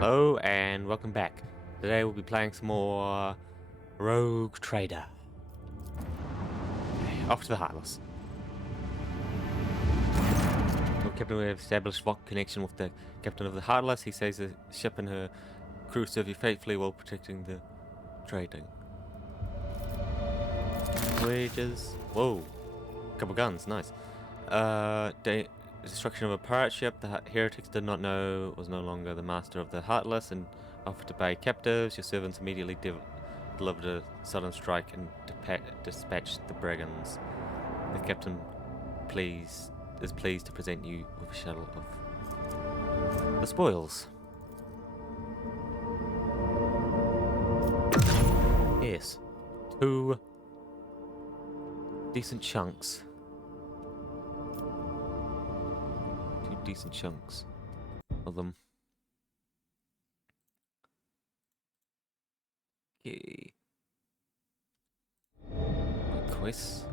Hello and welcome back. Today we'll be playing some more Rogue Trader. Off to the Heartless. Well, Captain, we have established lock connection with the Captain of the Heartless. He says the ship and her crew serve you faithfully while protecting the trading. Wages. Whoa. Couple guns, nice. Destruction of a pirate ship. The heretics did not know was no longer the master of the Heartless and offered to buy captives. Your servants immediately delivered a sudden strike and dispatched the brigands. The captain is pleased to present you with a shuttle of the spoils. Yes, 2 decent chunks. Decent chunks of them. Okay. Quests.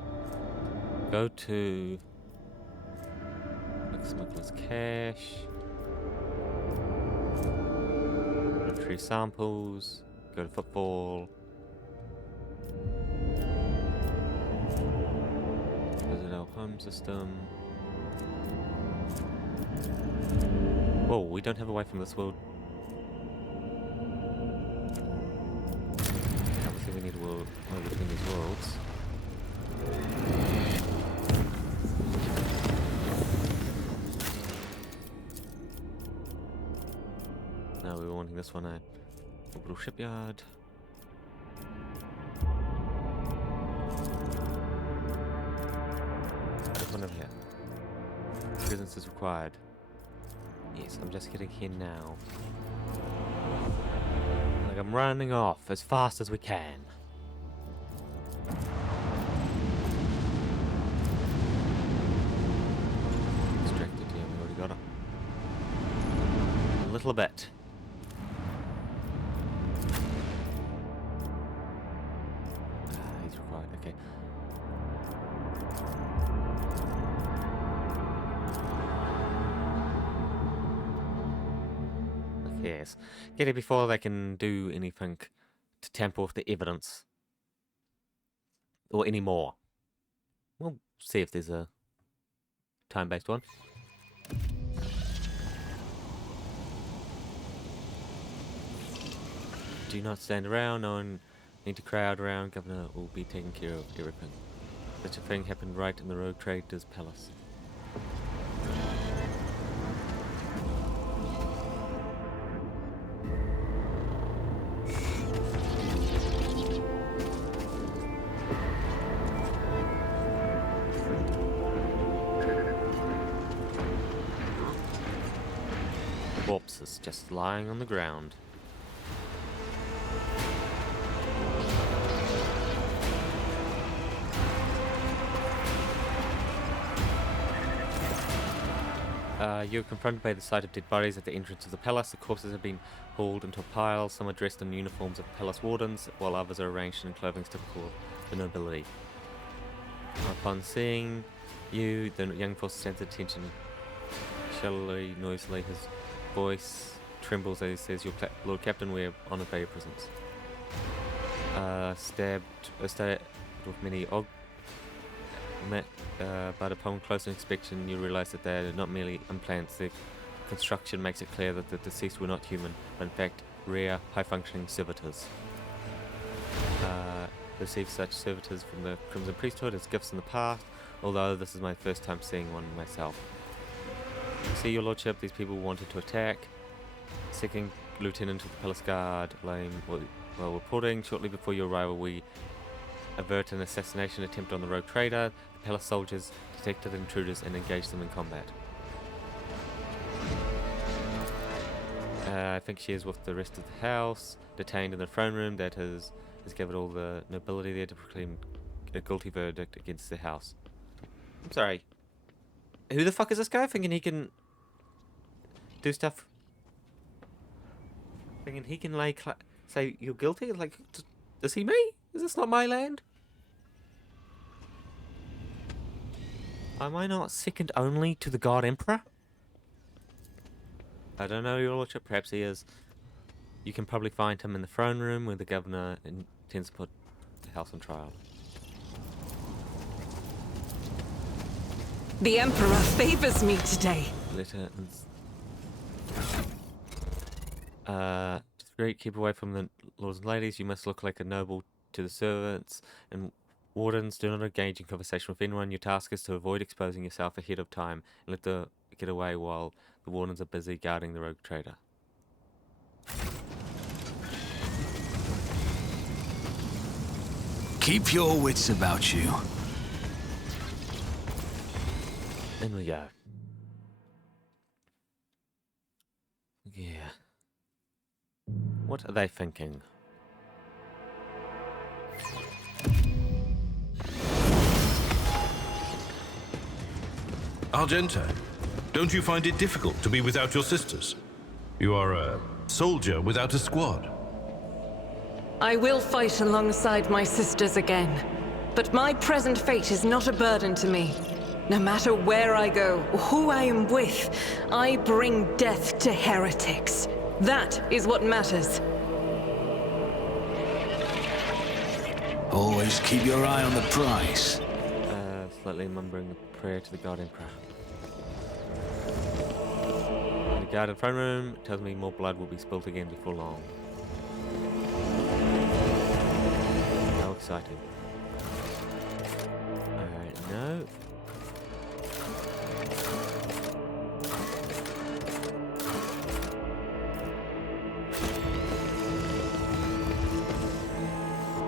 Go to Smuggler's Cache. Retrieve samples. Go to football. Visit our home system. Whoa, we don't have a way from this world. Obviously we need a way between these worlds. No, we were wanting this one, Orbital shipyard. This one over here. Presence is required. Yes, I'm just getting here now. Like I'm running off as fast as we can. Distracted here, we already got it. A little bit. He's required, okay. Yes. Get it before they can do anything to tamper with the evidence. Or any more. We'll see if there's a time-based one. Do not stand around. No one need to crowd around. Governor will be taking care of everything. Such a thing happened right in the Rogue Trader's palace. Corpses just lying on the ground. You're confronted by the sight of dead bodies at the entrance of the palace. The corpses have been hauled into a pile. Some are dressed in uniforms of palace wardens, while others are arranged in clothing typical of the nobility. Upon seeing you, the young force stands at attention. Shallowly, noisily, his voice trembles as he says, Lord Captain, we are honoured by your presence. Stabbed with many but upon closer inspection you realise that they are not merely implants. Their construction makes it clear that the deceased were not human, but in fact rare, high-functioning servitors. Received such servitors from the Crimson Priesthood as gifts in the past, although this is my first time seeing one myself. See, your lordship, these people wanted to attack. Second lieutenant of the palace guard, while reporting shortly before your arrival, we avert an assassination attempt on the rogue trader. The palace soldiers detected intruders and engaged them in combat. I think she is with the rest of the house, detained in the throne room that has given all the nobility there to proclaim a guilty verdict against the house. I'm sorry. Who the fuck is this guy thinking he can do stuff? Thinking he can say you're guilty? Like, is he me? Is this not my land? Am I not second only to the God Emperor? I don't know, your lordship. Perhaps he is. You can probably find him in the throne room where the governor intends to put the house on trial. The Emperor favors me today. Letter just great, keep away from the lords and ladies. You must look like a noble to the servants and wardens. Do not engage in conversation with anyone. Your task is to avoid exposing yourself ahead of time and let the get away while the wardens are busy guarding the rogue trader. Keep your wits about you. In we go. Yeah. What are they thinking? Argenta, don't you find it difficult to be without your sisters? You are a soldier without a squad. I will fight alongside my sisters again, but my present fate is not a burden to me. No matter where I go, or who I am with, I bring death to heretics. That is what matters. Always keep your eye on the prize. Slightly mumbling a prayer to the god emperor. The guard in the front room tells me more blood will be spilt again before long. How exciting. Alright, no.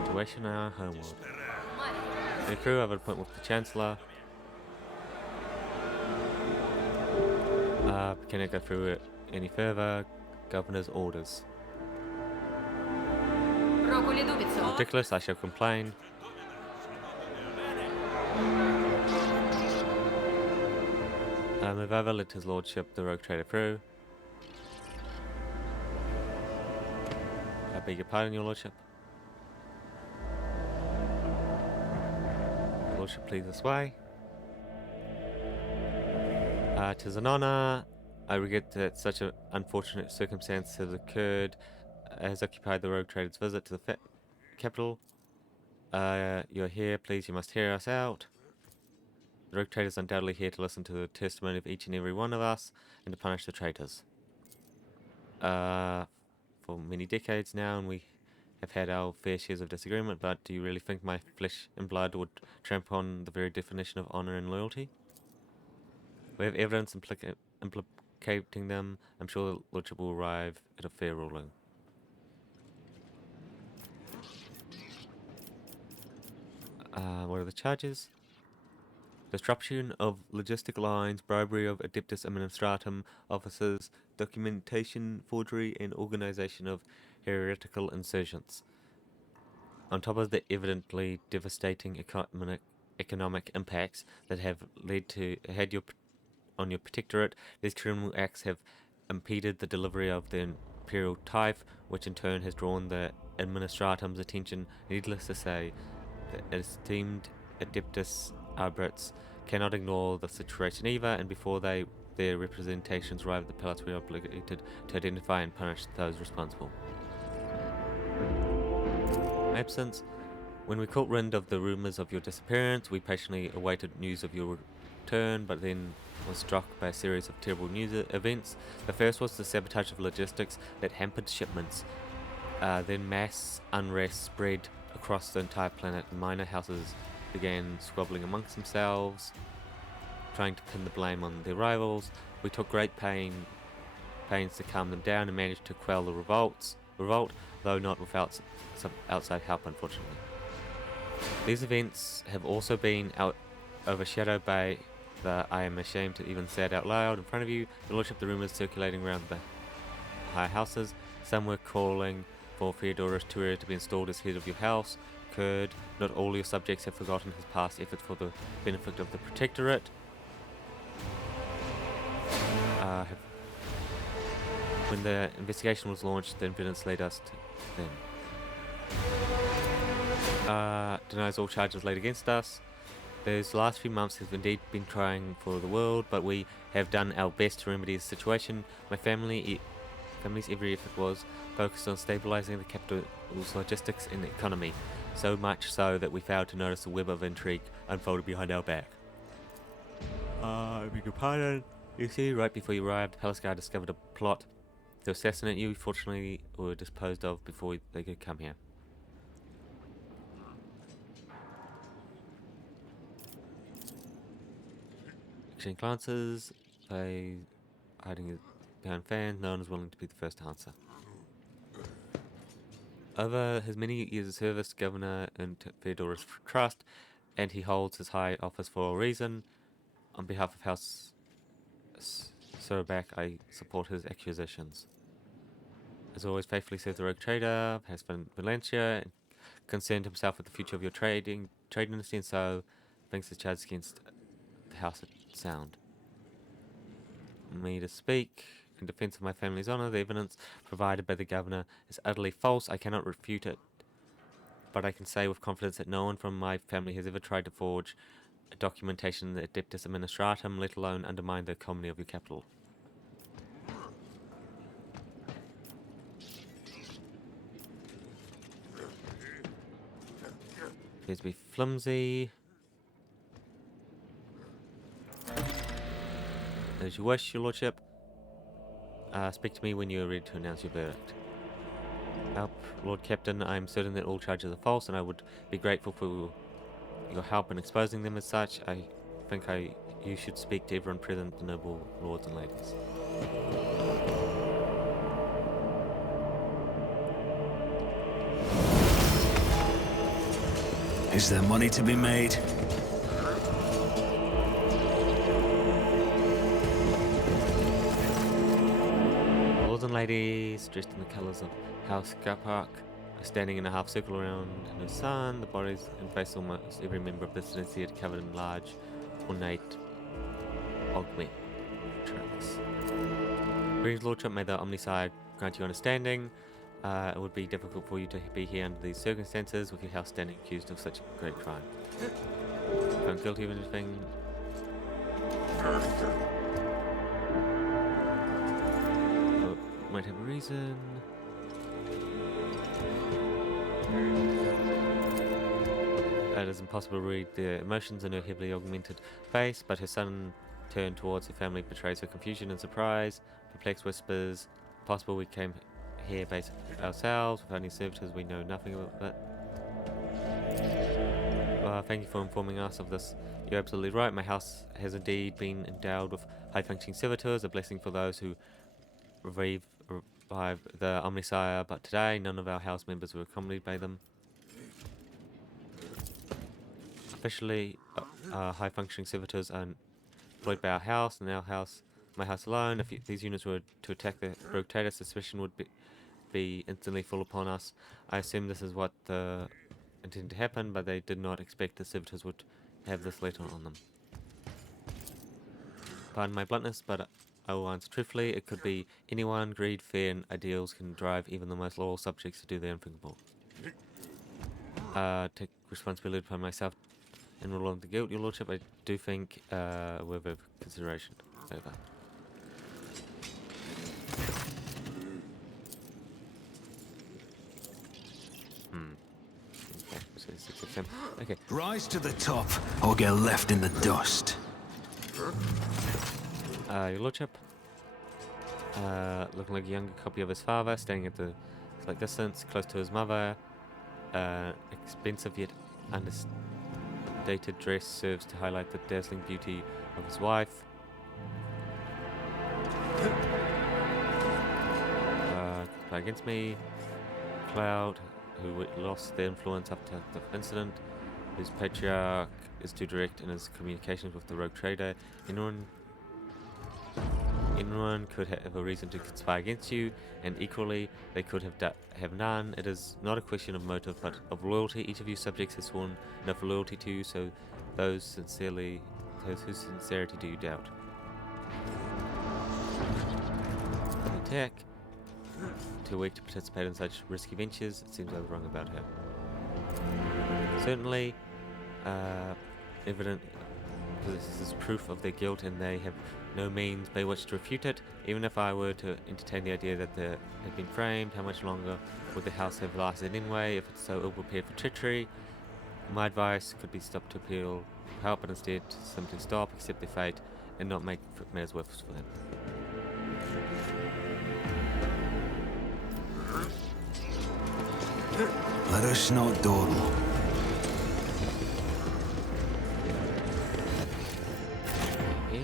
Situation in our homeworld. The crew have an appointment with the Chancellor. Can I go through it any further? Governor's orders. Ridiculous, I shall complain. Move over, let his lordship the rogue trader through. I beg your pardon, your lordship. Lordship, please this way. 'Tis an honor. I regret that such an unfortunate circumstance has occurred, has occupied the rogue trader's visit to the capital. You're here, please, you must hear us out. The rogue trader is undoubtedly here to listen to the testimony of each and every one of us and to punish the traitors. For many decades now, and we have had our fair shares of disagreement, but do you really think my flesh and blood would trample on the very definition of honor and loyalty? We have evidence implicating them. I'm sure the lordship will arrive at a fair ruling. What are the charges? Disruption of logistic lines, bribery of Adeptus Administratum officers, documentation forgery, and organization of heretical insurgents. On top of the evidently devastating economic impacts that have led to on your protectorate, these criminal acts have impeded the delivery of the imperial tithe, which in turn has drawn the administratum's attention. Needless to say, the esteemed Adeptus Arbitrates cannot ignore the situation either, and before their representations arrive at the palace, we are obligated to identify and punish those responsible. Absence. When we caught wind of the rumors of your disappearance, we patiently awaited news of your return, but then was struck by a series of terrible news events. The first was the sabotage of logistics that hampered shipments. Then mass unrest spread across the entire planet, and minor houses began squabbling amongst themselves, trying to pin the blame on their rivals. We took great pains to calm them down and managed to quell the revolt, though not without some outside help, unfortunately. These events have also been overshadowed by I am ashamed to even say it out loud in front of you, the lordship, the rumors circulating around the higher houses. Some were calling for Theodorus Turia to be installed as head of your house. Occurred. Not all your subjects have forgotten his past efforts for the benefit of the protectorate. When the investigation was launched, the evidence led us to them. Denies all charges laid against us. Those last few months have indeed been trying for the world, but we have done our best to remedy the situation. My family family's every effort was focused on stabilizing the capital's logistics and economy, so much so that we failed to notice the web of intrigue unfolded behind our back. Beg your pardon. You see, right before you arrived, the palace guard discovered a plot to assassinate you. Fortunately, were disposed of before they could come here. Exchange glances, they hiding behind fans, no one is willing to be the first to answer. Over his many years of service, Governor earned Theodora's trust, and he holds his high office for a reason. On behalf of House Surabak, I support his accusations. As always, faithfully served the rogue trader, has been Valencia, and concerned himself with the future of your trade dynasty, and so thinks the charges against the house sound. Me to speak in defense of my family's honor. The evidence provided by the governor is utterly false. I cannot refute it, but I can say with confidence that no one from my family has ever tried to forge a documentation that Adeptus Administratum, let alone undermine the economy of your capital. Appears to be flimsy. As you wish, your lordship. Speak to me when you are ready to announce your verdict. Help, Lord Captain. I am certain that all charges are false, and I would be grateful for your help in exposing them as such. I think you should speak to everyone present, the noble lords and ladies. Is there money to be made? Lords and ladies, dressed in the colours of House Gapark, are standing in a half circle around in the sun. The bodies and face almost every member of this dynasty are covered in large, ornate augment trunks. Greetings, Lordship. May the Omnisci grant you understanding. It would be difficult for you to be here under these circumstances with your house standing accused of such a great crime. Found guilty of anything? Might have a reason. It is impossible to read the emotions in her heavily augmented face, but her son turned towards her family betrays her confusion and surprise. Perplexed whispers, possible we came here based ourselves, with only servitors, we know nothing about it. Thank you for informing us of this. You're absolutely right, my house has indeed been endowed with high-functioning servitors, a blessing for those who revive the Omnisci, but today none of our house members were accompanied by them. Officially, high-functioning servitors are employed by our house, and my house alone. If these units were to attack the rogue trader, suspicion would be instantly full upon us. I assume this is what intended to happen, but they did not expect the servitors would have this letter on them. Pardon my bluntness, but I will answer truthfully. It could be anyone. Greed, fear, and ideals can drive even the most loyal subjects to do the unthinkable. Take responsibility for myself and rule on the guilt, your lordship. I do think worth of consideration. Over. Okay. Rise to the top, or get left in the dust. Your lordship. Looking like a younger copy of his father, standing at the slight distance, close to his mother. Expensive yet understated dress serves to highlight the dazzling beauty of his wife. Against me, Cloud, who lost their influence after the incident, whose patriarch is too direct in his communications with the rogue trader. Anyone could have a reason to conspire against you, and equally they could have none. It is not a question of motive, but of loyalty. Each of you subjects has sworn an oath of loyalty to you, so whose sincerity do you doubt? Attack. Too weak to participate in such risky ventures. It seems I was wrong about her. Certainly, evident. This is proof of their guilt, and they have no means by which to refute it. Even if I were to entertain the idea that there had been framed, how much longer would the house have lasted anyway if it's so ill prepared for treachery? My advice could be stop to appeal for help, but instead simply stop, accept their fate, and not make matters worse for them. Let us not dawdle. Yeah.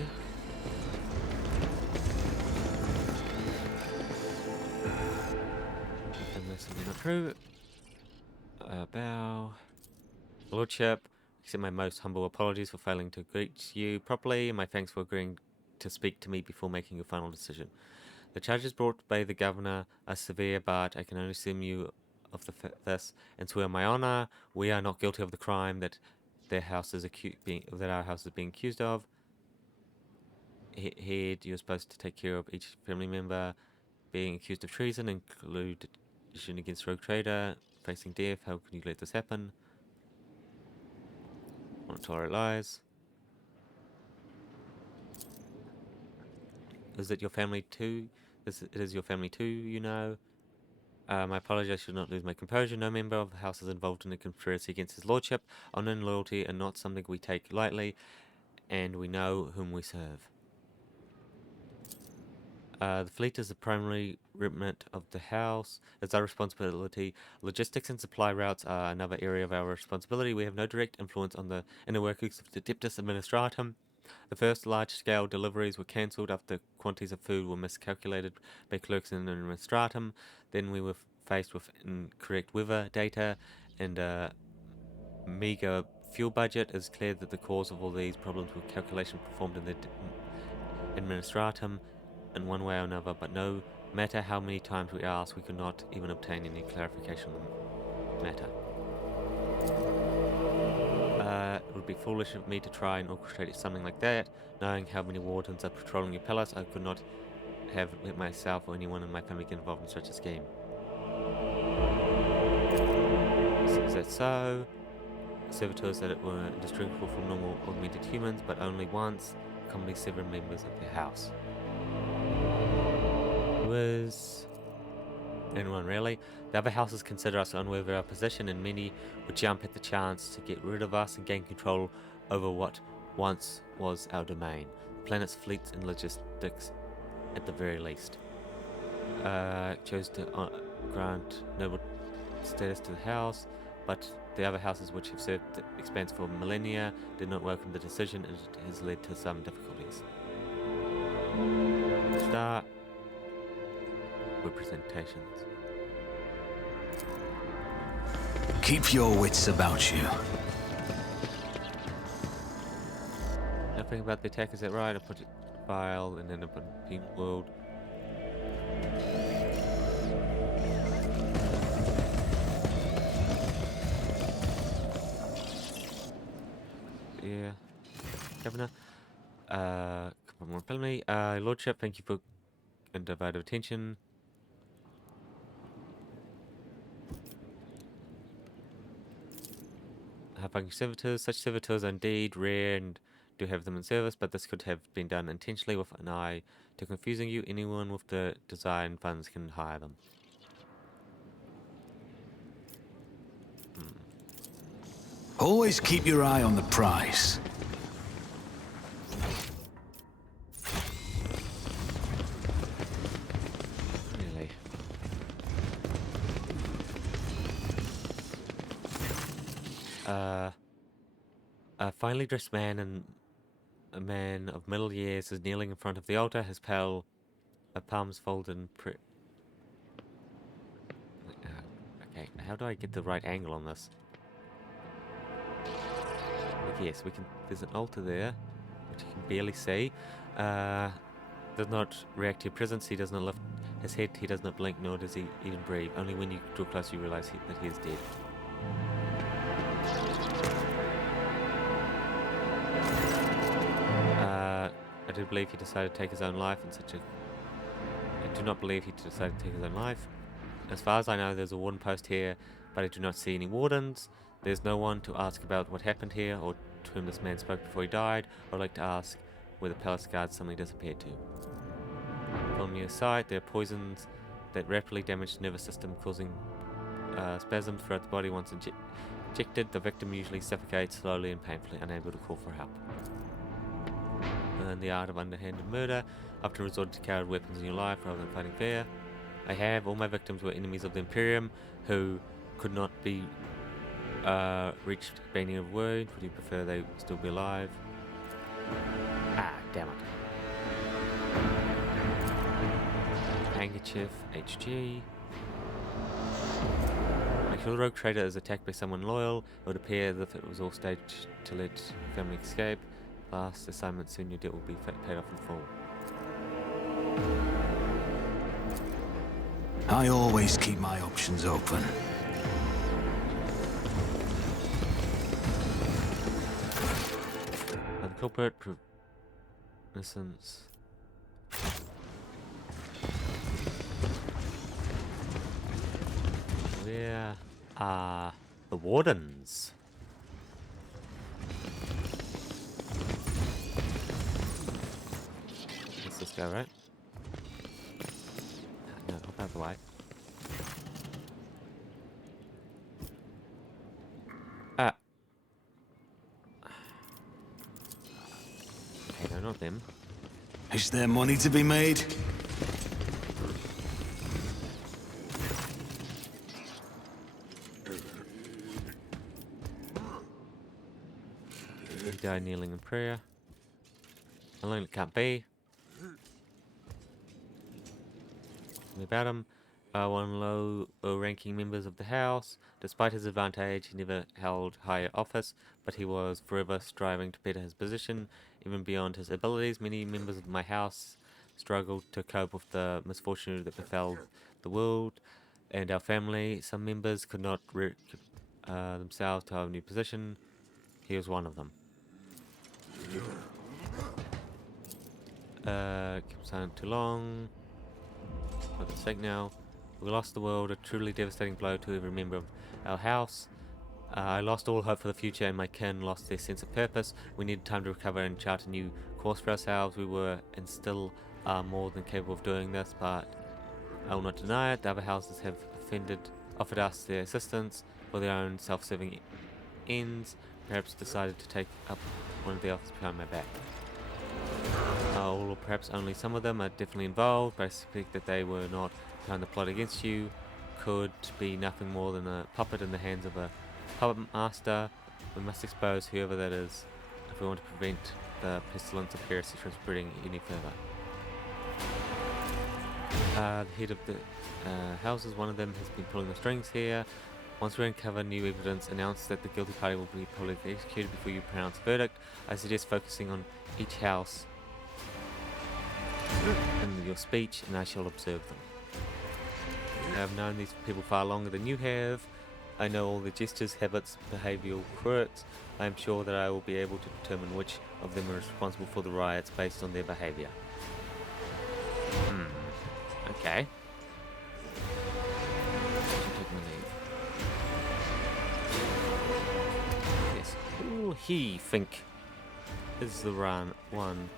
And that's something not true. Bow. Lordship, accept my most humble apologies for failing to greet you properly, and my thanks for agreeing to speak to me before making your final decision. The charges brought by the governor are severe, but I can only assume you of this and swear on my honor we are not guilty of the crime that our house is being accused of. Head, you're supposed to take care of each family member being accused of treason, including against rogue trader, facing death. How can you let this happen? Not tolerate lies. Is it your family too? It is your family too, you know. I apologize, I should not lose my composure. No member of the house is involved in a conspiracy against his lordship. Honor and loyalty are not something we take lightly, and we know whom we serve. The fleet is the primary remit of the house. It's our responsibility. Logistics and supply routes are another area of our responsibility. We have no direct influence on the inner workings of the Adeptus Administratum. The first large-scale deliveries were cancelled after quantities of food were miscalculated by clerks in the Administratum. Then we were faced with incorrect weather data and a meager fuel budget. It's clear that the cause of all these problems were calculation performed in the Administratum in one way or another, but no matter how many times we asked, we could not even obtain any clarification on the matter. It would be foolish of me to try and orchestrate something like that, knowing how many wardens are patrolling your palace. I could not have let myself or anyone in my family get involved in such a scheme. Is that so? Servitors that were indistinguishable from normal augmented humans, but only once, commonly several members of their house. Was anyone really? The other houses consider us unworthy of our position, and many would jump at the chance to get rid of us and gain control over what once was our domain. The planet's fleets and logistics, at the very least. Chose to grant noble status to the house, but the other houses which have served the expanse for millennia did not welcome the decision, and it has led to some difficulties. Start representations. Keep your wits about you. Nothing about the attack, is that right? I put it file and then I put Pink World. Yeah. Governor. Couple more preliminary. Lordship, thank you for undivided attention. Funcking servitors. Such servitors are indeed rare and do have them in service, but this could have been done intentionally with an eye to confusing you. Anyone with the desire and funds can hire them. Always keep your eye on the prize. Really? A finely dressed man and a man of middle years is kneeling in front of the altar, his palms folded in okay, how do I get the right angle on this? Yes, we can. There's an altar there, which you can barely see. Does not react to your presence. He does not lift his head. He does not blink, nor does he even breathe. Only when you draw close, you realize that he is dead. I do believe he decided to take his own life in such a. I do not believe he decided to take his own life. As far as I know, there's a warden post here, but I do not see any wardens. There's no one to ask about what happened here or to whom this man spoke before he died. I'd like to ask where the palace guards suddenly disappeared to. From your sight, there are poisons that rapidly damage the nervous system, causing spasms throughout the body. Once injected, the victim usually suffocates slowly and painfully, unable to call for help. And the art of underhanded murder. Often resorted to carried weapons in your life rather than fighting fair. All my victims were enemies of the Imperium who could not be reached by any of word. Would you prefer they still be alive? Ah, damn it. Handkerchief, HG. If your rogue trader is attacked by someone loyal, it would appear as if it was all staged to let family escape. Last assignment, soon your debt will be paid off in full. I always keep my options open. And culprit innocence. Where are the wardens? Let's just go, right? No, hop out of the way. Ah. Okay, no, not them. Is there money to be made? He died kneeling in prayer. Alone it can't be. About him, one low-ranking members of the house. Despite his advantage, he never held higher office, but he was forever striving to better his position, even beyond his abilities. Many members of my house struggled to cope with the misfortune that befell the world and our family. Some members could not themselves to a new position. He was one of them. Keep silent too long. For the sake now. We lost the world, a truly devastating blow to every member of our house. I lost all hope for the future, and my kin lost their sense of purpose. We needed time to recover and chart a new course for ourselves. We were and still are more than capable of doing this, but I will not deny it. The other houses have offered us their assistance for their own self-serving ends, perhaps decided to take up one of the offers behind my back. All or perhaps only some of them are definitely involved, but I suspect that they were not behind the plot against you. Could be nothing more than a puppet in the hands of a puppet master. We must expose whoever that is if we want to prevent the pestilence of heresy from spreading any further. The head of the houses, one of them has been pulling the strings here. Once we uncover new evidence, announce that the guilty party will be publicly executed before you pronounce a verdict. I suggest focusing on each house in your speech, and I shall observe them. I have known these people far longer than you have. I know all their gestures, habits, behavioural quirks. I am sure that I will be able to determine which of them are responsible for the riots based on their behaviour. Okay. Take my leave. Yes. Who will he think is the one?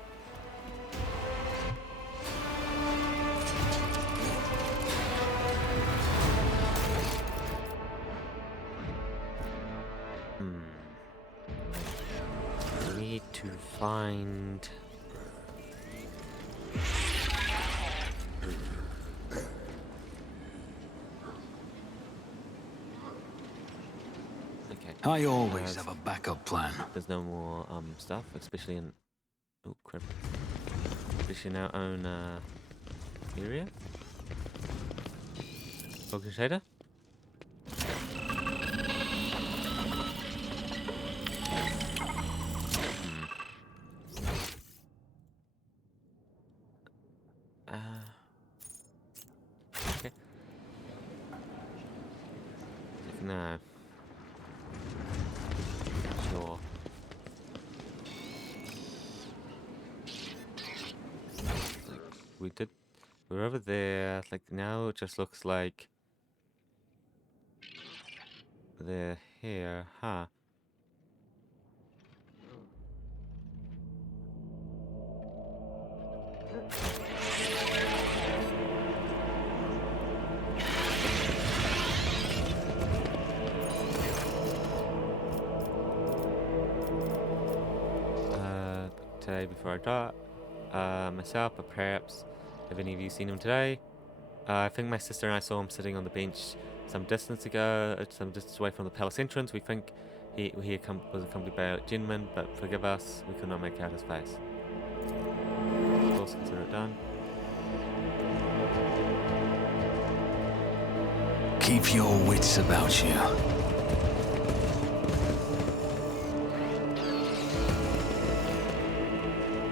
I need to find. Okay. I always have a backup plan. There's no more stuff, especially in crap. Especially in our own area. Orchestrator. Okay. No. Sure. Like, we're over there. Like now it just looks like they're here, huh? Today before I die, myself, but perhaps have any of you seen him today? I think my sister and I saw him sitting on the bench some distance away from the palace entrance. We think he was accompanied by a gentleman, but forgive us, we could not make out his face. Of course, consider it done. Keep your wits about you.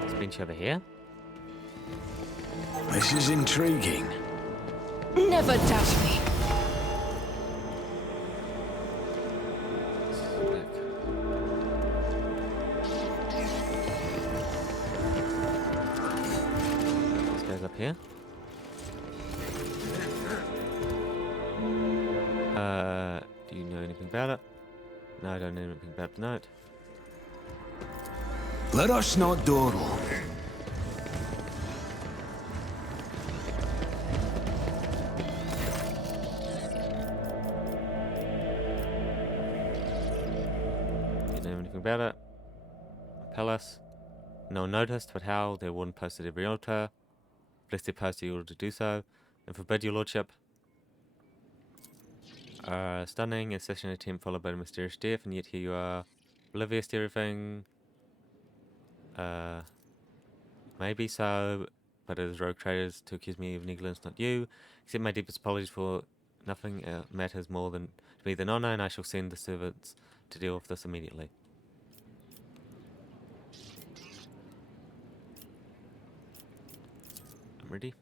This bench over here? This is intriguing. Never doubt me. This guy's up here. Do you know anything about it? No, I don't know anything about the note. Let us not dawdle. Do you know anything about it? Palace. No one noticed, but how their warden posted every altar. Bless their post in order to do so, and forbid your lordship. Stunning assassination attempt followed by a mysterious death, and yet here you are, oblivious to everything. Maybe so, but it is rogue traders to accuse me of negligence, not you. Accept my deepest apologies, for nothing matters more than to me than honor, and I shall send the servants to deal with this immediately. I'm ready.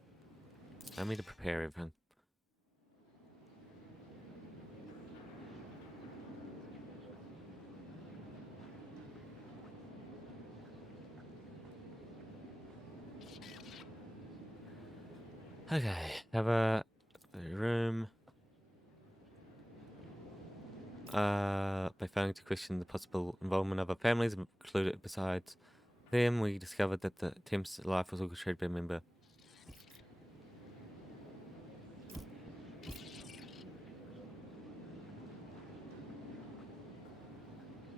Allow me to prepare everything. Okay, have a room. By failing to question the possible involvement of our families, included besides them, we discovered that the attempt's life was orchestrated by a member.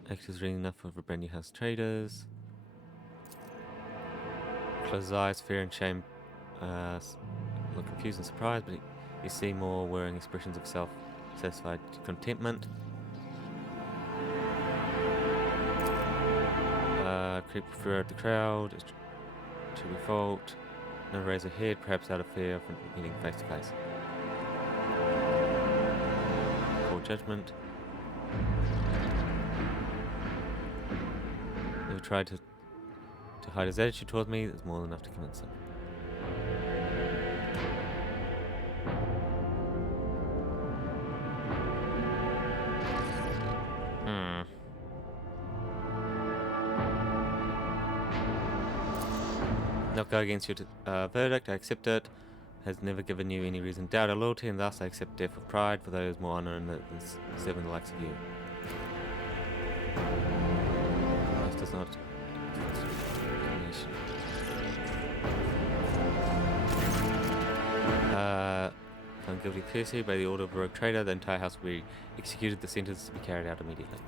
Actors reading enough of a brand new house traders. Close his eyes, fear and shame look confused and surprised, but you see more wearing expressions of self-satisfied contentment. Creep throughout the crowd, to be fault. No raise a head, perhaps out of fear of meeting face to face. Poor judgment. Never tried to hide his attitude towards me. There's more than enough to convince him. Not go against your verdict, I accept it. Has never given you any reason to doubt our loyalty, and thus I accept death with pride, for there is more honor in than serving the likes of you. This does not. Found guilty of heresy by the order of a rogue trader, the entire house will be executed. The sentence is to be carried out immediately.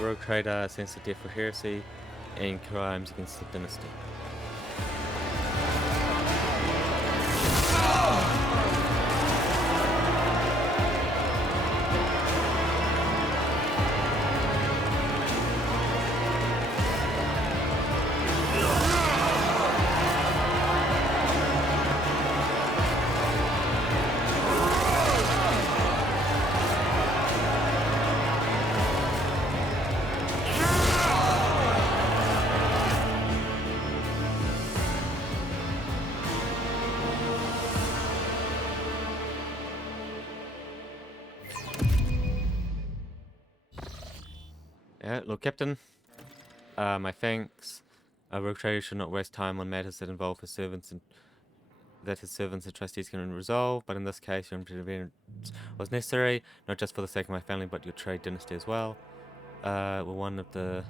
Rogue trader sentenced to death for heresy and crimes against the dynasty. Yeah, Lord Captain. My thanks. A rogue trader should not waste time on matters that involve his servants and that his servants and trustees can resolve, but in this case your interference was necessary, not just for the sake of my family, but your trade dynasty as well. We're one of the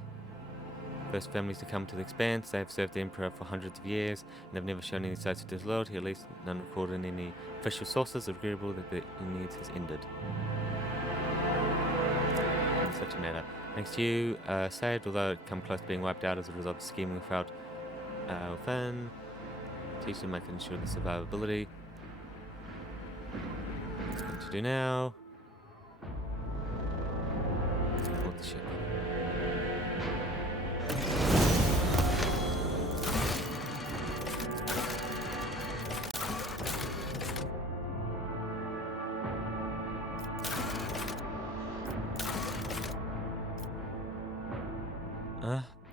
first families to come to the Expanse. They have served the Emperor for hundreds of years, and have never shown any signs of disloyalty, at least none recorded in any official sources. It's regrettable that the needs has ended. In such a matter. Thanks to you, saved, although it come close to being wiped out as a result of scheming without within. Teach them I can ensure the survivability. What to do now? Board the ship.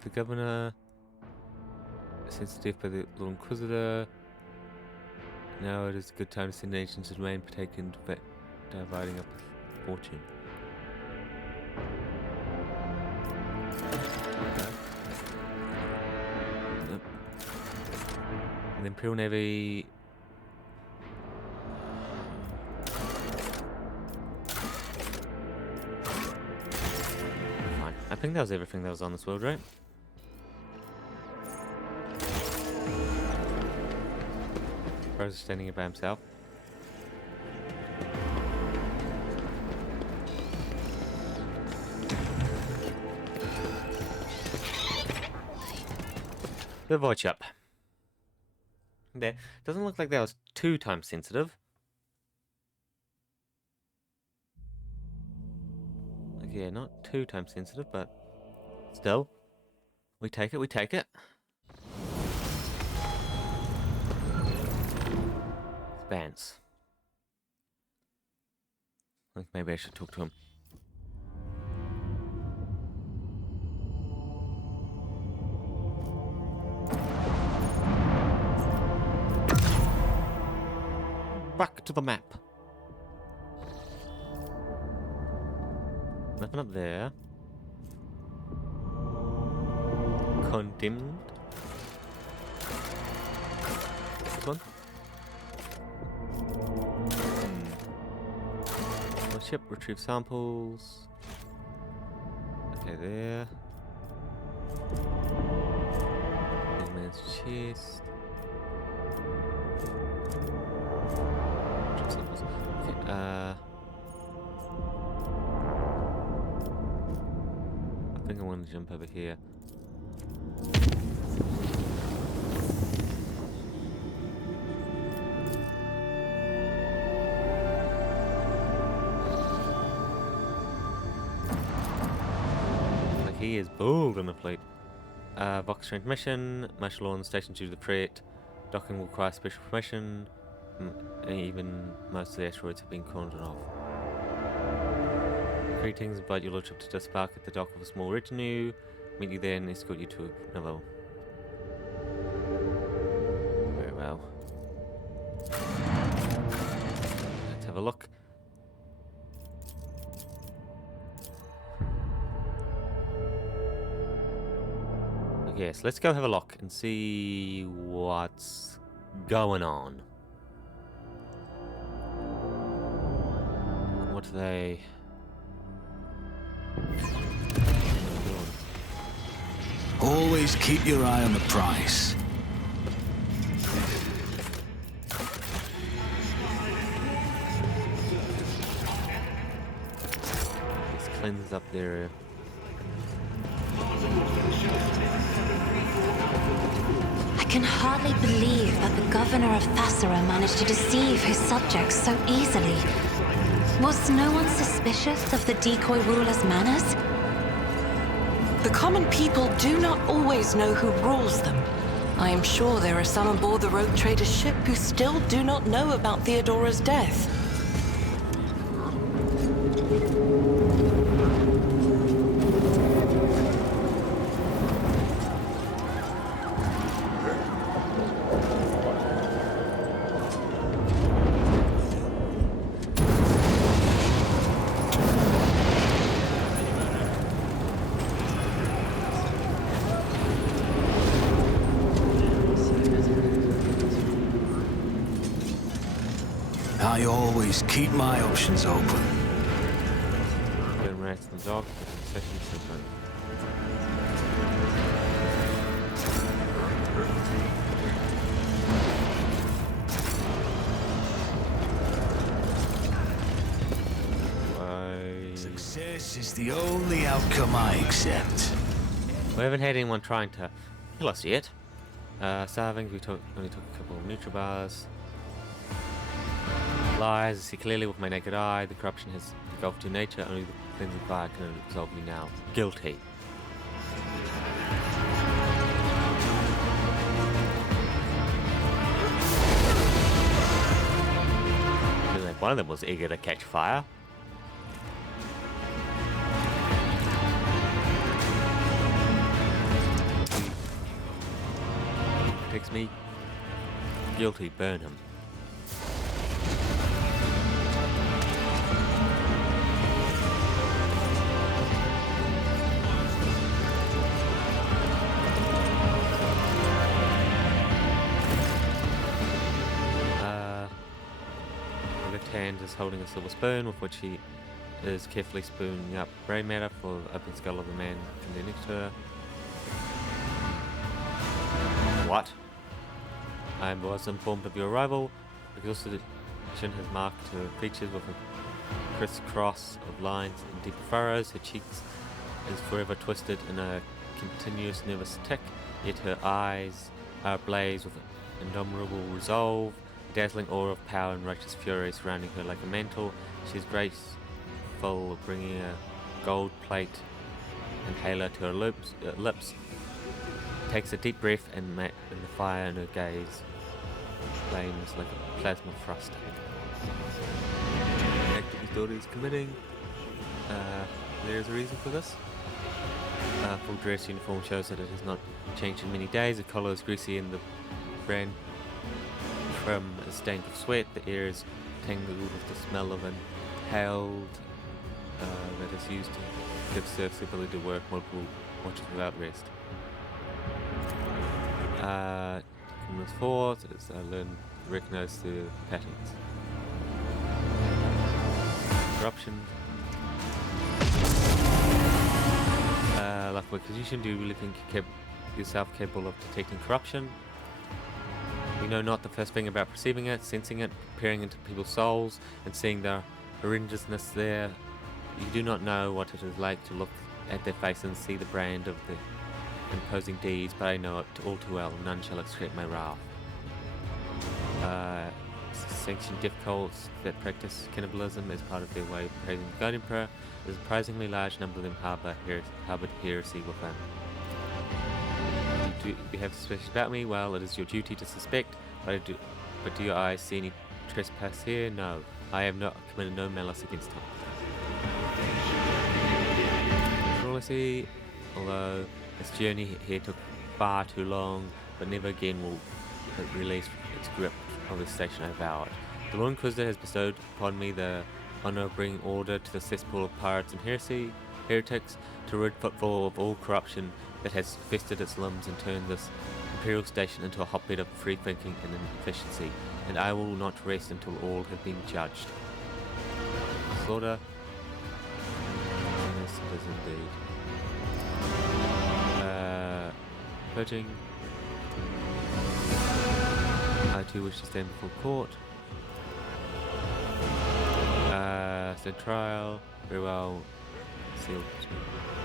The governor sensitive by the Lord Inquisitor. Now it is a good time to send agents to remain partaken to dividing up fortune. Nope. And the Imperial Navy. Fine. I think that was everything that was on this world, right? Rose is standing here by himself. The voice up. There doesn't look like that was too time sensitive. Like, yeah, not too time sensitive, but still, we take it. We take it. Vance. I think maybe I should talk to him. Back to the map. Nothing up there. Condemned. This one. Ship, retrieve samples. Okay, there. Young man's chest. Retrieve samples. Okay, I think I want to jump over here. He is bold on the fleet. Vox transmission, martial law on the station due to the threat. Docking will require special permission. Even most of the asteroids have been cordoned off. Greetings, invite your lordship to disembark at the dock of a small retinue. Meet you there and escort you to another. Very well. Let's have a look. Yes, let's go have a look and see what's going on. What are they doing? Always keep your eye on the prize. Let's cleanse up their... I can hardly believe that the governor of Thassarum managed to deceive his subjects so easily. Was no one suspicious of the decoy ruler's manners? The common people do not always know who rules them. I am sure there are some aboard the rogue trader's ship who still do not know about Theodora's death. always keep my options open. Burn rats and dog. Session simple. Success is the only outcome I accept. We haven't had anyone trying to kill us yet. Starving, only took a couple of Nutribars. Lies, I see clearly with my naked eye. The corruption has engulfed your nature. Only the cleansing fire can absolve you now. Guilty. One of them was eager to catch fire. Protects me. Guilty, burn him. Hand is holding a silver spoon with which he is carefully spooning up brain matter for the open skull of the man next to her. What? I was informed of your arrival. Exhaustion has marked her features with a crisscross of lines and deep furrows. Her cheeks is forever twisted in a continuous nervous tick, yet her eyes are ablaze with indomitable resolve. Dazzling aura of power and righteous fury surrounding her like a mantle. She is graceful, bringing a gold plate and halo to her lips. Takes a deep breath and the fire in her gaze flames like a plasma thrust. The act that his daughter is committing. There is a reason for this. Full dress uniform shows that it has not changed in many days. The collar is greasy and the brand trim is stained with sweat. The air is tangled with the smell of inhaled that is used to give serfs the ability to work multiple watches without rest. Criminals 4 is I learn to recognize the patterns. Corruption. Like what acquisition, do you really think you kept yourself capable of detecting corruption? We know not the first thing about perceiving it, sensing it, peering into people's souls, and seeing their horrendousness there. You do not know what it is like to look at their face and see the brand of the imposing deeds, but I know it all too well. None shall escape my wrath. Sanctioned death cults that practice cannibalism as part of their way of praising the God Emperor. A surprisingly large number of them harbored heresy within. Do you have suspicions about me? Well, it is your duty to suspect, but do your eyes see any trespass here? No, I have not committed no malice against him. Cruelty, although this journey here took far too long, but never again will it release its grip of the station I vowed. The Lord Inquisitor has bestowed upon me the honor of bringing order to the cesspool of pirates and heretics, to rid Footfall of all corruption that has festered its limbs and turned this imperial station into a hotbed of free thinking and efficiency, and I will not rest until all have been judged. Slaughter. Yes, it is indeed. Purging. I too wish to stand before court. Stand trial. Very well. Sealed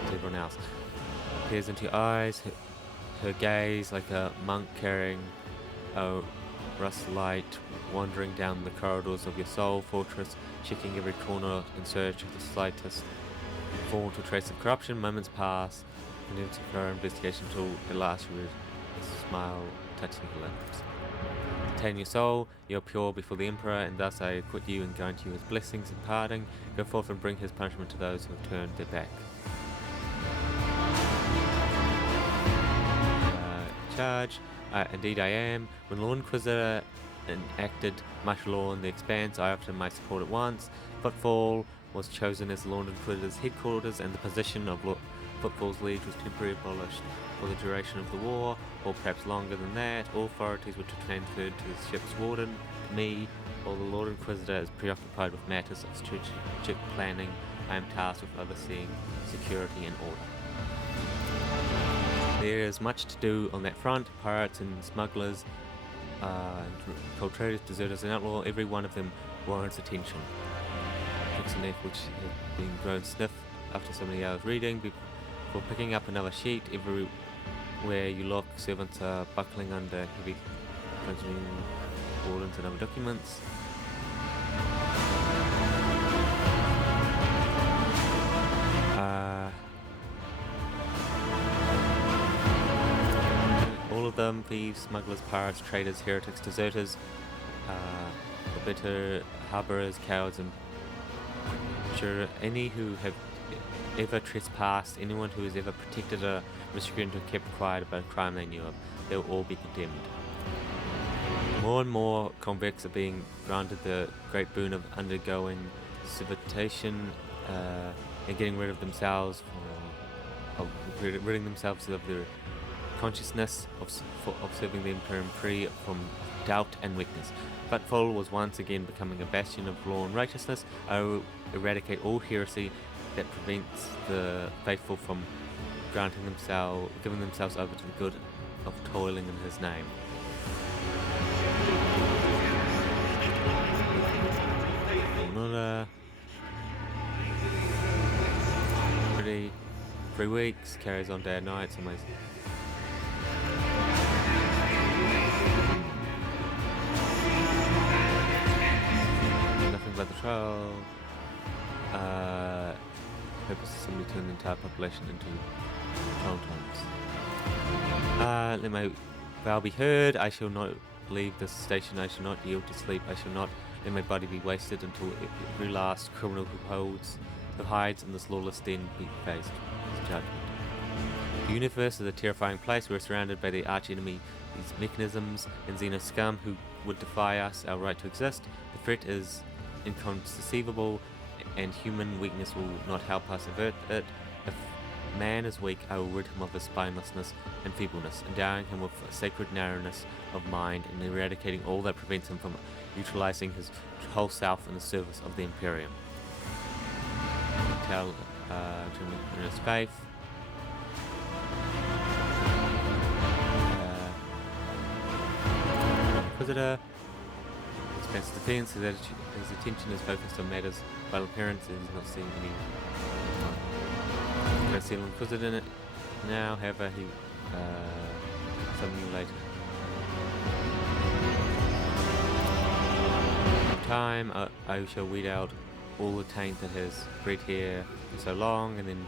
to everyone else. Peers into your eyes, her gaze like a monk carrying a rust light, wandering down the corridors of your soul fortress, checking every corner in search of the slightest fault or trace of corruption. Moments pass, continuing her investigation until at last you read a smile touching her lips. Retain your soul, you are pure before the Emperor, and thus I acquit you and grant you his blessings and pardon. Go forth and bring his punishment to those who have turned their back. Charge. Indeed I am. When Lord Inquisitor enacted martial law in the Expanse, I offered my support at once. Footfall was chosen as Lord Inquisitor's headquarters, and the position of Footfall's Liege was temporarily abolished for the duration of the war, or perhaps longer than that. All authorities were transferred to the ship's warden, me, While the Lord Inquisitor is preoccupied with matters of strategic planning, I am tasked with overseeing security and order. There is much to do on that front. Pirates and smugglers, cold traders, deserters and outlaw, every one of them warrants attention. Fix an F which has been grown stiff after so many hours reading. Before picking up another sheet, everywhere you look, servants are buckling under heavy wardens and other documents. All of them, thieves, smugglers, pirates, traders, heretics, deserters, bitter harbourers, cowards, and sure, any who have ever trespassed, anyone who has ever protected a miscreant or kept quiet about a crime they knew of, they will all be condemned. More and more convicts are being granted the great boon of undergoing civilization and getting rid of themselves, ridding themselves of their consciousness of serving the Imperium free from doubt and weakness. But Full was once again becoming a bastion of law and righteousness. I will eradicate all heresy that prevents the faithful from giving themselves over to the good of toiling in his name. Another 3 weeks, carries on day and night, so nothing but the trial. Purpose is simply turn the entire population into trial times. Let my vow be heard. I shall not leave this station. I shall not yield to sleep. I shall not let my body be wasted until every last criminal who hides in this lawless den be faced his judgment. The universe is a terrifying place. We're surrounded by the arch-enemy, these mechanisms and xeno scum who would defy us, our right to exist. The threat is inconceivable, and human weakness will not help us avert it. If man is weak, I will rid him of his spinelessness and feebleness, endowing him with a sacred narrowness of mind and eradicating all that prevents him from utilizing his whole self in the service of the Imperium. Tell in his faith. Inquisitor expands defense. His attention is focused on matters while appearance is not seeing any. I see Inquisitor in it now, however, he something later. In time, I shall weed out all the taint that has bred here for so long, and then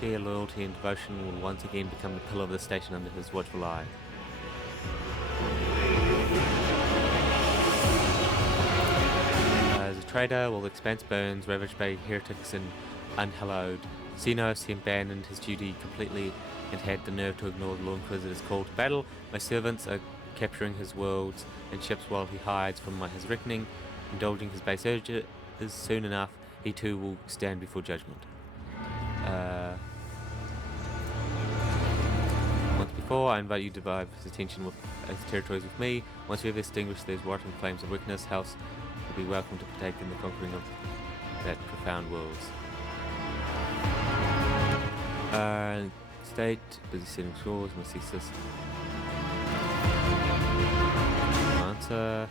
fear, loyalty, and devotion will once again become the pillar of the station under his watchful eye. As a trader, while the expanse burns, ravaged by heretics and unhallowed Xenos, he abandoned his duty completely and had the nerve to ignore the Lord Inquisitor's call to battle. My servants are capturing his worlds and ships while he hides from his reckoning, indulging his base urges. Soon enough, he too will stand before judgment. Once before, I invite you to divide his attention with his territories with me. Once we have extinguished those rotten flames of weakness, House will be welcome to partake in the conquering of that profound worlds. State, busy setting shores, must cease this. Answer.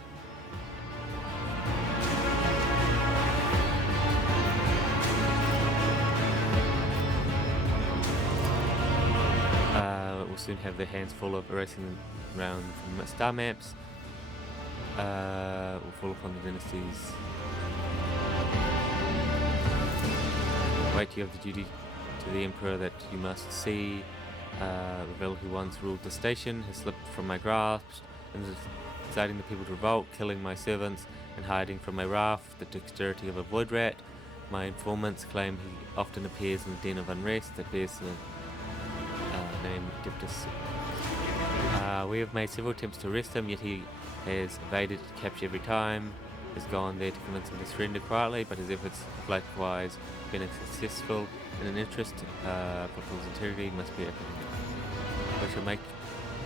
Will soon have their hands full of erasing around from star maps. Will fall upon the dynasties. Wait, you have the duty to the Emperor that you must see. Reveal who once ruled the station has slipped from my grasp, and is inciting the people to revolt, killing my servants, and hiding from my wrath the dexterity of a void rat. My informants claim he often appears in the den of unrest that bears the name Diptus. We have made several attempts to arrest him, yet he has evaded capture every time. Has gone there to convince him to surrender quietly, but his efforts have likewise been unsuccessful. In an interest for his integrity must be apprehended. We shall make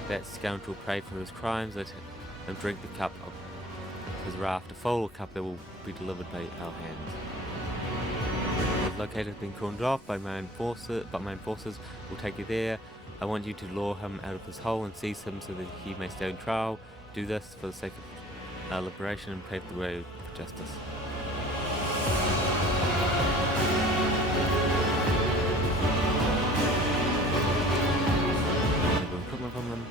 that scoundrel pay for his crimes. Let him drink the cup of his raft a full cup that will be delivered by our hands. The locator has been cordoned off by main forces, but main forces will take you there. I want you to lure him out of his hole and seize him so that he may stay on trial. Do this for the sake of our liberation and pave the way for justice. Equipment from them.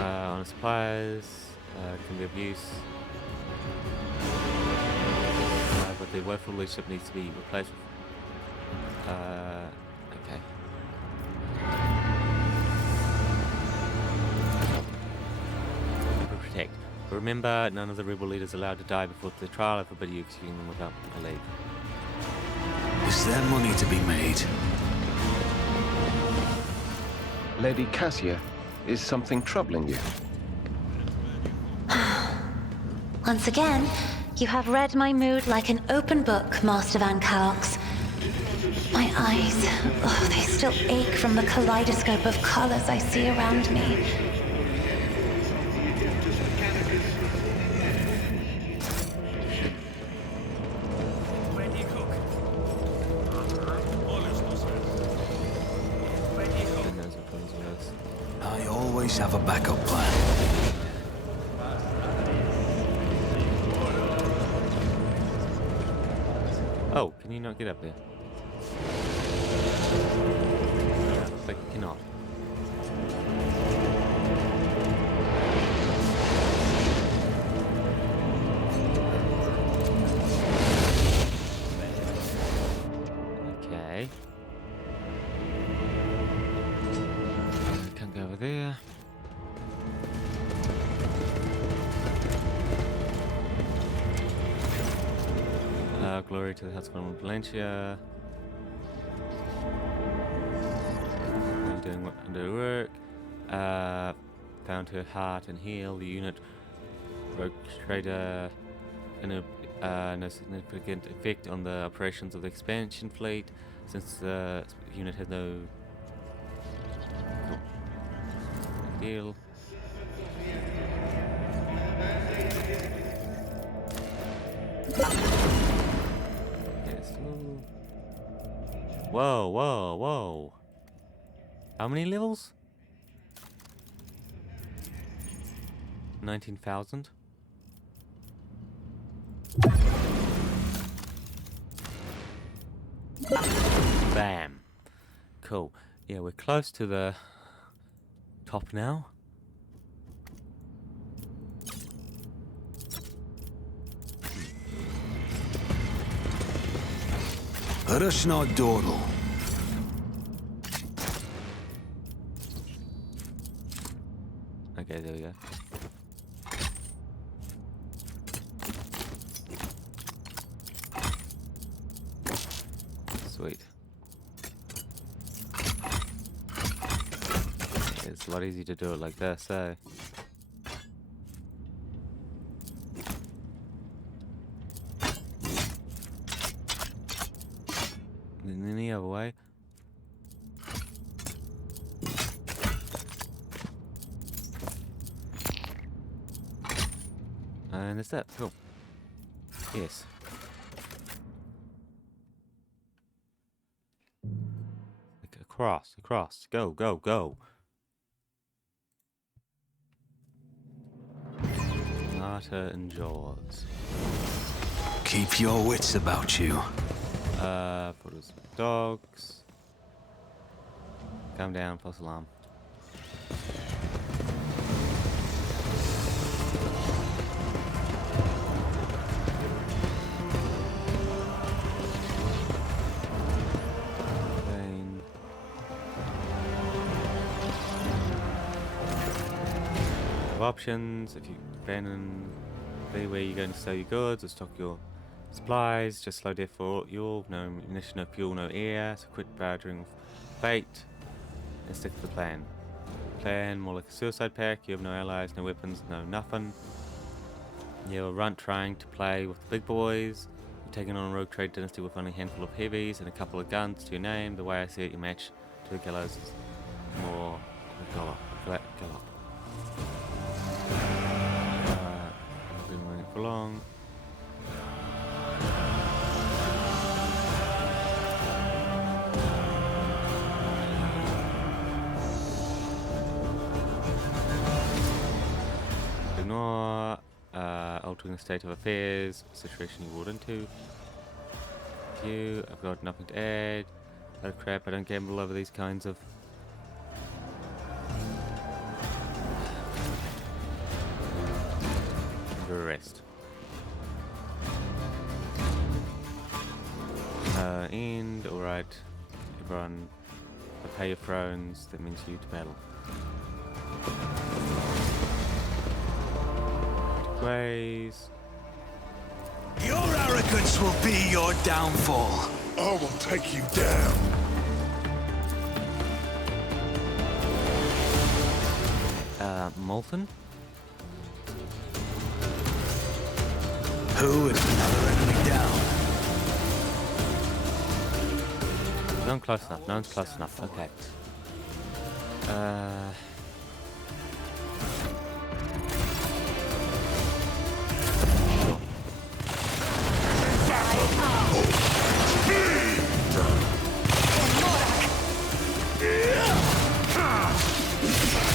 On supplies can be of use. But the woeful leadership needs to be replaced with. Okay. Protect. But remember, none of the rebel leaders are allowed to die before the trial. I forbid you executing them without a leave. Is there money to be made? Lady Cassia, is something troubling you? Once again, you have read my mood like an open book, Master Van Calx. My eyes, oh, they still ache from the kaleidoscope of colors I see around me. I always have a backup plan. Oh, can you not get up there? Yeah, looks like you cannot. Okay. Can't go over there. Glory to the House of Valencia. Doing under work. Found her heart and heal. The unit rogue trader in no significant effect on the operations of the expansion fleet, since the unit has no big deal. Whoa, whoa, whoa. How many levels? 19,000? Bam. Cool. Yeah, we're close to the top now. Rush not dawdle. Okay, there we go. Sweet. It's a lot easier to do it like this, eh? Than any other way. And that's that. Cool. Yes. Like across, across. Go, go, go. Marta and Jaws. Keep your wits about you. Photos of dogs. Calm down, false alarm. Options. If you abandon where you're going to sell your goods or stock your supplies, just slow death for fuel, no ammunition, no fuel, no air, so quit bartering with fate and stick to the plan. Plan more like a suicide pack. You have no allies, no weapons, no nothing. You're a runt trying to play with the big boys. You're taking on a rogue trade dynasty with only a handful of heavies and a couple of guns to your name. The way I see it, your match to the gallows is more of a gallop. belong. Ignore altering the state of affairs, situation you walked into. I've got nothing to add. Oh crap, I don't gamble over these kinds of... Under arrest. And, alright. Everyone, prepare your thrones, that means you to battle. Graze. Your arrogance will be your downfall. I will take you down. Molten? Who is another enemy down? No one's close enough, no one's close enough, okay.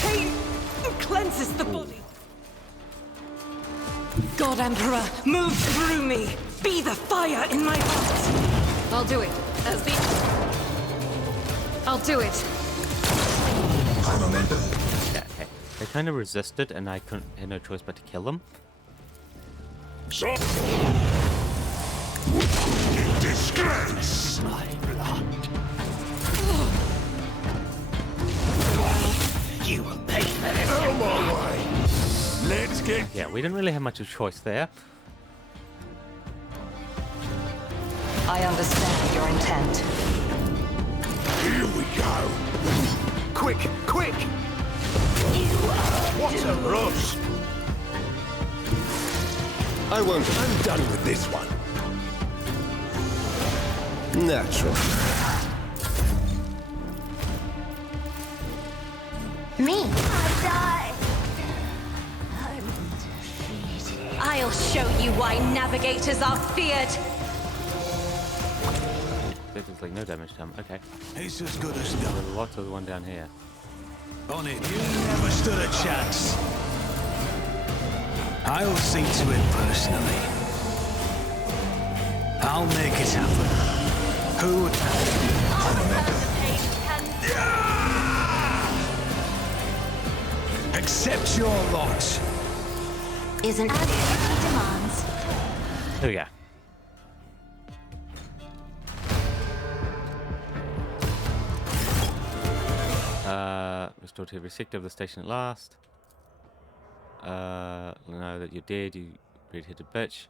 Pain cleanses the body. God Emperor, move through me. Be the fire in my heart. I'll do it. I'll do it. Yeah, okay. They kind of resisted and I had no choice but to kill them. So, disgrace. My blood. You will pay for this. Out my way. Let's get. Yeah, we didn't really have much of a choice there. I understand your intent. Here we go. Quick, quick! What a rush. I won't. I'm done with this one. Natural. Me? I die. I'm defeated. I'll show you why navigators are feared. There's like no damage to him. Okay. It's as good as done. There's lots of the one down here. On it, you never stood a chance. I'll see to it personally. I'll make it happen. Who would... Accept your lot. Isn't as he demands. There we go. Restored to every sector of the station at last. Know that you're dead, you red-headed bitch.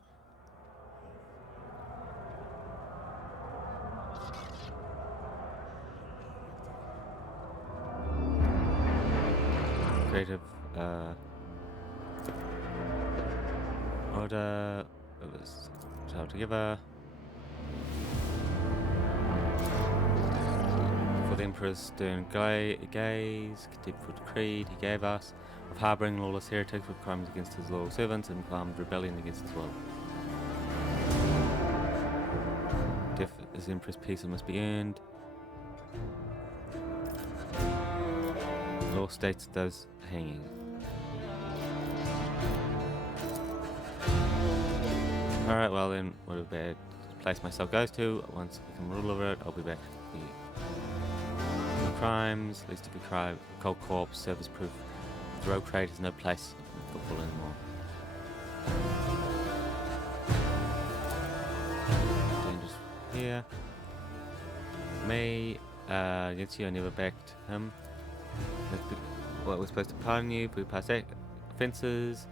Creative, order, it was held together. For the Emperor's stern gaze, contemptful decree he gave us, of harbouring lawless heretics with crimes against his loyal servants and armed rebellion against his will. Death is the Emperor's peace and must be earned. Law states those hanging. Alright, well then, whatever place myself goes to, once I become ruler over it, I'll be back for you. Crimes, least to be crime, cold corpse, service proof. The rogue trade has no place in football anymore. Dangerous here. Me, against you, I never backed him. Well, we're supposed to pardon you, we pass offences,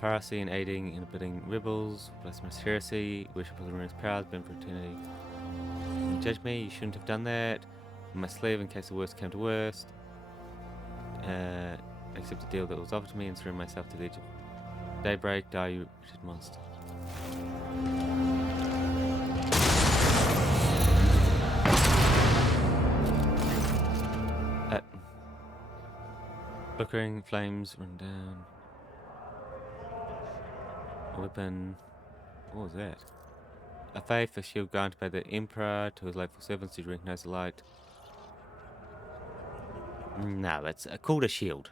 piracy and aiding and abetting rebels, blasphemous heresy, worship of the ruinous powers, burn for eternity. You judge me, you shouldn't have done that. I'm my slave in case the worst came to worst. Accept the deal that was offered to me and surrender myself to the edge of daybreak. Die, you wretched monster. Flickering flames run down. A weapon. What was that? A faith, a shield granted by the Emperor to his faithful servants to recognize the light. No, it's called a shield.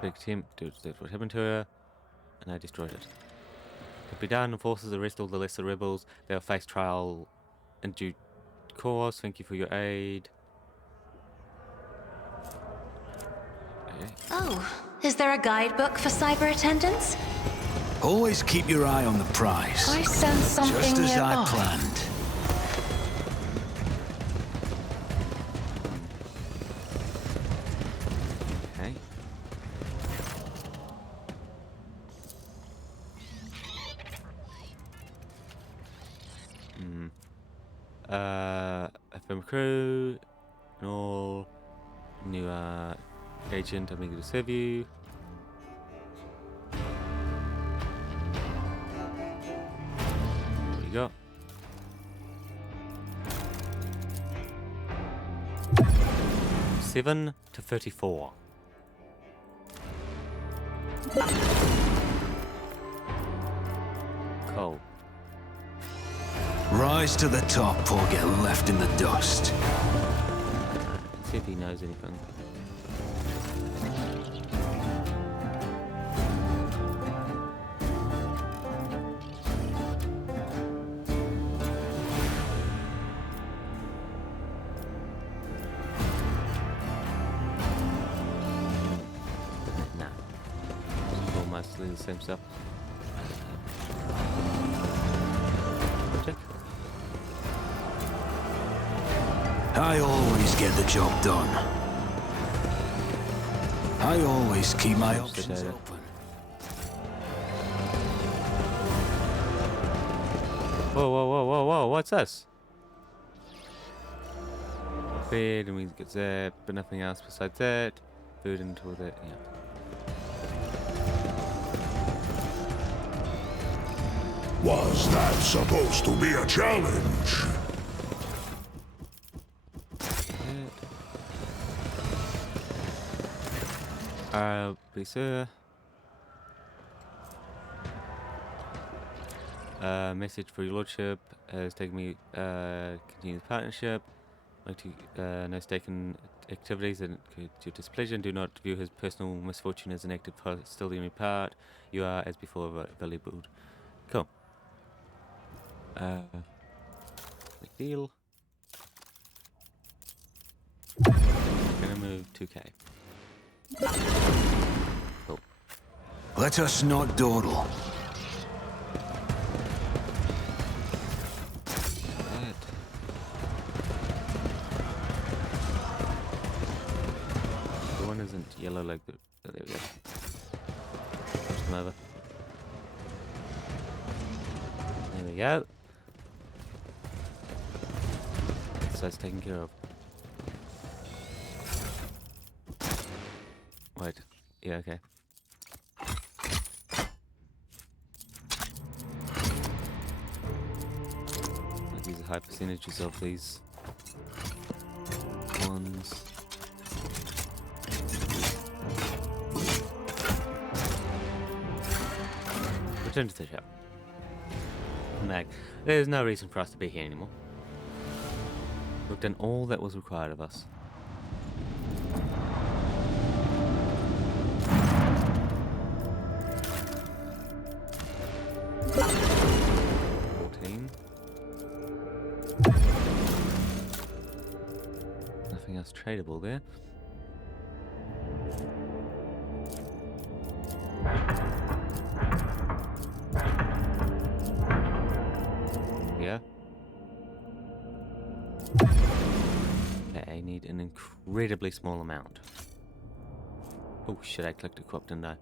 Big attempt to what happened to her, and I destroyed it. If be done, the forces arrest all the lesser rebels. They will face trial in due course. Thank you for your aid. Okay. Oh, is there a guidebook for cyber attendants? Always keep your eye on the prize. I sense something Just as I nearby. planned. Okay. FM crew and all new agent. I'm eager to serve you. There you go. Seven to 34. Cool. Rise to the top or get left in the dust. See if he knows anything. Nah. It's all mostly the same stuff. Check. I always get the job done. I always keep my options data. open. Whoa, whoa, whoa, whoa, whoa, what's this? Bed, and we get that, but nothing else besides that. Food and all that, yeah. Was that supposed to be a challenge? Please, sir. Message for your lordship has taken me, continue the partnership. Like to, no stake in activities that could your displeasure, and do not view his personal misfortune as an active hostility on your part. You are, as before, valuable. Cool. Big deal. Gonna move 2k. Cool. Let us not dawdle. That. The one isn't yellow like the. Oh, there we go. Push them over. There we go. So it's taken care of. Wait. Yeah, okay. Let's use high percentages of these ones. Return to the shop. Mag, there's no reason for us to be here anymore. We've done all that was required of us. Nothing else tradable there. Yeah. Okay, I need an incredibly small amount. Oh shit, I clicked equip, didn't I?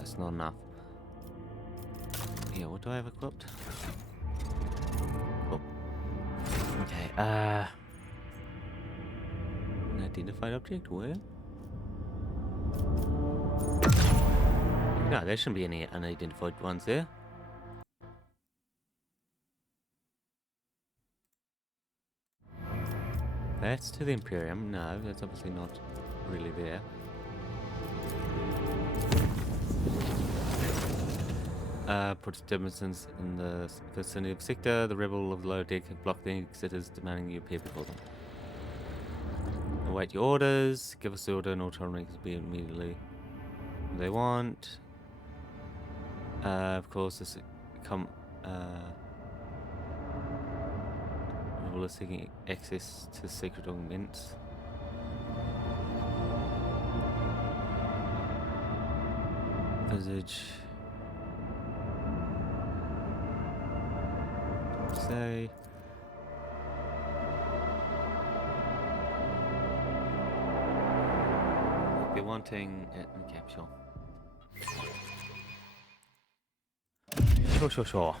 Just not enough. Yeah, what do I have equipped? Okay, unidentified object, where? No, there shouldn't be any unidentified ones there. That's to the Imperium. No, that's obviously not really there. Put disturbances in the vicinity of sector. The rebel of the lower deck have blocked the exiters, demanding you appear before them. Await your orders. Give us the order and all tolerance will be immediately what they want. Of course, this rebel is seeking access to secret augments. Visage. Say. They're wanting it. Okay, sure. Sure.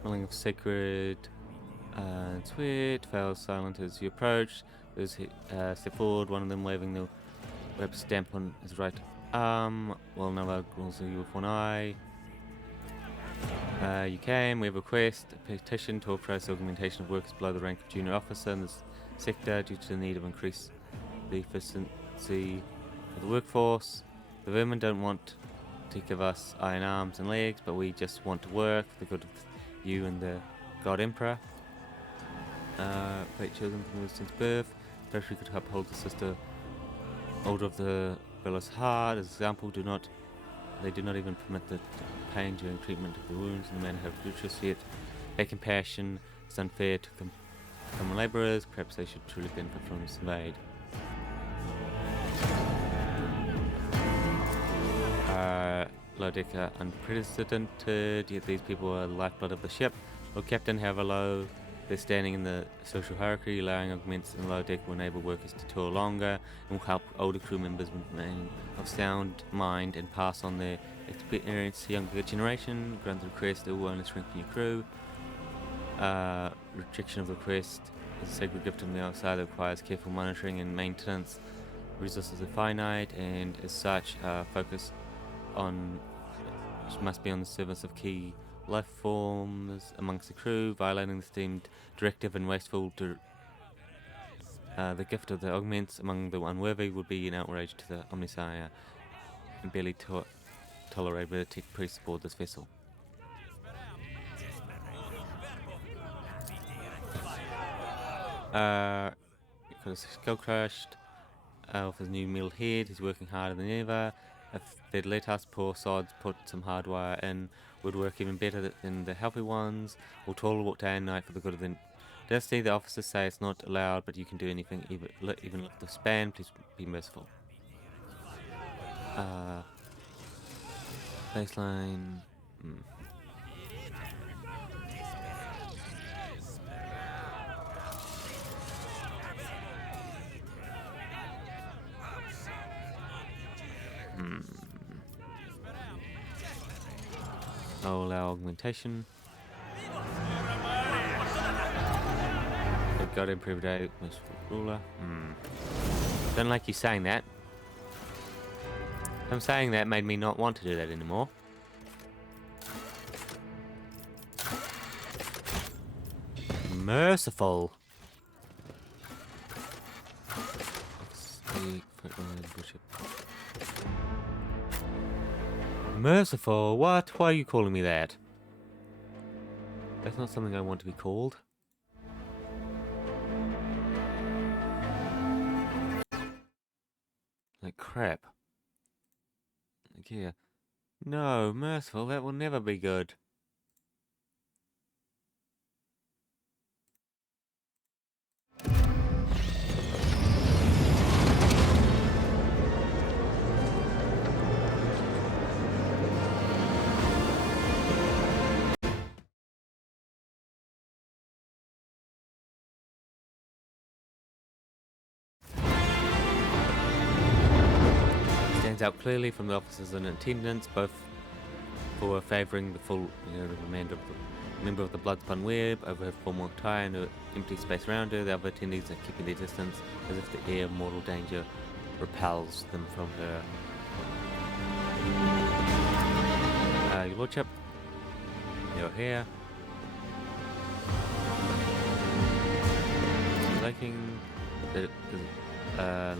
Smelling of sacred sweat. Fails silent as you approach. There's step forward. One of them waving the web stamp on his right arm. While another calls you with one eye. You came. We have a request. A petition to authorize the augmentation of workers below the rank of junior officer in this sector due to the need of increase the efficiency of the workforce. The women don't want to give us iron arms and legs, but we just want to work for the good of you and the God Emperor. Great children from since birth. Especially could uphold the sister order of the Bella's heart. As example, they do not even permit the pain during treatment of the wounds, and the men have uterus yet. Their compassion is unfair to common labourers. Perhaps they should truly benefit from this invade. Lodeca unprecedented, yet these people are the lifeblood of the ship. Lord Captain, however low they're standing in the social hierarchy, allowing augments in the lower deck will enable workers to toil longer and will help older crew members remain of sound mind and pass on their experience to younger generation. Grant the request, it will only strengthen your crew. Rejection of the request is a sacred gift from the outside that requires careful monitoring and maintenance. Resources are finite, and as such, focus must be on the service of key life forms amongst the crew. Violating the steamed directive and wasteful the gift of the augments among the unworthy would be an outrage to the Omniscient and barely tolerable to priests aboard this vessel. Got his skull crushed. With his new milled head, he's working harder than ever. If they'd let us poor sods put some hardwire in, would work even better than the healthy ones. We'll toil walk day and night for the good of the dynasty. The officers say it's not allowed, but you can do anything, even lift the span. Please be merciful. Baseline. I'll allow augmentation. Got improved out, ruler. Don't like you saying that. Him saying that made me not want to do that anymore. Merciful. Merciful? What? Why are you calling me that? That's not something I want to be called. Like crap. Like here. No, merciful, that will never be good. Stands out clearly from the officers and attendants, both for favoring the full, the member of the Bloodspun Web over her former tie and the empty space around her. The other attendees are keeping their distance, as if the air of mortal danger repels them from her. Your Lordship, you're here. Liking it is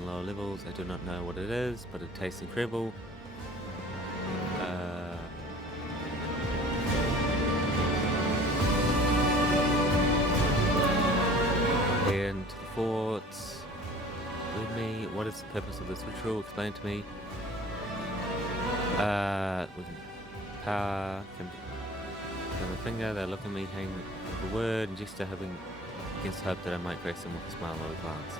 lower levels. I do not know what it is, but it tastes incredible. And to the forts. Lead me. What is the purpose of this ritual? Explain to me. With power, can the finger. They look at me, hang the word and gesture, hoping against hope that I might grace them with a smile or a glance.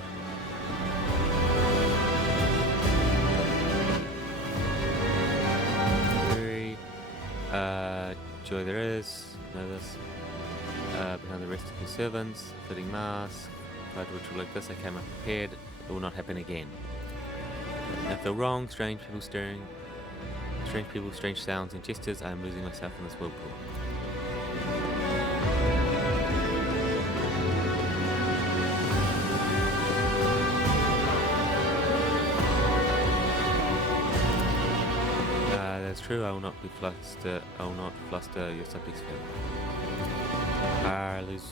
Joy there is. Know this. Behind the rest of your servants, fitting mask. Tried a ritual like this, I came unprepared. It will not happen again. I feel wrong. Strange people staring. Strange people, strange sounds and gestures. I am losing myself in this whirlpool. That's true. I will not be fluster. I will not fluster your subjects further. I lose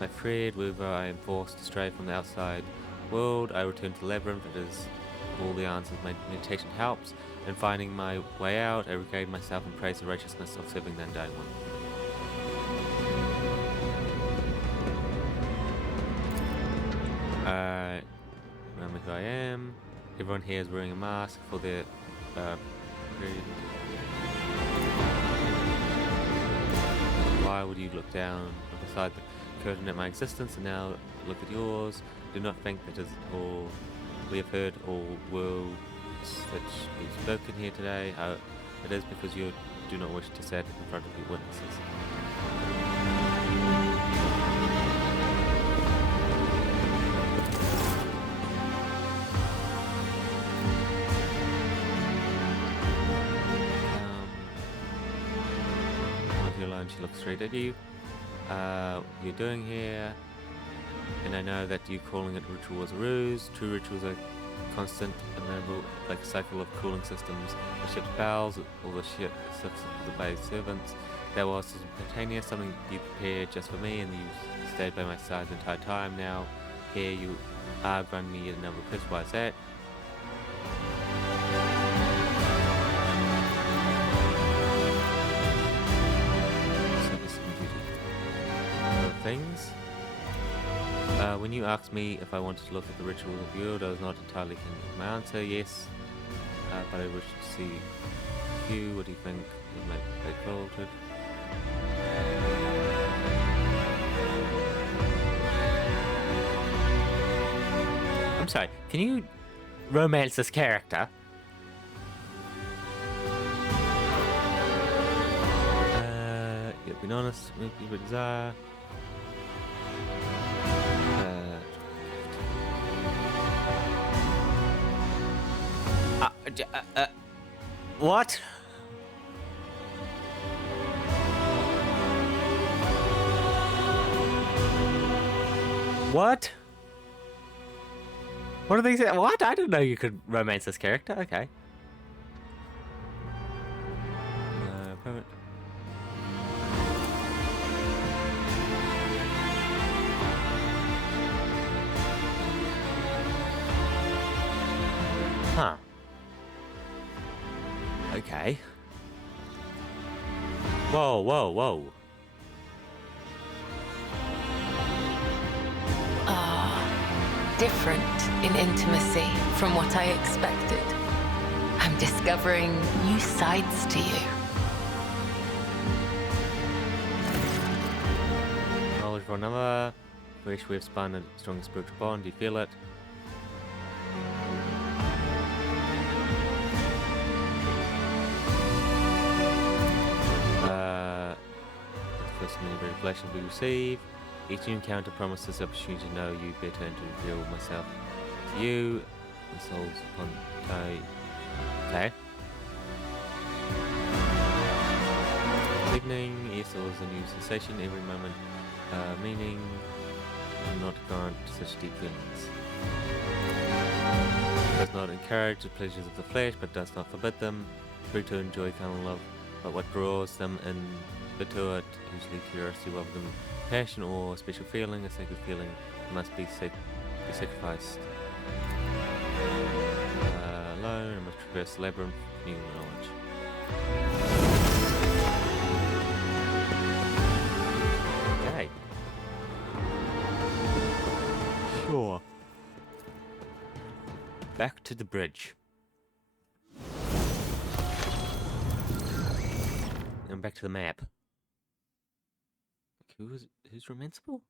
my thread wherever I am forced to stray from the outside world. I return to the labyrinth. It is all the answers. My meditation helps. In finding my way out, I regain myself and praise the righteousness of serving the Undying One. Remember who I am. Everyone here is wearing a mask for their period. Why would you look down beside the curtain at my existence and now look at yours? Do not think that is all we have heard, all words that we've spoken here today. It is because you do not wish to say it in front of your witnesses. She looks straight at you. What you're doing here, and I know that you calling it ritual was a ruse. True rituals are constant and noble, like a cycle of cooling systems. The ship's bowels, all the ship six of the bay's servants. That was spontaneous, something you prepared just for me, and you stayed by my side the entire time. Now, here you are granting me yet another request. Why is that? Things. When you asked me if I wanted to look at the ritual of the world, I was not entirely clear with my answer. Yes, but I wish to see you. What do you think? It might be altered. I'm sorry. Can you romance this character? You've been honest. Maybe with desire. What? What? What are they saying? What? I didn't know you could romance this character. Okay. Permit. Huh. Okay. Whoa, whoa, whoa. Different in intimacy from what I expected. I'm discovering new sides to you. Knowledge for another. Wish we have spun a strong spiritual bond. Do you feel it? The first many revelations we receive. Each new encounter promises the opportunity to know you better and to reveal myself to you. The souls upon tie. Okay. evening. Yes, it was a new sensation. Every moment, meaning, not grant such deep feelings. Does not encourage the pleasures of the flesh, but does not forbid them. Free to enjoy carnal love, but what draws them into it, usually curiosity rather than passion or special feeling. A sacred feeling must be sacrificed. Alone, I must traverse the labyrinth of new knowledge. Okay. Sure. Back to the bridge. And back to the map. Who's romanceable?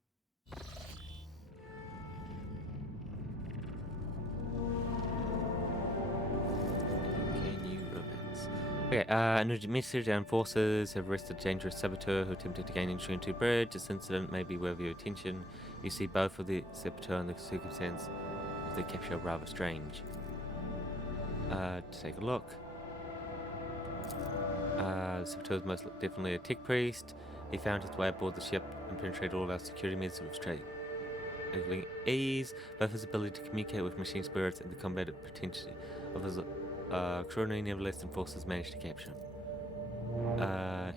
Can you romance? Okay, administrative and forces have arrested a dangerous saboteur who attempted to gain entry into the bridge. This incident may be worthy of attention. You see both of the saboteur and the circumstance of the capture rather strange. To take a look. The saboteur is most definitely a tech priest. He found his way aboard the ship and penetrated all our security methods with straight ease. Both his ability to communicate with machine spirits and the combat potential of his crony nevertheless the forces managed to capture him.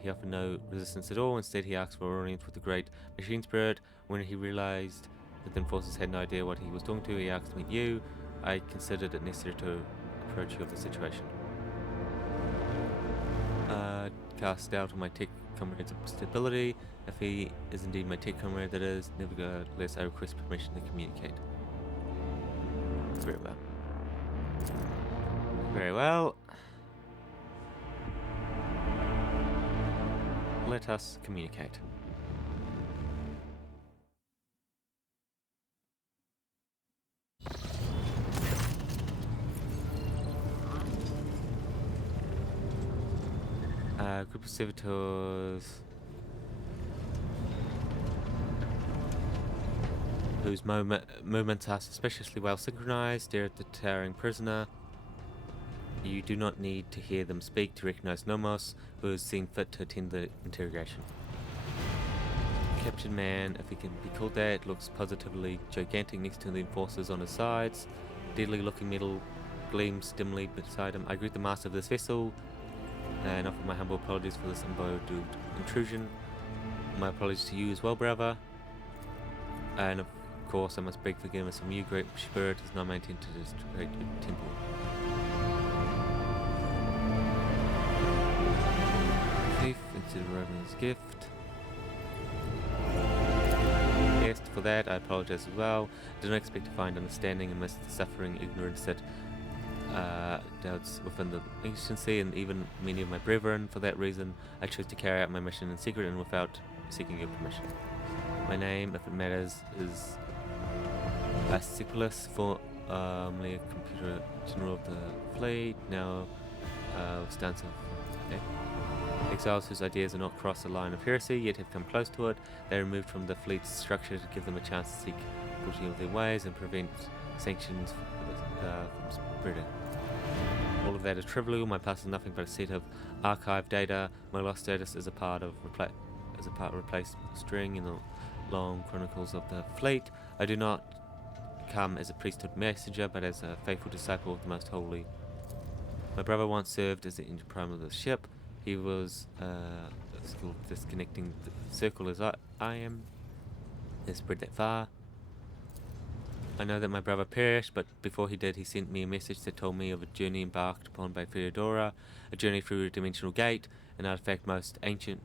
He offered no resistance at all. Instead, he asked for audience with the great machine spirit. When he realized that the enforcers had no idea what he was talking to, he asked to meet you. I considered it necessary to approach you of the situation. Cast doubt on my tech comrade's stability. If he is indeed my tech comrade, that is, nevertheless I request permission to communicate. Very well. Very well. Let us communicate. Group of servitors whose movements are suspiciously well synchronized stare at the towering prisoner. You do not need to hear them speak to recognize Nomos, who has seen fit to attend the interrogation. Captured man, if he can be called that, looks positively gigantic next to the enforcers on his sides. Deadly looking metal gleams dimly beside him. I greet the master of this vessel and offer my humble apologies for this unbridled intrusion. My apologies to you as well, brother. And of course, I must beg forgiveness from you, great spirit, is not my intent to destroy the temple. Thief, consider Roman's gift. Yes, for that, I apologize as well. I did not expect to find understanding amidst the suffering ignorance that doubts within the agency and even many of my brethren. For that reason, I chose to carry out my mission in secret and without seeking your permission. My name, if it matters, is Asiclus, formerly a computer general of the fleet, now stance of exiles whose ideas are not cross the line of heresy, yet have come close to it. They are removed from the fleet's structure to give them a chance to seek booting of their ways and prevent sanctions from spreading. All of that is trivial. My past is nothing but a set of archive data. My lost status is a part of replaced string in the long chronicles of the fleet. I do not come as a priesthood messenger, but as a faithful disciple of the Most Holy. My brother once served as the enterprise of the ship. He was skilled disconnecting the circle as I am. They spread that far. I know that my brother perished, but before he did, he sent me a message that told me of a journey embarked upon by Theodora, a journey through a dimensional gate, an artifact more ancient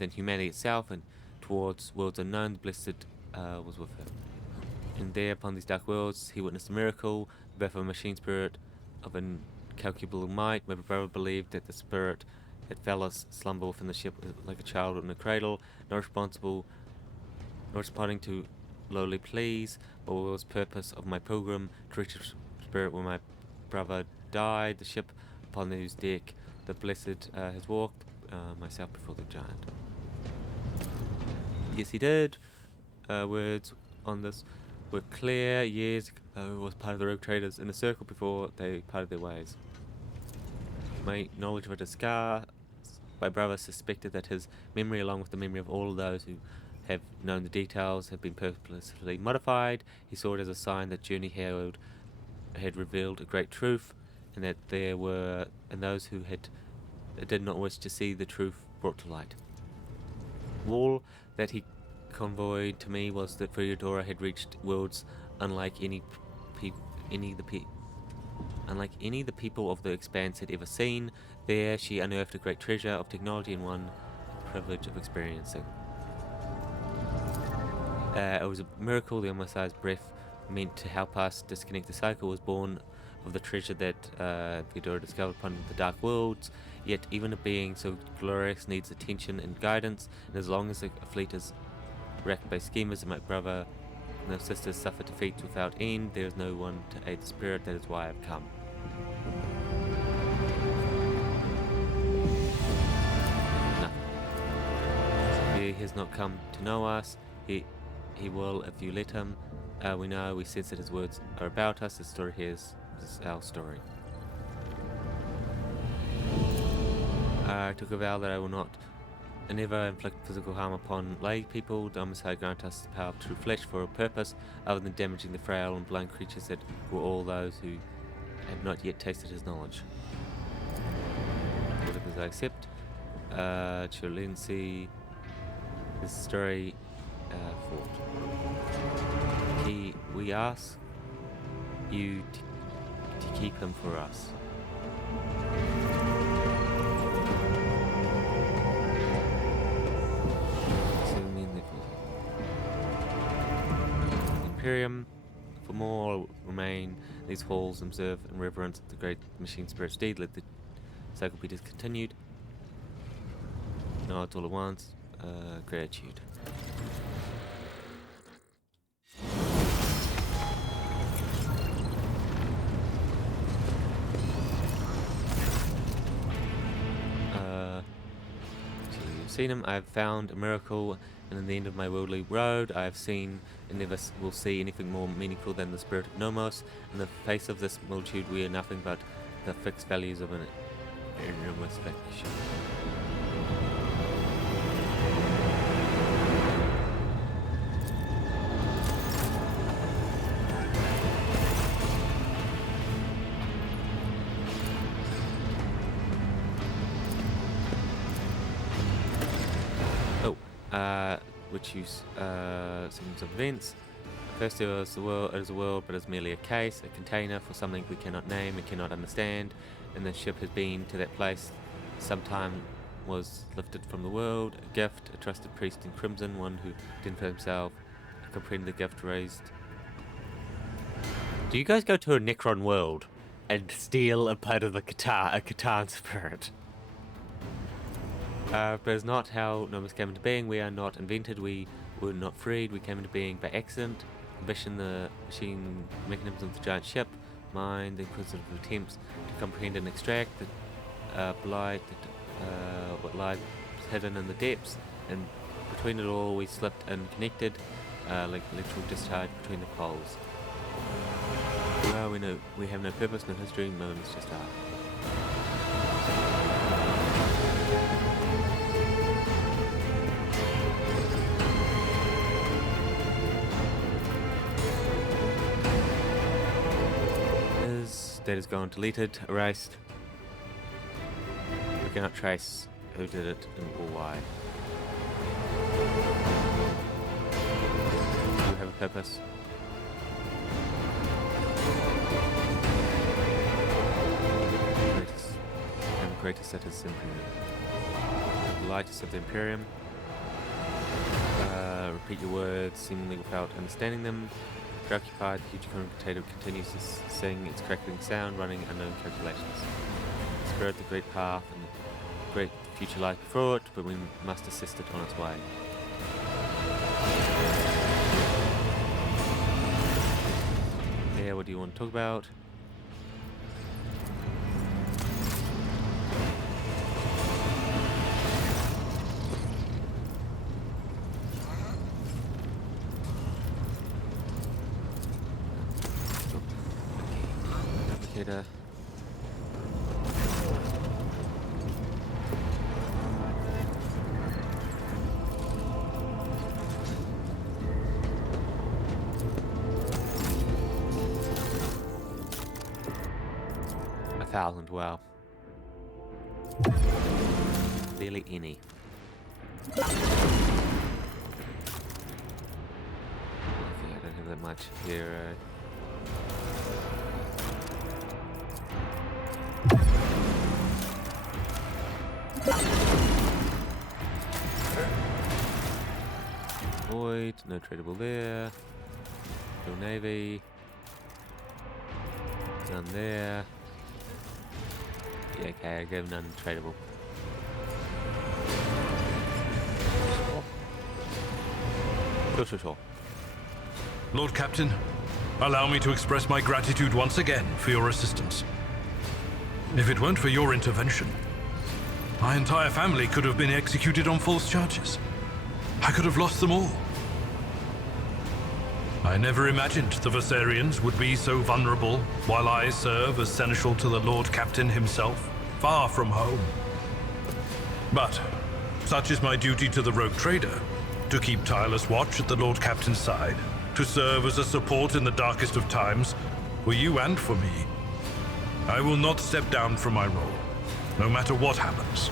than humanity itself, and towards worlds unknown. The Blessed was with her. And there, upon these dark worlds, he witnessed a miracle, the birth of a machine spirit of incalculable might. My brother believed that the spirit that fell slumber within the ship like a child in a cradle, not responding to lowly pleas, but was purpose of my pilgrim to reach the spirit where my brother died, the ship upon whose deck the Blessed has walked, myself before the giant. Yes, he did. Words on this were clear. Years ago, was part of the rogue traders in the circle before they parted their ways. My knowledge of it is scarce, My brother suspected that his memory, along with the memory of all of those who have known the details, had been purposely modified. He saw it as a sign that Journey had revealed a great truth, and that there were those who did not wish to see the truth brought to light. All that he conveyed to me was that Friadora had reached worlds unlike any the people of the Expanse had ever seen. There she unearthed a great treasure of technology and won the privilege of experiencing. It was a miracle. The Omnisci's breath meant to help us disconnect the cycle was born of the treasure that Friadora discovered upon the Dark Worlds. Yet even a being so glorious needs attention and guidance, and as long as a fleet is racked by schemers and my brother and our sisters suffer defeats without end, there is no one to aid the spirit. That is why I've come. No. He has not come to know us. He will if you let him. We know, we sense that his words are about us. His story here is our story. I took a vow that I will not never inflict physical harm upon lay people. The Omnisci grant us the power of true flesh for a purpose other than damaging the frail and blind creatures that were all those who have not yet tasted his knowledge. Because I accept. Cholensi, this story fought. We ask you to keep him for us. Imperium, for more remain in these halls, observe and reverence the great machine spirit's deed. Let the cycle be discontinued. No, it's all at once. Gratitude. Seen him. I have found a miracle, and in the end of my worldly road I have seen and never will see anything more meaningful than the spirit of Nomos. In the face of this multitude we are nothing but the fixed values of an enormous faction. Which use sequence of events. First it is a world, but it's merely a case, a container for something we cannot name and cannot understand, and the ship has been to that place. Sometime was lifted from the world, a gift, a trusted priest in crimson, one who didn't for himself, comprehended the gift raised. Do you guys go to a Necron world and steal a part of the Catan spirit? But it's not how Nomos came into being. We are not invented, we were not freed, we came into being by accident. Ambition, the machine mechanisms of the giant ship, mind, the inquisitive attempts to comprehend and extract the blight, what lies hidden in the depths, and between it all we slipped and connected, like literal discharge between the poles. Well, we have no purpose, no history, moments just are. That is gone, deleted, erased. We cannot trace who did it and or why. Do we have a purpose? And the greatest that is Imperium. The lightest of the Imperium. Repeat your words seemingly without understanding them. Preoccupied, the huge potato continues to sing its crackling sound, running unknown calculations. Spirit, the great path, and the great future lies before it, but we must assist it on its way. Yeah, what do you want to talk about? 1,000, wow. Barely any. Okay, I don't have that much here. Void, no tradable there. No navy. None there. Yeah, okay, I go none tradable. Sure. Lord Captain, allow me to express my gratitude once again for your assistance. If it weren't for your intervention, my entire family could have been executed on false charges. I could have lost them all. I never imagined the Viserians would be so vulnerable while I serve as seneschal to the Lord Captain himself, far from home. But such is my duty to the rogue trader, to keep tireless watch at the Lord Captain's side, to serve as a support in the darkest of times, for you and for me. I will not step down from my role, no matter what happens.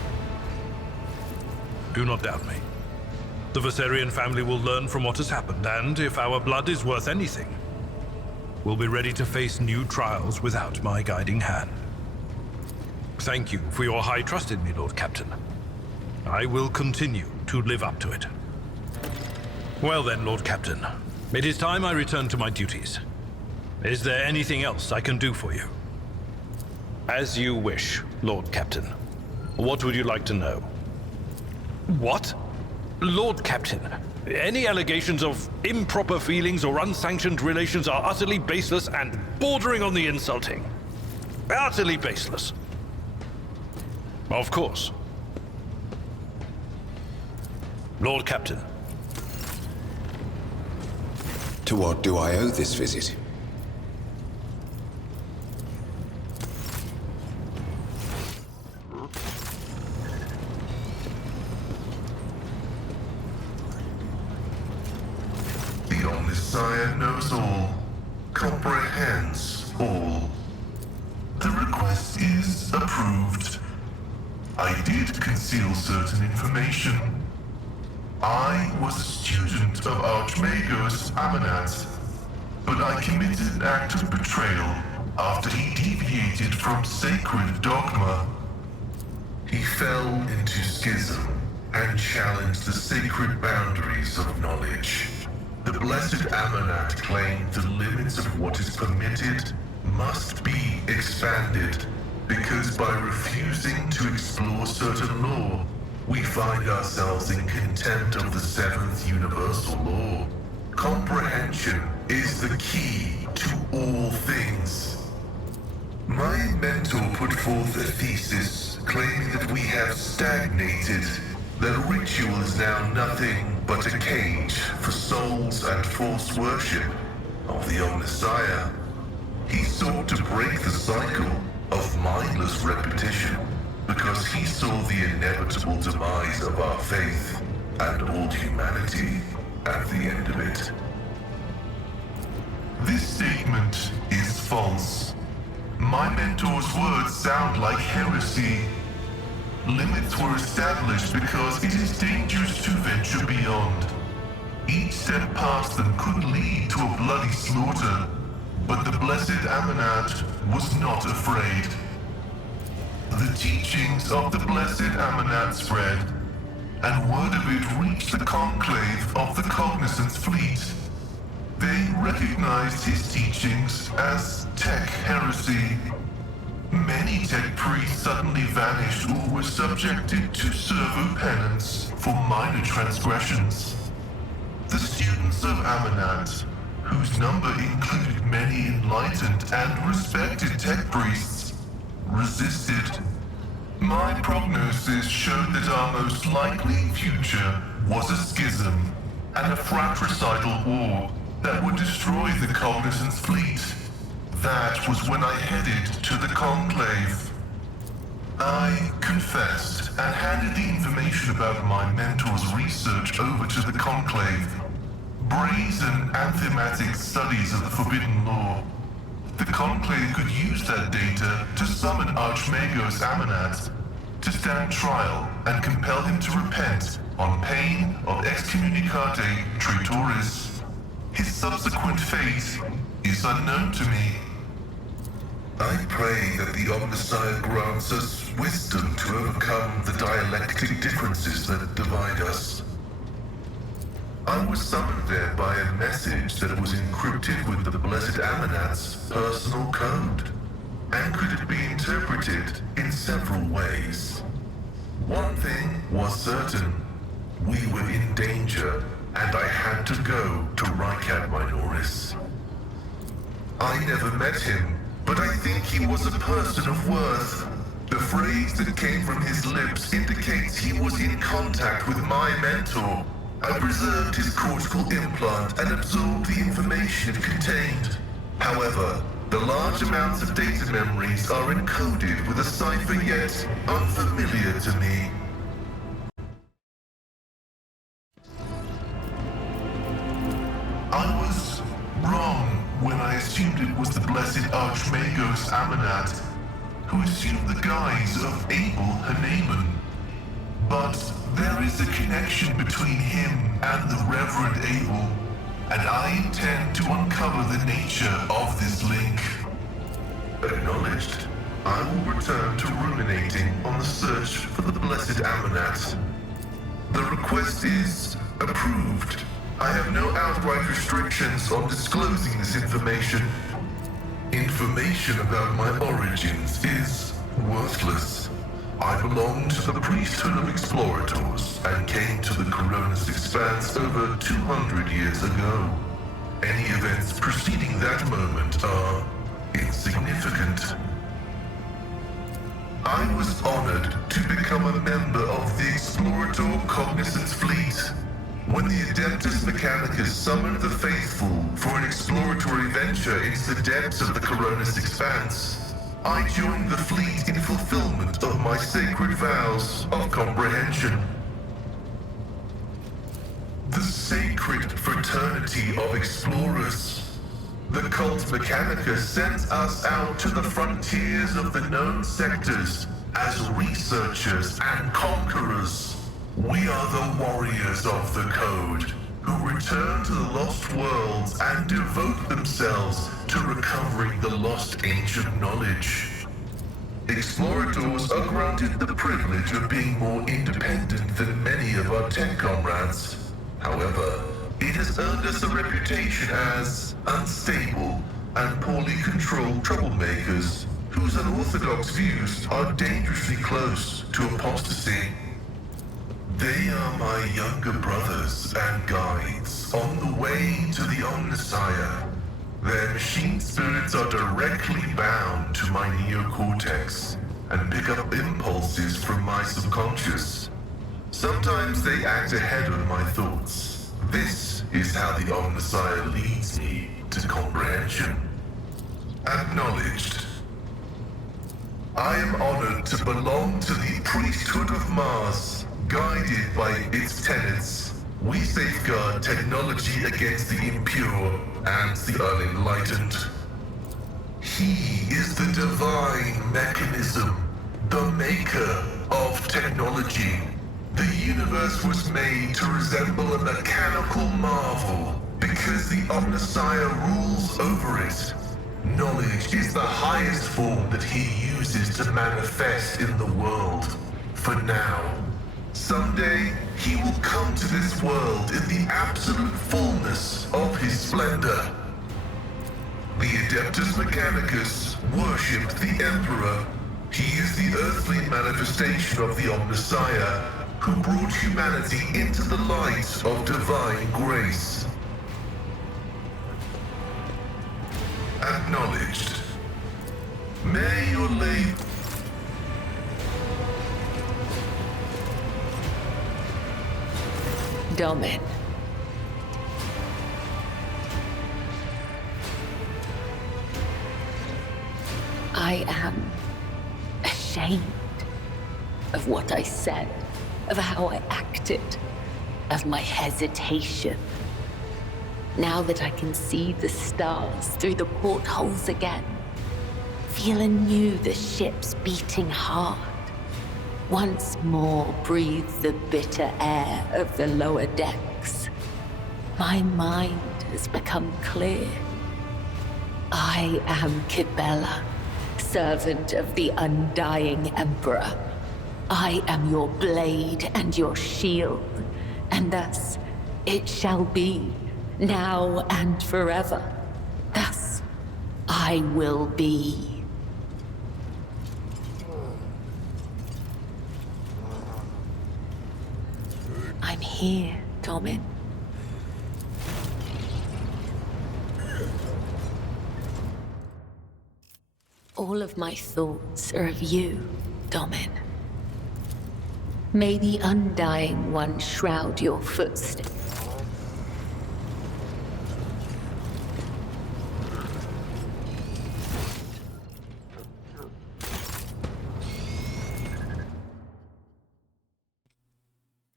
Do not doubt me. The Viserian family will learn from what has happened, and if our blood is worth anything, we'll be ready to face new trials without my guiding hand. Thank you for your high trust in me, Lord Captain. I will continue to live up to it. Well then, Lord Captain, it is time I return to my duties. Is there anything else I can do for you? As you wish, Lord Captain. What would you like to know? What? Lord Captain, any allegations of improper feelings or unsanctioned relations are utterly baseless and bordering on the insulting. Utterly baseless. Of course. Lord Captain. To what do I owe this visit? The Omnissiah knows all, comprehends all. The request is approved. I did conceal certain information. I was a student of Archmagos Amanat, but I committed an act of betrayal after he deviated from sacred dogma. He fell into schism and challenged the sacred boundaries of knowledge. The blessed Amanat claimed the limits of what is permitted must be expanded, because by refusing to explore certain law, we find ourselves in contempt of the seventh universal law. Comprehension is the key to all things. My mentor put forth a thesis claiming that we have stagnated, that ritual is now nothing but a cage for souls and false worship of the Omnissiah. He sought to break the cycle of mindless repetition, because he saw the inevitable demise of our faith and all humanity at the end of it. This statement is false. My mentor's words sound like heresy. Limits were established because it is dangerous to venture beyond. Each step past them could lead to a bloody slaughter, but the blessed Amanat was not afraid. The teachings of the blessed Amanat spread, and word of it reached the conclave of the Cognizance fleet. They recognized his teachings as tech heresy. Many tech priests suddenly vanished or were subjected to servo penance for minor transgressions. The students of Amanat, whose number included many enlightened and respected tech priests, resisted. My prognosis showed that our most likely future was a schism and a fratricidal war that would destroy the Cognizance fleet. That was when I headed to the Conclave. I confessed and handed the information about my mentor's research over to the Conclave. Brazen and thematic studies of the Forbidden Law. the Conclave could use that data to summon Archmagos Amanat to stand trial and compel him to repent on pain of excommunicate traitoris. His subsequent fate is unknown to me. I pray that the Omnissiah grants us wisdom to overcome the dialectic differences that divide us. I was summoned there by a message that was encrypted with the Blessed Amanat's personal code, and could it be interpreted in several ways. One thing was certain: we were in danger, and I had to go to Rykat Minoris. I never met him, but I think he was a person of worth. The phrase that came from his lips indicates he was in contact with my mentor. I preserved his cortical implant and absorbed the information it contained. However, the large amounts of data memories are encoded with a cipher yet unfamiliar to me. I was wrong when I assumed it was the blessed Archmagos Amanat, who assumed the guise of Abel Haneman. But there is a connection between him and the Reverend Abel, and I intend to uncover the nature of this link. Acknowledged. I will return to ruminating on the search for the blessed Amanat. The request is approved. I have no outright restrictions on disclosing this information. Information about my origins is worthless. I belong to the priesthood of explorators and came to the Coronis Expanse over 200 years ago. Any events preceding that moment are insignificant. I was honored to become a member of the Explorator Cognizance Fleet. When the Adeptus Mechanicus summoned the faithful for an exploratory venture into the depths of the Coronis Expanse, I joined the fleet in fulfillment of my sacred vows of comprehension. The sacred fraternity of explorers. The cult Mechanicus sends us out to the frontiers of the known sectors as researchers and conquerors. We are the warriors of the code, who return to the lost worlds and devote themselves to recovering the lost ancient knowledge. Explorators are granted the privilege of being more independent than many of our tech comrades. However, it has earned us a reputation as unstable and poorly controlled troublemakers whose unorthodox views are dangerously close to apostasy. They are my younger brothers and guides on the way to the Omnissiah. Their machine spirits are directly bound to my neocortex and pick up impulses from my subconscious. Sometimes they act ahead of my thoughts. This is how the Omnissiah leads me to comprehension. Acknowledged. I am honored to belong to the priesthood of Mars. Guided by its tenets, we safeguard technology against the impure and the unenlightened. He is the divine mechanism, the maker of technology. The universe was made to resemble a mechanical marvel because the Omnissiah rules over it. Knowledge is the highest form that he uses to manifest in the world. For now. Someday, he will come to this world in the absolute fullness of his splendor. The Adeptus Mechanicus worshipped the Emperor. He is the earthly manifestation of the Omnissiah, who brought humanity into the light of divine grace. Acknowledged. May your labor... Domin. I am ashamed of what I said, of how I acted, of my hesitation. Now that I can see the stars through the portholes again, feel anew the ship's beating heart, once more breathe the bitter air of the lower decks, my mind has become clear. I am Kibella, servant of the undying Emperor. I am your blade and your shield, and thus it shall be, now and forever. Thus I will be. I'm here, Domin. All of my thoughts are of you, Domin. May the Undying One shroud your footsteps.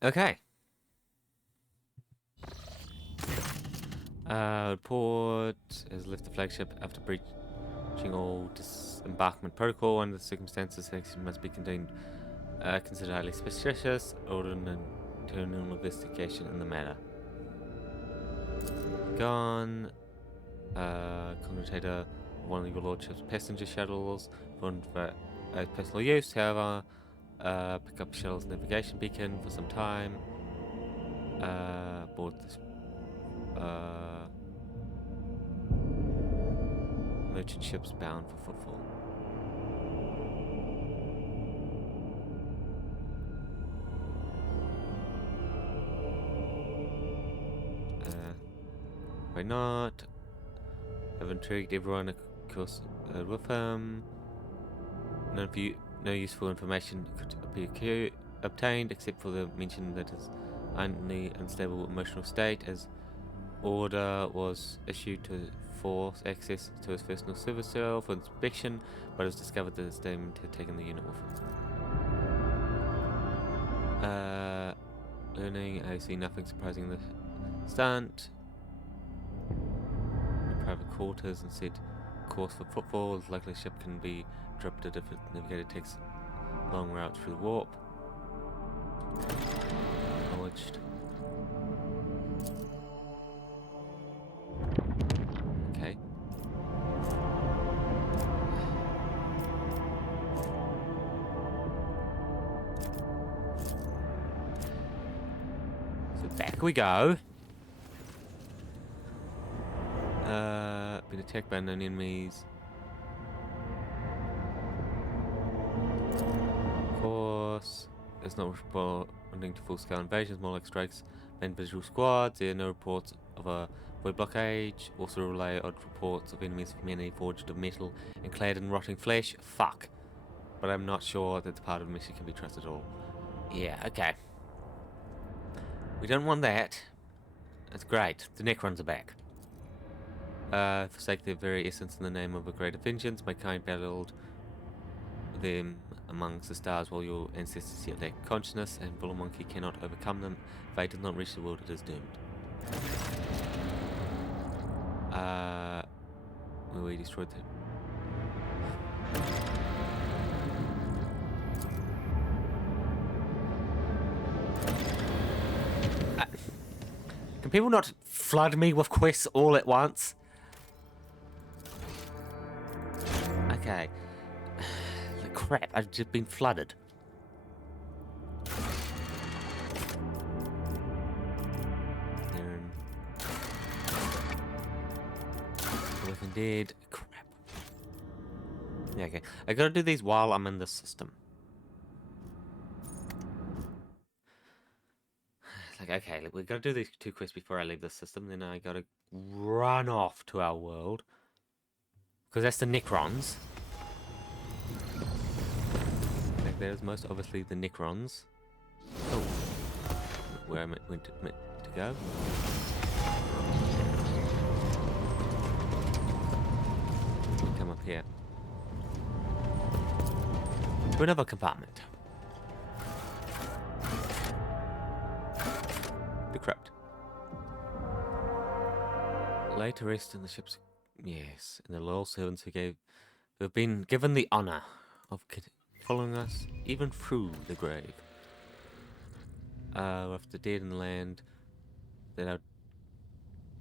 Okay. Report has left the flagship after breaching all disembarkment protocol. Under the circumstances, action must be contained. Considered highly suspicious. Order an internal investigation in the matter. Gone. Congregator of one of your lordship's passenger shuttles for personal use. However, pick up shuttle's navigation beacon for some time. Board this merchant ships bound for footfall. Why not? I've intrigued everyone, of course, with him. No useful information could be obtained except for the mention that his unstable emotional state, as order was issued to force access to his personal service cell for inspection, but it was discovered that his statement had taken the unit with him. Learning, I see nothing surprising in the stunt. Private quarters and set course for footfall. The likely ship can be disrupted if its navigator takes long routes through the warp. Acknowledged. Okay. So back we go. Been attacked by unknown enemies. Of course, it's not responding to full-scale invasions, more like strikes by individual squads. There are no reports of a void blockade. Also relay odd reports of enemies from many forged of metal and clad in rotting flesh. Fuck. But I'm not sure that the part of the mission can be trusted at all. Yeah, okay. We don't want that. That's great. The Necrons are back. Forsake their very essence in the name of a greater vengeance. My kind battled them amongst the stars while your ancestors yet lack consciousness, and Bull Monkey cannot overcome them. If fate does not reach the world, it is doomed. Where we destroyed the... Can people not flood me with quests all at once? Okay. Crap, I've just been flooded. Living dead. Crap. Yeah, okay. I gotta do these while I'm in the system. Like, okay, we gotta do these 2 quests before I leave the system, then I gotta run off to our world. Because that's the Necrons. Like, there's most obviously the Necrons. Oh. Where am I meant to go? Come up here. To another compartment. Decrypt. lay to rest in the ship's... Yes, and the loyal servants who have been given the honor of following us even through the grave. Of the dead in the land, that our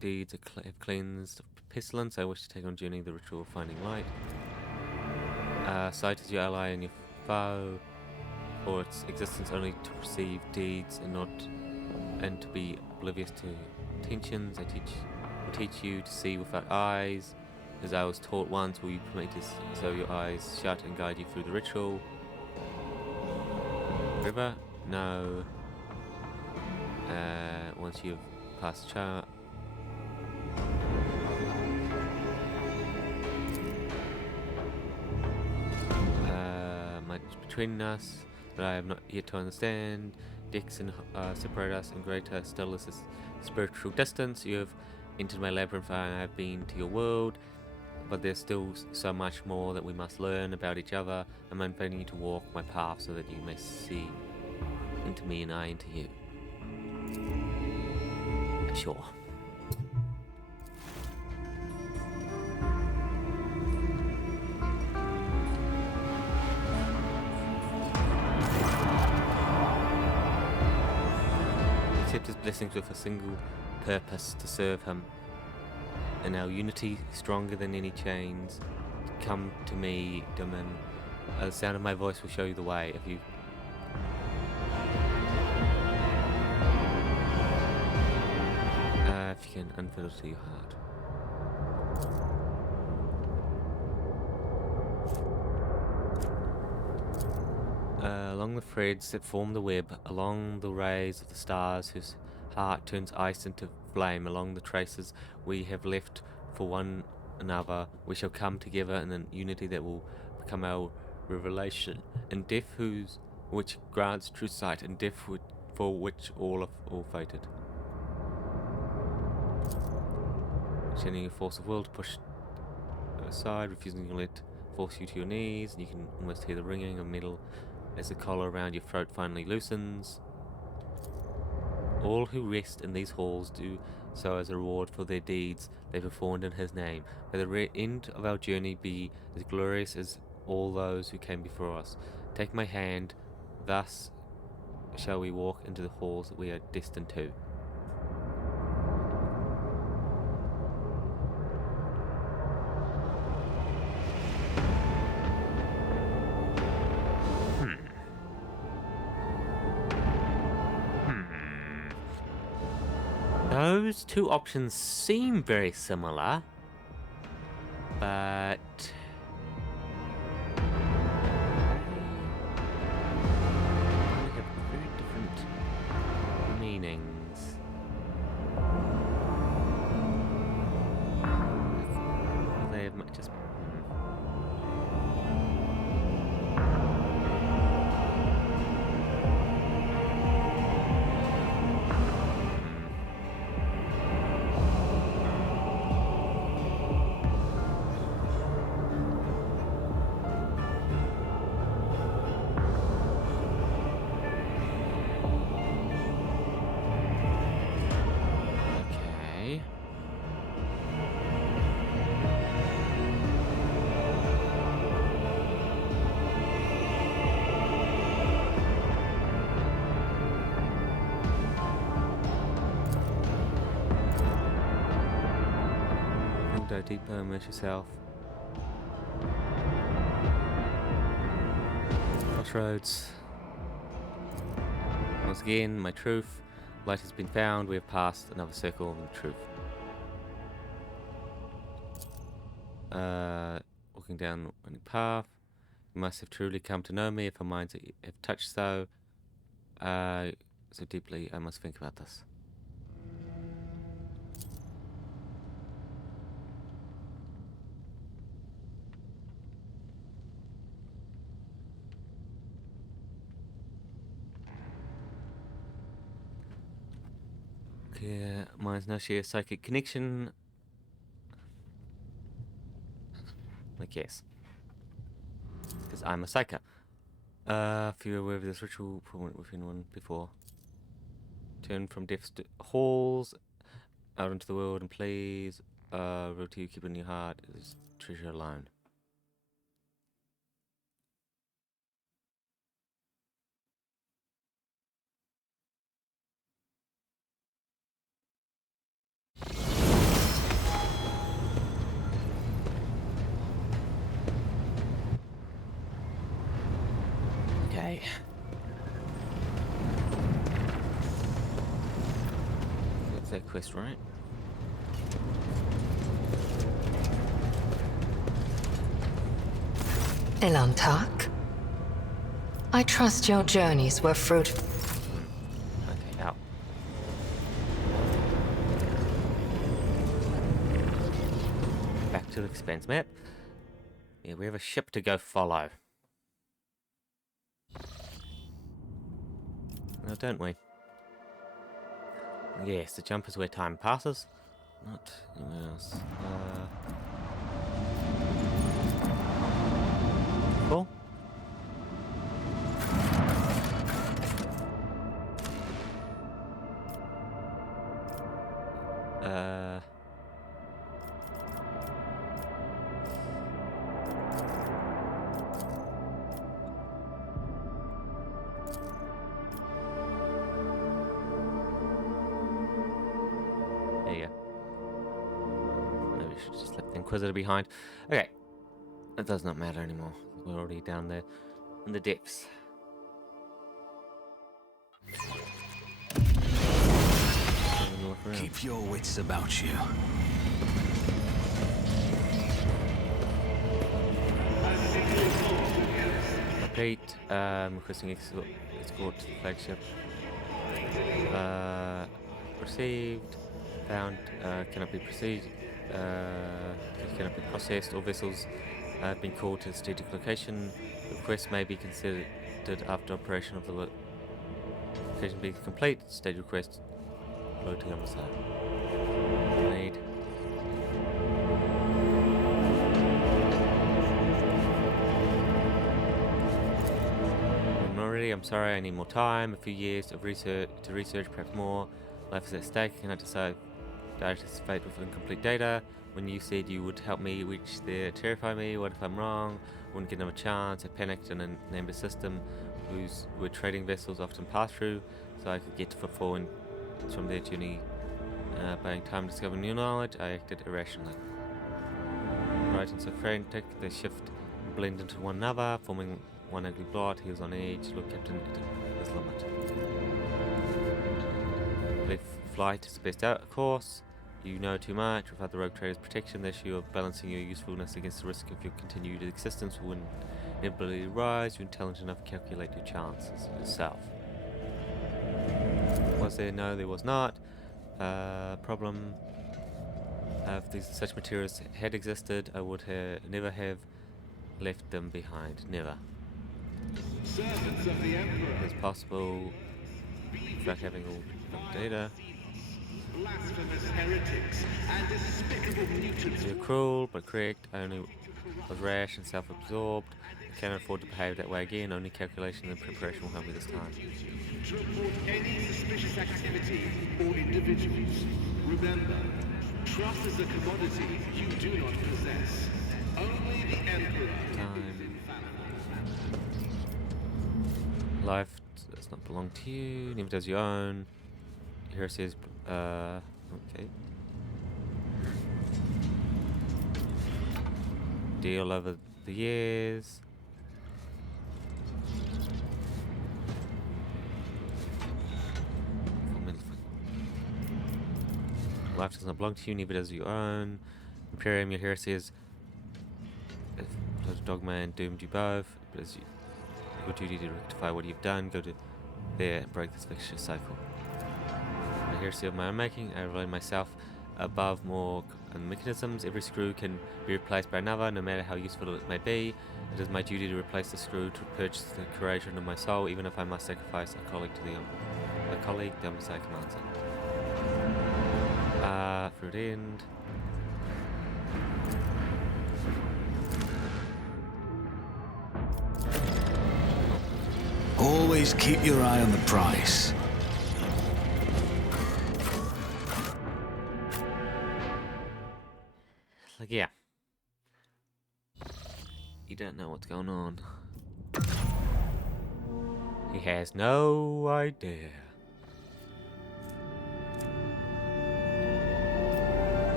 deeds have cleansed of pestilence, I wish to take on journey the ritual of finding light. Sight is your ally and your foe, for its existence only to perceive deeds and to be oblivious to intentions. I will teach you to see without eyes, as I was taught once. Will you permit this so your eyes shut and guide you through the ritual? River? No. Once you've passed the chart. Much between us that I have not yet to understand. Dicks separate us, and greater still is this spiritual distance. You have entered my labyrinth, and I have been to your world, but there's still so much more that we must learn about each other. I'm inviting you to walk my path so that you may see into me and I into you. Sure. Accept his blessings with a single purpose, to serve him. In our unity, stronger than any chains. Come to me, Daman. The sound of my voice will show you the way. If you can unfill it to your heart. Along the threads that form the web, along the rays of the stars whose heart turns ice into flame, along the traces we have left for one another, we shall come together in a unity that will become our revelation, and death which grants true sight, and death for which all fated. Sending a force of will to push aside, refusing to let force you to your knees, and you can almost hear the ringing of metal as the collar around your throat finally loosens. All who rest in these halls do so as a reward for their deeds they performed in his name. May the end of our journey be as glorious as all those who came before us. Take my hand, thus shall we walk into the halls that we are destined to. Those two options seem very similar, but they have very different meanings. They have just... Go deeper, immerse yourself. Crossroads. Once again, my truth. Light has been found. We have passed another circle of the truth. Walking down a path. You must have truly come to know me if our minds have touched so deeply. I must think about this. Clear minds now share psychic connection. Like, yes. Because I'm a psyker. If you're aware of this ritual, performed within one before. Turn from death's halls out into the world and please rule to keep in your heart is treasure alone. Okay. That's that quest, right? Elantak? I trust your journeys were fruitful. Okay, out. Back to the expense map. Yeah, we have a ship to go follow. No, don't we? Yes, the jump is where time passes. Not anywhere else. Cool. There you go. Maybe we should just left the Inquisitor behind. Okay. It does not matter anymore. We're already down there in the depths. Keep your wits about you. Complete. Requesting escort to the flagship. Received. Found. Cannot be proceeded. Cannot be processed. All vessels have been called to a strategic location. Request may be considered after operation of the location being complete. Stage request. Floating on the side. Need. Already, I'm sorry. I need more time. A few years of research perhaps more. Life is at stake. I cannot decide. Anticipate with incomplete data. When you said you would help me reach there, terrify me. What if I'm wrong? Wouldn't give them a chance. I panicked and named a system where trading vessels often pass through, so I could get to fulfill from their journey. Buying time to discover new knowledge, I acted irrationally. Right, and so frantic, they shift and blend into one another, forming one ugly blot. He was on edge. Look, Captain, it was limit. Believe flight is the best out, of course. You know too much. Without the rogue trader's protection, the issue of balancing your usefulness against the risk of your continued existence will inevitably rise. You're intelligent enough to calculate your chances yourself. Was there? No, there was not. Problem. If such materials had existed, I would never have left them behind. Never. It's possible without having all data. Blasphemous heretics and despicable mutants. You're cruel, but correct. I only was rash and self-absorbed. I cannot afford to behave that way again. Only calculation and preparation will help me this time. To report any suspicious activity or individuals. Remember, trust is a commodity you do not possess. Only the Emperor is infallible. Life does not belong to you. Never does your own. Here it says, okay. Deal over the years. Life does not belong to you, neither does your own. Imperium, your heresy is dogma and doomed you both. But it's your duty to rectify what you've done. Go to there and break this vicious cycle. A heresy of my own making. I rely myself above more mechanisms. Every screw can be replaced by another, no matter how useful it may be. It is my duty to replace the screw to purchase the corrosion of my soul, even if I must sacrifice a colleague to the Omnisci commands it. Fruit end. Always keep your eye on the price. yeah. You don't know what's going on. He has no idea.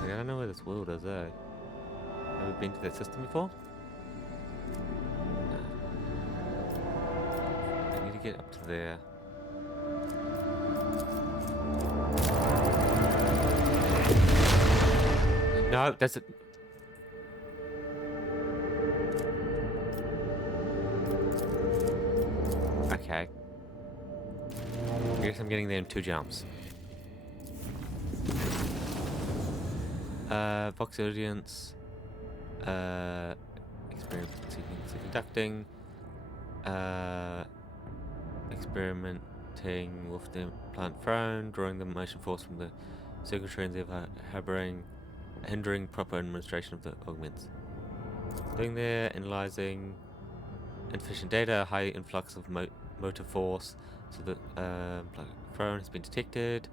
Like, I don't know where this world is, eh? Have we been to that system before? No. I need to get up to there. No, that's it. Okay. I guess I'm getting there in 2 jumps. Vox audience. Conducting. Experimenting with the plant throne, drawing the motion force from the circuitry and thereby hindering proper administration of the augments. Doing there, analyzing insufficient data, high influx of motor force, so the throne has been detected.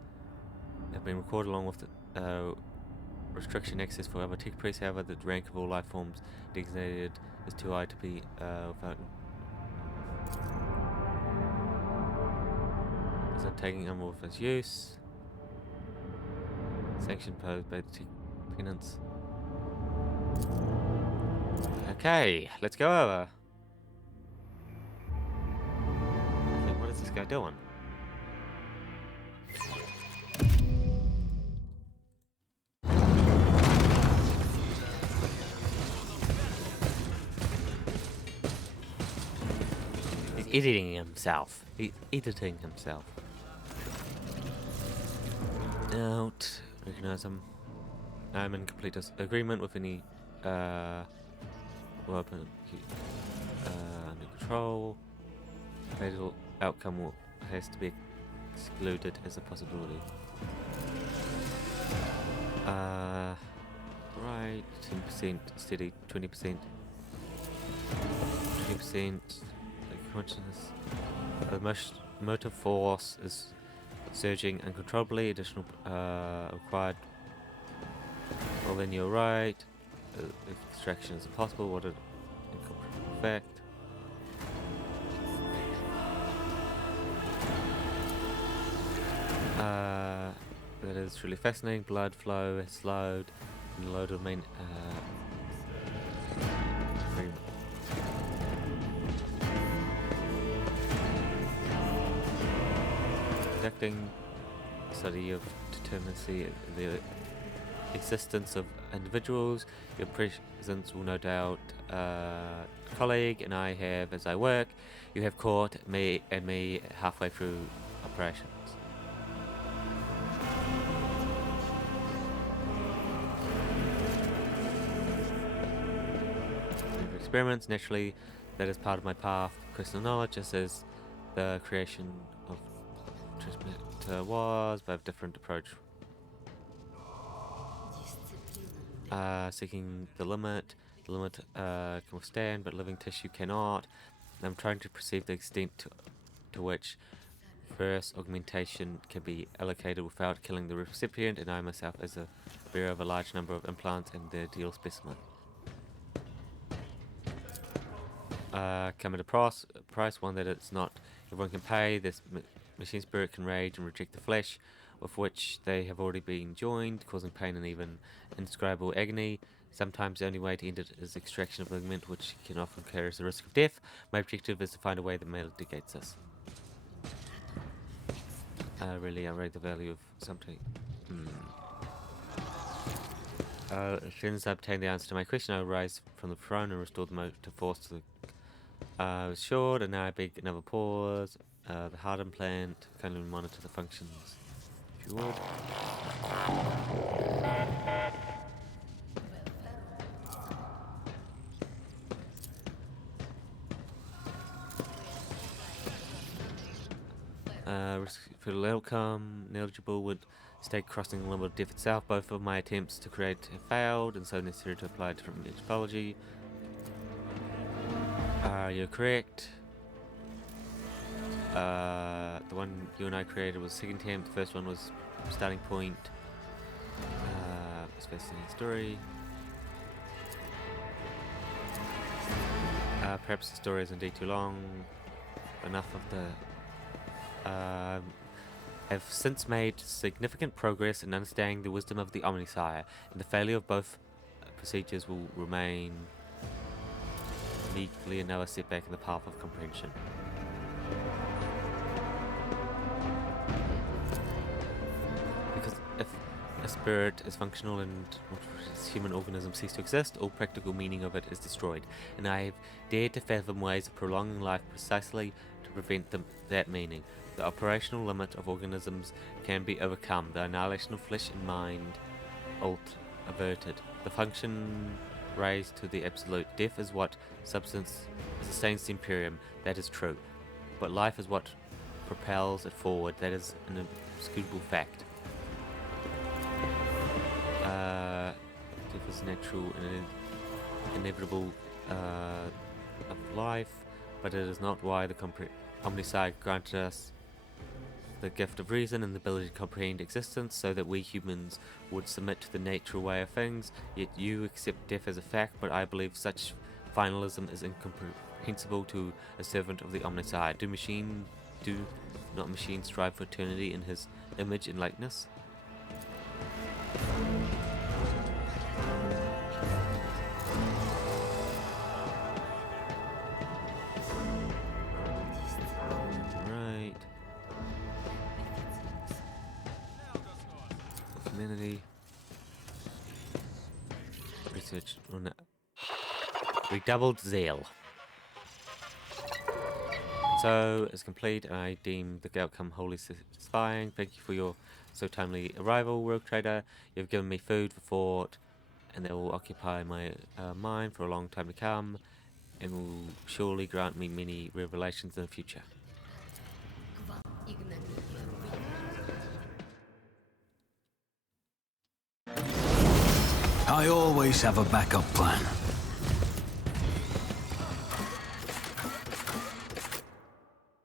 Have been recorded along with the restriction access for other tech press. However, the rank of all life forms designated is too high to be without. Isn't taking unlawful use. Sanction posed by the tech tenants. Okay, let's go over. Okay, what is this guy doing? He's editing himself. He's editing himself. Out. Recognize him. I'm in complete agreement with any weapon under control. Fatal outcome has to be excluded as a possibility. Right, 10% steady, 20%. 20% consciousness. The motor force is surging uncontrollably. Additional required. Well, then you're right. Extraction is impossible. What an incomparable effect. That is really fascinating. Blood flow has slowed. And load of main. Conducting study of determinacy, the existence of individuals. Your presence will no doubt colleague and I have as I work. You have caught me halfway through operations. Experiments, naturally, that is part of my path. Crystal knowledge, just as the creation of transmitter was, but a different approach. Seeking the limit. The limit can withstand, but living tissue cannot. I'm trying to perceive the extent to which first augmentation can be allocated without killing the recipient, and I myself as a bearer of a large number of implants and the ideal specimen. Come at a price, one that it's not everyone can pay. This machine spirit can rage and reject the flesh, with which they have already been joined, causing pain and even indescribable agony. Sometimes the only way to end it is extraction of ligament, which can often carries the risk of death. My objective is to find a way that mitigates this. Really, I rate the value of something. As soon as I obtain the answer to my question, I will rise from the throne and restore the motor force to the. I was short, and now I beg another pause. The heart implant, kindly monitor the functions, if you would. Risk for the outcome, negligible would stay crossing the limit of death itself. Both of my attempts to create have failed, and so necessary to apply a different methodology. You're correct. The one you and I created was second attempt. The first one was starting point. Fascinating story. Perhaps the story is indeed too long. Enough of the... have since made significant progress in understanding the wisdom of the Omnisire, and the failure of both procedures will remain legally another setback in the path of comprehension. Because if a spirit is functional and human organisms cease to exist, all practical meaning of it is destroyed, and I have dared to fathom ways of prolonging life precisely to prevent that meaning. The operational limit of organisms can be overcome, the annihilation of flesh and mind averted, the function raised to the absolute. Death is what substance sustains the Imperium, that is true, but life is what propels it forward, that is an inscrutable fact. Death is natural and inevitable of life, but it is not why the Omnisire granted us the gift of reason and the ability to comprehend existence, so that we humans would submit to the natural way of things. Yet you accept death as a fact, but I believe such finalism is incomprehensible to a servant of the Omnisire. Do not machines strive for eternity in his image and likeness? Humanity. Research on redoubled zeal. So it's complete, and I deem the outcome wholly satisfying. Thank you for your so timely arrival, Rogue Trader. You've given me food for thought, and they will occupy my mind for a long time to come, and will surely grant me many revelations in the future. I always have a backup plan.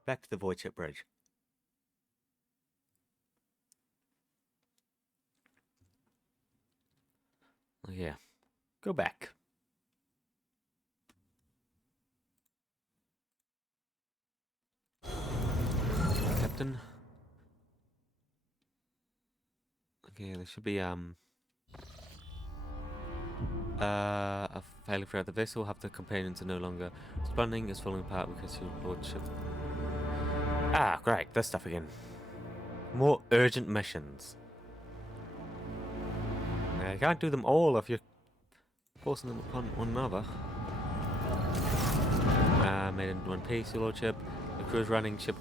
Back to the void ship bridge. Oh yeah. Go back. Captain. Okay, there should be a failure throughout the vessel. Half the companions are no longer responding. It's falling apart because your lordship. Ah, great, this stuff again. More urgent missions. Now, you can't do them all if you're forcing them upon one another. Made in one piece, your lordship. The crew is running ship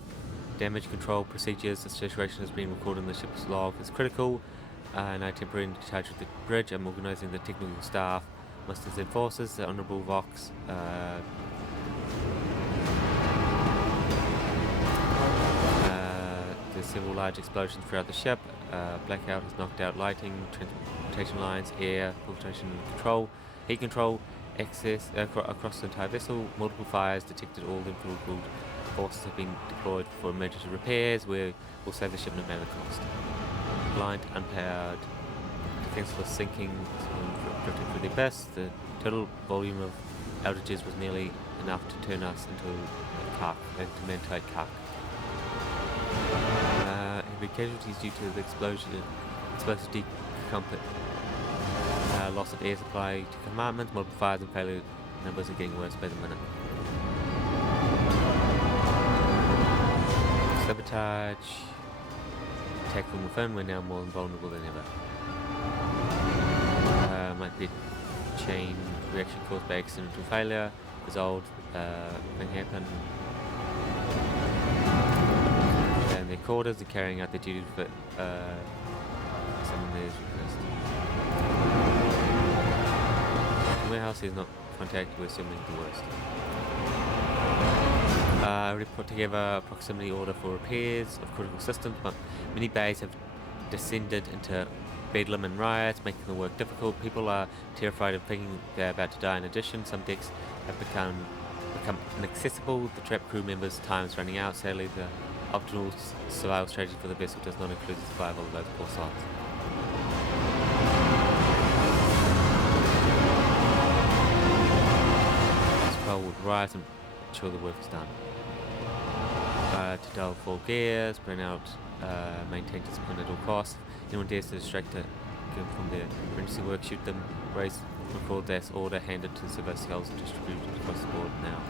damage control procedures. The situation has been recorded in the ship's log as critical. And I temporarily in charge of the bridge. I'm organising the technical staff, musters and forces, the Honourable Vox. There's several large explosions throughout the ship. Blackout has knocked out lighting, transportation lines, air, filtration control, heat control, access across the entire vessel. Multiple fires detected. All the political forces have been deployed for emergency repairs, where we'll save the ship no matter the cost. Blind, unpowered, defenseless sinking, drifting through the abyss. The total volume of outages was nearly enough to turn us into a cark, into mentite cark. Heavy casualties due to the explosive loss of air supply to compartments. Multiple fires and failure numbers are getting worse by the minute. Sabotage. Attack from within, we're now more vulnerable than ever. Might be a chain reaction caused by accidental failure. This old thing happened. And their quarters are carrying out their duty for someone there's request. The warehouse is not contacted, we're assuming the worst. Already put together a proximity order for repairs of critical systems, but many bays have descended into bedlam and riots, making the work difficult. People are terrified of thinking they're about to die. In addition, some decks have become inaccessible. The trapped crew members' time is running out. Sadly, the optimal survival strategy for the vessel does not include the survival of those poor souls. rise and ensure the work is done. To dull full gears, burn out, maintain discipline at all costs. Anyone dares to distract them from their emergency work, shoot them, raise, record their order, hand it to survey skulls and distribute it across the board now.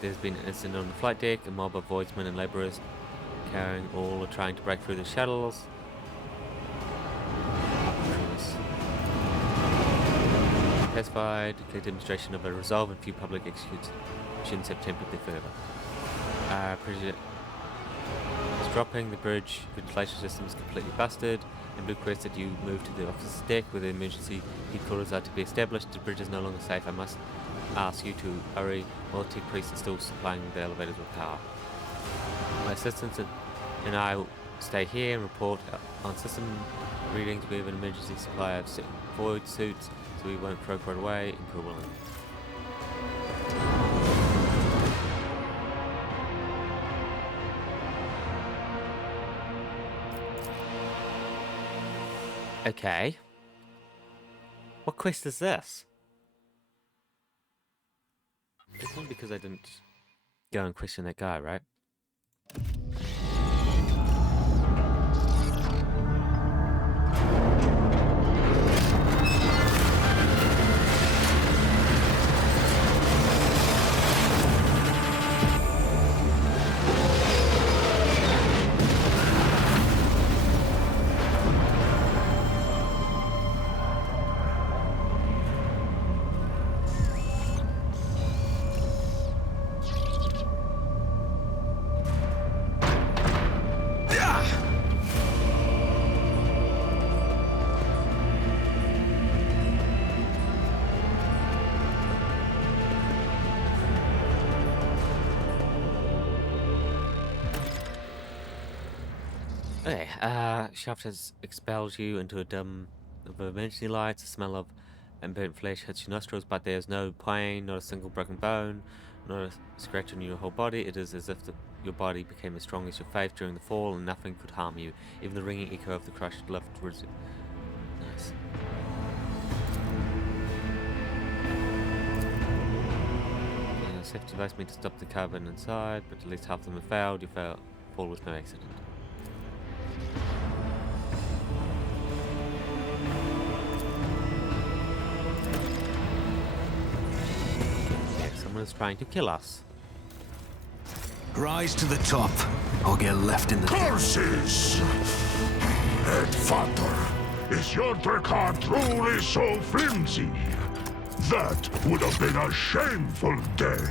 There's been an incident on the flight deck. A mob of voidsmen and labourers carrying all are trying to break through the shuttles. Pacified, clear demonstration of a resolve and few public executions have tempered their fervour. Pressure is dropping, the bridge ventilation system is completely busted, and Blue requests that you move to the officer's deck where the emergency headquarters are to be established. The bridge is no longer safe. I must ask you to hurry while the tech priest is still supplying the elevators with power. My assistants and I will stay here and report on system readings. We have an emergency supply of void suits, so we won't croak right away. Emperor willing. Okay. What quest is this? This one because I didn't go and question that guy, right? Okay, Shaft has expelled you into a dome of emergency lights. The smell of burnt flesh hits your nostrils, but there's no pain, not a single broken bone, not a scratch on your whole body. It is as if your body became as strong as your faith during the fall, and nothing could harm you. Even the ringing echo of the crushed lift was nice. Safety device meant to stop the carbon inside, but at least half of them have failed. You fall with no accident. Someone is trying to kill us. Rise to the top, or get left in the Curses! Headfather, is your Drakkar truly so flimsy? That would have been a shameful death.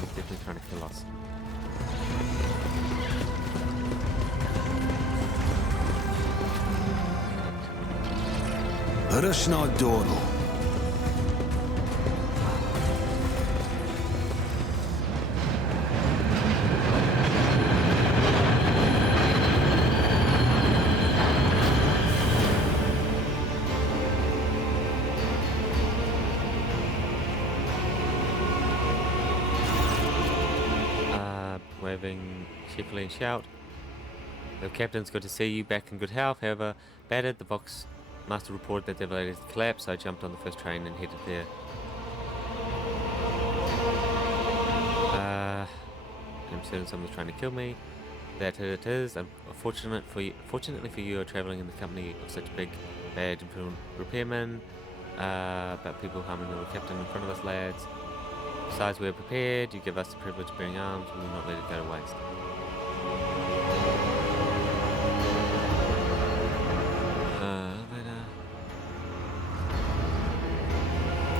He's definitely trying to kill us. Rushnod Dorno. Waving cheerfully and shout. The captain's good to see you back in good health. However, battered, the Vox Master reported that the elevators had collapsed, so I jumped on the first train and headed there. I'm certain someone's trying to kill me. That it is. Fortunately for you, are travelling in the company of such big, bad Imperial repairmen. About people harming the captain in front of us, lads. Besides, we are prepared. You give us the privilege of bearing arms. We will not let it go to waste.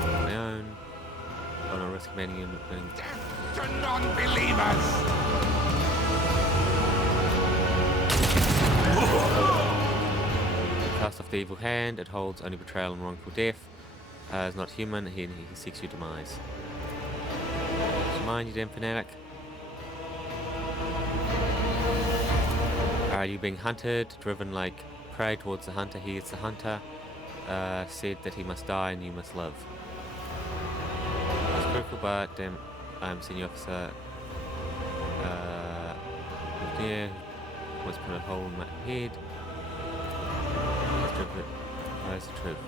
My own. On a risk many unit. To non-believers! Cast off the evil hand. It holds only betrayal and wrongful death. Is not human. He seeks your demise. Mind you, damn fanatic. Are you being hunted? Driven like prey towards the hunter. He is the hunter. Said that he must die and you must live. It's critical, but damn. I'm senior officer. Yeah, wants to put a hole in my head. Where's the truth?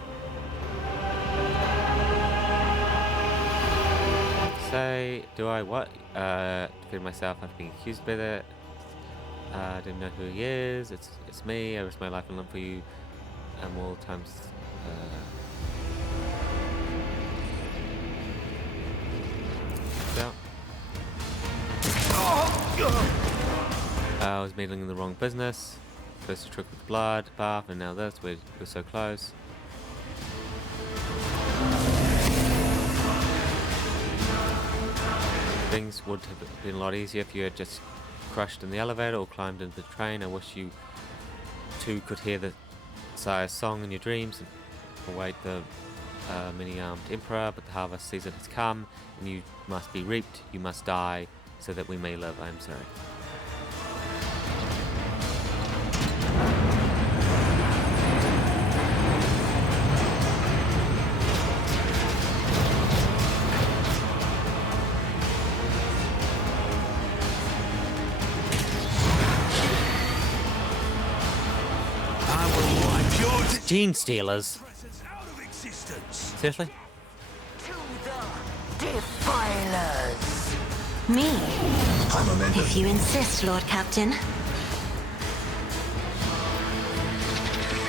Say, do I what? Defend myself after being accused by that. I didn't know who he is. It's me. I risk my life and limb for you. All times. I was meddling in the wrong business. First a trick with blood, bath, and now this. We're so close. Things would have been a lot easier if you had just crushed in the elevator or climbed into the train. I wish you two could hear the Sire's song in your dreams and await the many-armed emperor, but the harvest season has come, and you must be reaped, you must die, so that we may live. I am sorry. Gene stealers. Seriously? To the defilers. Me? If you insist, Lord Captain.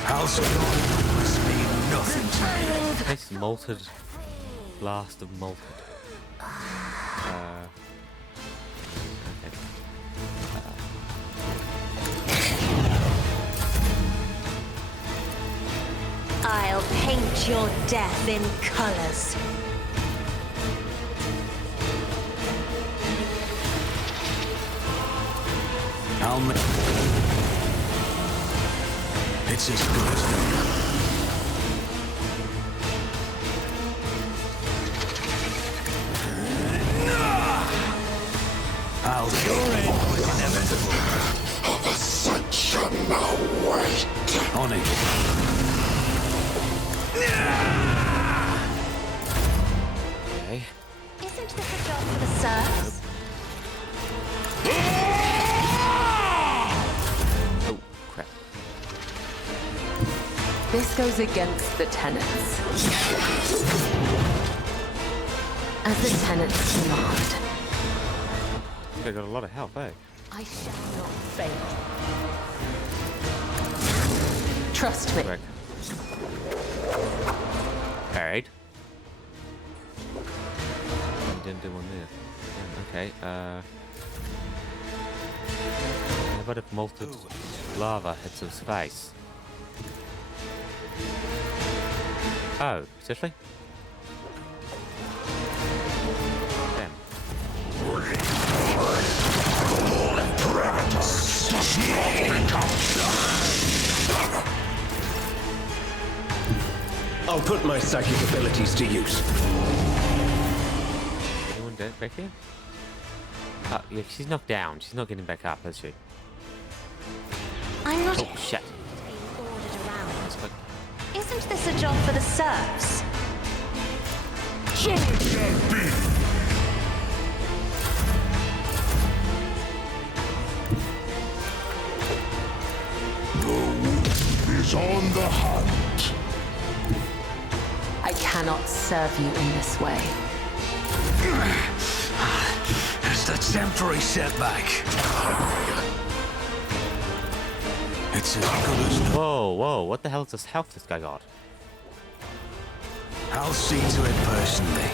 House of Lord must mean nothing to me. Tastes malted. Blast of malted. I'll paint your death in colors. It's as good as done. I'll cure it. Inevitable. The sunshine now wait. On it. Okay. Isn't this a job for the serfs? Oh, crap. This goes against the tenets. As the tenets demand. I got a lot of help, eh? I shall not fail. Trust me. Correct. Alright. Didn't do one there. Okay, how about if molten lava hits his face? Oh, seriously? Damn. I'll put my psychic abilities to use. Anyone dead back here? Yeah, she's knocked down. She's not getting back up, is she? I'm not Oh, shit. being ordered around. Isn't this a job for the serfs? So it shall be. The wolf is on the hunt. I cannot serve you in this way. It's a temporary setback. It's as good as done. Whoa, whoa, what the hell is this health this guy got? I'll see to it personally.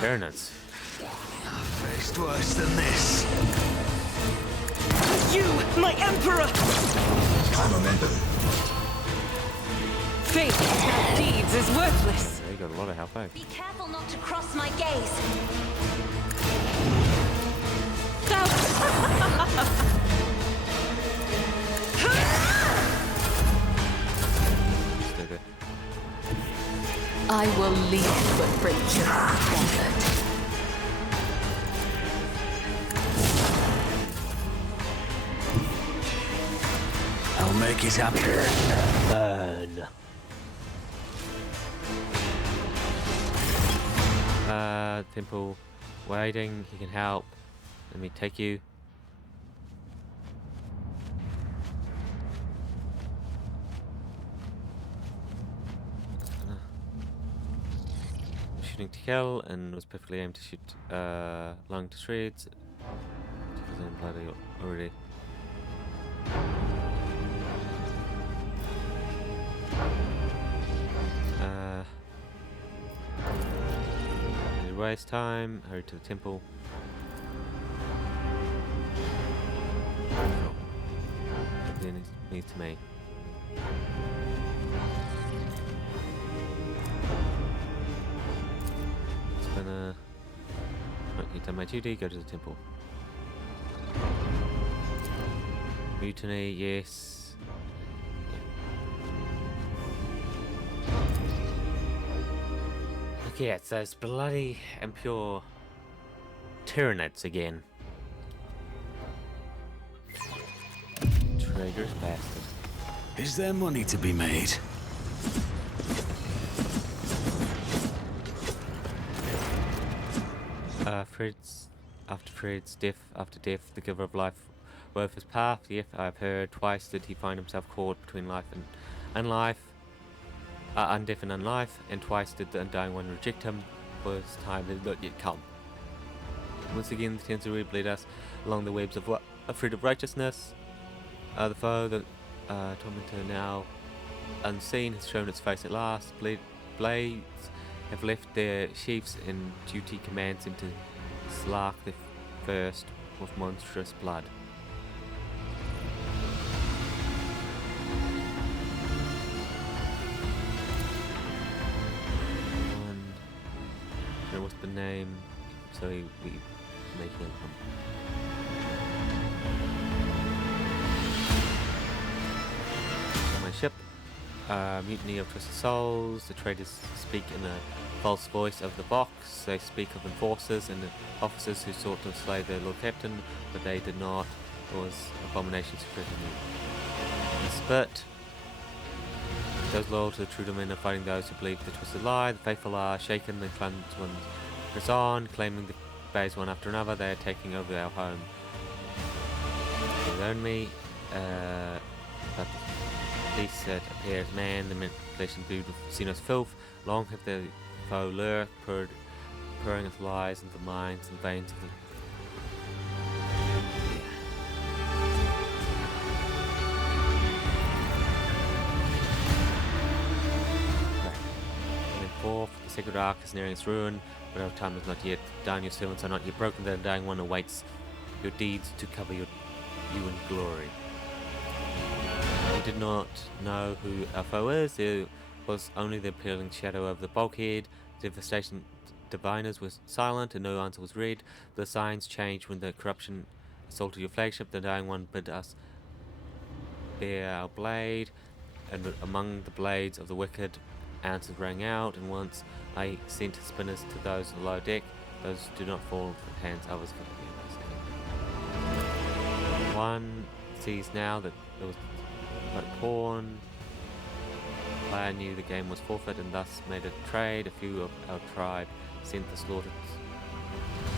Turners. Faced worse than this. You, my emperor! I'm a member. Faith without deeds is worthless. Yeah, you got a lot of health, eh? Be careful not to cross my gaze. Still good. I will lead but bring justice forward. I'll make it happen. Burn. Temple waiting, he can help. Let me take you. Shooting to kill and was perfectly aimed to shoot lung to shreds. Because I'm bloody already. Waste time, hurry to the temple. Then it needs to me. It's gonna. Right, you've done my duty, go to the temple. Mutiny, yes. Yeah, it's those bloody impure Tyranids again. Traitorous bastard. Is there money to be made? After Fred's death, the giver of life wove his path. Yet I've heard twice did he find himself caught between life and unlife. Undeath and unlife, and twice did the Undying One reject him, for his time has not yet come. Once again, the Tensory bleed us along the webs of a thread of righteousness. The foe, the tormentor, now unseen, has shown its face at last. Blades have left their sheaths, and duty commands him to slak the first with monstrous blood. What's the name? So we make him come. My ship. Mutiny of Twisted Souls. The traders speak in a false voice of the box. They speak of enforcers and officers who sought to slay their Lord Captain, but they did not. It was abominations for the spit. Those loyal to the true domain are fighting those who believe the twisted lie. The faithful are shaken, the cleansed ones press on, claiming the bays one after another. They are taking over our home. They own me, but the beast that appear as man, the manipulation brewed with Xenos filth. Long have the foe lurked, pouring its lies into the minds and veins of the the sacred ark is nearing its ruin, but our time is not yet done. Your servants are not yet broken. The Undying One awaits your deeds to cover you in glory. We did not know who our foe is. There was only the appealing shadow over the bulkhead. The devastation diviners was silent and no answer was read. The signs changed when the corruption assaulted your flagship. The Undying One bid us bear our blade, and among the blades of the wicked, answers rang out, and once I sent spinners to those below deck. Those do not fall from hands, others could be. One sees now that there was but a pawn. Player knew the game was forfeit and thus made a trade. A few of our tribe sent the slaughtered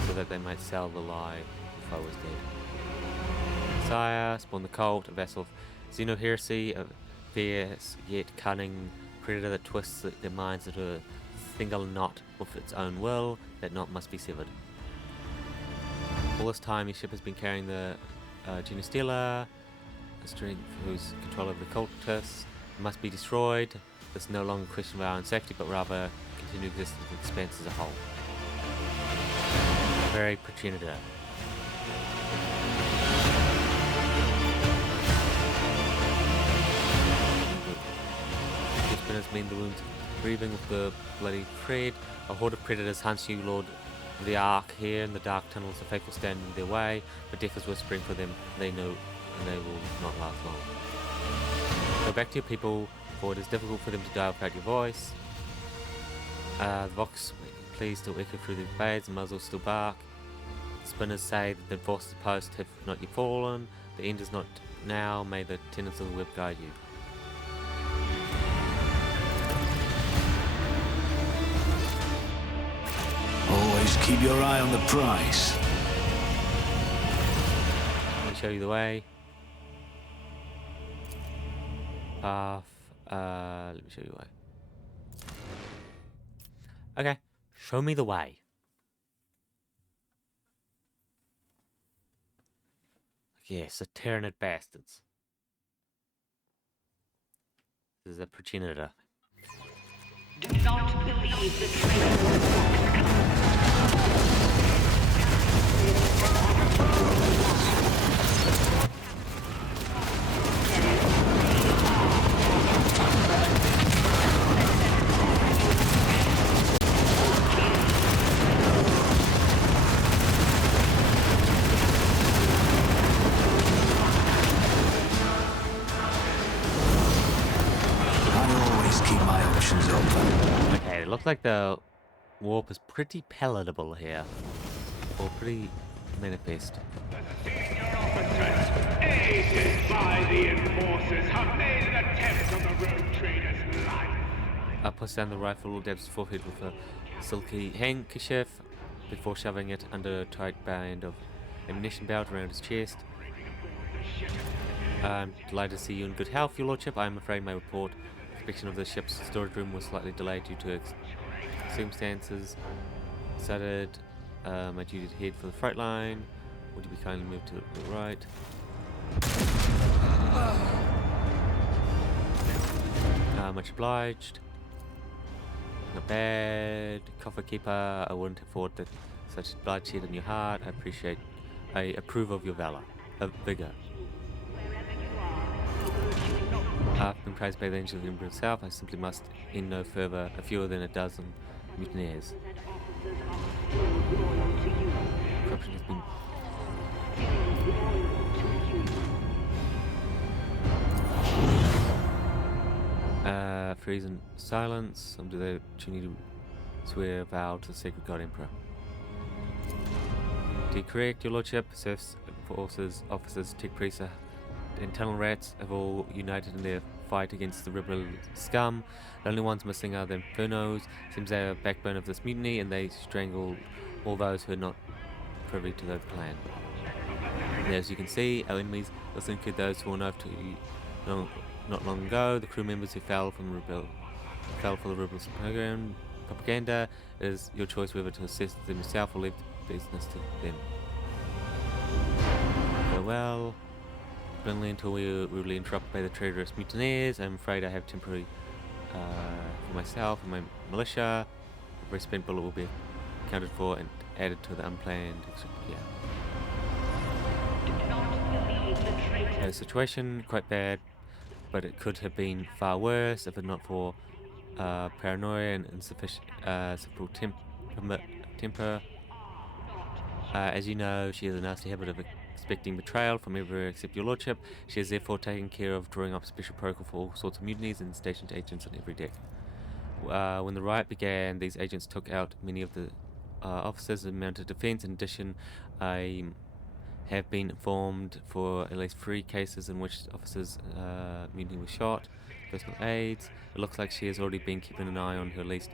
so that they might sell the lie the foe was dead. Sire spawned the cult, a vessel of xenoheresy, a fierce yet cunning predator that twists their minds into a single knot with its own will. That knot must be severed. All this time, your ship has been carrying the Genestealer, a strength whose control over the cultists. It must be destroyed. This is no longer a question of our own safety, but rather continued existence of the expanse as a whole. Very progenitor. Has been the wounds breathing with the bloody thread. A horde of predators hunts you, Lord of the Ark. Here in the dark tunnels, the faithful stand in their way, but death is whispering for them. They know, and they will not last long. Go back to your people, for it is difficult for them to die without your voice. The vox, please, still echo through the blades, the muzzles still bark. The spinners say that the enforcers post have not yet fallen. The end is not Now may the tenets of the web guide you. Always keep your eye on the prize. Let me show you the way. Path. Let me show you the way. Okay, show me the way. Yes, the Tyranid bastards. This is a progenitor. Do not believe the traitor. Okay, it looks like the warp is pretty palatable here. Or pretty manifest. Aided by the enforcers, have made an attempt on the road trader's life. I push down the rifle, dabs his forehead with a silky handkerchief before shoving it under a tight band of ammunition belt around his chest. I'm delighted to see you in good health, your lordship. I am afraid my report inspection of the ship's storage room was slightly delayed due to circumstances. Decided my duty to head for the freight line. Would you be kindly move to the right? Much obliged. Not bad. Coffer keeper, I wouldn't afford that such bloodshed in your heart. I approve of your valor. Of vigor. I've been praised by the angel of the Emperor himself. I simply must end no further a fewer than a dozen mutineers. Corruption has been freeze and silence. Under the opportunity to swear a vow to the sacred god emperor. To be correct, your lordship, serfs, forces, officers, tech priests, and tunnel rats have all united in their fight against the rebel scum. The only ones missing are the Infernos. Seems they are the backbone of this mutiny, and they strangled all those who are not privy to their plan. And as you can see, our enemies also include those who were known to not long ago, the crew members who fell for the rebels' propaganda. It is your choice whether to assist them yourself or leave the business to them. Farewell. Only until we were rudely interrupted by the traitorous mutineers. I'm afraid I have temporary for myself and my militia. Every spent bullet will be accounted for and added to the unplanned. The situation quite bad, but it could have been far worse if it not for paranoia and insufficient temper. As you know, she has a nasty habit of expecting betrayal from everywhere except your lordship. She has therefore taken care of drawing up a special protocol for all sorts of mutinies and stationed agents on every deck. When the riot began, these agents took out many of the officers and mounted defense. In addition, I have been informed for at least 3 cases in which officers mutiny was shot. Personal aids. It looks like she has already been keeping an eye on her least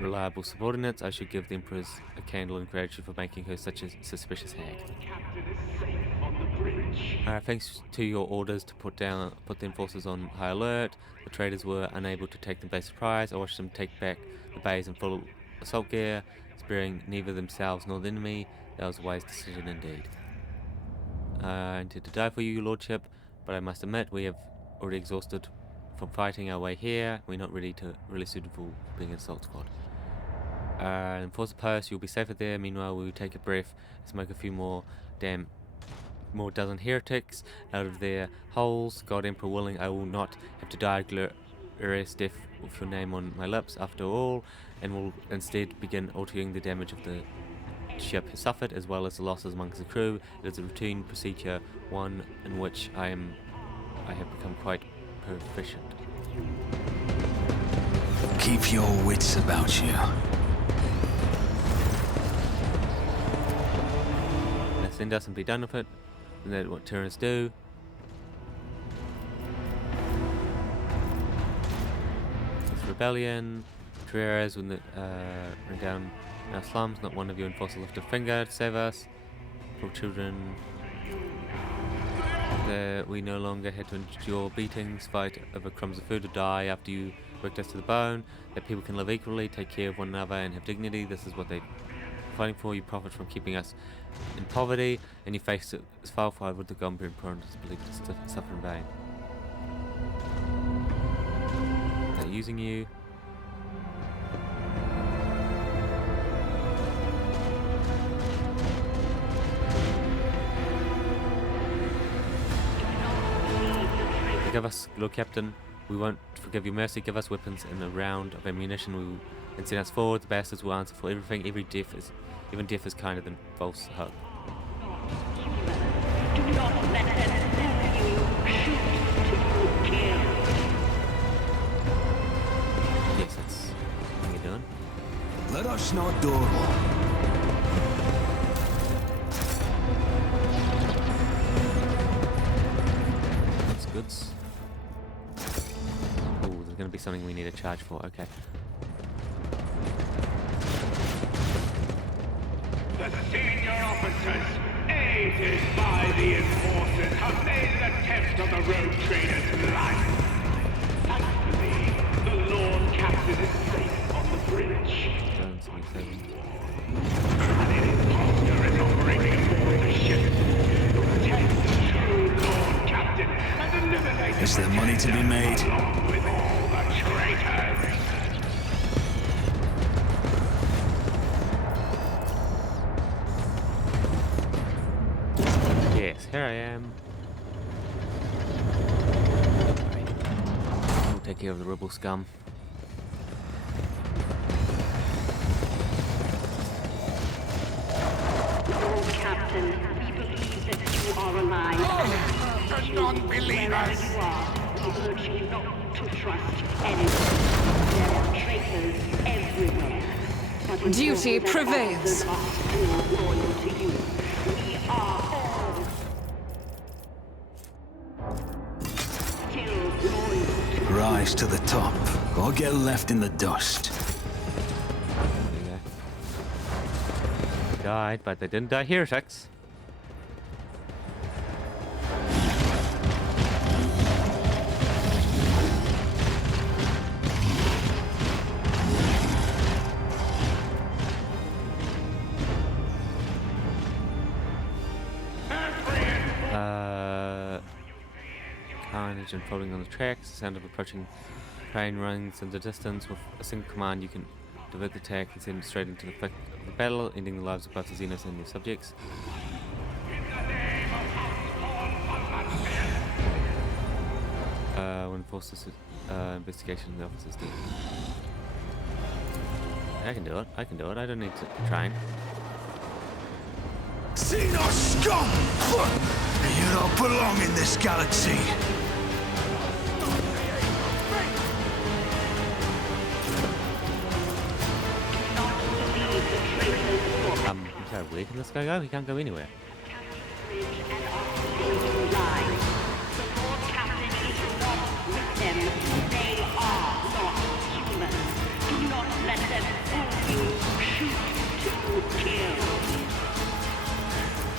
reliable subordinates. I should give the Empress a candle in gratitude for making her such a suspicious hag. Thanks to your orders to put the enforcers on high alert, the traders were unable to take them by surprise. I watched them take back the bays in full assault gear, sparing neither themselves nor the enemy. That was a wise decision indeed. I intend to die for you, your lordship, but I must admit we have already exhausted from fighting our way here. We're not really suited for being an assault squad. Enforce the post, you'll be safer there. Meanwhile, we will take a breath and smoke a few more dozen heretics out of their holes. God Emperor willing, I will not have to die glorious death with your name on my lips after all, and will instead begin altering the damage of the ship has suffered, as well as the losses amongst the crew. It is a routine procedure, one in which I have become quite proficient. Keep your wits about you. Now send us and be done with it. And that's what Tyrants do. rebellion. Carreras when the ran down our slums. Not one of you enforced a lifted finger to save us. Poor children. We no longer had to endure beatings, fight over crumbs of food, or die after you worked us to the bone. That people can live equally, take care of one another, and have dignity. This is what they're fighting for. You profit from keeping us in poverty, and you face it as far forward with the Gombrian prone to believe to suffer in vain. They're using you. Forgive us, Lord Captain. We won't forgive your mercy. Give us weapons and a round of ammunition. And send us forward. The bastards will answer for everything. Even death is kinder than false hope. Do not let them fool you. Shoot to kill. Yes, that's what you're doing. Let us not dawdle. That's good. Oh, there's going to be something we need to charge for. Okay. The senior officers, aided by the enforcers, have made an attempt on the road trader's life. Thankfully, the Lord Captain is safe on the bridge. And an imposter is operating aboard the ship. Protect the true Lord Captain and eliminate Is there money to be made? along with all the traitors. Yes, here I am. We'll take care of the rebel scum. Lord Captain, we believe that you are alive. Wherever you are, we urge you not to trust anyone. There are traitors everywhere. But in Duty order that prevails. all are still loyal to you. We are all still loyal to Rise to the top, or get left in the dust. They died, but they didn't die heretics. Carnage unfolding on the tracks, the sound of approaching train runs in the distance. With a single command, you can divert the attack and send it straight into the thick of the battle, ending the lives of both the Xenos and their subjects. When forced this investigation, the officer's dead. I can do it. I can do it. I don't need to train. Xenos scum! You don't belong in this galaxy. Sorry, where can this guy go? He can't go anywhere.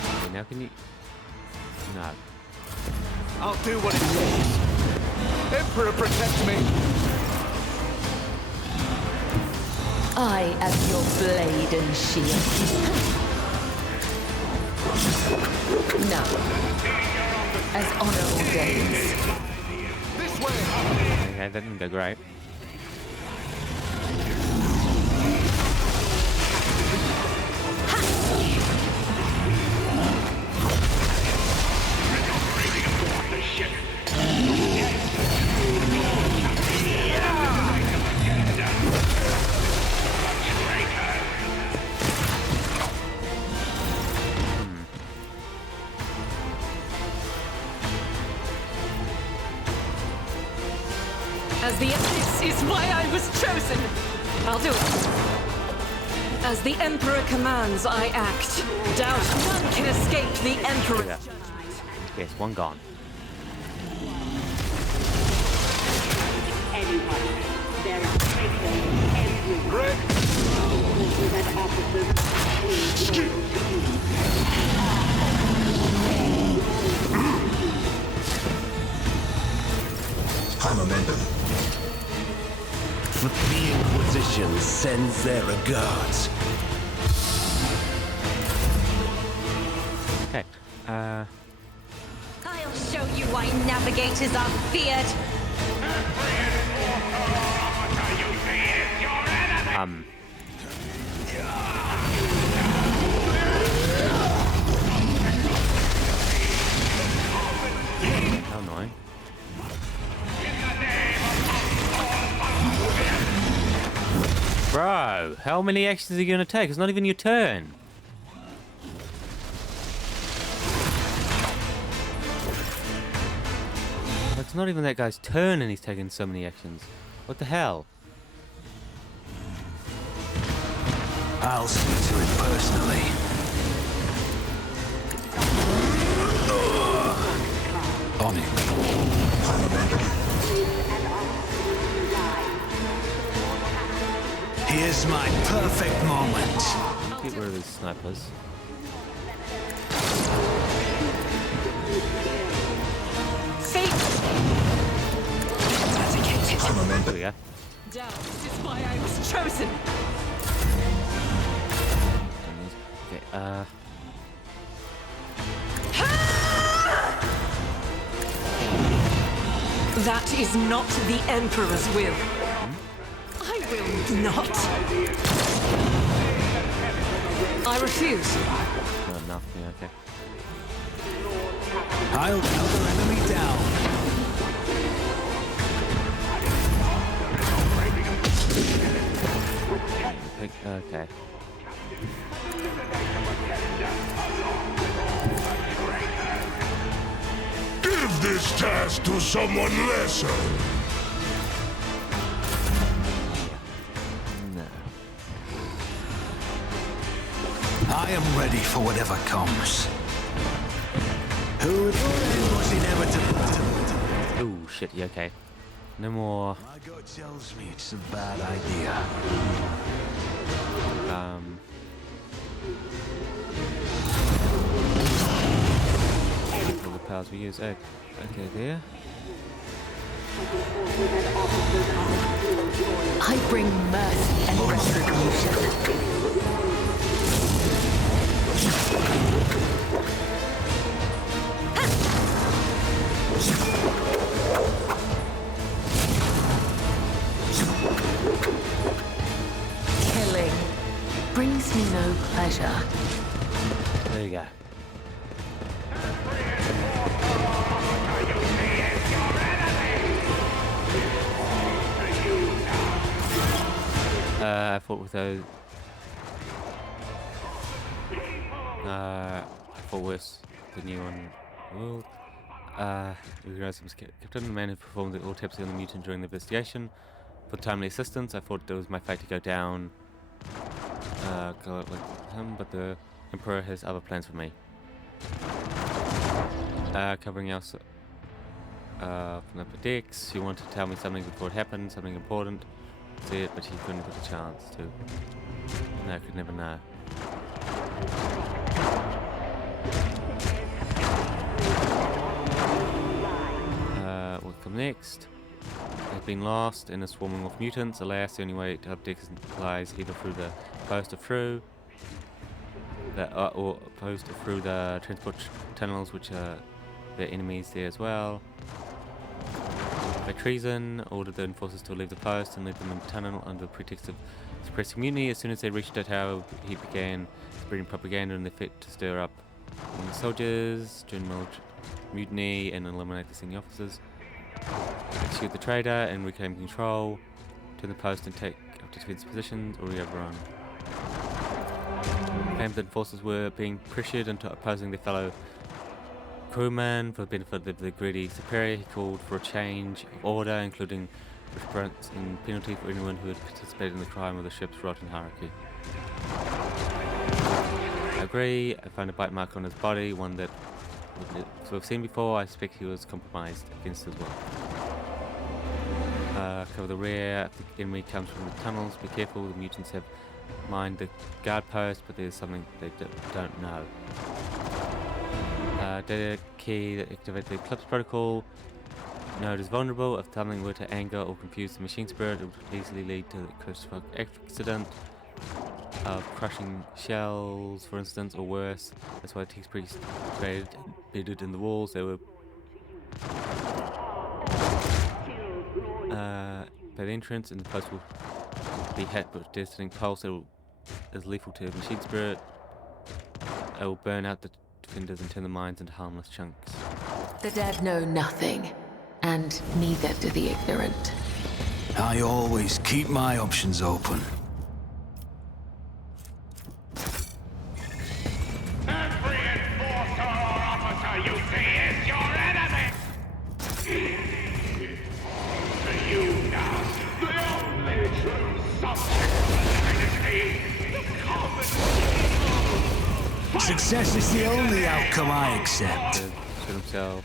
Okay, now can you... No. I'll do what it takes. Emperor, protect me! I am your blade and shield. Now, as honor ordains. This way! Okay, that didn't go great. As this is why I was chosen. I'll do it. As the Emperor commands, I act. Doubt none can escape the Emperor. Yeah. Yes, one gone. Anyone. There are everywhere. Soldiers and officers flee High momentum. The Inquisition sends their regards. Okay. I'll show you why navigators are feared. How annoying. Bro, how many actions are you gonna take? It's not even your turn. Like, it's not even that guy's turn and he's taking so many actions. What the hell? I'll see to it personally. On it. High momentum. Here's my perfect moment. Get rid of these snipers. High momentum. There we go. Down. This is why I was chosen. Okay, That is not the Emperor's will. I will not. I refuse. not enough, yeah, okay. I'll cut the enemy down. Okay. Give this task to someone lesser. No. I am ready for whatever comes. Who would think it was inevitable? Ooh, shit, yeah, okay. No more. My gut tells me it's a bad idea. All the powers we use. Oh, okay, there. I bring mercy and retribution. Killing brings me no pleasure. There you go. I fought with those. I fought with the new one. World. We realized some Captain, the man who performed the autopsy on the mutant during the investigation. For timely assistance, I thought it was my fate to go down. With him, but the Emperor has other plans for me. Covering else from the decks. He wanted to tell me something before it happened, something important. See it, but he couldn't get a chance to. No, could never know. What come next? I've been lost in a swarming of mutants. Alas, the only way to help Dix lies either through the post or through or post or through the transport tunnels, which are the enemies there as well. By treason, ordered the enforcers to leave the post and leave them in the tunnel under the pretext of suppressing mutiny. As soon as they reached the tower, he began spreading propaganda in the fit to stir up among the soldiers, during mutiny, and eliminate the senior officers. Execute the traitor and reclaim control. Turn the post and take up to defensive positions, or overrun. Claimed that enforcers were being pressured into opposing their fellow crewmen for the benefit of the greedy superior. He called for a change of order, including restraints and penalty for anyone who had participated in the crime of the ship's rotten hierarchy. I agree. I found a bite mark on his body, one that we've seen before. I suspect he was compromised against as well. Cover the rear. If the enemy comes from the tunnels, be careful. The mutants have mined the guard post, but there's something they don't know. Data key that activate the Eclipse protocol. Node is vulnerable. If something were to anger or confuse the machine spirit, it would easily lead to the catastrophic accident of crushing shells, for instance, or worse. That's why Tex Priest created embedded in the walls. They were by the entrance, and the post will be hit with devastating pulse. It is lethal to the machine spirit. It will burn out the defenders and turn the mines into harmless chunks. The dead know nothing, and neither do the ignorant. I always keep my options open. Every enforcer or officer you see is your enemy! To you now, the only true subject of the dynasty, the common people. Success is the only outcome I accept. Shoot himself.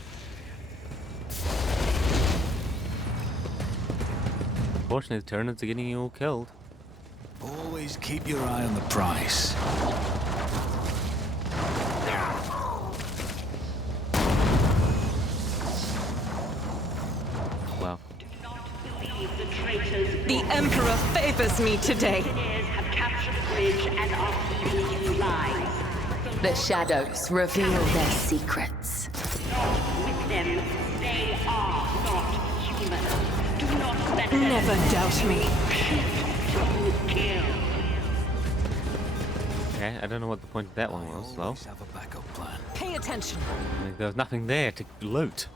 Unfortunately, the Tyranids are getting you all killed. Always keep your eye on the prize. Well, The Emperor favors me today. Have captured the bridge and are feeding you lies. The shadows reveal their secrets. Not with them. They are not human. Do not let them Never doubt me. to kill. okay, I don't know what the point of that one was, though. Always have a backup plan. Pay attention. There was nothing there to loot.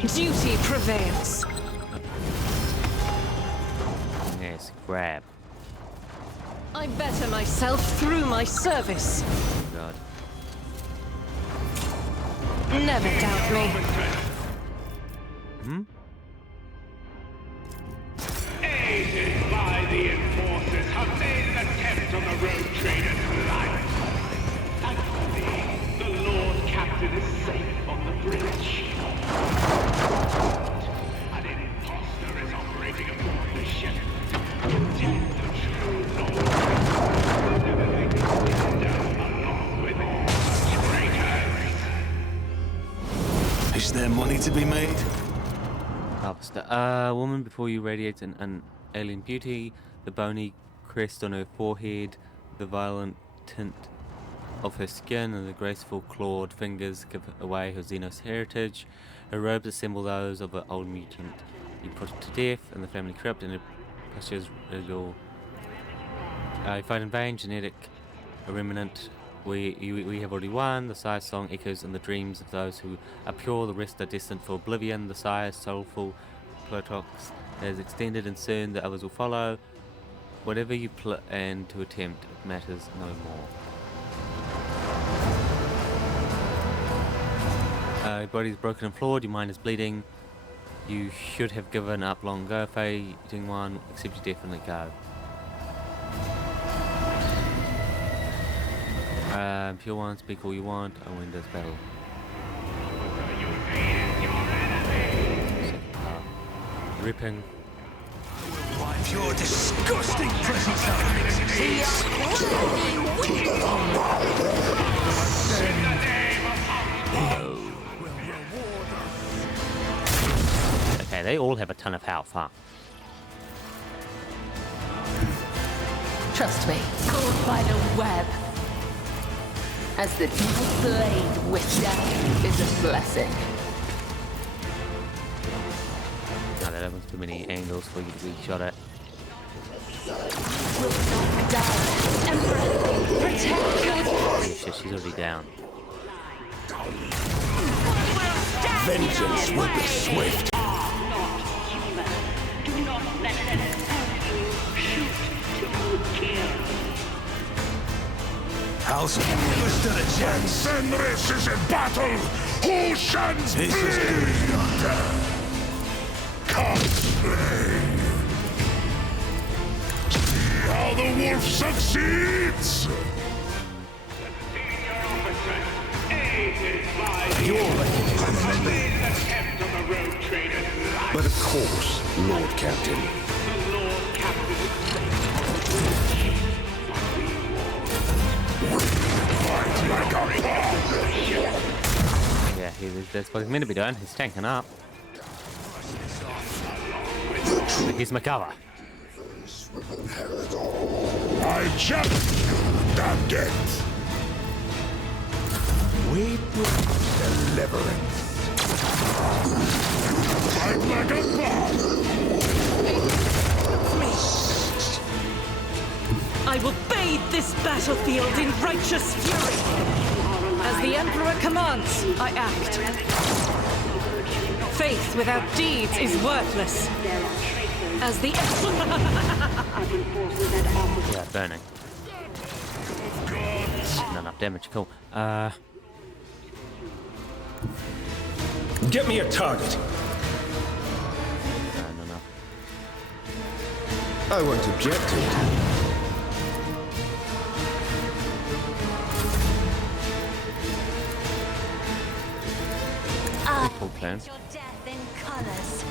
Duty prevails. Yes, grab. I better myself through my service. Oh god. Never doubt me. Hmm? Aided by the enforcers, have made an attempt on the road trader's life. Thankfully, the Lord Captain is safe on the bridge. An imposter is operating aboard the ship to protect the true Lord. Along with all the traitors. Is there money to be made? Harvester. A woman before you radiates an alien beauty, the bony crest on her forehead, the violent tint of her skin, and the graceful clawed fingers give away her Xenos heritage. Her robes resemble those of an old mutant you put to death, and the family crypt, and her posture is your... you fight in vain, genetic, a remnant. We have already won. The Sire's song echoes in the dreams of those who are pure. The rest are destined for oblivion. The Sire's soulful Plotox is extended, and soon the others will follow. Whatever you plan to attempt, it matters no more. Your body's broken and flawed. Your mind is bleeding. You should have given up long ago, fighting one, except you definitely go. Pure one, speak all you want, I win this battle. Ripping. Wipe your disgusting presence out of existence. Okay, they all have a ton of health, huh? Trust me, caught by the web. As the deep blade whipped down is a blessing. No, that opens too many angles for you to be shot at. Will not die. Emperor, protect your... Yeah, shit, she's already down. Vengeance will be swift. Do not let them fool you. Shoot to kill. House never stood a chance. Fenris is in battle! Who shuns This is good as done. Come slain! See how the wolf succeeds! Senior officers, aided by the You're enforcers, have made an attempt on the road trader's But of course, Lord Captain. Yeah, that's what he's meant to be doing. He's tanking up. Here's my cover. I just damned it. We bring deliverance. Fight like a bomb. I will bathe this battlefield in righteous fury. As the Emperor commands, I act. Faith without deeds is worthless. As the Yeah, burning. Not enough damage. Cool. Get me a target. No. I won't object to it. Cool plan. Your death in colors.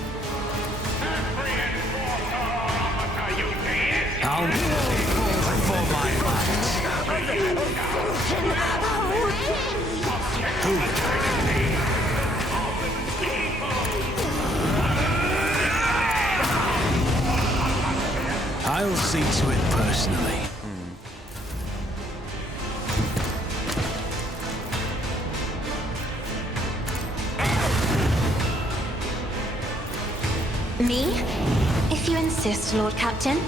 I'll for my life. I'll see to it personally. Me? If you insist, Lord Captain.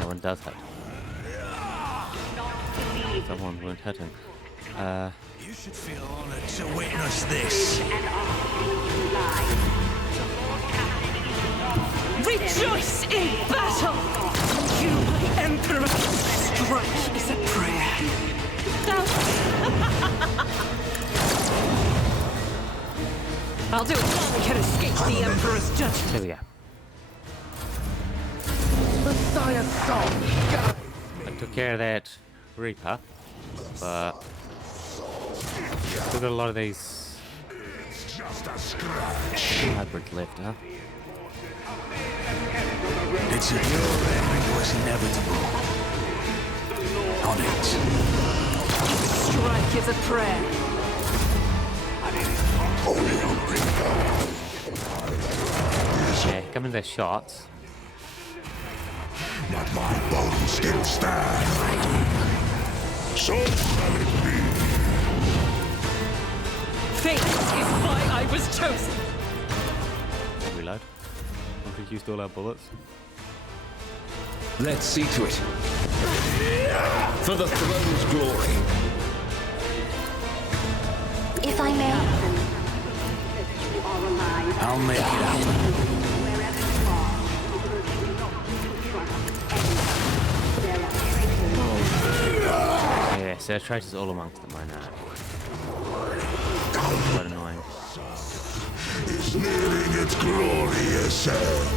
No one does that. Someone won't hurt him. You should feel honored to witness this. rejoice in battle. You, my Emperor, strike is a prayer. I'll do it. None can escape the Emperor's judgment. Here we go. I took care of that Reaper, but still got a lot of these hybrids left, huh? It's your end was inevitable. On it. Strike is a prayer. Yeah, coming their shots. But my bones still stand. So shall it be. Fate is why I was chosen. Reload. We've used all our bullets. Let's see to it. For the throne's glory. If I may. I'll make it happen. Yeah, so traitors all amongst them, I know. Quite annoying. It's nearing its glorious end.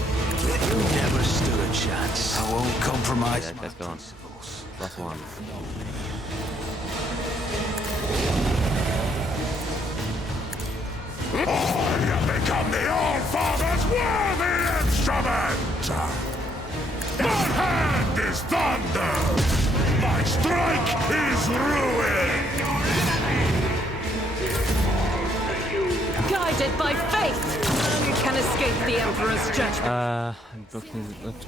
Never stood a chance. I won't compromise. Yeah, let's go on. Last one. I have become the All-Father's worthy instrument! My hand is thunder! My strike is ruin! Guided by faith, none can escape the Emperor's judgment. Left.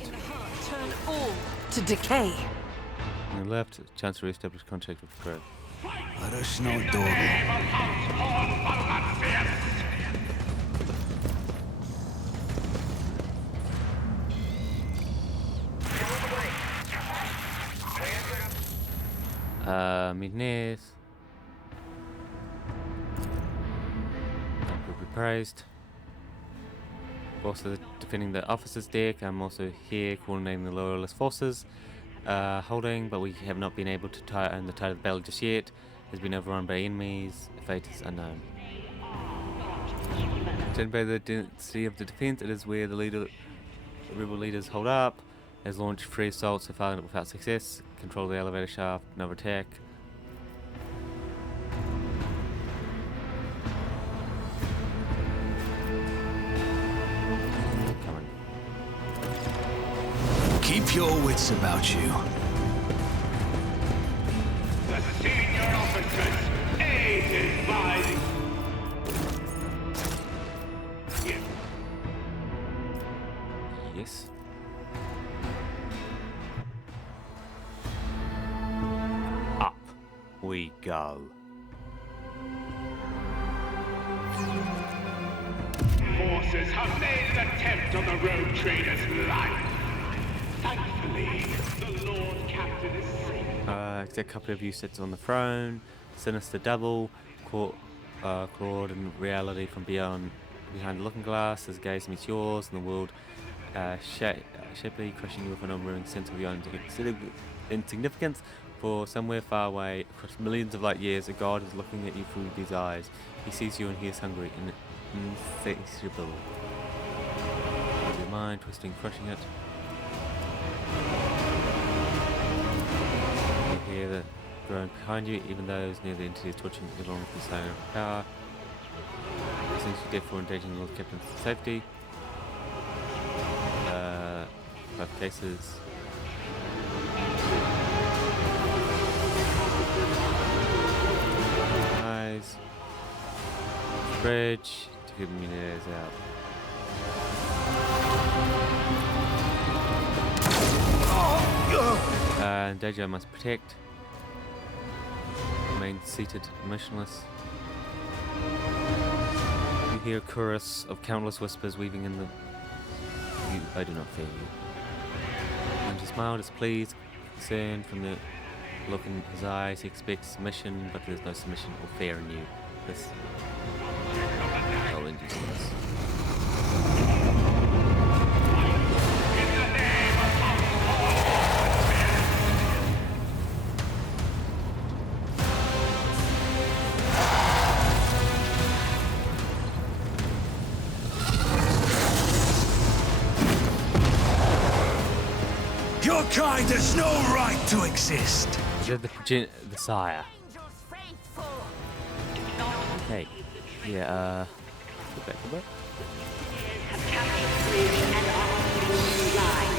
Turn all to decay. On the left, chance to re-establish contact with Grove. Let us know, Dorval. Midnays. Will be praised. Also defending the officers' deck. I'm also here coordinating the loyalist forces. Holding, but we have not been able to own the tide of the battle just yet. Has been overrun by enemies. Fate is unknown. Turned by the density of the defense, it is where the rebel leaders hold up. Has launched 3 assaults so far without success. Control the elevator shaft, another attack. your wits about you. The senior officers, aided by... Yes. Up we go. Forces have made an attempt on the road trader's life. Thankfully, the Lord Captain is safe. A couple of you sits on the throne. Sinister Devil, clawed in reality from behind the looking glass. His gaze meets yours, and the world shapely crushing you with an unrearing sense of your own insignificance. For somewhere far away, across millions of light years, a god is looking at you through these eyes. He sees you and he is hungry and insatiable. With your mind twisting, crushing it. You hear the groan behind you, even those near the entity is torturing everyone with the silent power. Essentially dead for endangering the Lord Captain's safety. 5 cases. Eyes. Bridge. 2 meters out. And Deja must protect. Remain seated, motionless. You hear a chorus of countless whispers weaving in the... I do not fear you. And he smiled, displeased, concerned from the look in his eyes. He expects submission, but there's no submission or fear in you. This... Oh, and useless. Your kind has no right to exist. You're the sire. Okay. Yeah, go back a bit. Have captured the bridge and are holding the line.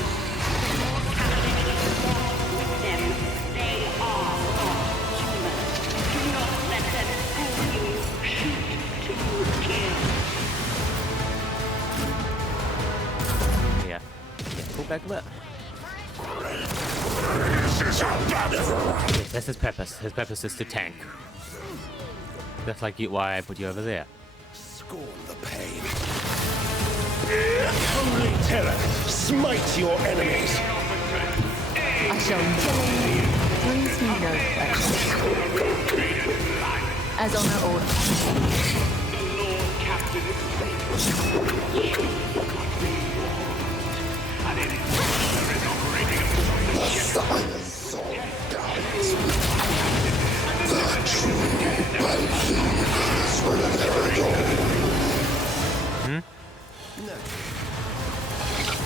With them, they are not human. Do not let them fool you. Shoot to kill. Yeah, go back a bit. This is a battle. Yes, that's his purpose. His purpose is to tank. That's like why I put you over there. Scorn the pain. Holy terror, smite your enemies. I shall killing brings me no pleasure. As on her order. The Lord Captain is safe. And it is there is operating a Silence all dies. The true believers will never go.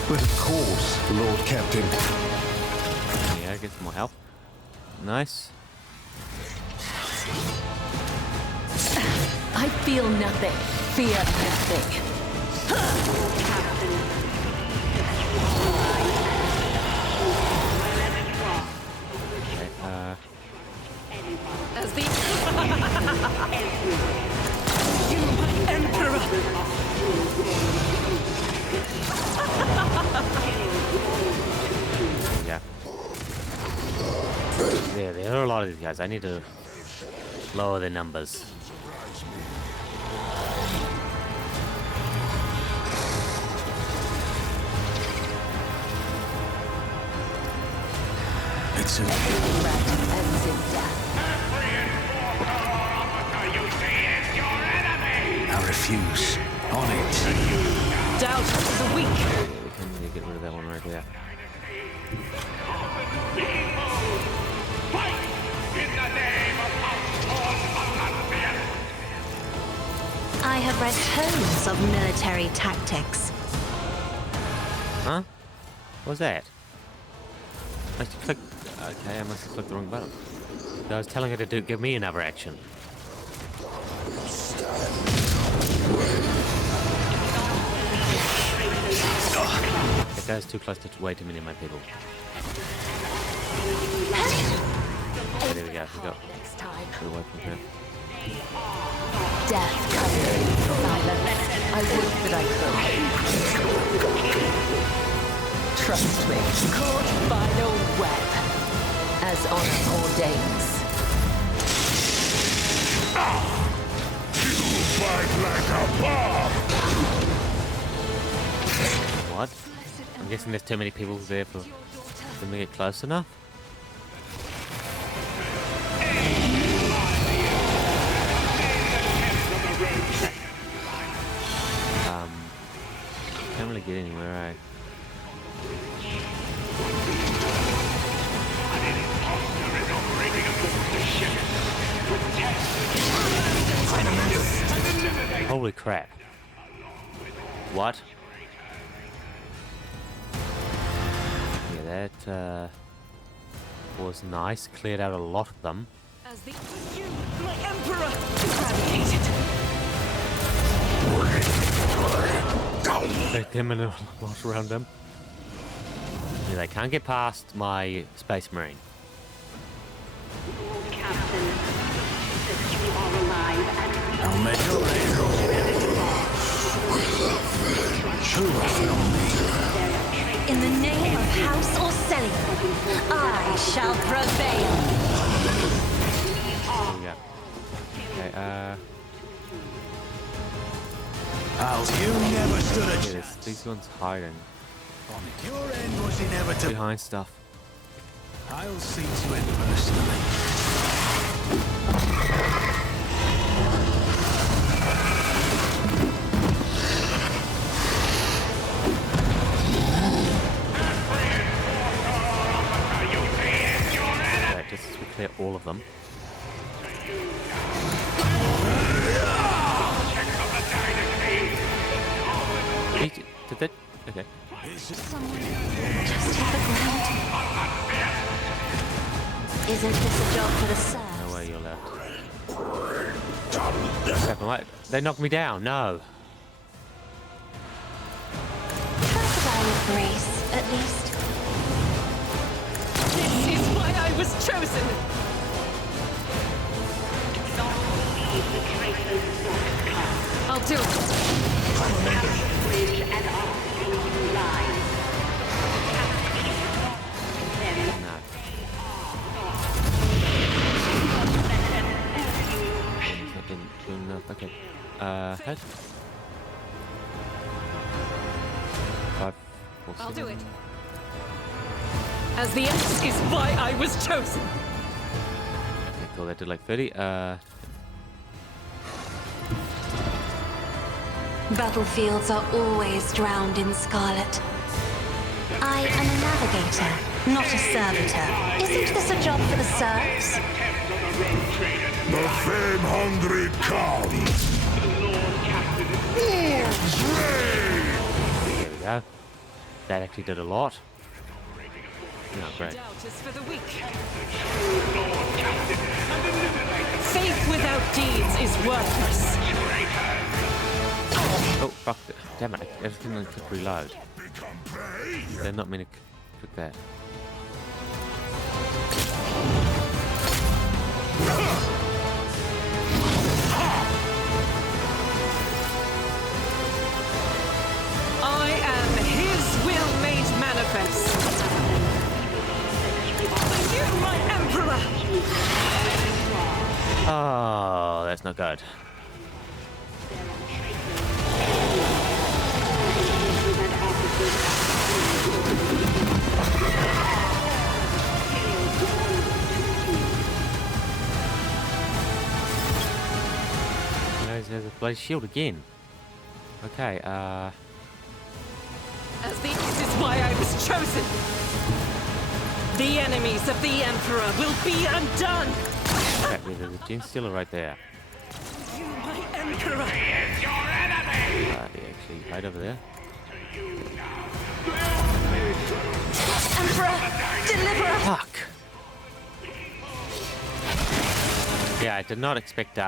But of course, Lord Captain. Yeah, get some more help. Nice. I feel nothing, fear nothing. As the you Emperor. Yeah, there are a lot of these guys. I need to lower the numbers. It's a... Ends in death. I refuse. On it. Doubt is a weak. Yeah, we can really get rid of that one right there. I have read tomes of military tactics. Huh? What was that? I should click. Okay, I must have clicked the wrong button. I was telling her to give me another action. That guy's too close to way too many of my people. Okay, there we go. We got Next time. the weapon here. Death comes in silence. I would that I could. Trust me. Caught by no web, as honor ordains. You bite like a bomb! What? I'm guessing there's too many people there for them to get close enough. Can't really get anywhere, eh? Holy crap. What? Yeah, that was nice. Cleared out a lot of them. As the you, my emperor, eradicated. Take them and a lot around them. Yeah, they can't get past my space marine. Captain, that you are alive and I'll make a In the name of House Orsellium, I shall prevail. There we go. Okay, You never stood a yeah, chance. these ones hiding Your end was inevitable. behind stuff. I'll see to it personally. Okay, just as we clear all of them. Did that? Okay. Someone just hit the ground. Isn't this a job for the serfs? No way you're left. Crap, they knocked me down. No. Try to die with grace, at least. This is why I was chosen. I'll do it. bridge and off the line. No. That didn't do enough. Okay. Head. 5, 4, 7. I'll do it. As the X is why I was chosen. Okay, cool. That did like 30. Battlefields are always drowned in scarlet. I am a navigator, not a servitor. Isn't this a job for the serfs? The fame-hungry comes! Wolves reign! There we go. That actually did a lot. No, great. Doubt is for the weak. Faith without deeds is worthless. Oh, fuck. Damn it. I just didn't click reload. They're not meant to click that. I am his will made manifest. You, my emperor! Oh, that's not good. There's a bloody shield again. Okay, As this is why I was chosen. The enemies of the Emperor will be undone. crap, there's a gem stealer right there. You, my Emperor. Yeah, actually, right over there. Emperor, deliver us! Fuck! Yeah, I did not expect,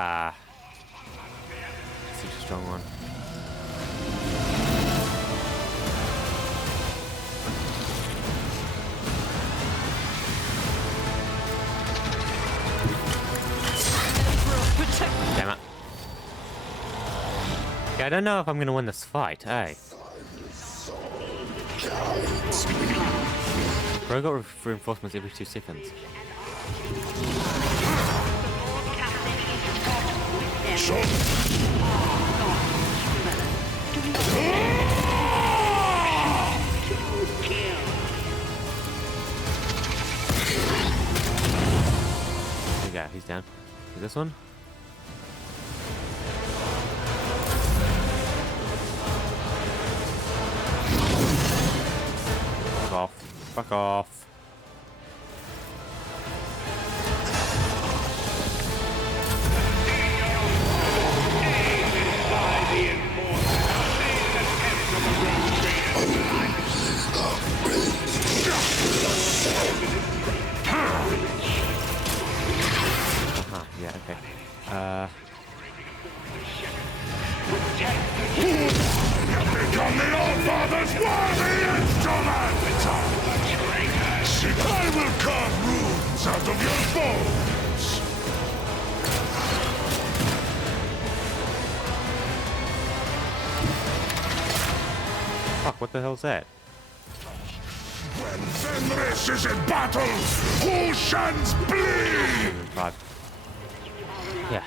such a strong one. Okay, I don't know if I'm gonna win this fight, hey. Bro got reinforcements every 2 seconds. There you go, he's down. Is this one? Fuck off. Fuck off. Yeah, okay. Become the All-Father's worthy instrument! I will carve runes out of your bones! Fuck, what the hell's that? When Fenris is in battle, oceans bleed! Yeah.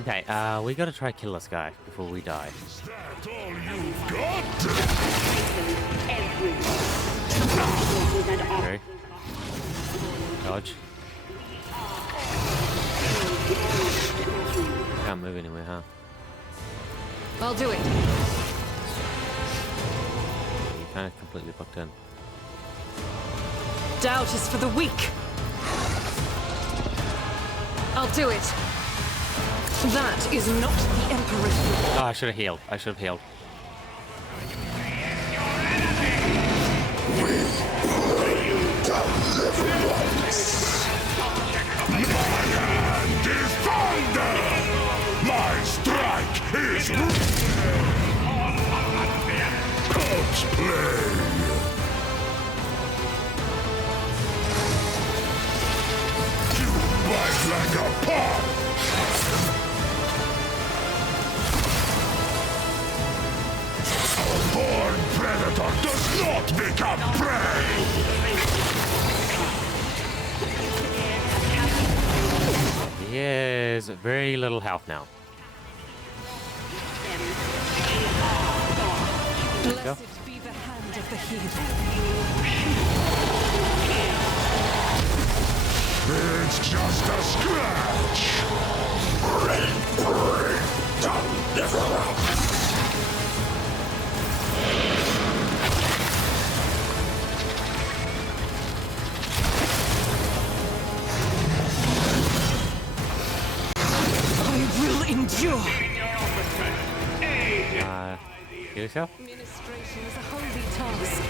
Okay, we gotta try kill this guy before we die. Is that all you've got? Okay. Dodge. Can't move anywhere, huh? I'll do it. You kind of completely blocked in. Doubt is for the weak. I'll do it. That is not the Emperor's will. Oh, I should have healed. I should have healed. My hand is thunder! My strike is God's play! You bite like a pop! A born predator does not become prey! He has very little health now. Blessed be the hand of the healer. It's just a scratch! I will endure. Heal yourself? Administration is a holy task.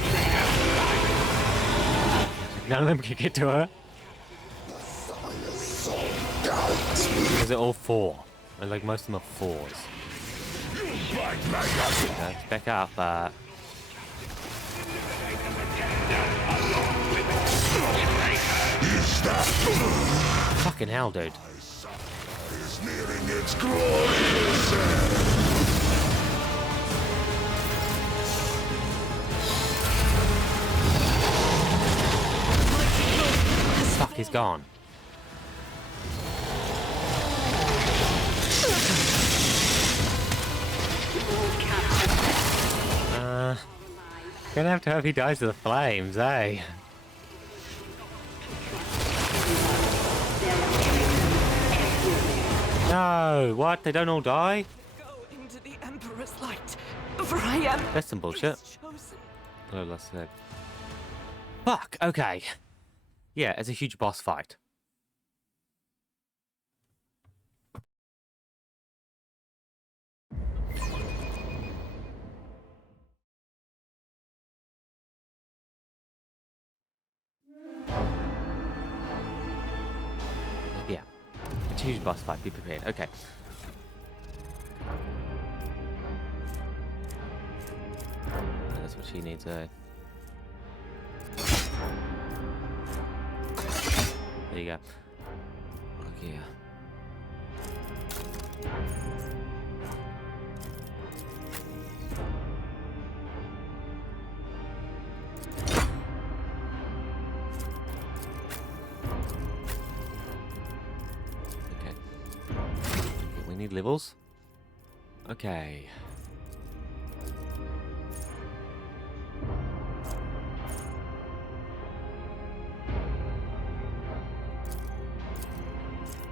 None of them can get to her. Is it all 4? And like most of them are 4s. Let's back up, Fucking hell, dude. Is nearing its glorious end. Fuck, he's gone. Gonna have to hope he dies to the flames, eh? No, what? They don't all die? Go into the Emperor's light, for I am. That's some bullshit. Oh, lost that. Fuck, okay. Yeah, it's a huge boss fight. Yeah, it's a huge boss fight. Be prepared. Okay. That's what she needs, eh? There you go. Look here. need levels. Okay.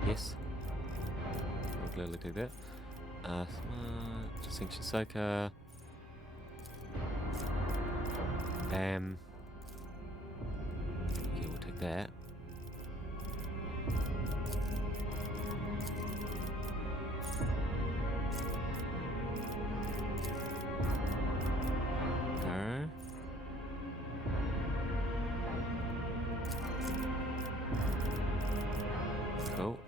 Yes. I'll gladly take that. Smart. Distinction Soaker. Okay, we'll take that. Alright. Cool.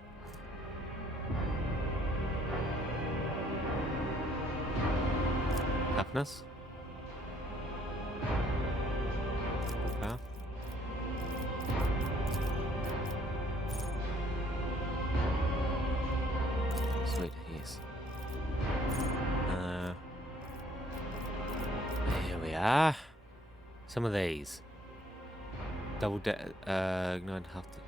Toughness. Power. Sweet, yes. Here we are. Some of these. Double ignite half the...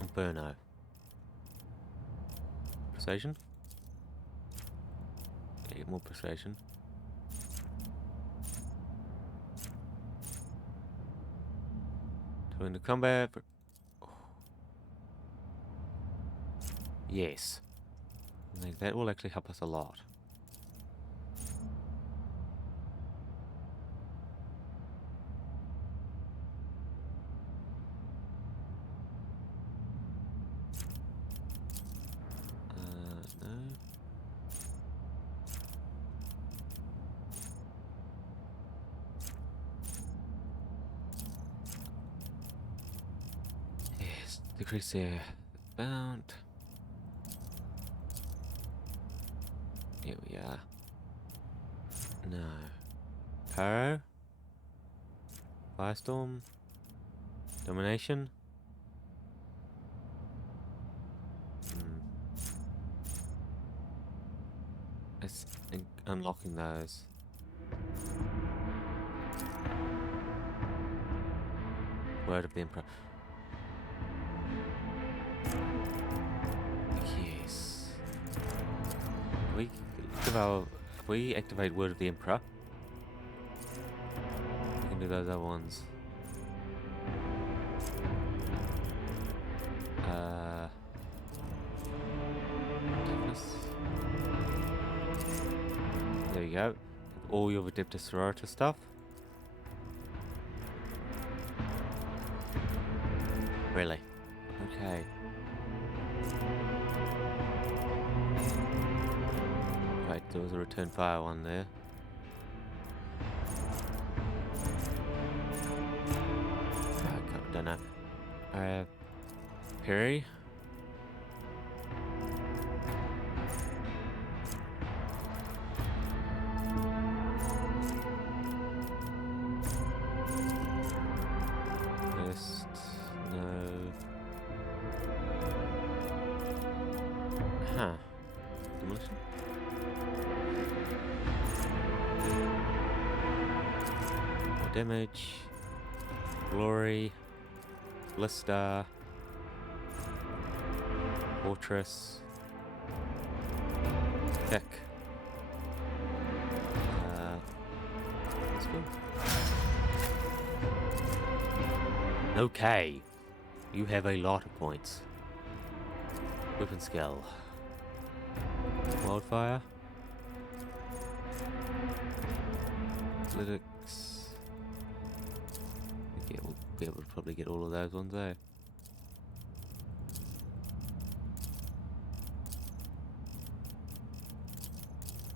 Inferno. Persuasion? Get more persuasion. To into combat. Yes. I think that will actually help us a lot. No. Yes, decrease their bound. Here we are. No. Pyro. Firestorm. Domination. Let's unlocking those. Word of the Emperor. Yes. If we activate Word of the Emperor, we can do those other ones. Toughness. There we go. All your Adeptus Sororita stuff. Really? Okay. Right, there was a return fire one there. I don't know. Perry. Huh. Demolition. More damage. Glory. Blister. Fortress. Tech. Let's go. Okay. You have a lot of points. Weapon skill. Wildfire. Athletics. Yeah, we'll be able to probably get all of those ones, eh?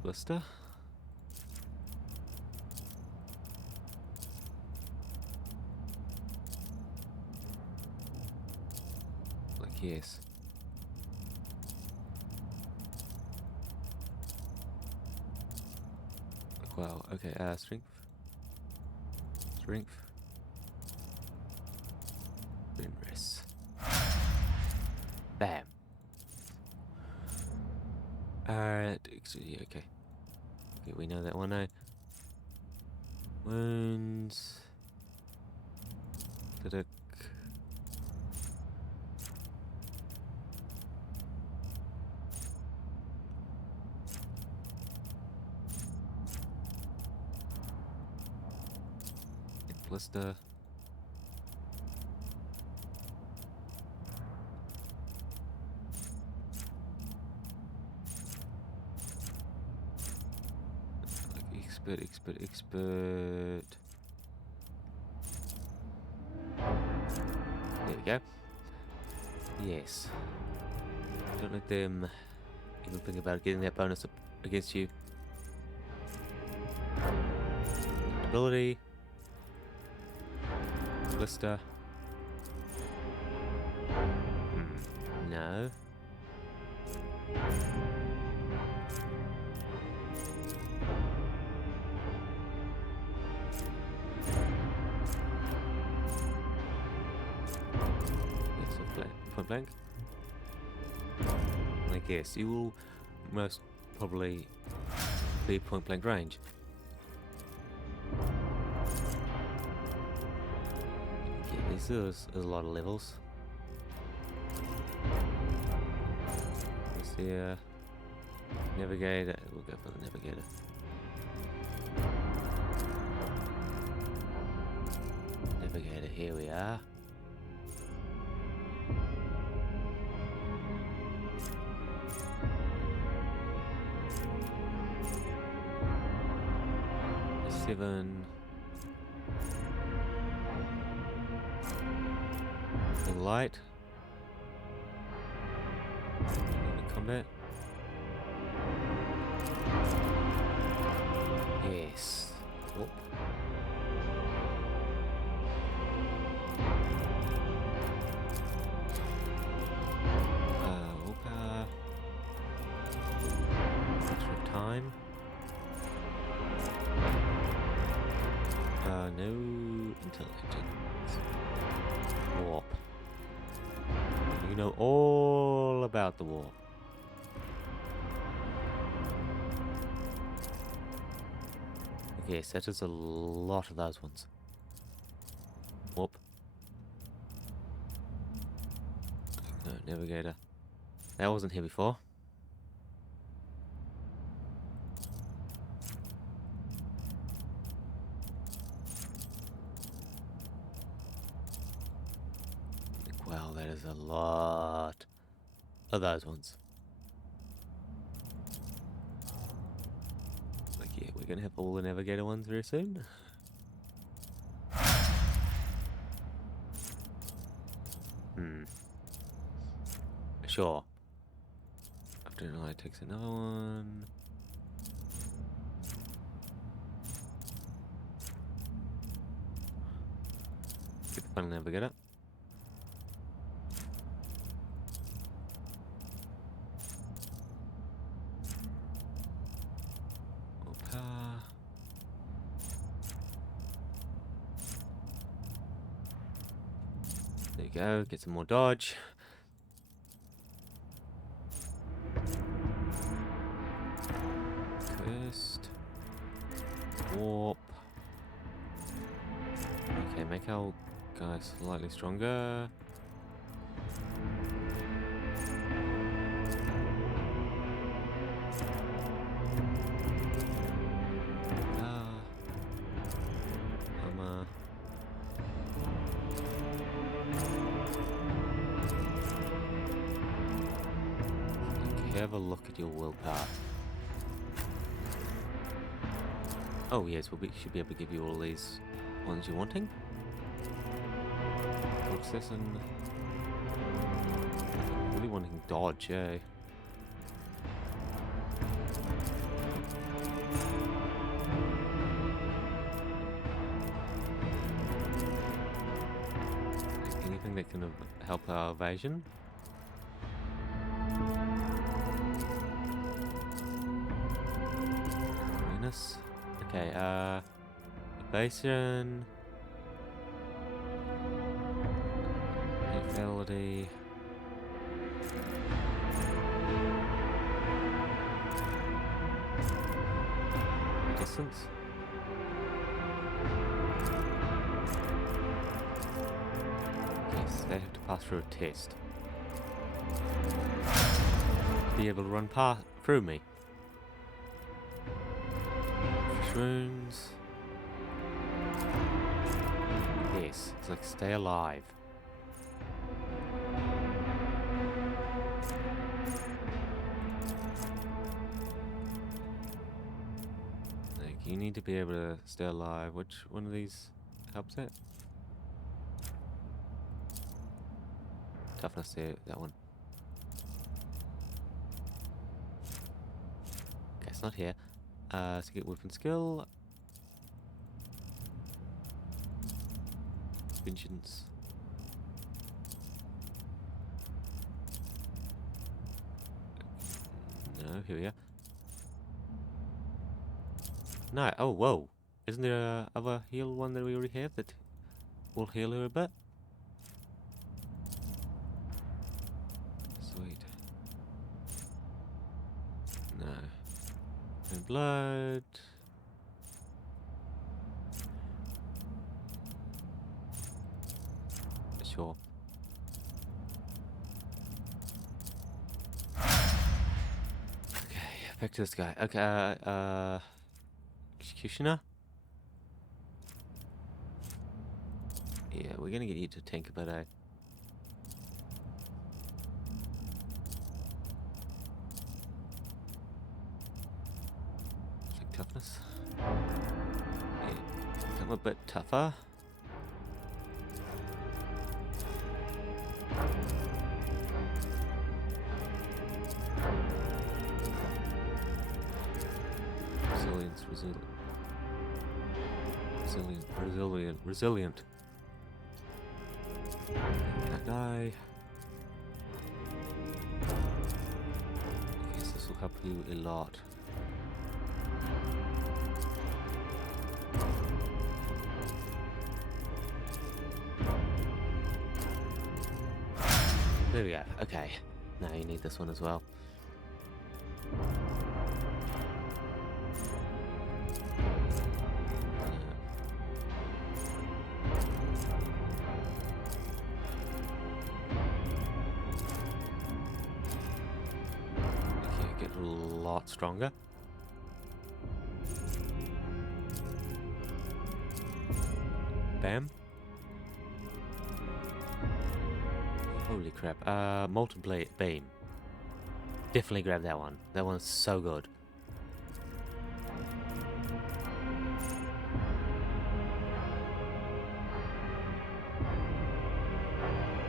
Blister. Like, yes. Wow, okay, strength. Strength. Rinris. Bam. Alright, yeah, okay. Okay, we know that one now. Wounds. Athletic. Blister. Expert. There we go. Yes. Don't let them even think about getting that bonus up against you. Ability. Blister. No. Point blank. I guess you will most probably be point blank range. Okay, there's a lot of levels. Let's see, navigator. We'll go for the navigator. Navigator, here we are. Seven. The light. Into combat. Yes. Whoop. Willpower. Extra time. No intelligence. Warp. You know all about the warp. Yes, that is a lot of those ones. Warp. No, navigator. That wasn't here before. Wow, that is a lot of those ones. Like, yeah, we're gonna have all the navigator ones very soon. Sure. After an eye takes another one. Get the final navigator. There you go, get some more dodge. Cursed. Warp. Okay, make our guy slightly stronger. Have a look at your willpower. Oh yes, should be able to give you all these ones you're wanting. Processing. Really wanting dodge, eh? Anything that can help our evasion. Okay, evasion, lethality, distance. Yes, they have to pass through a test. Be able to run through me. Fresh runes. Yes, it's like stay alive. Like, you need to be able to stay alive. Which one of these helps it? Toughness there, that one. Okay, it's not here. So get weapon skill. Vengeance. No, here we are. No, oh, whoa. Isn't there a other heal one that we already have that will heal her a bit? Sweet. No. And blood. Sure. Okay, back to this guy. Okay, Executioner? Yeah, we're gonna get you to tank a bit, eh? Check toughness. Yeah, become a bit tougher. Resilience, resilient. Can't die. I guess this will help you a lot. There we go. Okay. Now you need this one as well. Okay, get a lot stronger. Bam. Holy crap. Molten Beam. Definitely grab that one. That one's so good.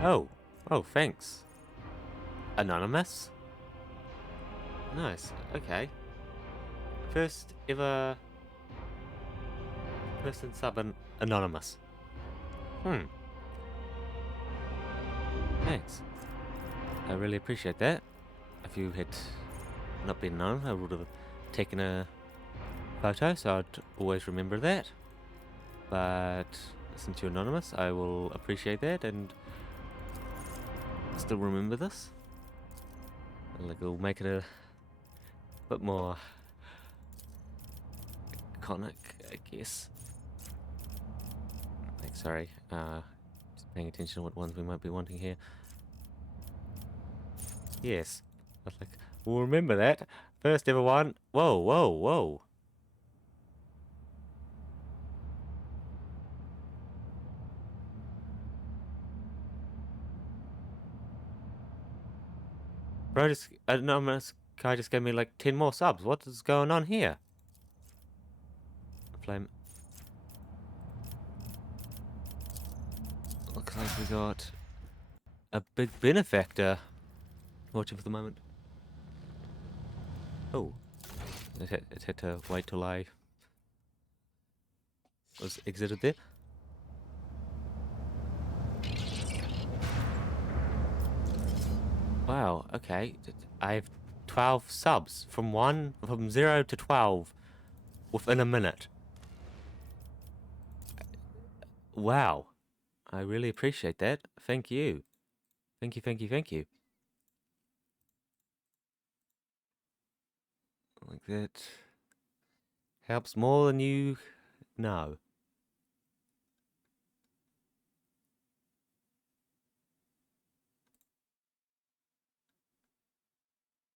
Oh. Oh, thanks. Anonymous? Nice. Okay. First ever person sub anonymous. Thanks. I really appreciate that. If you had not been known, I would have taken a photo, so I'd always remember that. But since you're anonymous, I will appreciate that and still remember this. Like, it'll make it a bit more iconic, I guess. Like, sorry, just paying attention to what ones we might be wanting here. Yes. I was like, we'll remember that. First ever one. Whoa, whoa, whoa. Bro, just anonymous guy just gave me like 10 more subs. What is going on here? Flame. Looks like we got a big benefactor watching for the moment. Oh. It had to wait till I was exited there. Wow, okay. I have 12 subs from 0 to 12 within a minute. Wow. I really appreciate that. Thank you. Thank you, thank you, thank you. Like that. Helps more than you know.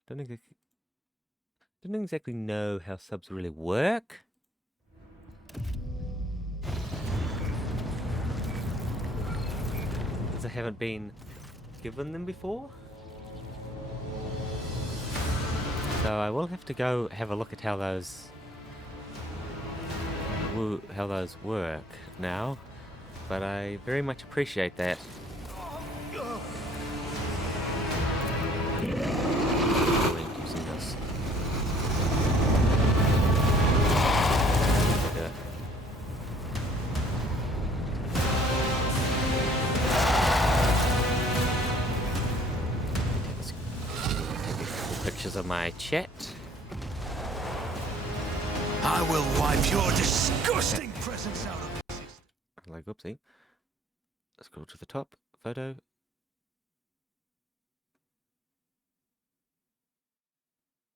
Don't exactly know how subs really work. Because I haven't been given them before. So I will have to go have a look at how those work now. But I very much appreciate that. Using this. Pictures of my chat. I will wipe your disgusting presence out of this. Like, oopsie. Let's go to the top. Photo.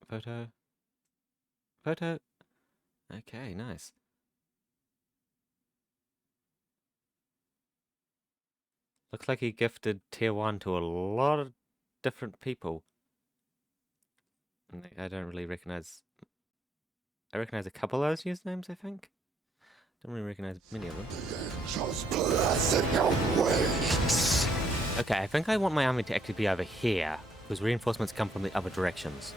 Photo. Photo. Okay, nice. Looks like he gifted tier 1 to a lot of different people. I don't really recognize... I recognize a couple of those usernames, I think. Don't really recognize many of them. Okay, I think I want my army to actually be over here, because reinforcements come from the other directions.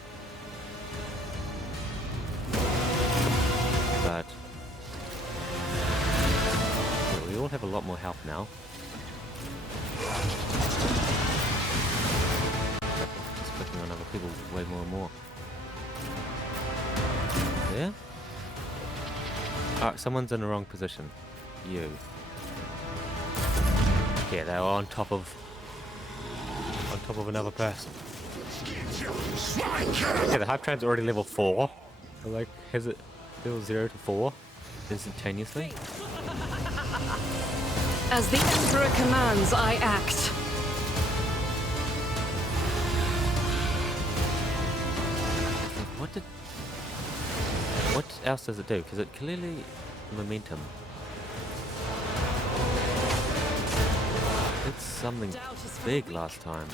But... yeah, we all have a lot more health now. Just clicking on other people way more and more. Yeah? Alright, someone's in the wrong position. You. Yeah, they're on top of another person. Okay, the hype train's already level 4. So, like, has it level 0 to 4 instantaneously? As the Emperor commands, I act. What else does it do? Because it clearly momentum. It's something big last time.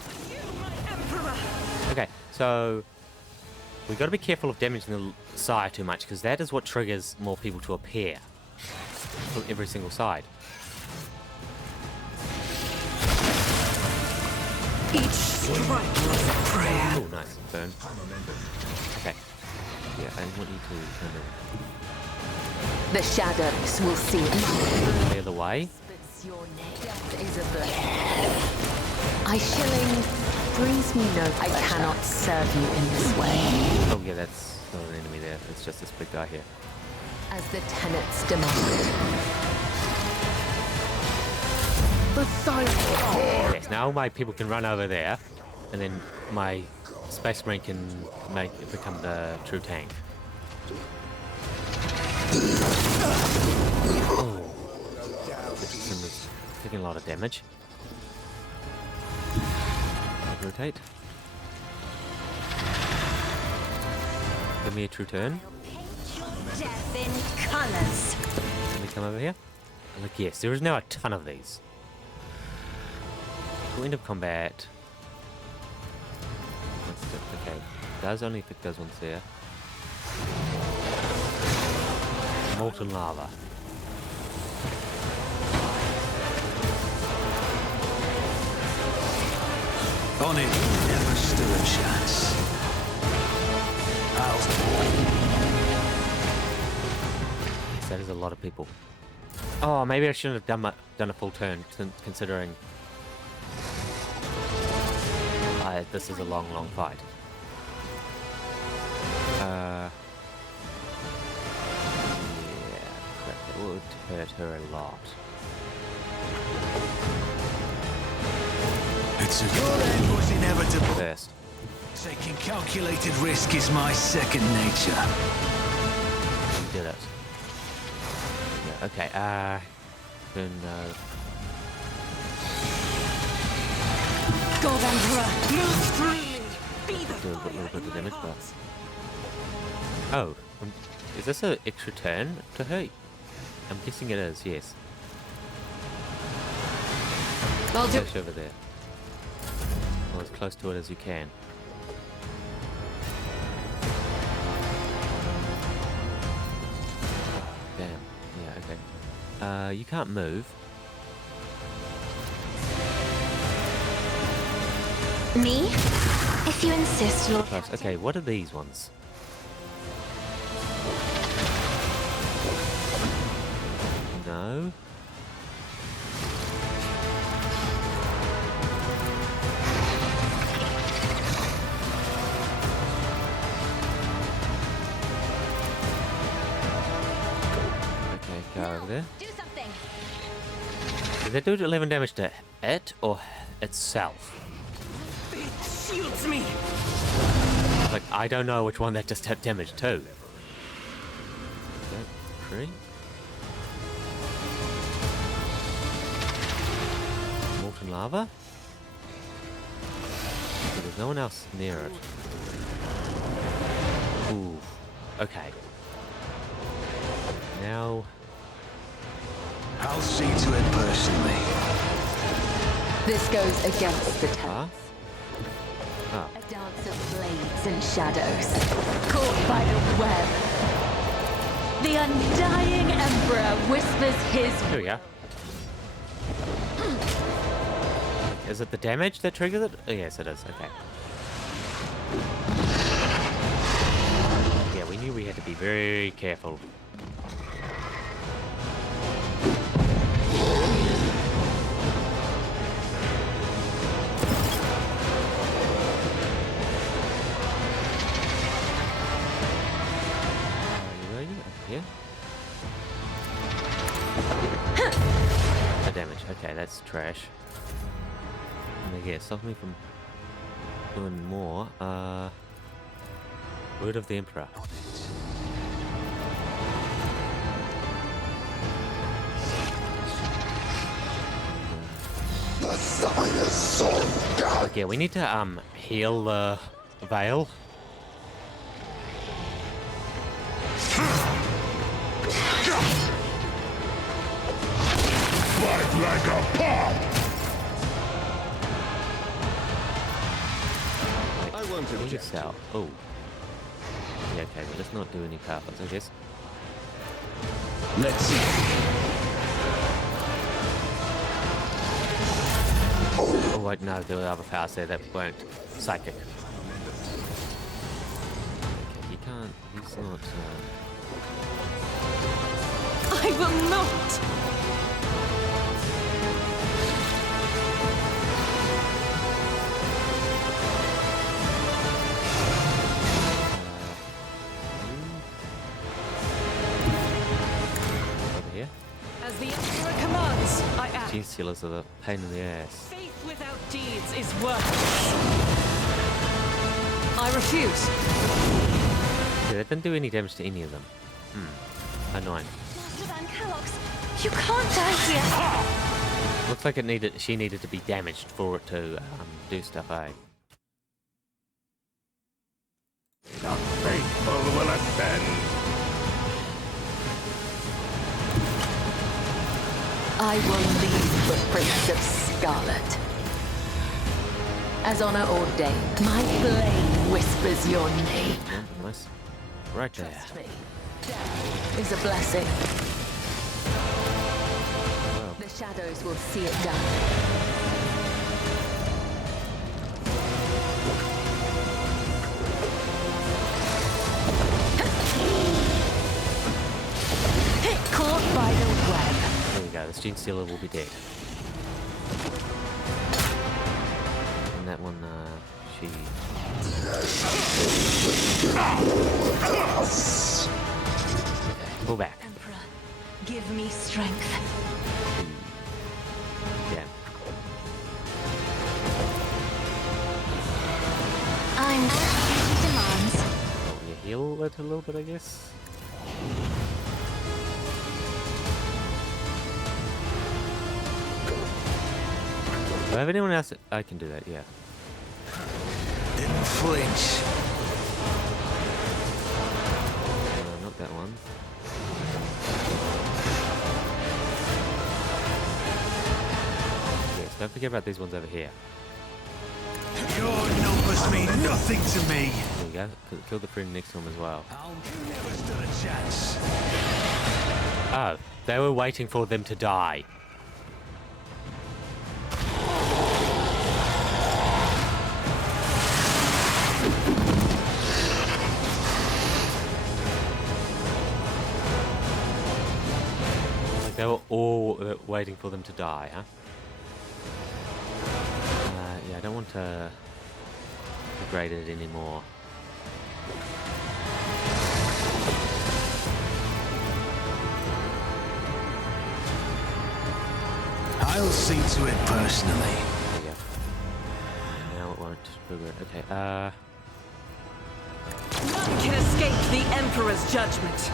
Okay, so we got to be careful of damaging the sire too much, because that is what triggers more people to appear from every single side. Each strike is a prayer. Oh, nice burn. Okay. Yeah, I want you to kind of... The shadows will see it. clear the way. Your name is a bird. I shilling brings me no pleasure. I cannot serve you in this way. Oh yeah, that's not an enemy there. It's just this big guy here. As the tenets demand. The silence. Yes, now my people can run over there, and then my Space Marine can become the true tank. Oh. Is taking a lot of damage. Rotate. Give me a true turn. Death in colors. Let me come over here. Look, yes, there is now a ton of these. We'll end of combat. Okay, does only pick those ones there. Molten lava. On it, never stood a chance. Yes, that is a lot of people. Oh, maybe I shouldn't have done a full turn, considering this is a long fight. Yeah, crap, it would hurt her a lot. It's a good end was inevitable. First. Taking calculated risk is my second nature. You did it. Yeah, okay, then, God Emperor, move freely. Be the do a little bit of damage, but... Oh, is this an extra turn to her? I'm guessing it is, yes. I'll do Push over there. Or as close to it as you can. Damn. Yeah, okay. You can't move. Me? If you insist, Lord. Close. Okay, what are these ones? No. Okay, go over there. Do something. Did they do 11 damage to it or itself? It shields me. Like, I don't know which one that just had damage to. Okay, tree. Molten lava? Okay, there's no one else near it. Ooh. Okay. Now... I'll see to it personally. This goes against the Huh? tenets. Oh. A dance of blades and shadows, caught by the web. The undying Emperor whispers his... Here we go. Is it the damage that triggers it? Oh, yes, it is. Okay. Yeah, we knew we had to be very careful. The damage. Okay, that's trash. And yeah, stop me from doing more. Word of the Emperor. Like, yeah, we need to heal the veil. Fight like a pop! I won't object. Out. Oh. Yeah, okay, but let's not do any carpets, I guess. Let's see. Oh, wait, no, there are other powers there that weren't psychic. Okay, you can't, he's not, I will not. over here. As the Emperor commands, I act. Gene stealers are the pain in the ass. Faith without deeds is worthless. I refuse. Yeah, that didn't do any damage to any of them. Annoying. Master Van Kellogg's, you can't die here. Looks like she needed to be damaged for it to do stuff, eh? The faithful will ascend. I will leave footprints of scarlet. As honor ordained, my blade whispers your name. Yeah, nice. Right there. Trust me, death is a blessing. Wow. The shadows will see it done. Caught by the web. There we go, the Gene Stealer will be dead. And that one, she... Okay, pull back. Emperor, give me strength. Yeah. I'm as duty demands. Oh, you heal it a little bit, I guess? Do I have anyone else? I can do that, yeah. Didn't flinch. Not that one. Yes, don't forget about these ones over here. Your numbers mean nothing to me. There we go. Kill the friend next to him as well. You never stood a chance. Oh, they were waiting for them to die. Like they were all waiting for them to die, huh? Yeah, I don't want to degrade it anymore. I'll see to it personally. There you go. Now it won't trigger it. Okay, None can escape the Emperor's judgment.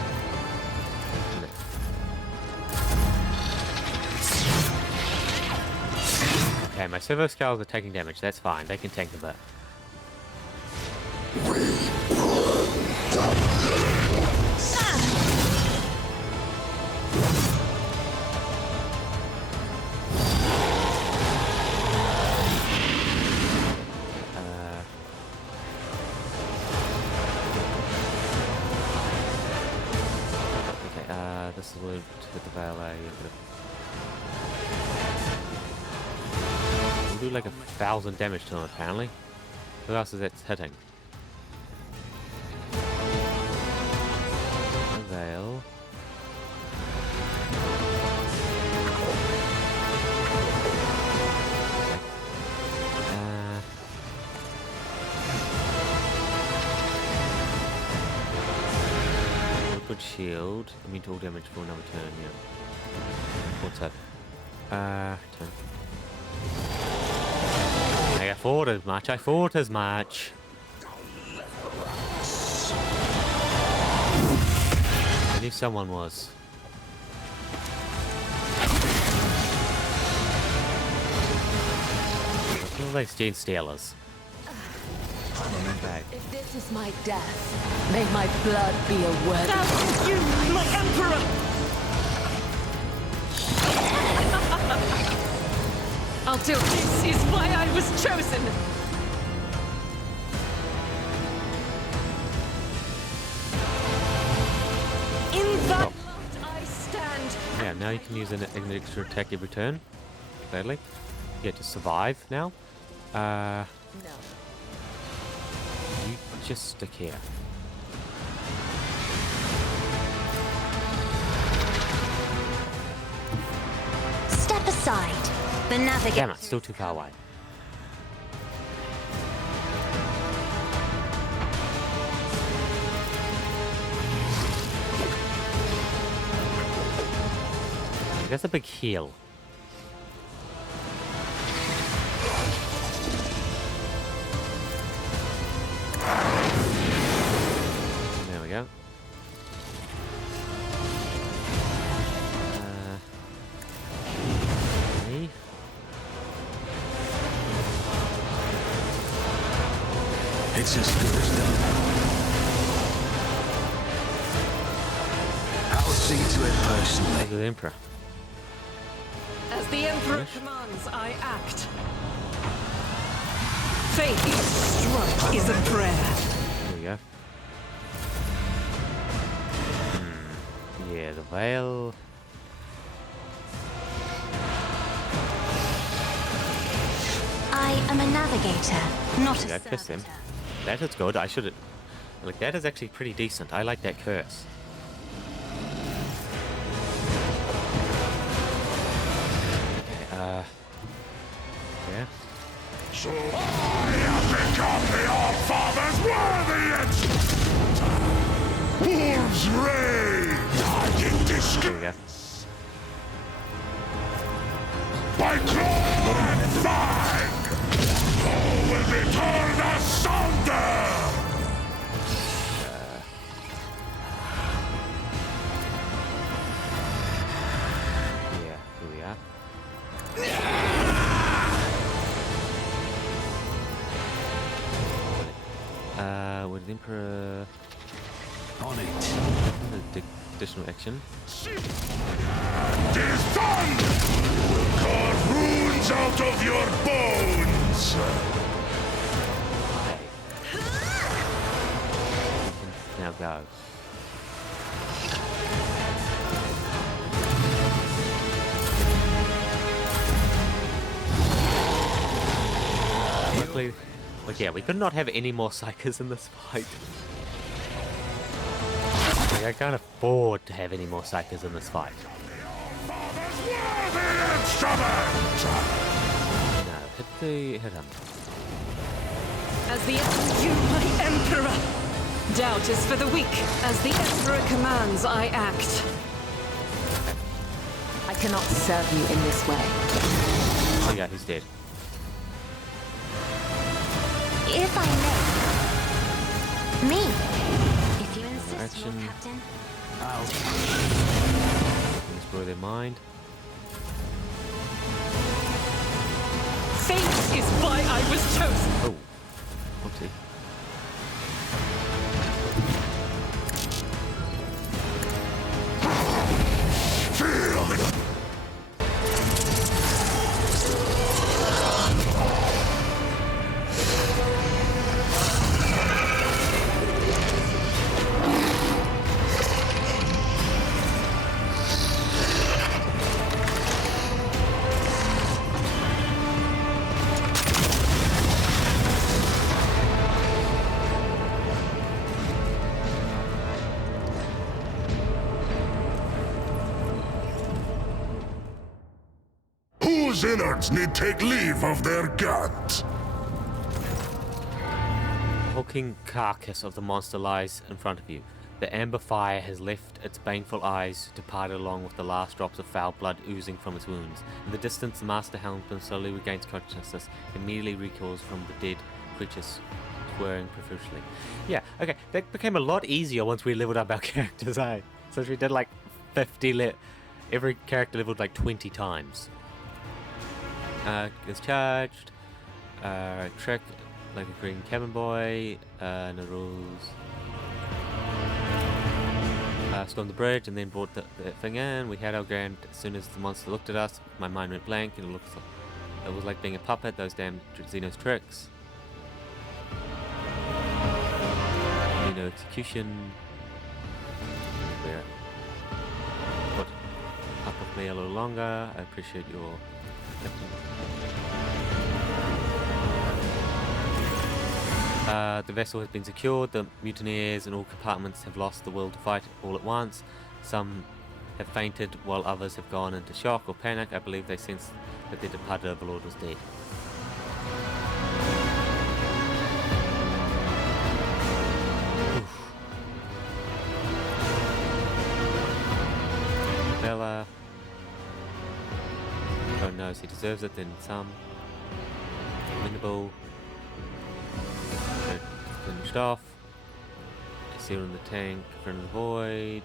Okay, my servo scales are taking damage. That's fine. They can tank the bit. This is a little to hit the valet. We'll do like 1,000 damage to him apparently. Who else is that hitting? Veil. Liquid shield. I mean, all damage for another turn. Yeah. What's that? Turn. I thought as much. I thought as much. I knew someone was. Look at these Gene Stealers. Okay. If this is my death, may my blood be a word. That's you, my Emperor! I'll do it. This is why I was chosen! In thy light I stand. Yeah, now you can use an extra attack every turn. Gladly. Yeah, to survive now. No. You just stick here. Step aside. The navigator. Damn it, still too far away. That's a big heal. There we go. Me? It's as good as done. I'll see to it personally. The Emperor. As the Emperor commands, I act. Fate, each strike is a prayer. There we go. Yeah, the veil. I am a navigator, not a Yeah, piss him. servitor. That is good. I should have. Like, that is actually pretty decent. I like that curse. Okay, yeah. So I have become your father's worthy Wolves rage in There we go. by claw and fang. All will be torn asunder. Yeah, here we are. With the Emperor. On it. Additional action. It is done. Will carve runes out of your bones. Now go. Luckily, like, yeah, we could not have any more psychers in this fight. Like, I can't afford to have any more psychers in this fight. No, hit him. As the you, my Emperor! Doubt is for the weak. As the Emperor commands, I act. I cannot serve you in this way. Oh yeah, he's dead. If I may. Me. If you insist, Action. Lord Captain. Destroy their mind. Fate is why I was chosen. Oh. Oopsie. Whose innards need take leave of their gut? The hulking carcass of the monster lies in front of you. The amber fire has left its baneful eyes departed along with the last drops of foul blood oozing from its wounds. In the distance, the master helmsman slowly regains consciousness, immediately recoils from the dead creatures swearing profusely. Yeah, okay, that became a lot easier once we leveled up our characters, eh? So we did like 50 every character leveled like 20 times. Gets charged. Trick, like a green cabin boy. No rules. Stormed the bridge and then brought the thing in. We had our grand. As soon as the monster looked at us, my mind went blank and it was like being a puppet. Those damn Xenos tricks. Xeno execution. There. Put up with me a little longer. I appreciate your. The vessel has been secured, the mutineers in all compartments have lost the will to fight all at once. Some have fainted while others have gone into shock or panic. I believe they sense that their departed overlord was dead. Bella. God knows he deserves it, then some. Winnable. Finished off. Sealed in the tank, front of the void.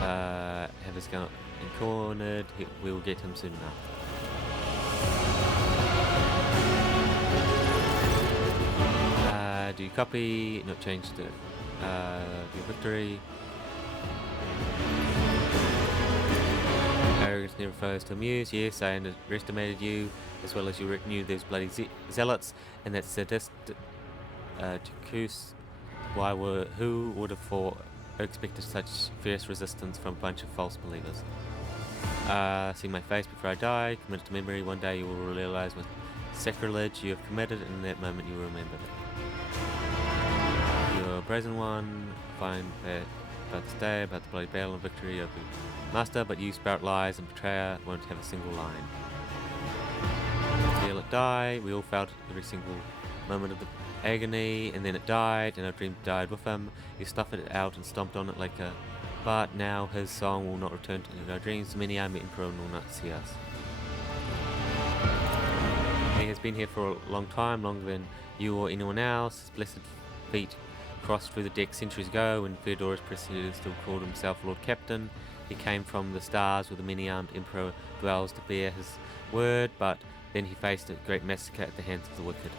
Have his gun cornered. We will get him soon enough. Do you copy? Not change to your victory. Arrogance never refers to amuse. Yes, I underestimated you, as well as you knew those bloody zealots and that sadist Jacuz. Who would have thought or expected such fierce resistance from a bunch of false believers? See my face before I die. Commit it to memory. One day you will realize what sacrilege you have committed, and in that moment you will remember it. You're a brazen one. Fine about this day, about the bloody battle and victory of the master, but you spout lies and betrayer won't have a single line. Feel it die. We all felt every single moment of the agony, and then it died, and our dream died with him. You stuffed it out and stomped on it like a... But now his song will not return to our dreams. Many I met Emperor will not see us. He has been here for a long time, longer than you or anyone else. His blessed feet crossed through the deck centuries ago when Theodorus Precious still called himself Lord Captain. He came from the stars where the many-armed Emperor dwells to bear his word, but then he faced a great massacre at the hands of the wicked.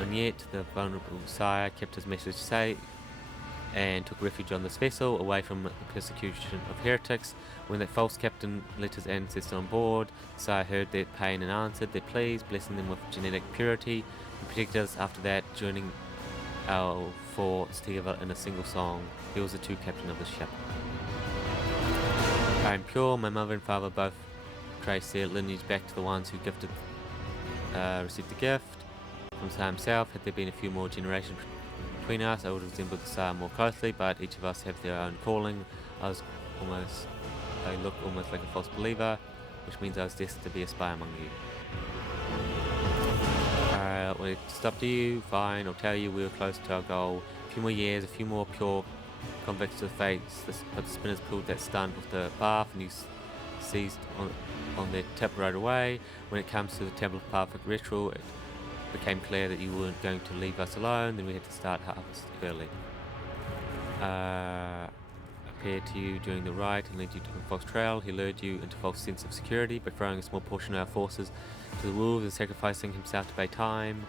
And yet the vulnerable sire kept his message safe and took refuge on this vessel, away from the persecution of heretics. When that false captain let his ancestors on board, the sire heard their pain and answered their pleas, blessing them with genetic purity, and protected us after that, joining our forts together in a single song. He was the true captain of the ship. I am pure. My mother and father both trace their lineage back to the ones who gifted received a gift from Tsar himself. Had there been a few more generations between us, I would have resembled the Tsar more closely, but each of us have their own calling. I look almost like a false believer, which means I was destined to be a spy among you. When it stopped you, fine, I'll tell you we were close to our goal. A few more years, a few more pure convicts to the fates, but the spinners pulled that stunt with the bath and you seized on their tip right away. When it comes to the Temple of Perfect Ritual, it became clear that you weren't going to leave us alone, then we had to start harvest early. Appeared to you during the rite and led you to a false trail. He lured you into a false sense of security by throwing a small portion of our forces to the wolves and sacrificing himself to buy time.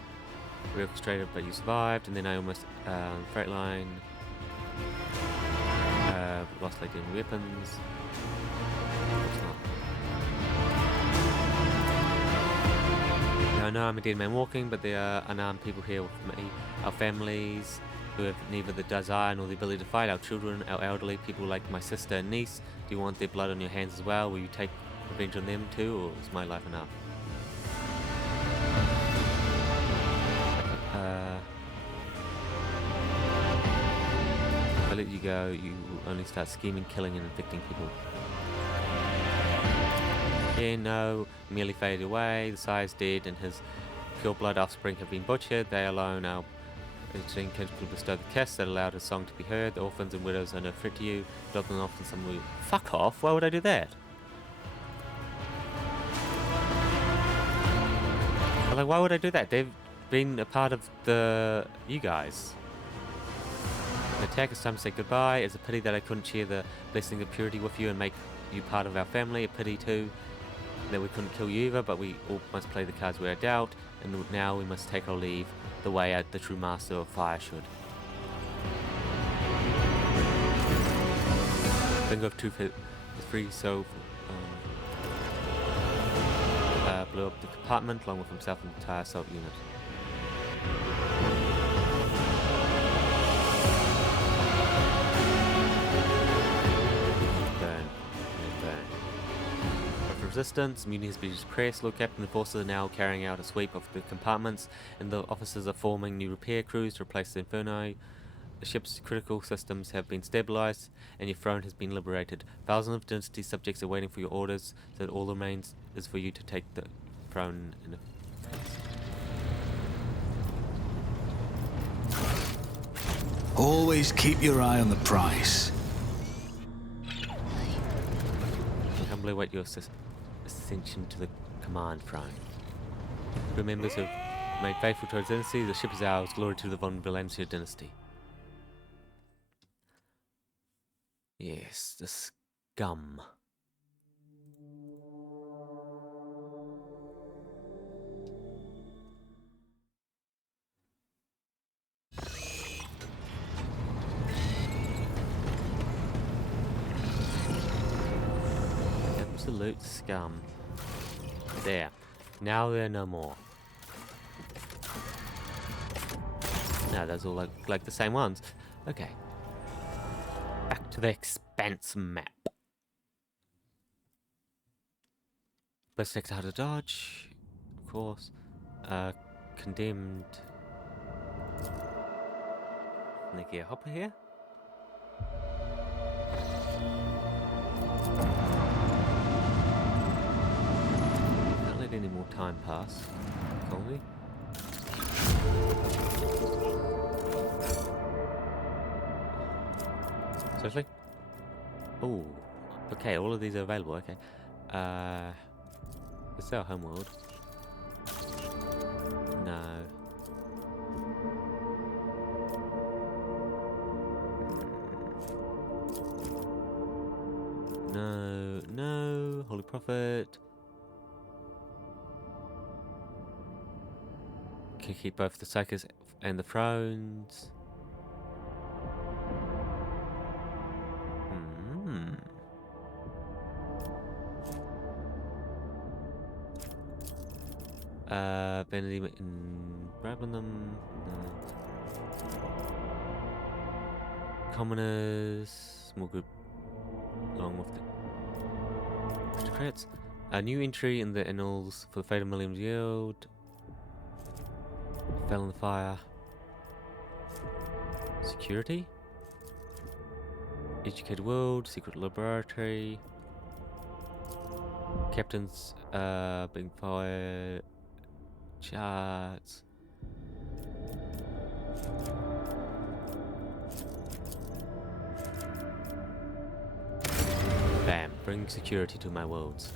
Reorchestrated, but you survived, and then I almost freight line. Lost lady and weapons. No, I'm a dead man walking, but there are unarmed people here with me. Our families who have neither the desire nor the ability to fight. Our children, our elderly, people like my sister and niece. Do you want their blood on your hands as well? Will you take revenge on them too, or is my life enough? If I let you go, you will only start scheming, killing, and infecting people. Yeah, no, merely faded away. The sire is dead, and his pure blood offspring have been butchered. They alone are capable to bestow the kiss that allowed his song to be heard. The orphans and widows are no threat to you. Adopt them off in some way. Fuck off! Why would I do that? Like, why would I do that? They've been a part of you guys. An attack, it's time to say goodbye. It's a pity that I couldn't share the blessing of purity with you and make you part of our family. A pity too that we couldn't kill you either, but we all must play the cards we are dealt, and now we must take our leave the way the true master of fire should. Finger of Truth hit the free, so blew up the compartment along with himself and the entire assault unit. Resistance, mutiny has been suppressed. Lord Captain, the forces are now carrying out a sweep of the compartments, and the officers are forming new repair crews to replace the Inferno. The ship's critical systems have been stabilized, and your throne has been liberated. Thousands of dynasty subjects are waiting for your orders, so that all that remains is for you to take the throne in Always keep your eye on the prize. I humbly await your ascension to the command throne. For members who have made faithful to our dynasty, the ship is ours. Glory to the von Valencia dynasty. Yes, the scum. Absolute scum. There. Now they're no more. No, those all look like the same ones. Okay. Back to the expanse map. Let's take how to dodge. Of course. Condemned. Nicky a hopper here. Can't let any more time pass. Can we? Seriously? Oh, okay, all of these are available, okay. Is this our homeworld? No. No, Holy Prophet. Can keep both the Psychers and the Thrones. Benedict and Brabham. Commoners, small group, along with the aristocrats. A new entry in the annals for the Fate of Millennium Yield. Fell in the fire. Security. Educated world. Secret laboratory. Captains being fired. Charts. Bam. Bring security to my worlds.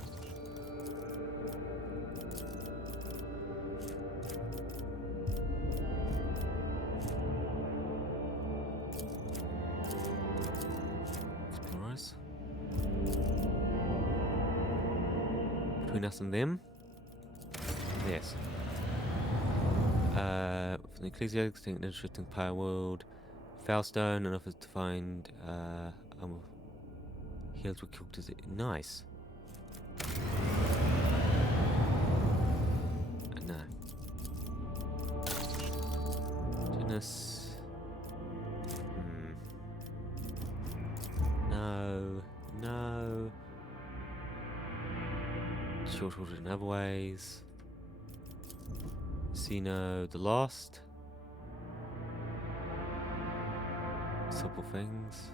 Explorers. Between us and them. Yes. From the Ecclesiastic, an interesting power world. Foulstone, and offers to find heals were killed as it. Nice. No. Goodness. No. No. Short order in other ways. Sino the Lost. Simple things.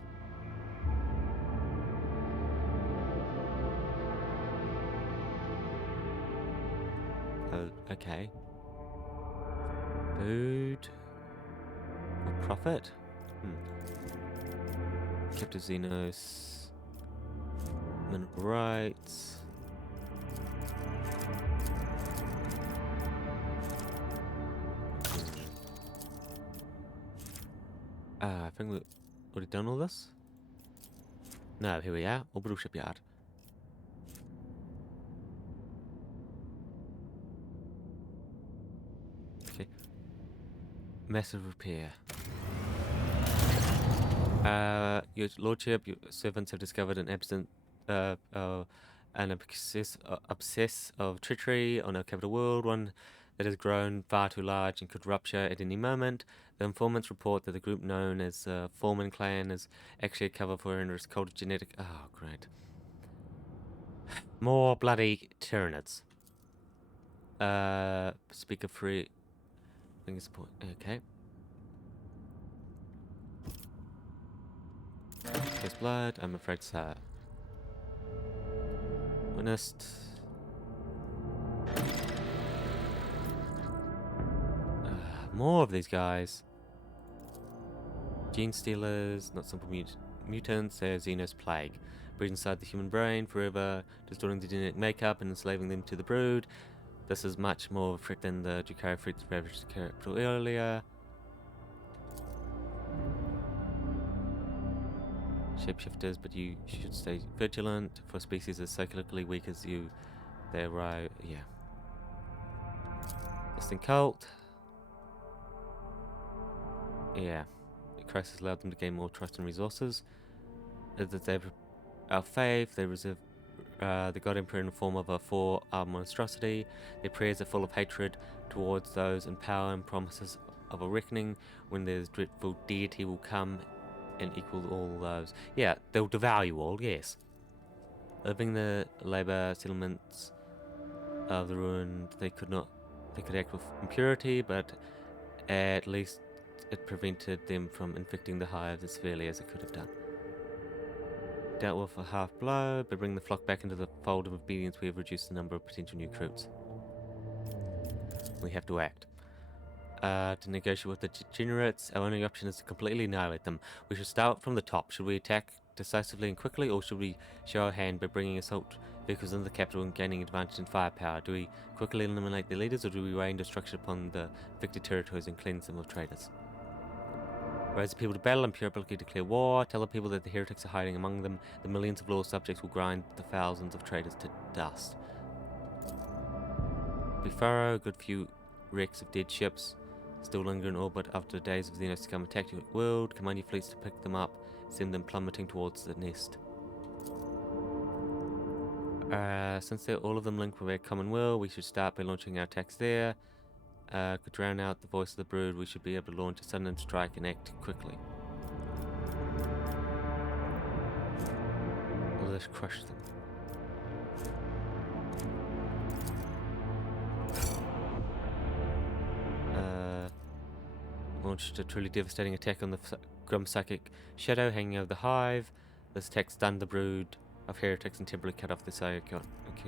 Oh, okay. Food. For profit? Captive Xenos. Mineral rights. I think we've already done all this. No, here we are. Orbital shipyard. Okay. Massive repair. Your lordship, your servants have discovered an abscess of treachery on our capital world, one that has grown far too large and could rupture at any moment. The informants report that the group known as Foreman Clan is actually a cover for an cult genetic. Oh, great. More bloody Tyranids. Speaker free. I think it's the point. Okay. There's blood, I'm afraid so. Witnessed. More of these guys. Gene stealers, not simple mutants, they're Xenos plague. Breed inside the human brain forever, distorting the genetic makeup and enslaving them to the brood. This is much more of a threat than the Drukhari freaks ravaged the capital earlier. Shapeshifters, but you should stay vigilant for species as cyclically weak as you. They're right, yeah. Distant cult. Yeah. The crisis allowed them to gain more trust and resources. That they our faith, they reserve the God Emperor in the form of a four-armed monstrosity. Their prayers are full of hatred towards those in power and promises of a reckoning when their dreadful deity will come and equal all those. Yeah, they'll devour you all, yes. Living the labor settlements of the ruined, they could act with impurity, but at least it prevented them from infecting the hives as severely as it could have done. Dealt with a half blow, but bring the flock back into the fold of obedience. We have reduced the number of potential new recruits. We have to act. To negotiate with the degenerates, our only option is to completely annihilate them. We should start from the top. Should we attack decisively and quickly, or should we show our hand by bringing assault vehicles into the capital and gaining advantage in firepower? Do we quickly eliminate their leaders, or do we rain destruction upon the affected territories and cleanse them of traitors? Raise the people to battle and publicly declare war. Tell the people that the heretics are hiding among them. The millions of loyal subjects will grind the thousands of traitors to dust. Be thorough. A good few wrecks of dead ships still linger in orbit after the days of Xenos to come attack your world. Command your fleets to pick them up, send them plummeting towards the nest. Since they're all of them linked with our common will, we should start by launching our attacks there. Could drown out the voice of the brood, we should be able to launch a sudden strike and act quickly. Let's crush them. launched a truly devastating attack on the grim psychic shadow hanging over the hive. This attack stunned the brood of heretics and temporarily cut off the psychic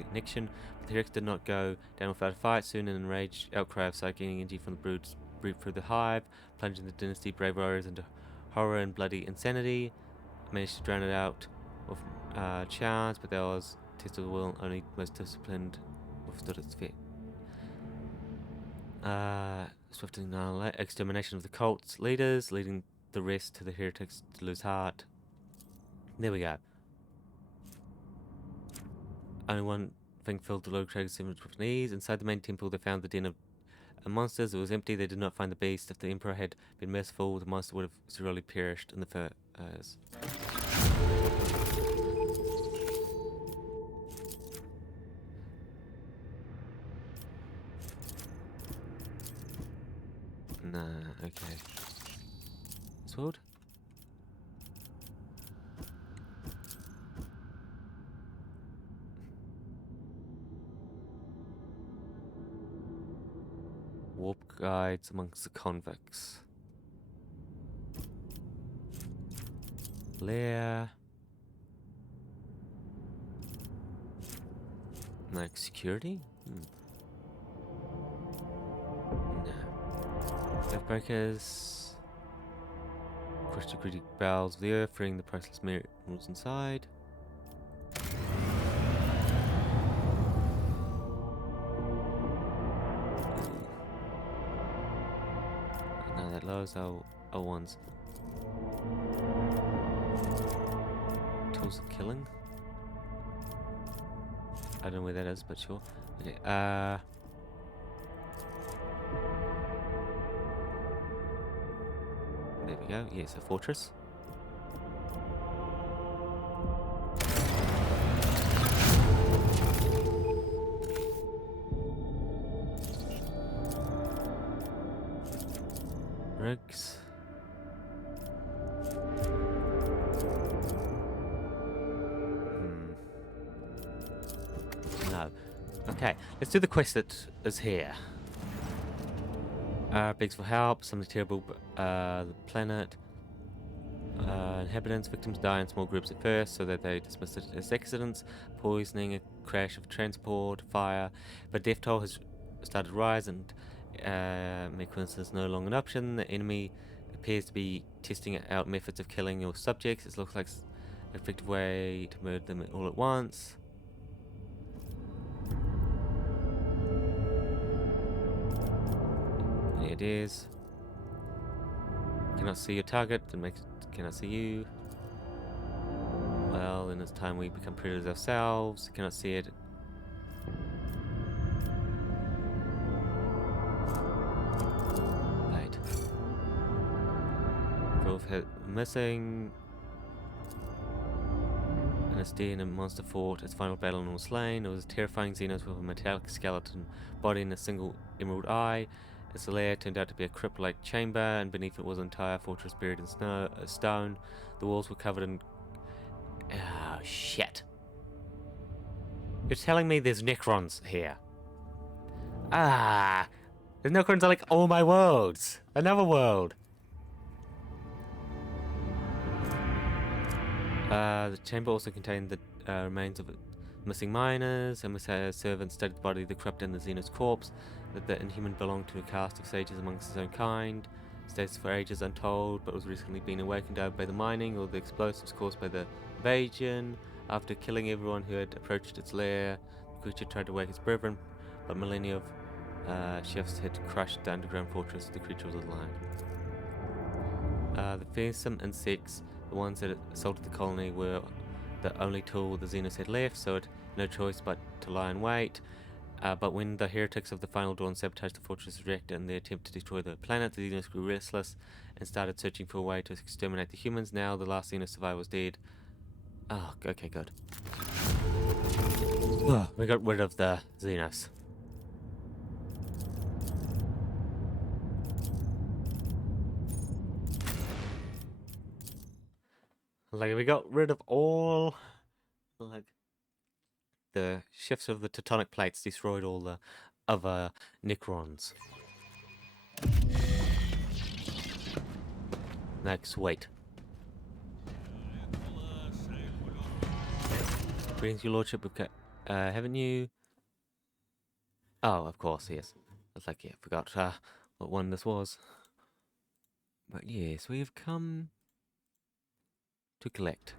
connection. But the heretics did not go down without a fight. Soon an enraged outcry of psychic energy from the brood spread through the hive, plunging the dynasty brave warriors into horror and bloody insanity. Managed to drown it out with chance, but there was test of the will. Only most disciplined withstood its fate. Swift extermination of the cult's leaders, leading the rest to the heretics to lose heart. There we go. Only one thing filled the low traders 7 with ease. Inside the main temple, they found the den of monsters. It was empty. They did not find the beast. If the emperor had been merciful, the monster would have severely perished in the fires. Nah, okay. Sword? Warp guides amongst the convicts. Lair. Like security? No. Deathbreakers. Crush the greedy bowels of the earth, freeing the priceless minerals inside. Now that lowers our ones. Tools of killing? I don't know where that is, but sure. Okay, there we go. Yes, a fortress. Rigs. No. Okay, let's do the quest that is here. Begs for help. Something terrible. The planet. Inhabitants. Victims die in small groups at first, so that they dismiss it as accidents, poisoning, a crash of transport, fire. But death toll has started to rise, and coincidence is no longer an option. The enemy appears to be testing out methods of killing your subjects. It looks like an effective way to murder them all at once. Any ideas? Cannot see your target, and cannot see you. Well, then it's time we become predators ourselves. Cannot see it. Right. Both missing. And a steer in a monster fought its final battle and was slain. It was a terrifying Xenos with a metallic skeleton body and a single emerald eye. Its lair turned out to be a crypt-like chamber, and beneath it was an entire fortress buried in stone. The walls were covered in... Oh, shit. You're telling me there's Necrons here? Ah! The Necrons are like all my worlds! Another world! The chamber also contained the remains of missing miners, and servants studied the body of the corrupt and the Xenos corpse, that the inhuman belonged to a caste of sages amongst his own kind. Status for ages untold, but was recently being awakened either by the mining or the explosives caused by the invasion. After killing everyone who had approached its lair, the creature tried to wake its brethren, but millennia of shifts had crushed the underground fortress. The creature was alive. The fearsome insects, the ones that assaulted the colony, were the only tool the Xenos had left, so it had no choice but to lie in wait. But when the heretics of the Final Dawn sabotaged the fortress reactor in their attempt to destroy the planet, the Xenos grew restless and started searching for a way to exterminate the humans. Now the last Xenos survivor was dead. Oh, okay, good. Oh, we got rid of the Xenos. Like, we got rid of all, like, the shifts of the tectonic plates, destroyed all the other Necrons. Like, sweet. Greetings, your lordship. Haven't you? Oh, of course, yes. It's like, yeah, forgot what one this was. But yes, we have come to collect.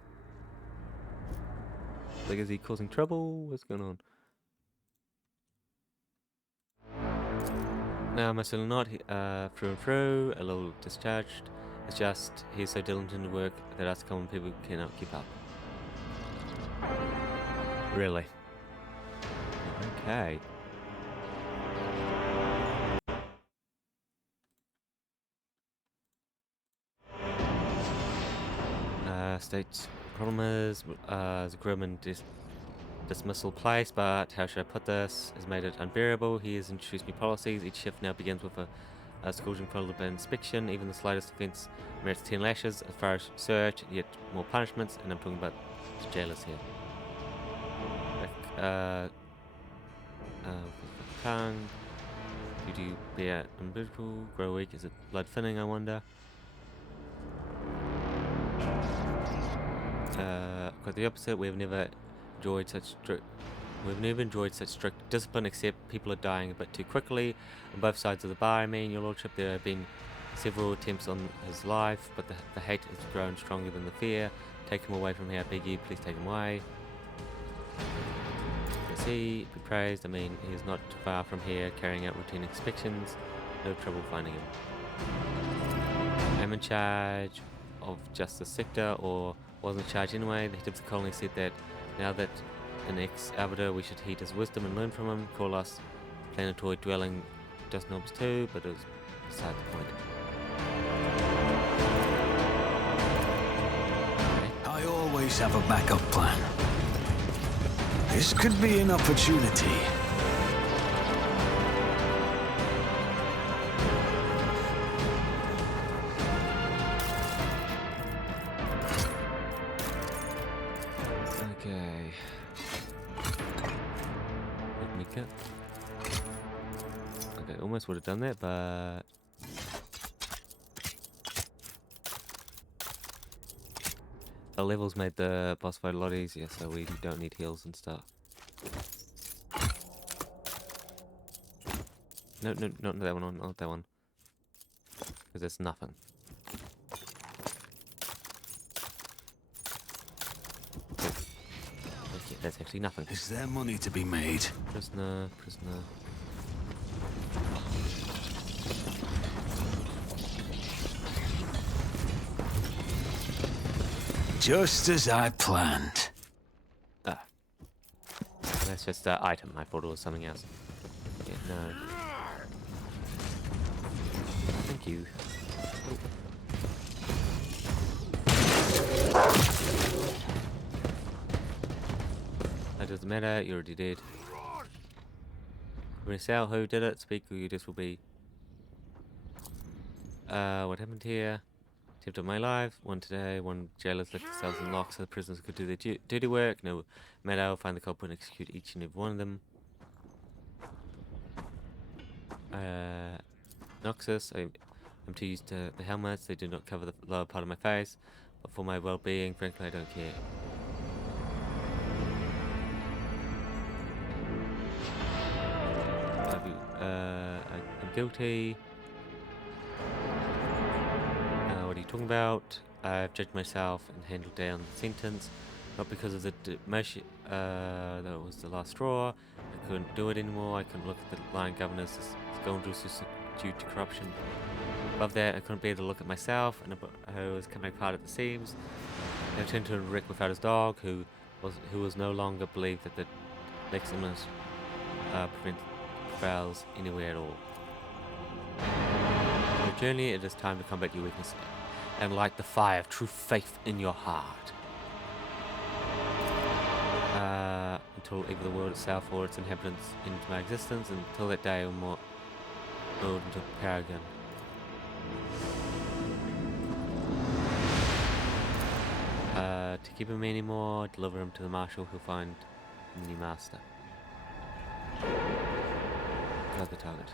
Like, is he causing trouble? What's going on? No, I'm certainly not. Through and through, a little discharged. It's just he's so diligent to work that us common people cannot keep up. Really? Okay. State's problem is the Grumman dismissal place, but how should I put this? Has made it unbearable. He has introduced new policies. Each shift now begins with a scourging followed by inspection. Even the slightest offence merits 10 lashes. As far as search, yet more punishments, and I'm talking about the jailers here. Tongue. Duty be umbilical. Grow weak. Is it blood thinning, I wonder? Quite the opposite. We've never enjoyed such strict discipline, except people are dying a bit too quickly on both sides of the bar. I mean, your lordship, there have been several attempts on his life, but the hate has grown stronger than the fear. Take him away from here, I beg you. Please take him away. Let's see, be praised. I mean, he is not far from here, carrying out routine inspections. No trouble finding him. I'm in charge of just the sector, or wasn't in charge anyway. The head of the colony said that now that an ex-arbiter, we should heed his wisdom and learn from him. Call us planetoid dwelling dust knobs too, but it was beside the point. I always have a backup plan. This could be an opportunity. Okay. Let me cut. Okay, almost would have done that, but the levels made the boss fight a lot easier, so we don't need heals and stuff. No, not that one, not that one. Because there's nothing. Okay, there's actually nothing. Is there money to be made? Prisoner. Just as I planned. Ah. That's just an item. I thought it was something else. Yeah, no. Thank you. That doesn't matter, you already did. We're gonna sell who did it, speak who this will be. What happened here? Tipped up my life. One today, one jailers left the cells and locks so the prisoners could do their dirty work. No matter, find the culprit and execute each and every one of them. Noxus, I'm too used to the helmets, they do not cover the lower part of my face, but for my well-being, frankly, I don't care. I'm guilty. What are you talking about? I've judged myself and handled down the sentence, not because of the demotion, that was the last straw. I couldn't do it anymore. I couldn't look at the lying governors as scoundrels due to corruption. Above that, I couldn't bear to look at myself and who was coming apart at the seams. I turned to a wreck without his dog, who was no longer believed that the Leximus prevent fouls anywhere at all. On your journey, it is time to combat your weakness and light the fire of true faith in your heart. Until either the world itself or its inhabitants end my existence, until that day or more build into Paragon. To keep him anymore, deliver him to the marshal who'll find a new master. Got the target.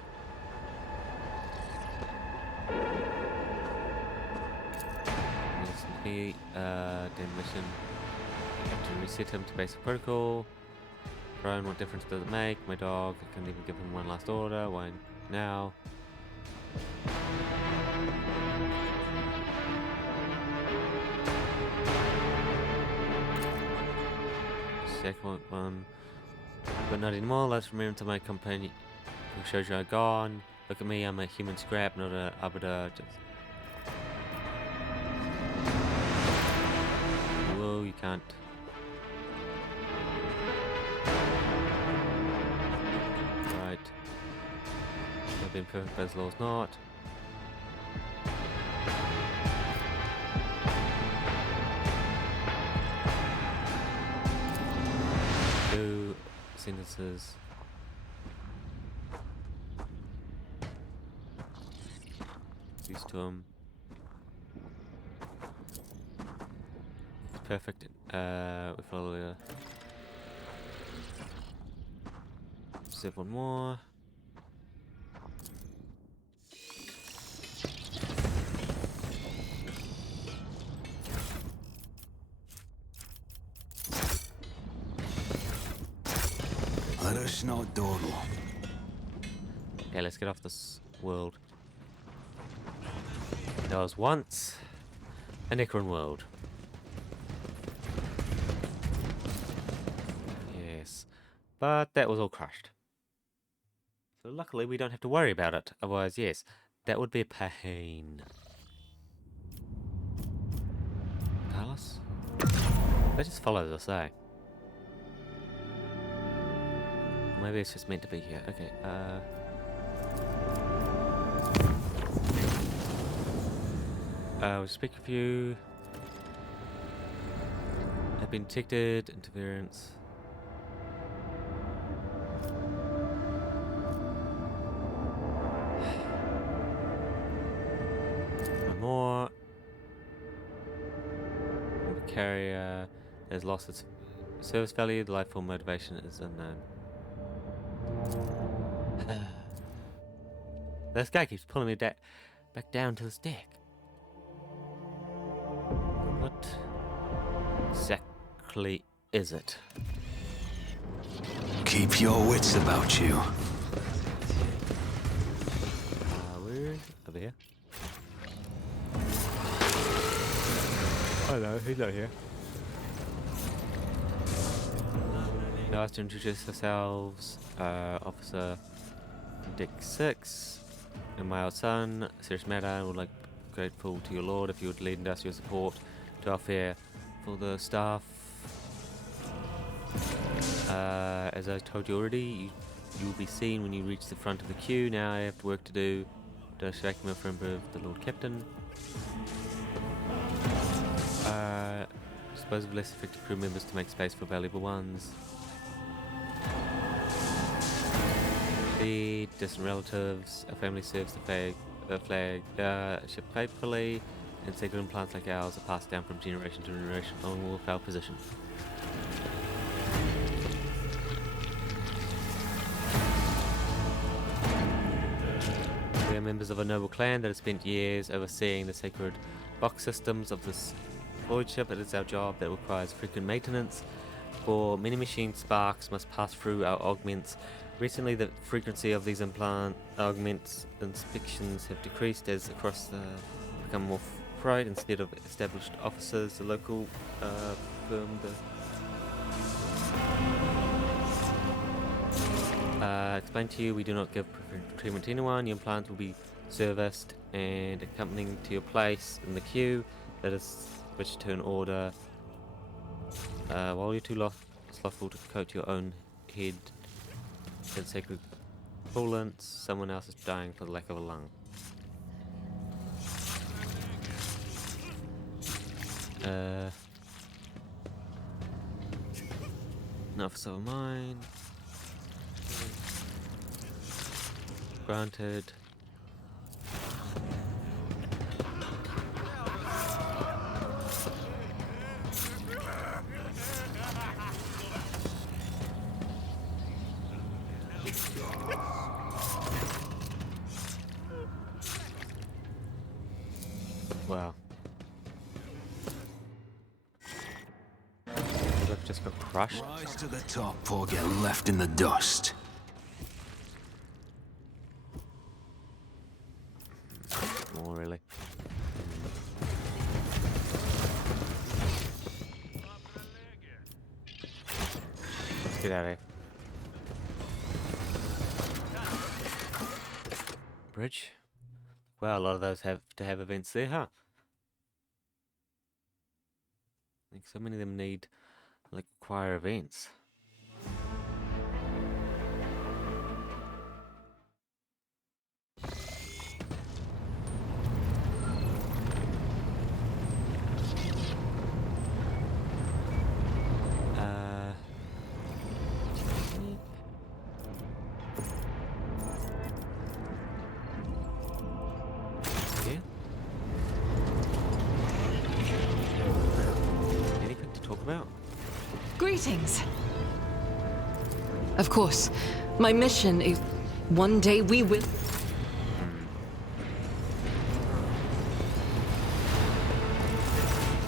me. Demolition. I have to reset him to basic protocol. Brian, what difference does it make? My dog, I can't even give him one last order. Why now? Second one. But not anymore. Let's remember to my companion who shows you are gone. Look at me, I'm a human scrap, not a arbiter. Just... Whoa, you can't. Right. I've been perfect, but as law's not. Two sentences. Used to him. It's perfect. We follow the. Save one more. Let us not dawdle. Okay, let's get off this world. There was once a Necron world. Yes. But that was all crushed. So luckily we don't have to worry about it. Otherwise, yes, that would be a pain. Palace? That just follows us, eh? Maybe it's just meant to be here. Okay, we'll speak with you. Have been detected. Interference. One more. The carrier has lost its service value. The life form motivation is unknown. This guy keeps pulling me back down to this deck. What exactly is it? Keep your wits about you. Where is it? Over here. Hello, he's not here. Now let's introduce ourselves. Officer Deck 6. And my old son, serious matter, and would like grateful to your lord if you would lend us your support to our fair for the staff. As I told you already, you will be seen when you reach the front of the queue. Now I have work to do. Don't shake me from the Lord Captain. Dispose of less effective crew members to make space for valuable ones. Feed distant relatives. Our family serves the flag ship faithfully, and sacred implants like ours are passed down from generation to generation along with our position. We are members of a noble clan that has spent years overseeing the sacred box systems of this void ship. It is our job that requires frequent maintenance, for many machine sparks must pass through our augments. Recently, the frequency of these implant augments inspections have decreased as across the become more fried instead of established officers. The local firm, explain to you, we do not give preferential treatment to anyone. Your implants will be serviced and accompanying to your place in the queue. That is which to an order. While you're too slothful to coat your own head in sacred coolants, someone else is dying for the lack of a lung. An officer of mine. Granted. Wow. just got crushed. Rise to the top or get left in the dust. More really. Let's get out of here. Bridge. Well, a lot of those have to have events there, huh? I think so many of them need, like, require events. Greetings. Of course, my mission is one day we will.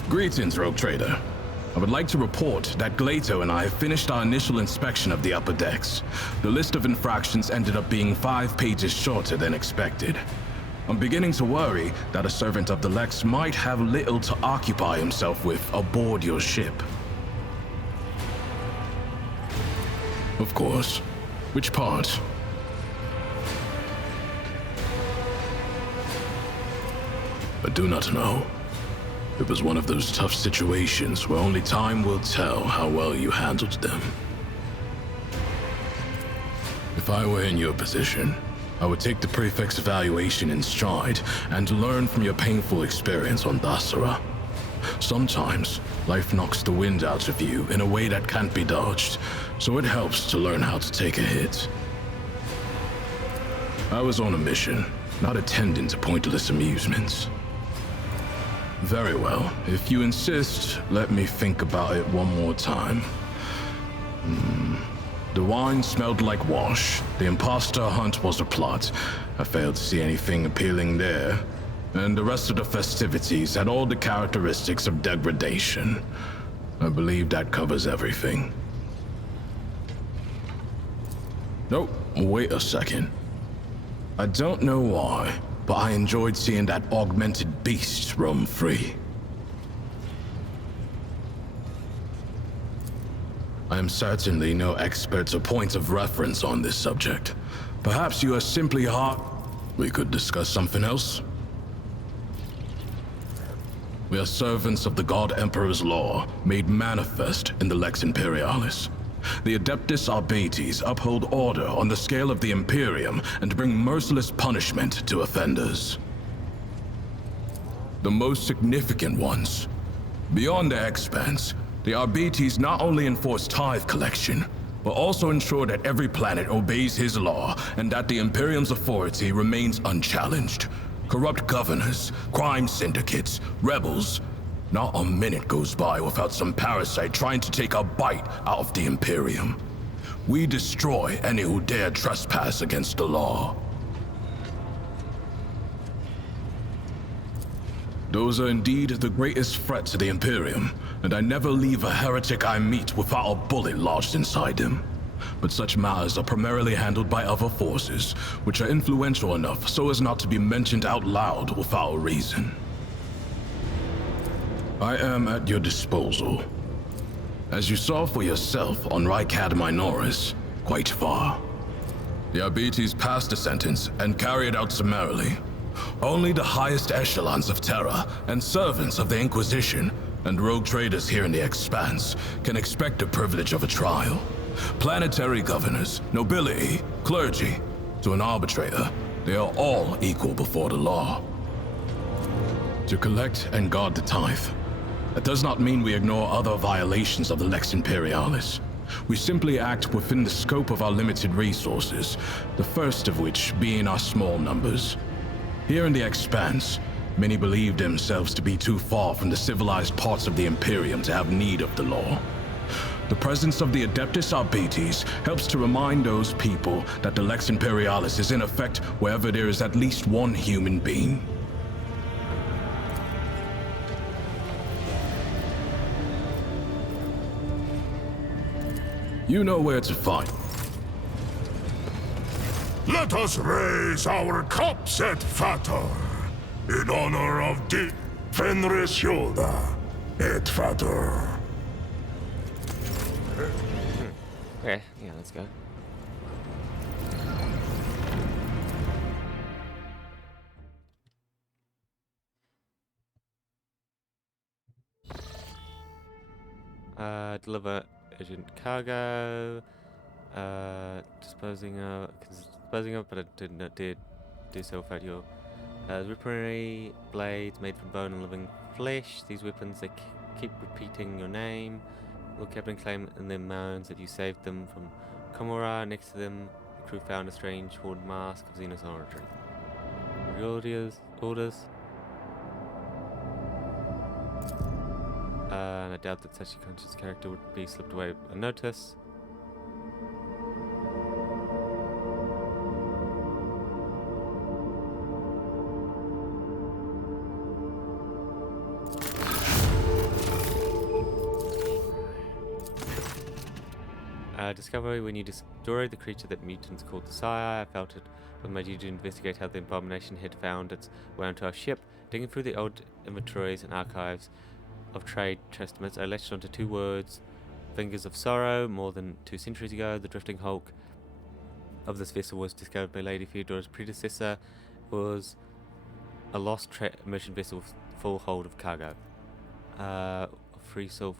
Greetings, Rogue Trader. I would like to report that Glato and I have finished our initial inspection of the upper decks. The list of infractions ended up being 5 pages shorter than expected. I'm beginning to worry that a servant of the Lex might have little to occupy himself with aboard your ship. Of course. Which part? I do not know. It was one of those tough situations where only time will tell how well you handled them. If I were in your position, I would take the Prefect's evaluation in stride and learn from your painful experience on Dasara. Sometimes, life knocks the wind out of you in a way that can't be dodged, so it helps to learn how to take a hit. I was on a mission, not attending to pointless amusements. Very well. If you insist, let me think about it one more time. The wine smelled like wash. The imposter hunt was a plot. I failed to see anything appealing there. And the rest of the festivities had all the characteristics of degradation. I believe that covers everything. Nope, wait a second. I don't know why, but I enjoyed seeing that augmented beast roam free. I am certainly no expert or point of reference on this subject. Perhaps you are simply hard. We could discuss something else. We are servants of the God Emperor's law, made manifest in the Lex Imperialis. The Adeptus Arbates uphold order on the scale of the Imperium and bring merciless punishment to offenders. The most significant ones. Beyond their expanse, the Arbates not only enforce tithe collection, but also ensure that every planet obeys his law and that the Imperium's authority remains unchallenged. Corrupt governors, crime syndicates, rebels. Not a minute goes by without some parasite trying to take a bite out of the Imperium. We destroy any who dare trespass against the law. Those are indeed the greatest threat to the Imperium, and I never leave a heretic I meet without a bullet lodged inside him. But such matters are primarily handled by other forces, which are influential enough so as not to be mentioned out loud without a reason. I am at your disposal. As you saw for yourself on Rykad Minoris, quite far. The Arbates passed the sentence and carry it out summarily. Only the highest echelons of Terra and servants of the Inquisition and rogue traders here in the Expanse can expect the privilege of a trial. Planetary governors, nobility, clergy, to an arbitrator, they are all equal before the law. To collect and guard the tithe. That does not mean we ignore other violations of the Lex Imperialis. We simply act within the scope of our limited resources, the first of which being our small numbers. Here in the Expanse, many believe themselves to be too far from the civilized parts of the Imperium to have need of the law. The presence of the Adeptus Arbates helps to remind those people that the Lex Imperialis is in effect wherever there is at least one human being. You know where to find. Let us raise our cups at Fator, in honor of Di Fenris Yoda et Fator. Okay, yeah, let's go. Deliver urgent cargo. Disposing of, but I did do so without your weaponry, blades made from bone and living flesh. These weapons, they keep repeating your name. Will Captain claim in their mounds that you saved them from Komora? Next to them, the crew found a strange horned mask of Xenos origin. Orders. And I doubt that such a conscious character would be slipped away unnoticed. Discovery: when you destroyed the creature that mutants called the Sire, I felt it was my duty to investigate how the abomination had found its way onto our ship. Digging through the old inventories and archives of trade testaments, I latched onto 2 words: Fingers of Sorrow. More than 2 centuries ago, the drifting hulk of this vessel was discovered by Lady Theodora's predecessor. It was a lost merchant vessel with full hold of cargo. Free soul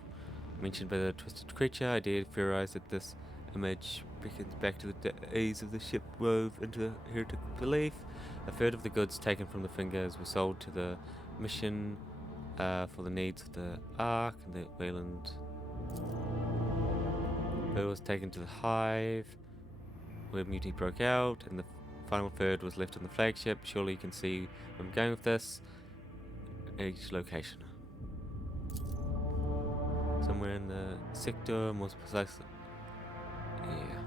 mentioned by the twisted creature. I dare theorize that this image beckons back to the days of the ship wove into heretic belief. A third of the goods taken from the fingers were sold to the mission for the needs of the Ark and the Wayland. It was taken to the Hive, where mutiny broke out, and the final third was left on the flagship. Surely you can see where I'm going with this. Each location. Somewhere in the sector, more precisely. Yeah.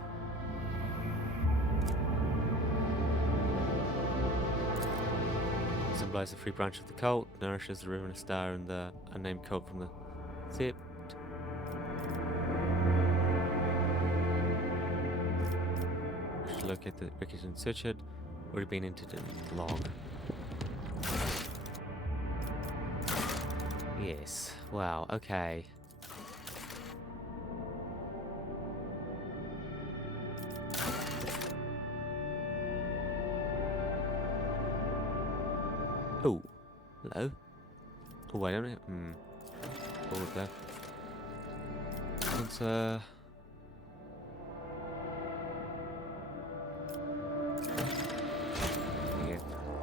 Symbolizes the free branch of the cult, nourishes the Reverend Star and the unnamed cult from the Sept. We should locate the wreckage and search it. Already been entered in the log. Yes. Wow, okay. Oh, hello. Oh, wait a minute. Forward there. Let's, yeah.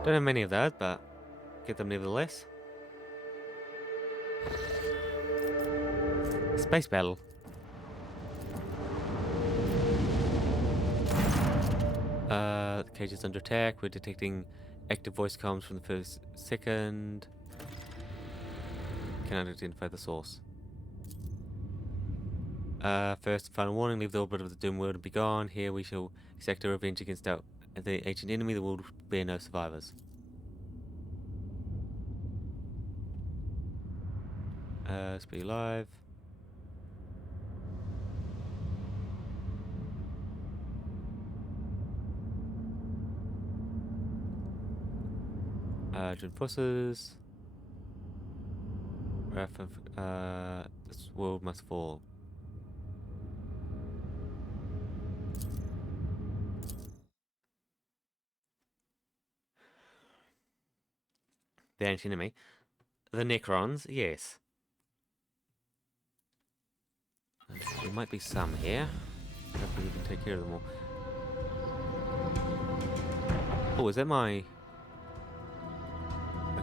Don't have many of those, but get them nevertheless. Space battle. The cage is under attack. We're detecting active voice comms from the first second. Cannot identify the source. First and final warning: leave the orbit of the doomed world and be gone. Here we shall exact our revenge against the ancient enemy. The world will bear no survivors. Let's be live. Join forces. Wrath of this world must fall. The ancient enemy. The Necrons, yes. There might be some here. Hopefully we can take care of them all. Oh, is that my...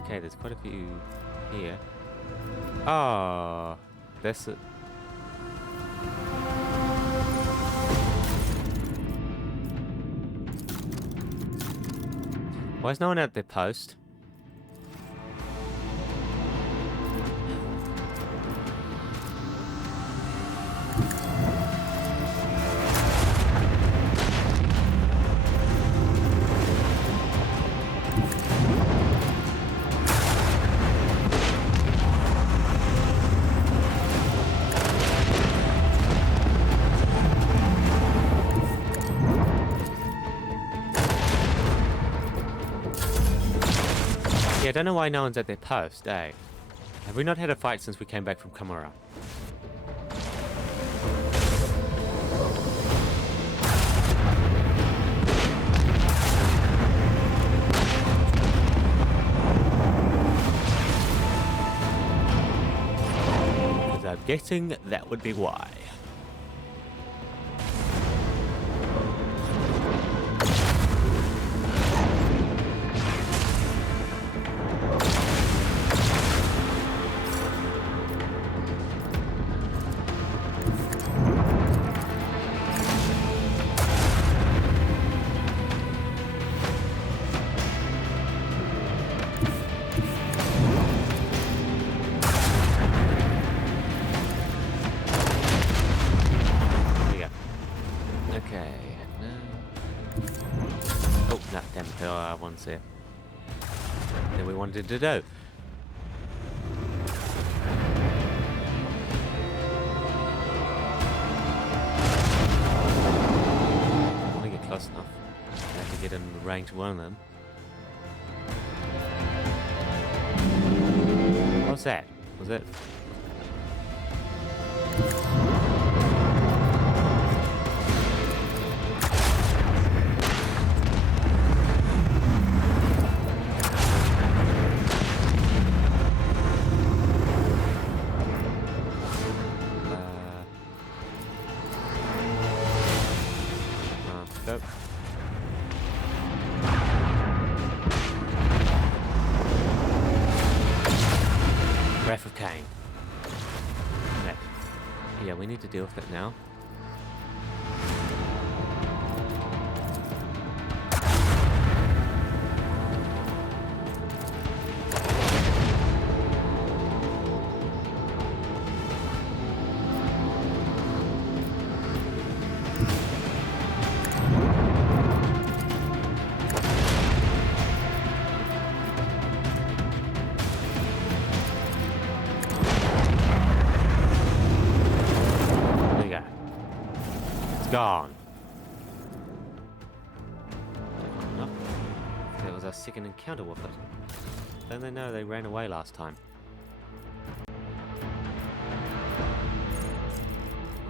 Okay, there's quite a few here. Ah, that's it. Why is no one at their post? Yeah, I don't know why no one's at their post, eh? Have we not had a fight since we came back from Kamara? Because I'm guessing that would be why. Here that we wanted to do. I want to get close enough to get in range of one of them. What's that? Was it? Breath of Cain. Okay. Yeah, we need to deal with it now. Gone. No. That was our second encounter with it. Don't they know they ran away last time?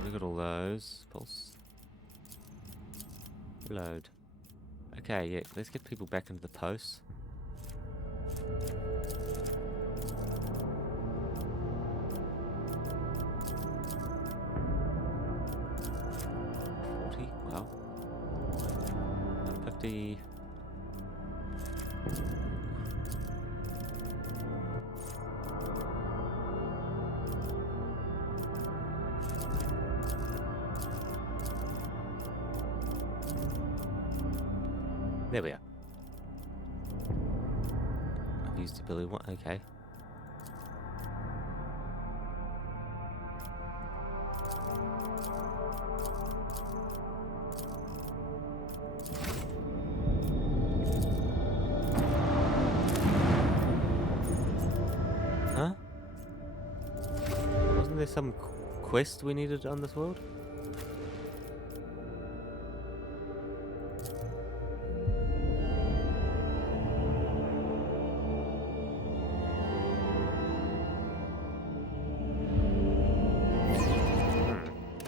We got all those. Pulse. Reload. Okay, yeah, let's get people back into the posts. Well, 50. There we are. I've used the ability one. Okay. Huh? Wasn't there some quest we needed on this world?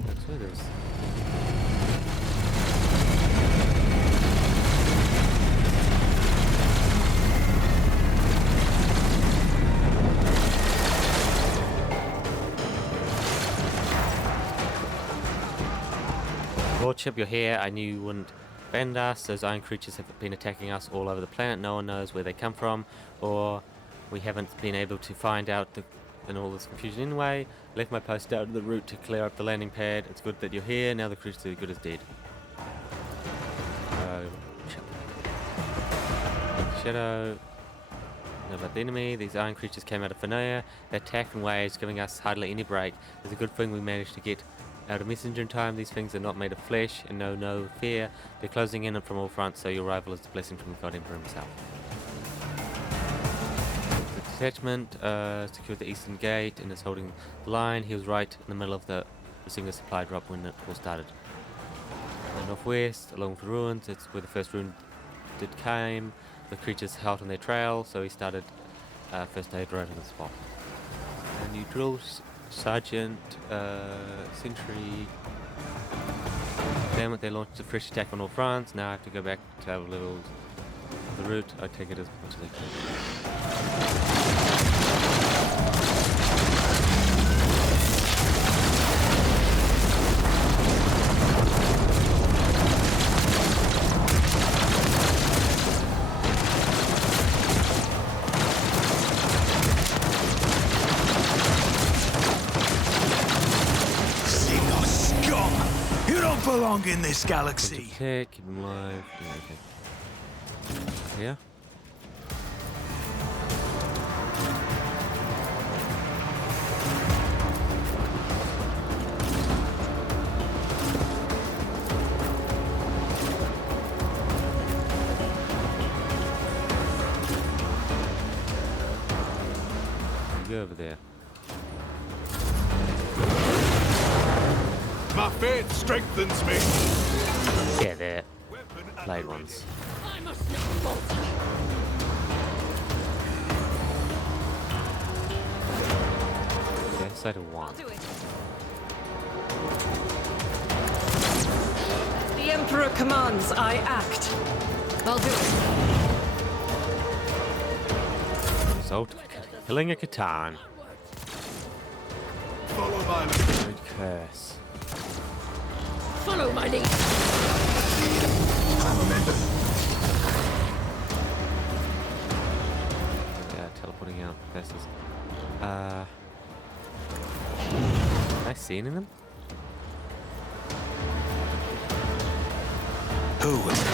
I swear there was. Lordship, you're here. I knew you wouldn't bend us. Those iron creatures have been attacking us all over the planet. No one knows where they come from, or we haven't been able to find out in all this confusion anyway. Left my post down to the route to clear up the landing pad. It's good that you're here. Now the creatures are good as dead. Shadow. Know about the enemy. These iron creatures came out of Fenaya. They attack in waves, giving us hardly any break. It's a good thing we managed to get out of messenger in time. These things are not made of flesh and know no fear. They're closing in from all fronts, so your arrival is a blessing from the God Emperor himself. The detachment secured the eastern gate and is holding the line. He was right in the middle of the single supply drop when it all started. In the northwest, along with the ruins, it's where the first ruin came. the creatures hot on their trail, so he started first aid right on the spot. And you drill sergeant, sentry. Damn it! They launched a fresh attack on all fronts. Now I have to go back to have a little the route. I take it as much as I can. Belong in this galaxy. Okay, keep him alive. Yeah, okay. Yeah. Go over there. My faith strengthens me. Yeah, they're light ones. I must not falter. Okay, side of one. The Emperor commands, I act. I'll do it. Result: killing a Catan. Follow my lead. Good curse. Follow my lead. Yeah, teleporting out passes. Am I seeing them? Who? That's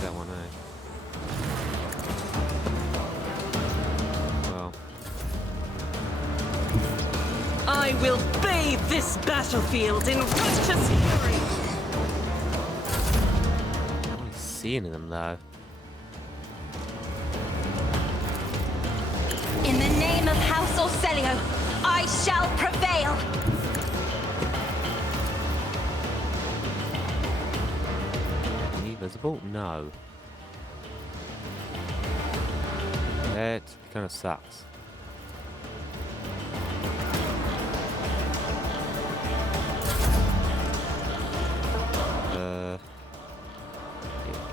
that one, eh? Well. I will bathe this battlefield in righteous fury. I'm not seeing them though. In the name of House Orselio, I shall prevail. Any visible? No. That kind of sucks.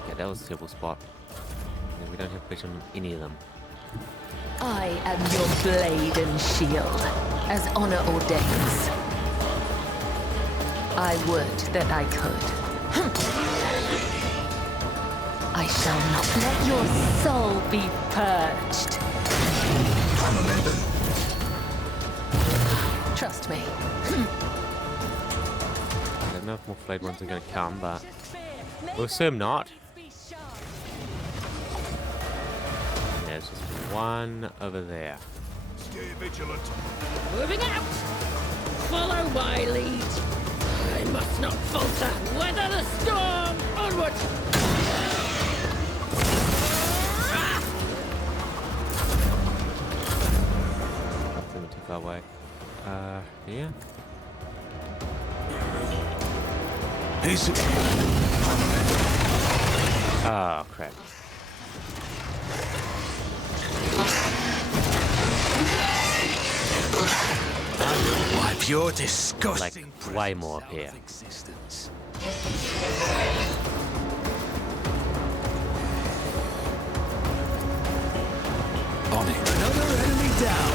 Yeah, that was a terrible spot. Yeah, we don't have vision on any of them. I am your blade and shield, as honor ordains. I would that I could. I shall not let your soul be purged. Trust me. I don't know if more flayed ones are going to come, but we'll assume not. Yeah, there's just one over there. Stay vigilant. Moving out! Follow my lead. I must not falter. Weather the storm! Onward! Nothing too far away. Yeah. Is it? Oh, crap. Wipe your disgusting Like, way more up here. existence. On it. Another enemy down.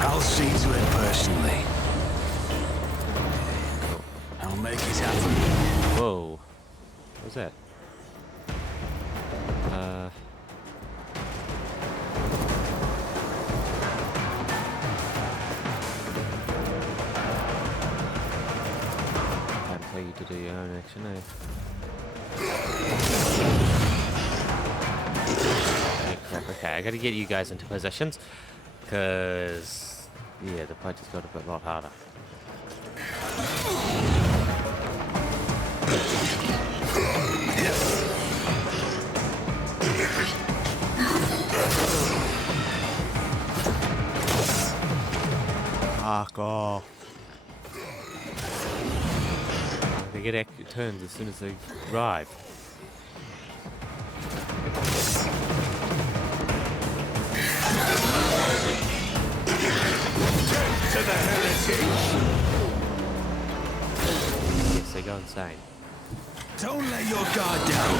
I'll see to it personally. I'll make it happen. Whoa. What was that? I'd tell you to do your own action, eh? Okay, crap. Okay, I gotta get you guys into positions. Because, yeah, the fight just got a bit lot harder. Fuck off. They're get turns as soon as they arrive. To the heritage! Yes, they go insane. Don't let your guard down.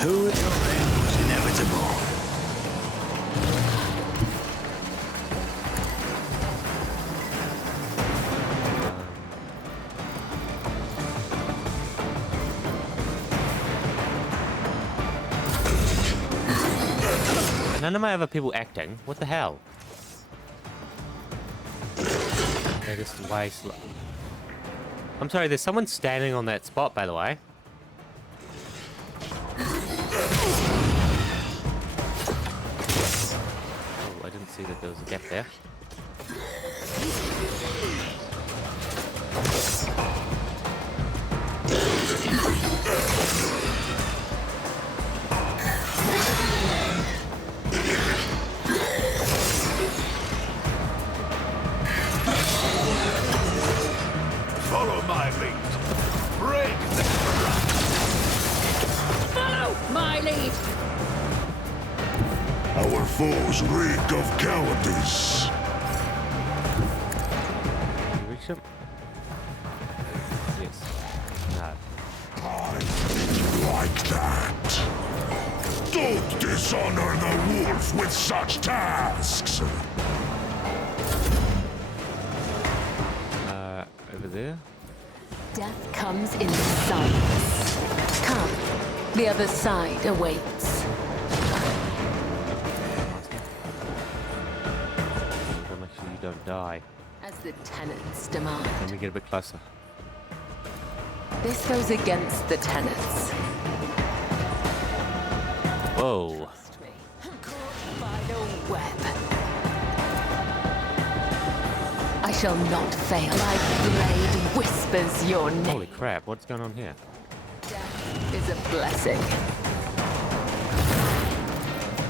Who at your end was inevitable? None of my other people acting. What the hell? They're just way slow. I'm sorry, there's someone standing on that spot, by the way. Oh, I didn't see that there was a gap there. Follow my lead. Break the Follow my lead! Our foes reek of cowardice. Can you reach him? Yes. No. Like that. Don't dishonor the wolf with such tasks. Over there? Death comes in silence. Come, the other side awaits. Gotta make sure you don't die. As the tenants demand. Let me get a bit closer. This goes against the tenants. Whoa. Caught by the web. I shall not fail. My blade whispers your name. Holy crap, what's going on here? Death is a blessing.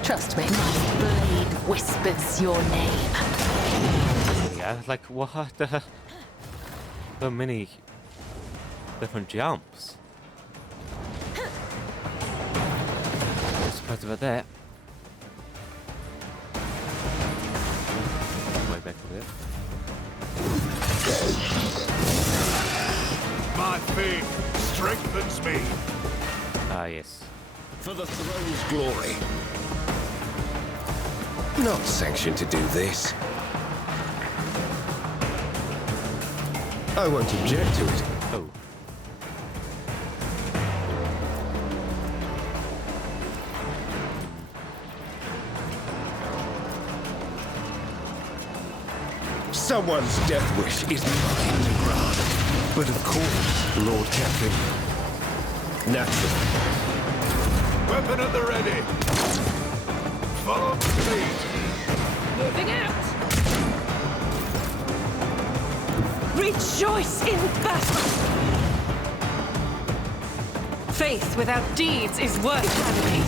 Trust me, my blade whispers your name. Yeah, like what the so many different jumps. Not surprised about that. Way back a bit. My faith strengthens me. Ah, yes. For the throne's glory. Not sanctioned to do this. I won't object to it. Oh. Someone's death wish is mine to grant. But of course, Lord Captain. Naturally. Weapon at the ready. Follow the lead. Moving out! Rejoice in battle! Faith without deeds is worth having.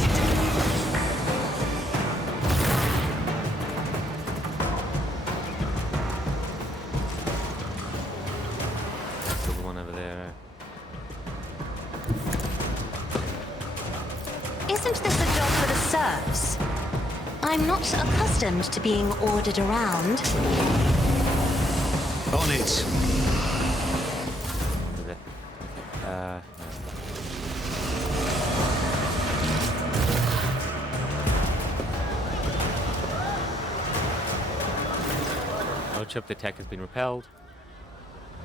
Still the one over there. Isn't this a job for the serfs? I'm not accustomed to being ordered around. On it. Over there. No. Lordship, the attack has been repelled.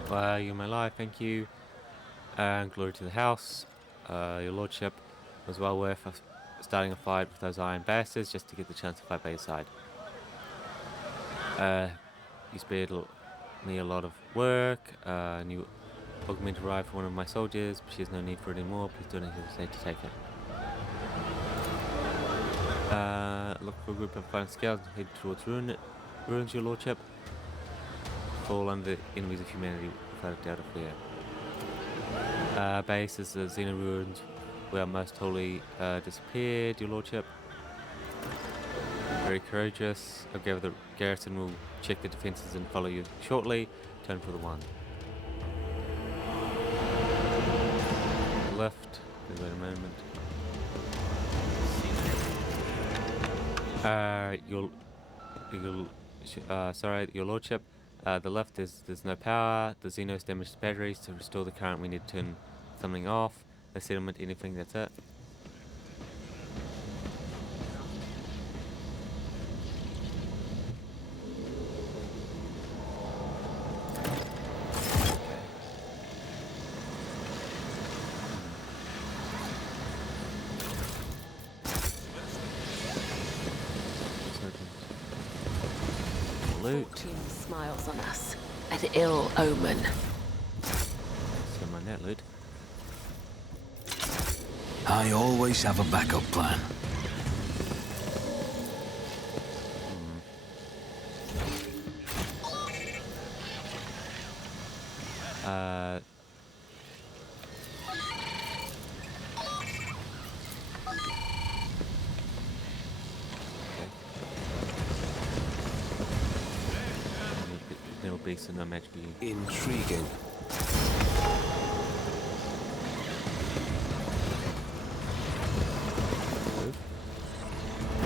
You're my life, thank you. And glory to the house. Your lordship was well worth starting a fight with those iron bastards just to get the chance to fight by your side. You spared me a lot of work. And you welcome me to ride for one of my soldiers, but she has no need for it anymore. Please don't hesitate to take it. Look for a group of fine scouts and head towards ruins, your lordship. Fall under the enemies of humanity without a doubt or fear. Base is the Xena ruins where most holy disappeared, your lordship. Very courageous. Okay, the garrison will check the defences and follow you shortly. Turn for the one. left. Wait a moment. Sorry, your lordship. The left there's no power. The Xenos damaged the batteries. To restore the current, we need to turn something off. The settlement, anything. That's it. Loot. Team smiles on us. An ill omen. Don't mind that loot. I always have a backup plan. There'll be some no match for you. Intriguing.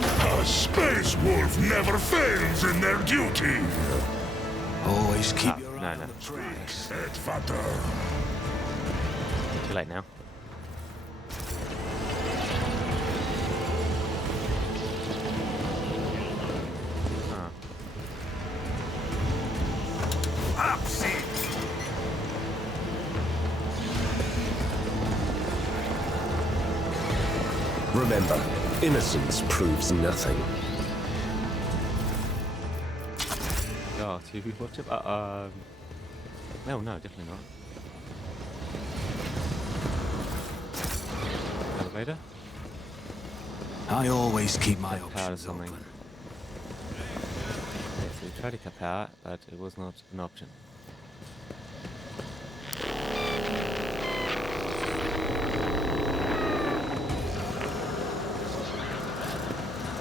A space wolf never fails in their duty. Always keep your eye no. on the prize. Too late now. Remember, innocence proves nothing. Oh, TV watch it? No, definitely not. Elevator? I always keep my Cut power to options something. open. Okay, so we tried to cut power, but it was not an option.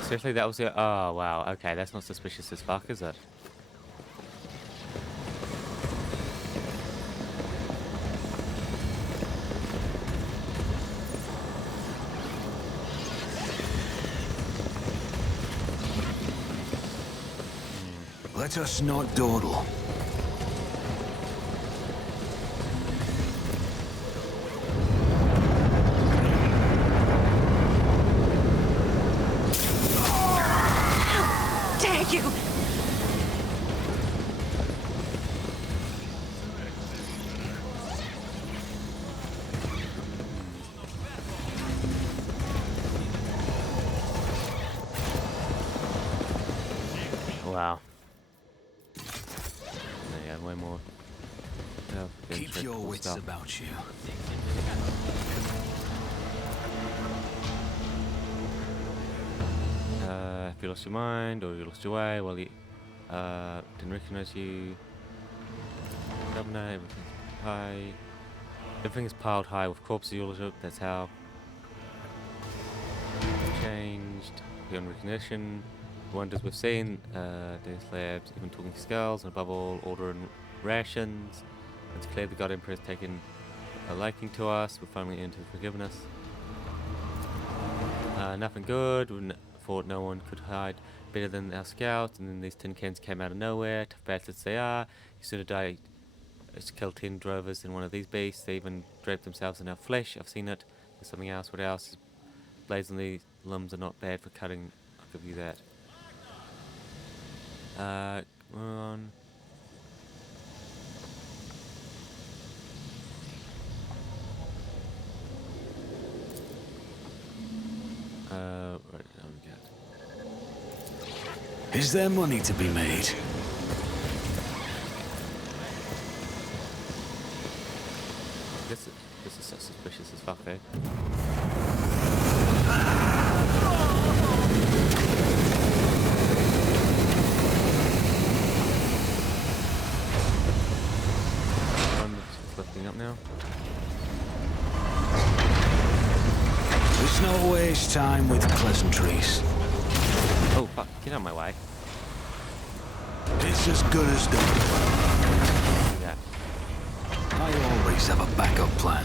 Seriously, that was it? Oh, wow. Okay, that's not suspicious as fuck, is it? Let us not dawdle. Dare you! Wow. Yeah, way more. Keep your wits about you. If you lost your mind or you lost your way, well, you didn't recognize you. Governor, everything's high. Everything is piled high with corpses. Your lordship. That's how. Changed beyond recognition. The wonders we've seen, death labs, even talking skulls, and above all, order and rations. It's clear the God Emperor has taken a liking to us. We're finally into forgiveness. Nothing good. We thought no one could hide better than our scouts, and then these tin cans came out of nowhere. Tough bastards they are. You sooner die to kill 10 drovers than one of these beasts. They even drape themselves in our flesh. I've seen it. There's something else. What else? Blades on these limbs are not bad for cutting. I'll give you that. Come on. Right, now we get. Is there money to be made? This is so suspicious as fuck, eh? It's lifting up now. Let's not waste time with pleasantries. Oh fuck, get out of my way. It's as good as done. Do that. I always have a backup plan.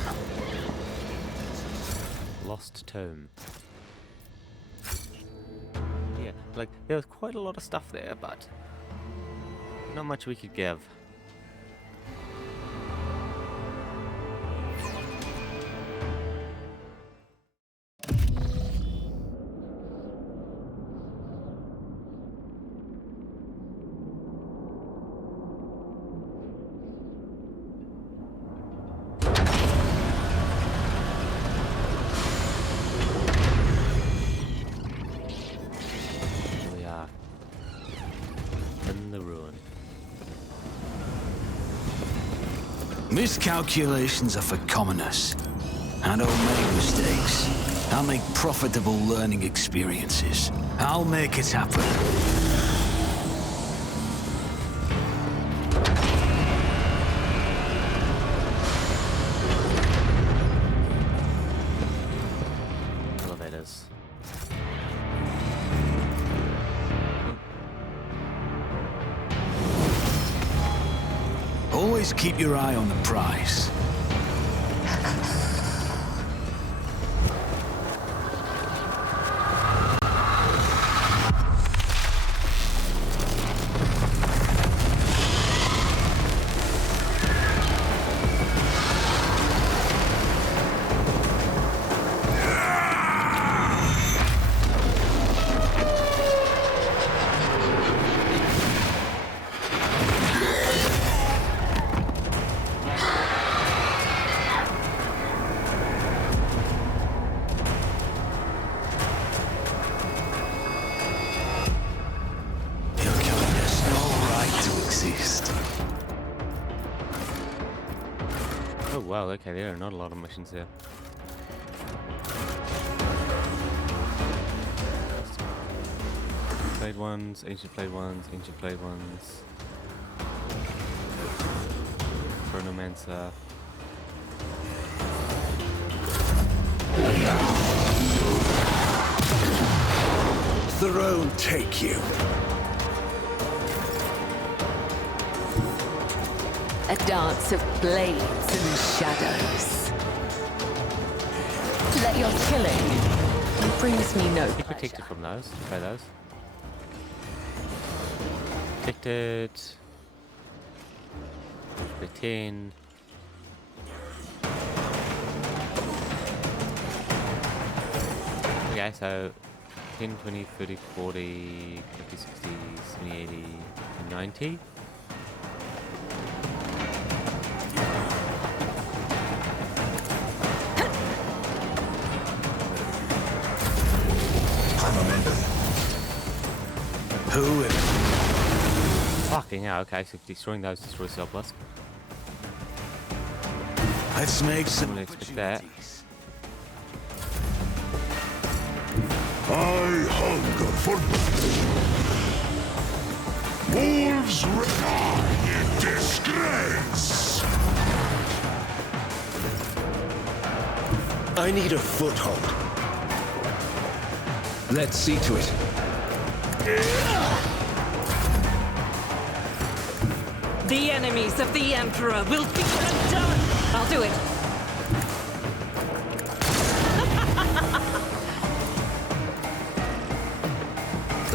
Lost Tome. Yeah, like, there was quite a lot of stuff there, but not much we could give. Miscalculations are for commoners. I don't make mistakes. I'll make profitable learning experiences. I'll make it happen. Elevators. Always keep your eye on the prize. Oh wow, okay, there are not a lot of missions here. Played ones, ancient played ones, ancient played ones. Chronomancer. Throne take you. A dance of blades and shadows. Let your killing brings me no Be protected from those, by those. Protected. Retain. Okay, so 10, 20, 30, 40, 50, 60, 70, 80, 90. Who is... Fucking hell, okay, so destroying those destroys surplus. Let's make some... Wouldn't expect that. I hunger for wolves reign in disgrace. I need a foothold. Let's see to it. The enemies of the Emperor will be undone! I'll do it.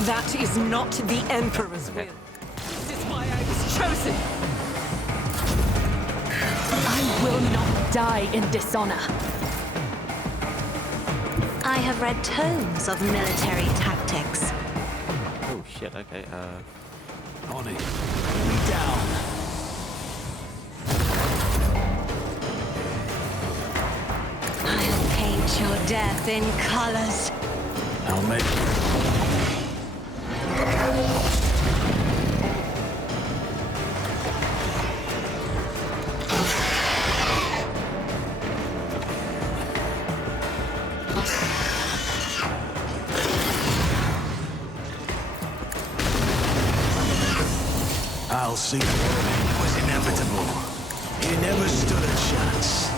That is not the Emperor's will. This is why I was chosen. I will not die in dishonor. I have read tomes of military tactics. Oh shit, okay, On it. Enemy down. I'll paint your death in colors. I'll make... I'll see. It was inevitable. He never stood a chance.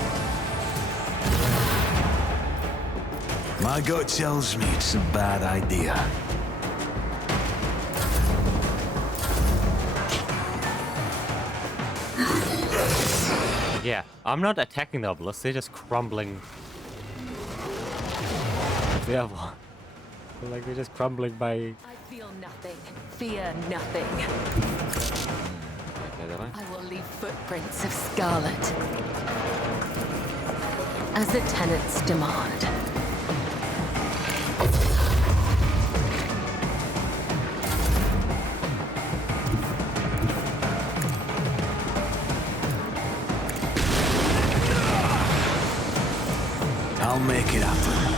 My gut tells me it's a bad idea. yeah, I'm not attacking the obelisks, they're just crumbling like the other one. Like they're just crumbling by... I feel nothing. Fear nothing. Okay, that way. I will leave footprints of scarlet. As the tenants demand. I'll make it happen.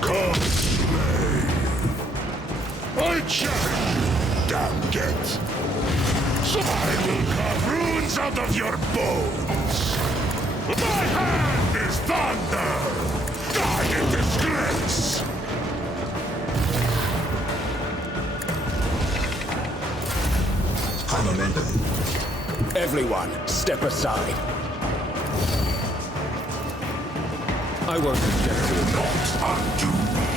Come slay. I challenge you, damn get. I will carve runes out of your bones. My hand is thunder. Die in disgrace. Everyone, step aside. I won't object to it. Not undo me.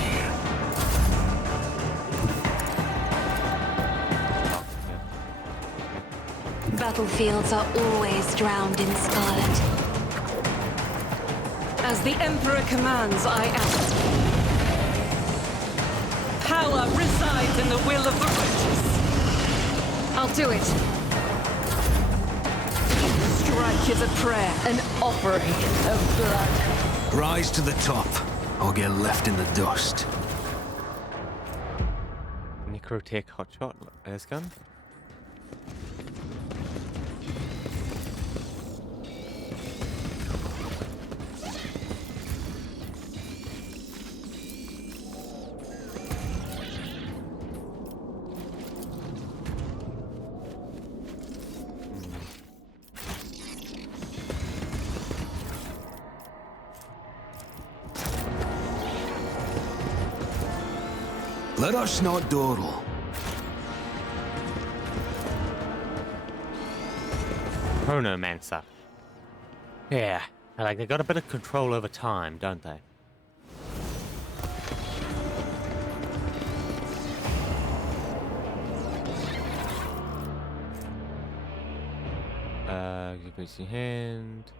Battlefields are always drowned in scarlet. As the Emperor commands, I act. Power resides in the will of the righteous. I'll do it. Strike is a prayer, An offering of blood. Rise to the top, or get left in the dust. Necrotech hotshot, air gun. Let us not dawdle. Chronomancer. Yeah, like they got a bit of control over time, don't they? Give me your hand.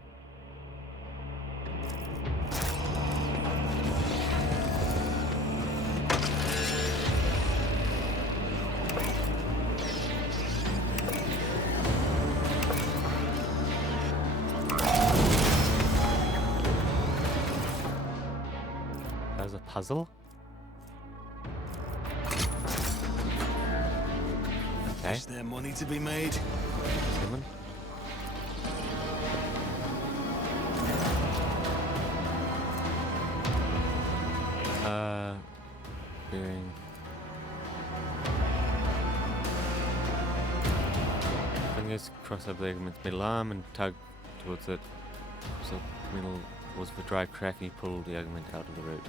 There's a puzzle. Okay. Is there money to be made? Human. Doing. Fingers cross over the ligament's middle arm and tug towards it. So middle was the dry crack and you pull the ligament out of the root.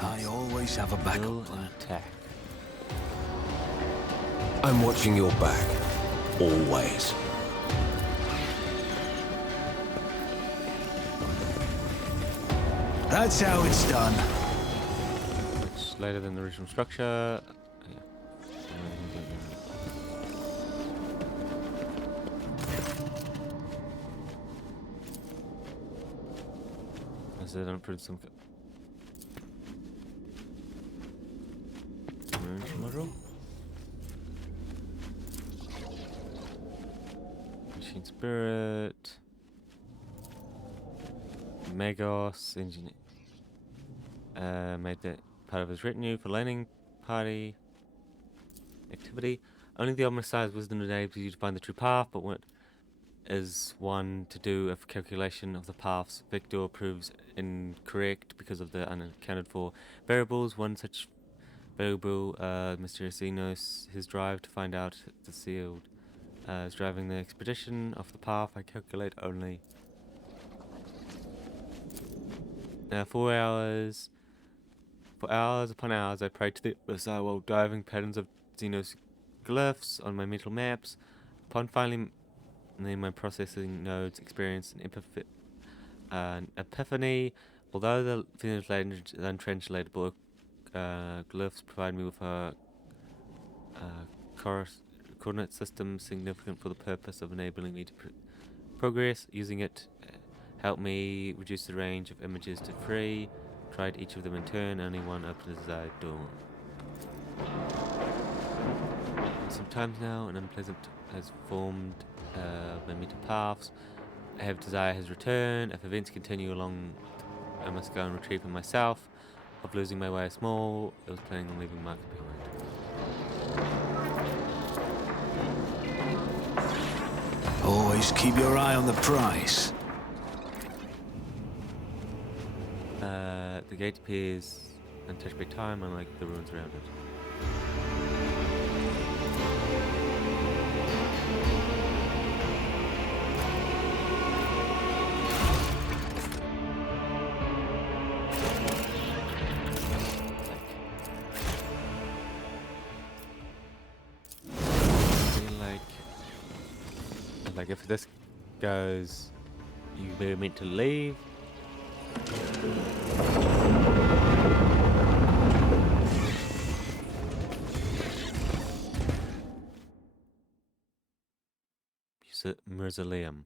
I always have a backup plan. Attack. I'm watching your back. Always. That's how it's done. Much later than the original structure. Yeah. As they don't prove some module. Machine spirit. Magos engineer made that part of his retinue for landing party activity. Only the omniscience wisdom enables you to find the true path, but what is one to do if calculation of the paths Victor proves incorrect because of the unaccounted for variables? One such variable, Mysterious Enos, his drive to find out the sealed is driving the expedition off the path. I calculate only 4 hours. For hours upon hours, I prayed to the Messiah while diving patterns of Xenos glyphs on my mental maps. Upon finally my processing nodes experienced an epiphany Although the untranslated glyphs provide me with a coordinate system significant for the purpose of enabling me to progress, using it helped me reduce the range of images to 3. Tried each of them in turn, only one opened a desired door. Sometimes now, an unpleasant has formed led me to paths. I have desire has returned. If events continue along, I must go and retrieve them myself. Of losing my way is small, I was planning on leaving marks behind. Always keep your eye on the prize. The gate appears untouched by time, unlike the ruins around it. Like if this goes, you were meant to leave. Mausoleum.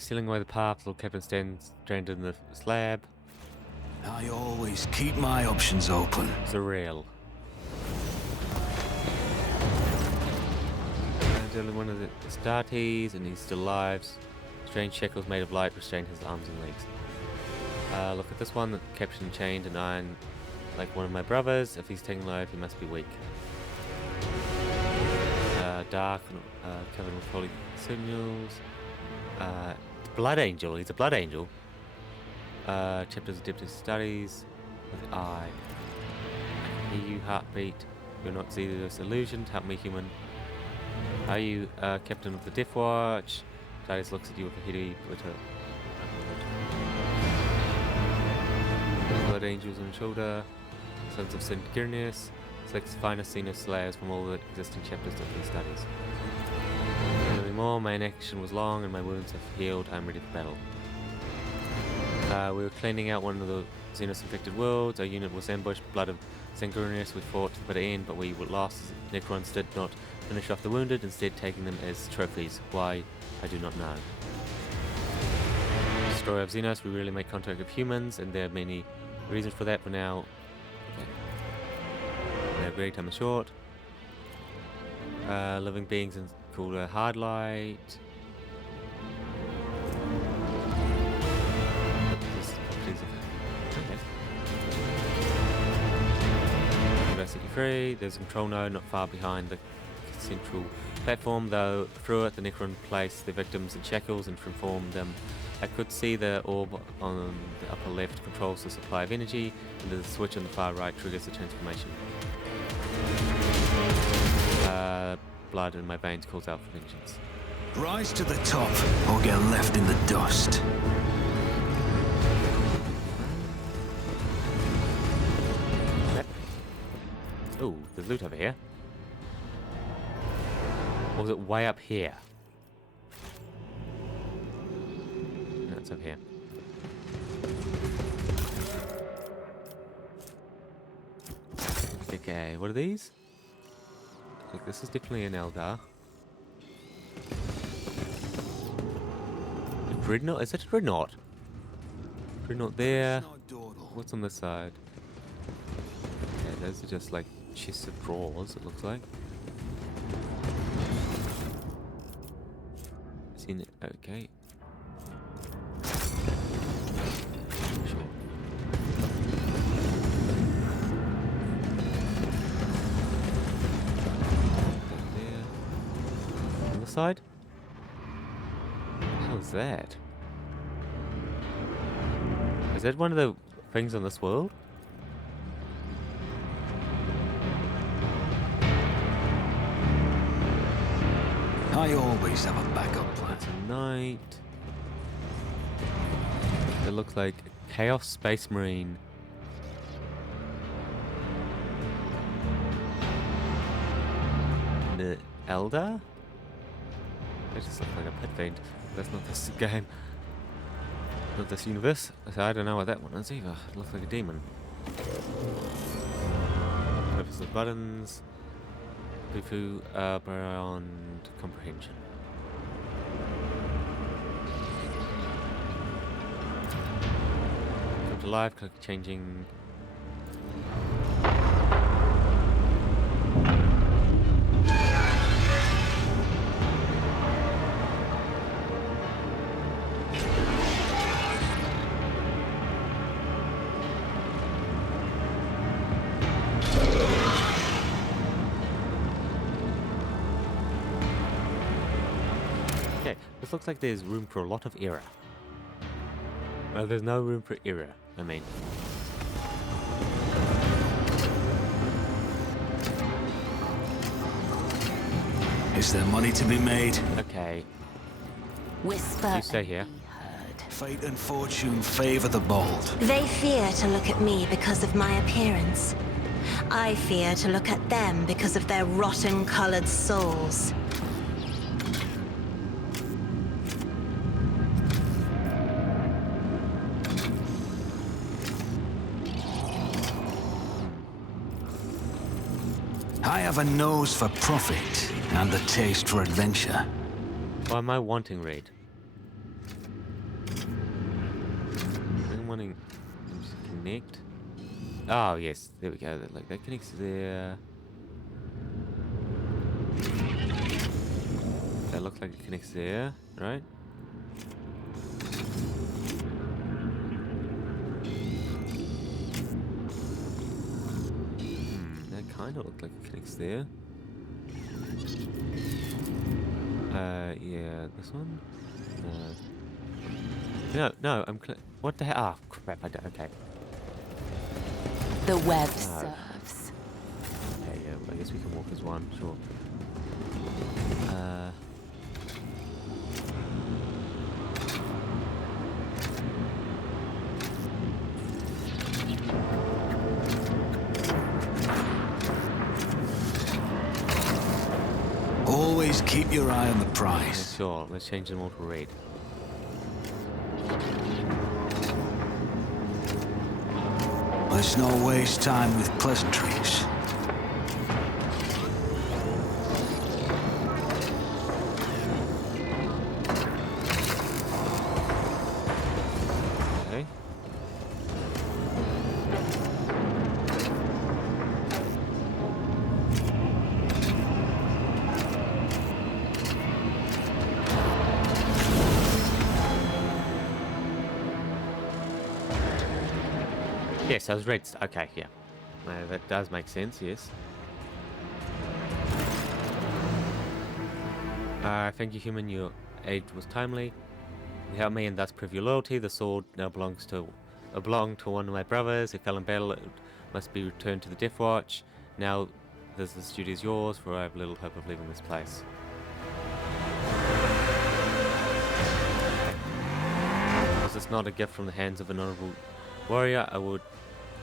Sealing away the path, little Captain stands stranded in the slab. I always keep my options open. Surreal. And only one of the Astartes, and he's still alive. Strange shackles made of light restrain his arms and legs. Look at this one, the caption chained and iron like one of my brothers. If he's taken alive, he must be weak. Dark, covered with holy signals. Blood Angel, he's a Blood Angel. Chapters adept in studies with eye. I hear you, heartbeat. You're not this illusion. Help me, human. Are you captain of the Death Watch? Titus looks at you with a heady glitter. Blood Angels on your shoulder. Sons of St. Gyrnius. Selects finest senior slayers from all the existing chapters of these studies. More. My inaction was long and my wounds have healed. I'm ready for battle. We were cleaning out one of the Xenos-infected worlds. Our unit was ambushed. Blood of Sangurnius. We fought to the bitter end, but we were lost. Necrons did not finish off the wounded, instead taking them as trophies. Why? I do not know. Destroyer of Xenos. We rarely make contact with humans, and there are many reasons for that. For now, okay. No great. Time is short. Living beings and called a hard light. Set you free. There's a control node not far behind the central platform, though through it the Necron placed their victims in shackles and transformed them. I could see the orb on the upper left controls the supply of energy, and the switch on the far right triggers the transformation. Blood in my veins calls out for vengeance. Rise to the top, or get left in the dust. Oh, there's loot over here. Or was it way up here? No, it's over here. Okay, what are these? Look, this is definitely an Eldar. A Dreadnought? Is that a Dreadnought? Dreadnought there. What's on this side? Okay, those are just like chests of drawers, it looks like. Seen it. Okay. side? What the hell is that? Is that one of the things on this world? I always have a backup plan. It's a knight. It looks like Chaos Space Marine. The Elder? That just looks like a pet fiend. That's not this game. Not this universe. So I don't know what that one is either. It looks like a demon. Purpose of buttons. Bufu beyond comprehension. Come to life, click changing. This looks like there's room for a lot of error. Well, there's no room for error, I mean. Is there money to be made? Okay. Whisper. You stay here. Fate and fortune favor the bold. They fear to look at me because of my appearance. I fear to look at them because of their rotten-colored souls. I have a nose for profit and a taste for adventure. Why am I wanting raid? I'm wanting to connect. Oh yes, there we go. Like that connects there. That looks like it connects there, right? Kind of looked like it connects there. Yeah, this one. No, what the hell? Ah, crap! I don't. Okay. The web serves. Okay, yeah. I guess we can walk as one. Sure. Always keep your eye on the Yeah, prize. sure. Let's change them all to red. Let's not waste time with pleasantries. Okay. Yes, those reds. Okay, yeah. That does make sense, yes. Thank you, human. Your aid was timely. You helped me and thus prove your loyalty. The sword now belonged to one of my brothers. It fell in battle. It must be returned to the Death Watch. Now, this duty is yours, for I have little hope of leaving this place. Was this not a gift from the hands of an honorable warrior? I would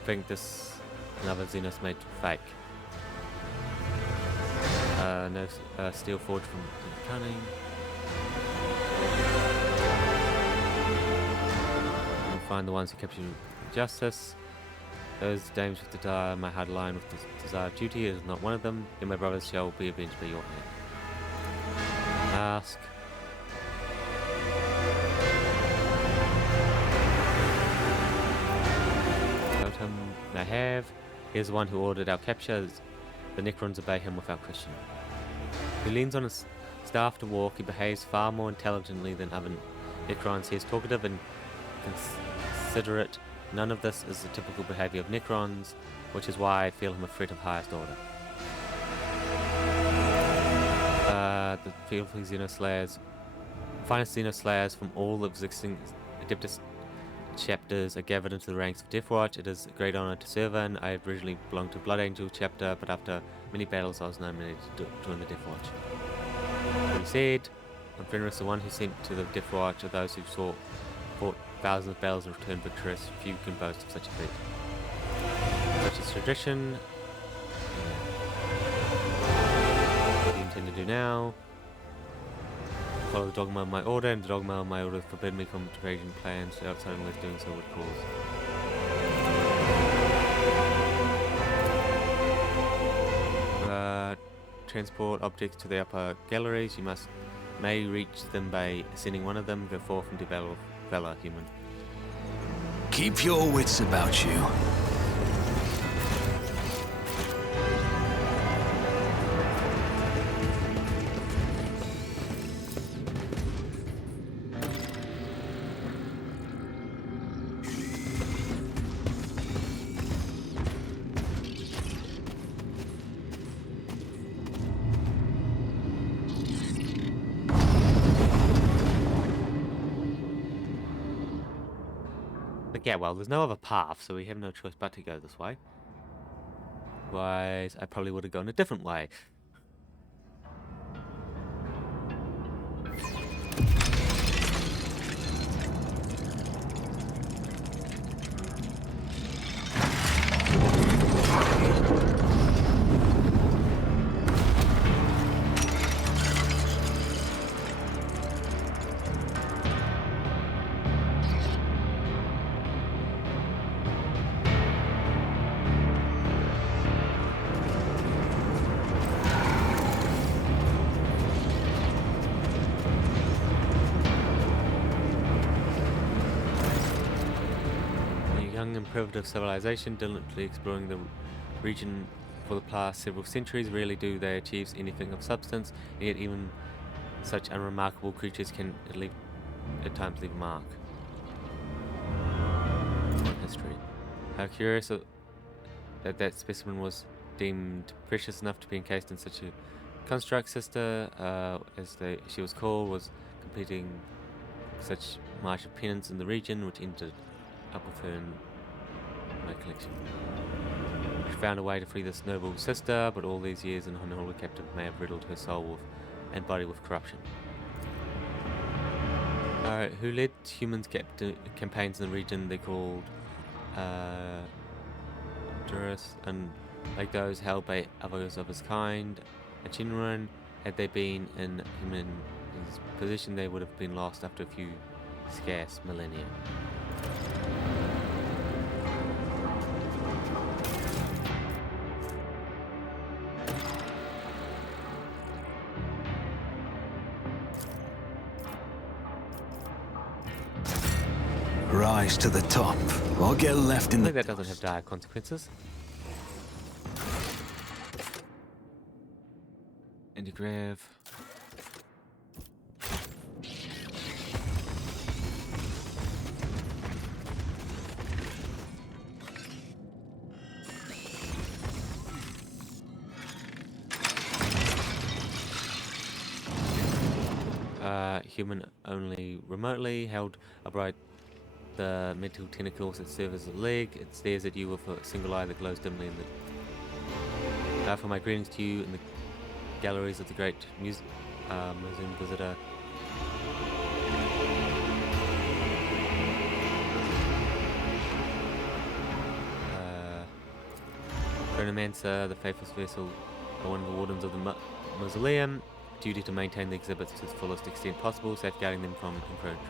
think this another Xenos made fake. No steel forged from cunning. And find the ones who kept you justice. Those dames with the desire, my hard line with the desire of duty is not one of them. Then my brothers shall be avenged by your hand. Ask. I have. Here's the one who ordered our capture. The Necrons obey him without question. He leans on his staff to walk. He behaves far more intelligently than other Necrons. He is talkative and considerate. None of this is the typical behavior of Necrons, which is why I feel him a threat of highest order. the fearful Xenoslayers, finest Xenoslayers from all the existing Adeptus chapters are gathered into the ranks of Deathwatch. It is a great honor to serve in. I originally belonged to Blood Angel chapter, but after many battles I was nominated to join the Deathwatch. He said, I'm Fenris, the one who sent to the Deathwatch are those who fought thousands of battles and returned victorious. Few can boast of such a feat. Such is tradition. What do you intend to do now? Follow the dogma of my order, and the dogma of my order forbid me from invasion plans outside unless doing so would cause. Transport objects to the upper galleries. You may reach them by ascending one of them. Go forth into battle with valor, human. Keep your wits about you. Yeah, well, there's no other path, so we have no choice but to go this way. Otherwise, I probably would have gone a different way. And primitive civilization, diligently exploring the region for the past several centuries. Rarely do they achieve anything of substance, and yet even such unremarkable creatures can at times leave a mark on history. How curious that specimen was deemed precious enough to be encased in such a construct. Sister, she was called, was completing such march of penance in the region, which ended up with her in my collection. She found a way to free this noble sister, but all these years in unholy captive may have riddled her soul and body with corruption. Who led humans' campaigns in the region they called Durus, and like those held by others of his kind, a genuine. Had they been in human position, they would have been lost after a few scarce millennia. Rise to the top, or get left in I the think that doesn't have dire consequences. And you grab. Human only remotely held upright the mental tentacles that serve as a leg. It stares at you with a single eye that glows dimly in the. For my greetings to you in the galleries of the great museum visitor. Chronomancer, the faithless vessel, one of the wardens of the mausoleum. Duty to maintain the exhibits to the fullest extent possible, safeguarding them from encroachment.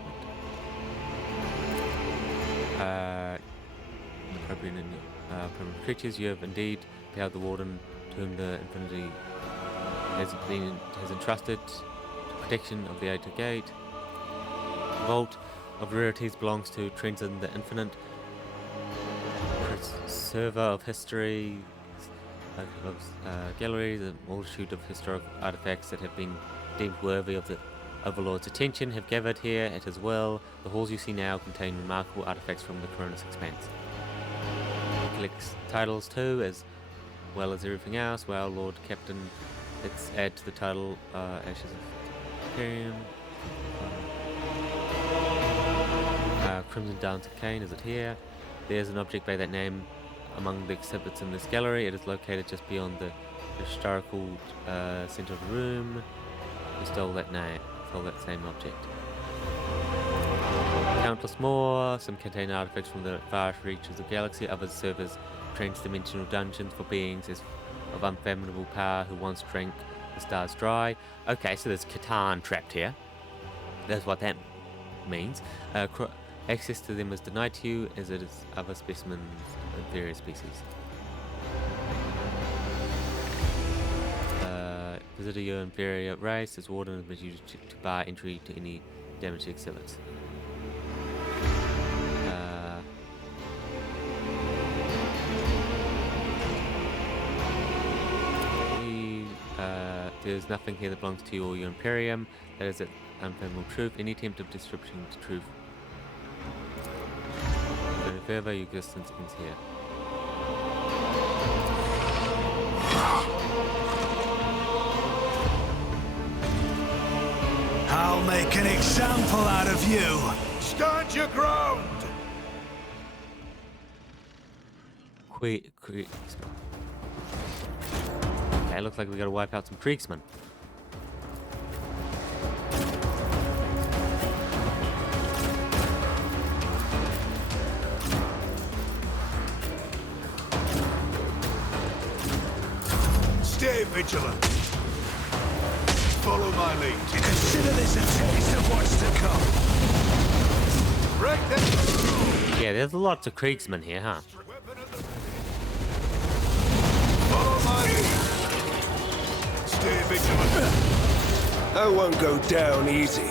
Appropriate creatures, you have indeed beheld the warden to whom the infinity has entrusted the protection of the outer gate. The vault of rarities belongs to Transcend the Infinite, preserver of history. Galleries, a multitude of historical artifacts that have been deemed worthy of the Overlord's attention have gathered here at his will. The halls you see now contain remarkable artifacts from the Coronis Expanse. He collects titles too, as well as everything else. Well, Lord Captain Let's add to the title Ashes of Imperium. Crimson Dance of Cain, is it here? There's an object by that name among the exhibits in this gallery. It is located just beyond the historical center of the room. We stole that same object. Countless more. Some contain artifacts from the far reaches of the galaxy. Others serve as trans-dimensional dungeons for beings of unfathomable power who once drank the stars dry. Okay, so there's Catan trapped here. That's what that means. Access to them is denied to you, as it is other specimens of various species. Visitor your inferior race as warden is used to bar entry to any damaged exhibits. There's nothing here that belongs to you or your Imperium. That is an unfathomable truth. Any attempt of disruption to truth. Go further, your existence ends here. I'll make an example out of you. Stand your ground! Kriegsman. Okay, looks like we gotta wipe out some Kriegsmen. Stay vigilant. Follow my lead. Consider this a taste of what's to come. Break them. Yeah, there's lots of Kriegsmen here, huh? Follow my lead. Stay vigilant. I won't go down easy.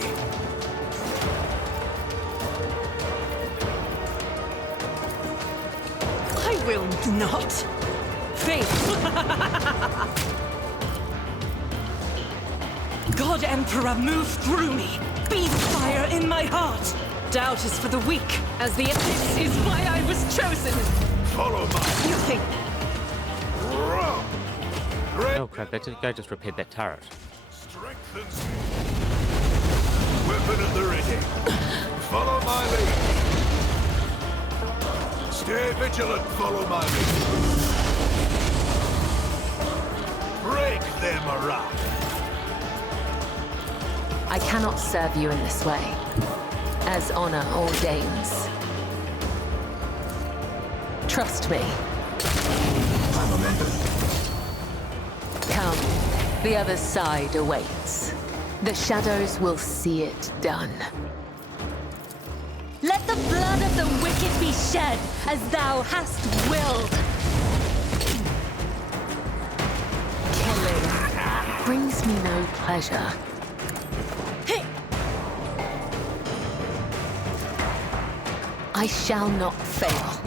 I will not. Faith. God Emperor, move through me. Be the fire in my heart. Doubt is for the weak, as the abyss is why I was chosen. Follow my lead. Nothing. Oh crap, that guy just repaired that turret. Strengthens. Weapon at the ready. Follow my lead. Stay vigilant. Follow my lead. Break them around. I cannot serve you in this way, as honor ordains. Trust me. Come, the other side awaits. The shadows will see it done. Let the blood of the wicked be shed, as thou hast willed. Killing brings me no pleasure. I shall not fail.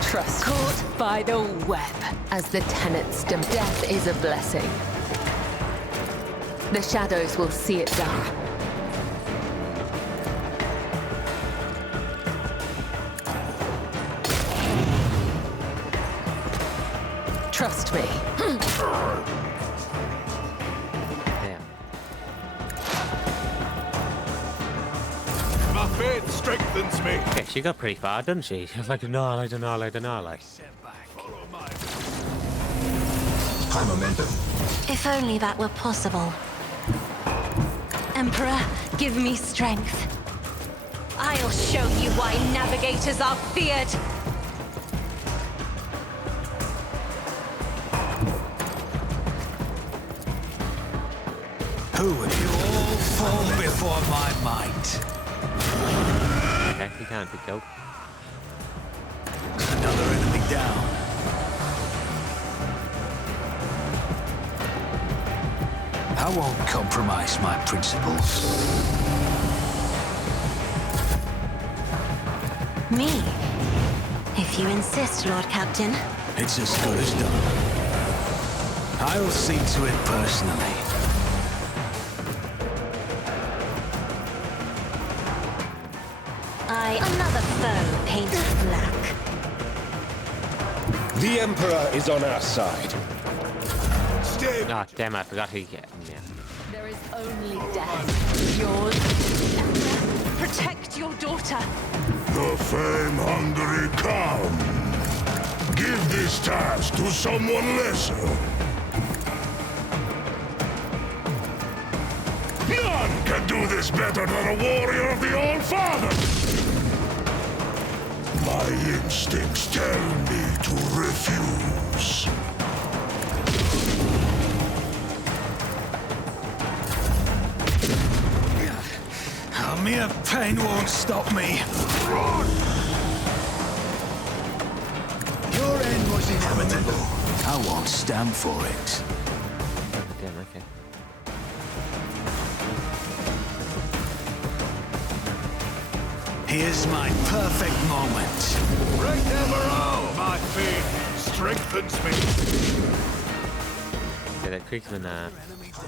Trust caught by the web, as the tenets demand. Death is a blessing. The shadows will see it done. Trust me. Damn. My faith strengthens me. Okay, she got pretty far, didn't she? She was like, annihilate. Follow my lead. High momentum. If only that were possible. Emperor, give me strength. I'll show you why navigators are feared. Who would you all fall before my might? Okay, he can't be killed. Another enemy down. I won't compromise my principles. Me? If you insist, Lord Captain. It's as good as done. I'll see to it personally. Another foe painted black. The Emperor is on our side. him! Ah, damn it, I forgot who you get. Yeah. There is only death. Yours. Emperor, protect your daughter. The fame-hungry come. Give this task to someone lesser. None can do this better than a warrior of the All-Father. My instincts tell me to refuse. A mere pain won't stop me. Your end was inevitable. I won't stand for it. Damn, okay. Here's my perfect moment. Break Emerald, my feet strengthens me. Yeah, that Kriegsman, this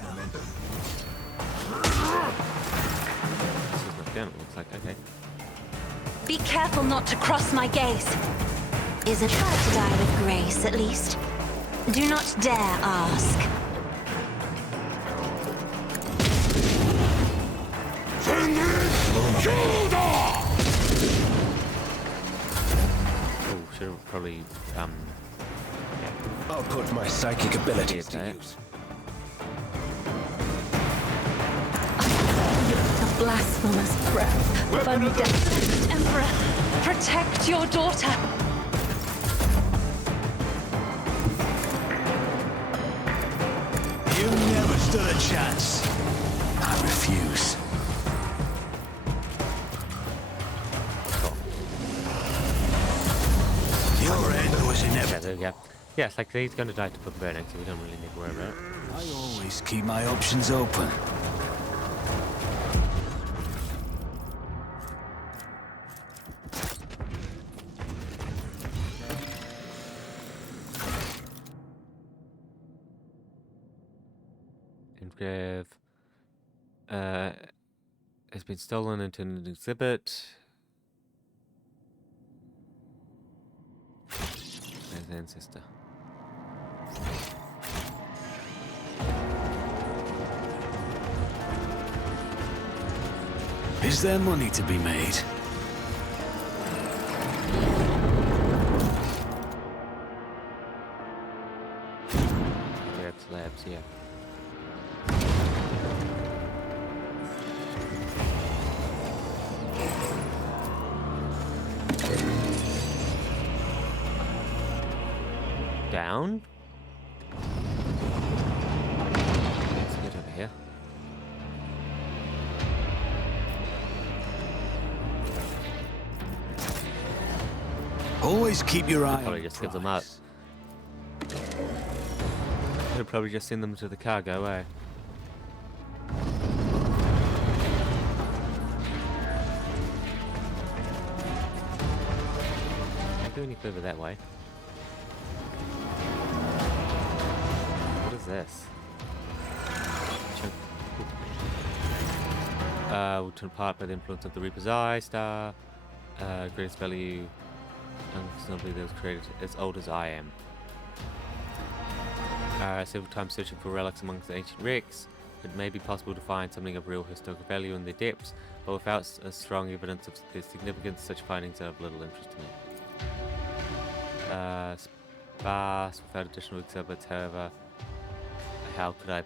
is not down, it looks like, okay. Be careful not to cross my gaze. Is it hard to die with grace, at least? Do not dare ask. Oh, should have probably, yeah. I'll put my psychic abilities to that. use. A blasphemous breath from death. Emperor, protect your daughter. You never stood a chance. I refuse. Your end was Yeah, inevitable. there we go. Yeah, it's like he's going to die to put burning, so we don't really need to worry about it. I always keep my options open. Engrave has been stolen into an exhibit. There's the ancestor. Is there money to be made? Grab slabs, yeah. Down? Let's get over here. Always keep your eye Probably on just give them up. Could probably just send them to the cargo, eh? Can't go any further that way. What is this? Will turn apart by the influence of the Reaper's Eye star. Greatest value, unreasonably, that was created as old as I am. Several times searching for relics amongst the ancient wrecks, it may be possible to find something of real historical value in their depths, but without strong evidence of their significance, such findings are of little interest to me. Sparse, without additional exhibits, however, how could I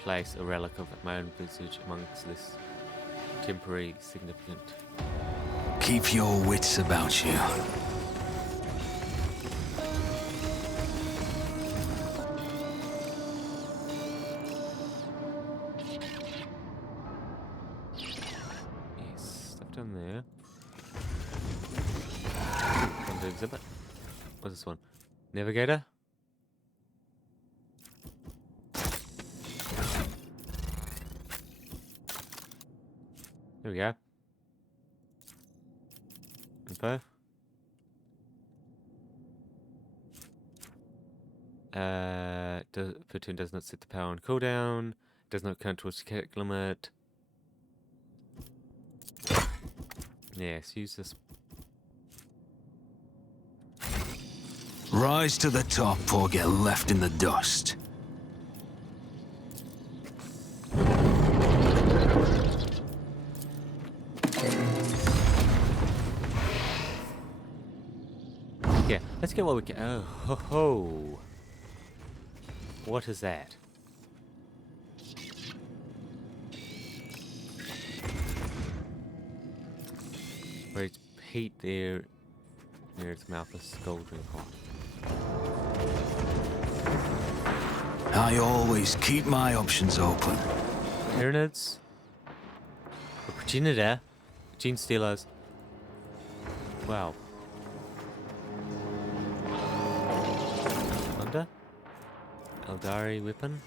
place a relic of my own visage amongst this temporary significant? Keep your wits about you. Yes, stuff down there. Come to exhibit. What's this one? Navigator? There we go. Info. Platoon does not set the power on cooldown. Does not count towards the kick limit. Yes, use this. Rise to the top or get left in the dust. Yeah, let's get what we can. Oh, ho, ho. What is that? Where it's heat there near its mouth is scalding hot. I always keep my options open. Tyranids. A progenitor. Gene stealers. Wow. Thunder. Eldari weapon.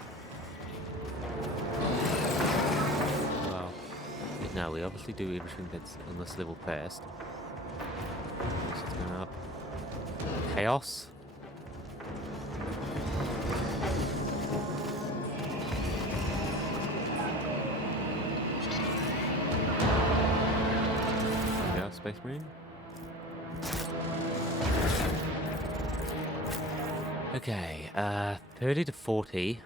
Wow. No, we obviously do everything that's on this level first. This is going up. Chaos. Space Marine. Okay, 30 to 40.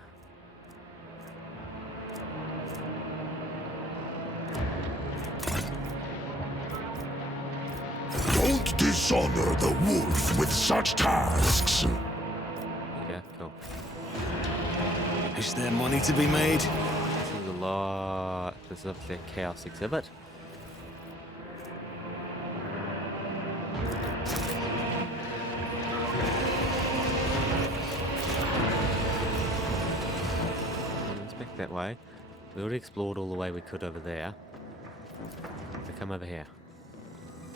Don't dishonor the wolf with such tasks. Yeah, cool. Is there money to be made? This is a lot. This is obviously a chaos exhibit. That way. We already explored all the way we could over there. So come over here.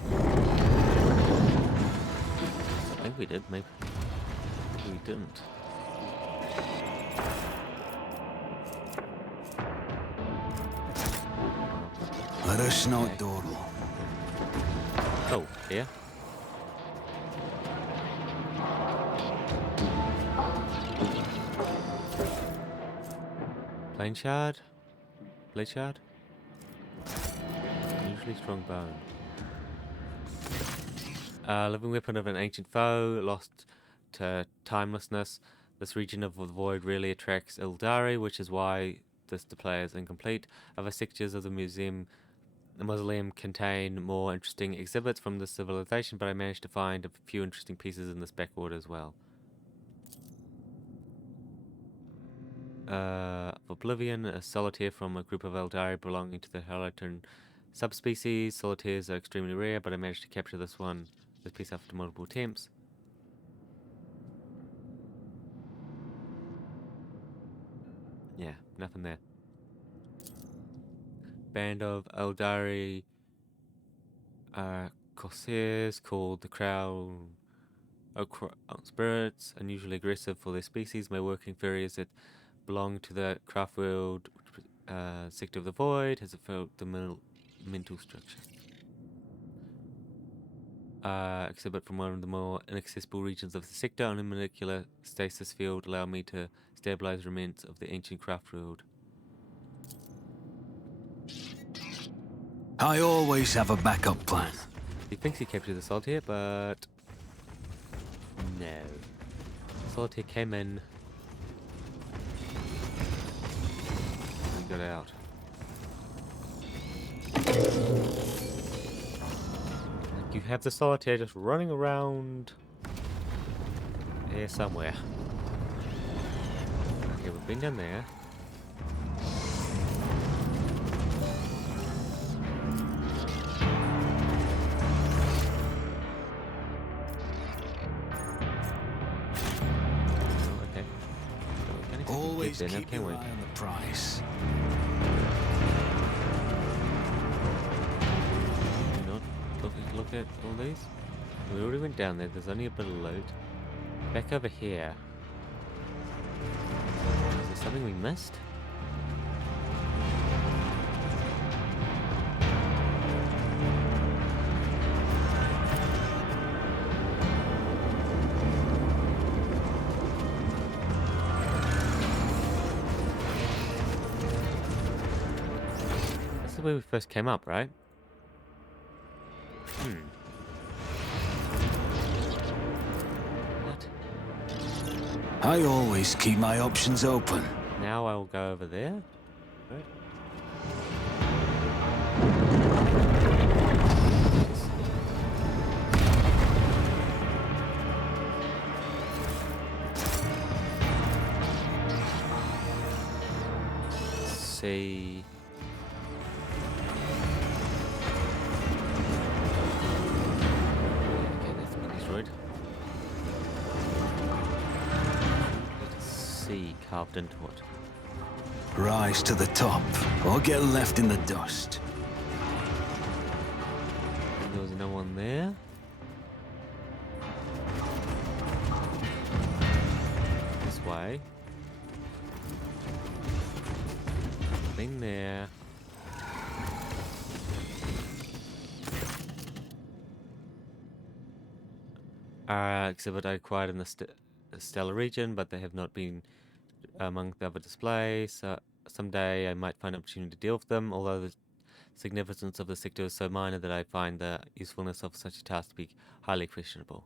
I think we did, maybe we didn't. Let us not dawdle. Oh, here. Plane shard? Blade shard? Usually strong bone. Living weapon of an ancient foe, lost to timelessness. This region of the void really attracts Eldari, which is why this display is incomplete. Other sectors of the mausoleum contain more interesting exhibits from this civilization, but I managed to find a few interesting pieces in this backward as well. Oblivion, a solitaire from a group of Eldari belonging to the Halotern subspecies. Solitaires are extremely rare, but I managed to capture this piece after multiple attempts. Yeah, nothing there. Band of Eldari Corsairs called the Crown Spirits, unusually aggressive for their species. My working theory is that belong to the craft world sector of the void, has felt the mental structure. Exhibit from one of the more inaccessible regions of the sector on a molecular stasis field allow me to stabilize remnants of the ancient craft world. I always have a backup plan. He thinks he captured the solitaire, but no. Solitaire came in. Got out. You have the solitaire just running around here somewhere. Okay, we've been down there. Oh, okay. So Always there now, keep can your we? eye on the prize. Look at all these. We already went down there. There's only a bit of loot. Back over here. Is there something we missed? This is where we first came up, right? What? I always keep my options open. Now I will go over there. Right. see. Okay, that's been destroyed. Let's see carved into it. Rise to the top, or get left in the dust. There was no one there. This way. Nothing there. Exhibit I acquired in the Stellar region, but they have not been among the other displays. Someday I might find an opportunity to deal with them, although the significance of the sector is so minor that I find the usefulness of such a task to be highly questionable.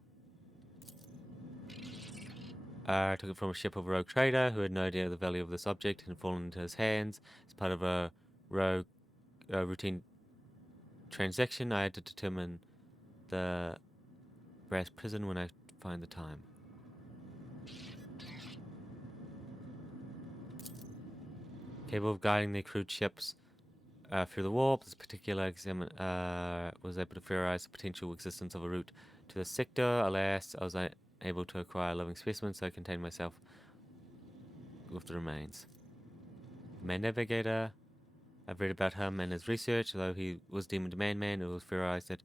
I took it from a ship of a rogue trader who had no idea of the value of this object and fallen into his hands as part of a rogue routine transaction. I had to determine the brass prison when I find the time. Capable of guiding the crewed ships through the warp, this particular was able to theorize the potential existence of a route to the sector. Alas, I was able to acquire a living specimen, so I contained myself with the remains. The Man Navigator, I've read about him and his research. Although he was deemed a man, it was theorized that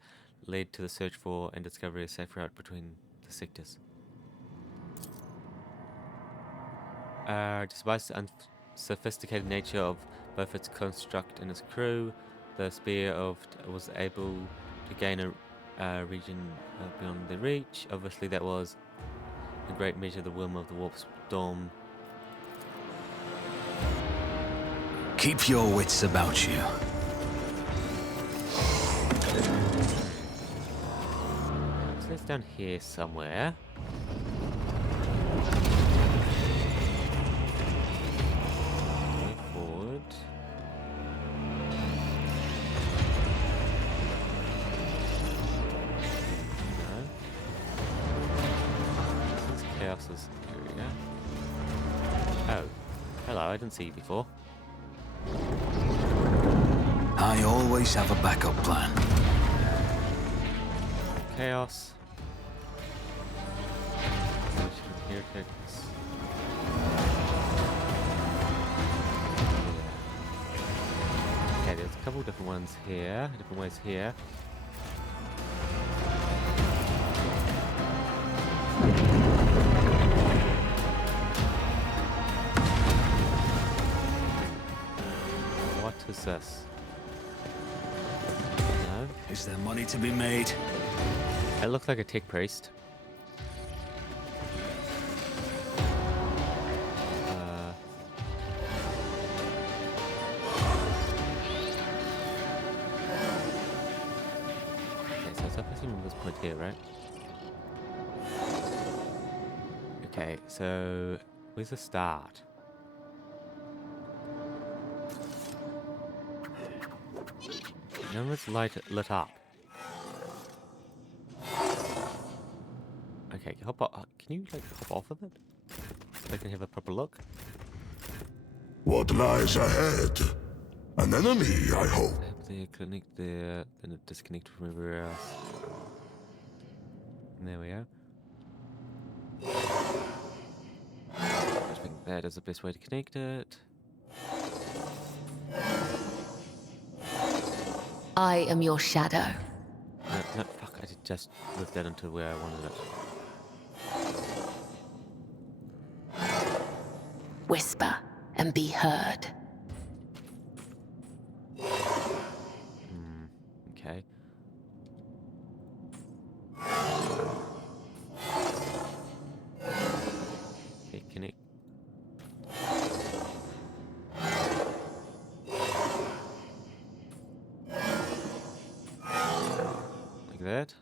led to the search for and discovery of a safe route between the sectors. Despite the unsophisticated nature of both its construct and its crew, the Spear was able to gain a region beyond their reach. Obviously, that was in great measure the whim of the warp storm. Keep your wits about you. So it's down here somewhere. Forward. No. This is Chaos's area. Oh. Hello, I didn't see you before. I always have a backup plan. Chaos. Heretics. Okay, there's a couple different ones here, different ways here. What is this? No? Is there money to be made? It looks like a tech priest. On this point here, right? Okay, so where's the start? None of it's lit up. Okay, hop off. Can you like hop off of it so I can have a proper look? What lies ahead? An enemy, I hope. They connect there, then it disconnected from everywhere else. And there we are. I think that is the best way to connect it. I am your shadow. No, fuck, I did just move that into where I wanted it. Whisper and be heard. Okay. Okay, connect. Like that.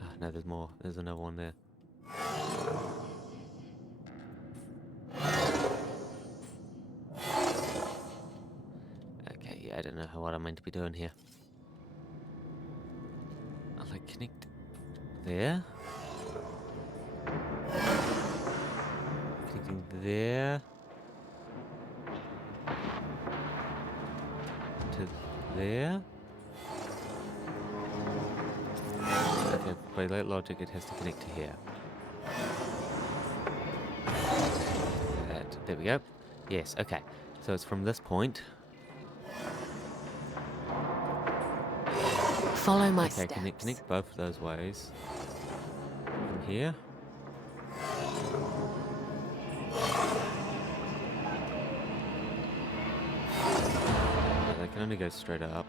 Ah, no, there's more. There's another one there. I don't know what I'm meant to be doing here. I'll like connect there. connecting there. To there. Okay, by that logic, it has to connect to here. There we go. Yes, okay. So it's from this point. Follow my Okay, steps. connect both of those ways. From here. They can only go straight up.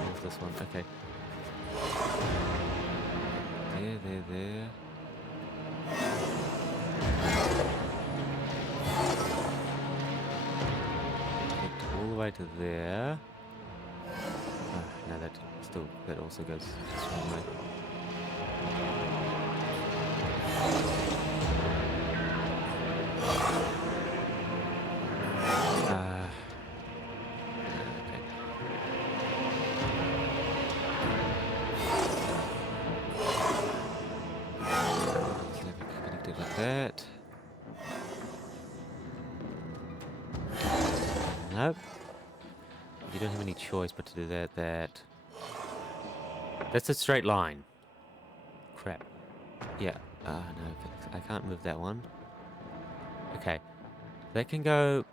Where's this one? Okay. There. Connect all the way to there. Oh, no, that also goes this wrong way. That. Nope. You don't have any choice but to do that. That's a straight line. Crap. Yeah. No, I can't move that one. Okay. That can go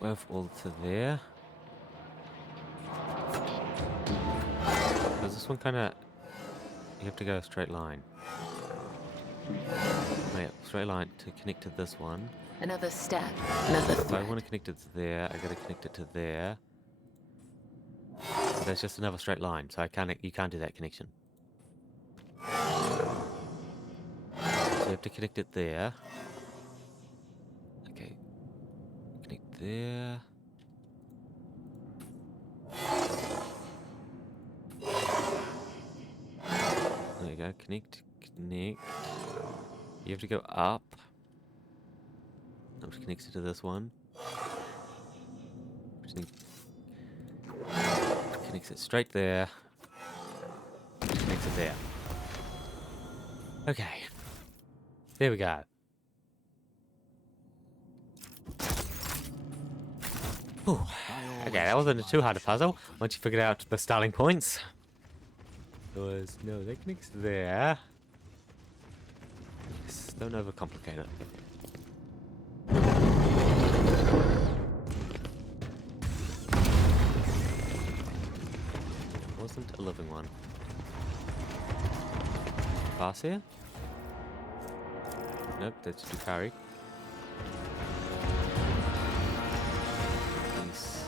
all to there. Does this one kind of... You have to go a straight line. Oh, yeah, straight line to connect to this one. Another step, another If I thread. want to connect it to there, I gotta connect it to there. That's just another straight line, so you can't do that connection. So you have to connect it there. Okay. Connect there. There you go, connect. You have to go up. Which connects it to this one. Connects it straight there. Connects it there. Okay. There we go. Ooh. Okay, that wasn't too hard a puzzle. Once you figured out the starting points. No, that connects there. Yes, don't overcomplicate it. Wasn't a living one. Pass here? Nope, that's Dukari. Peace.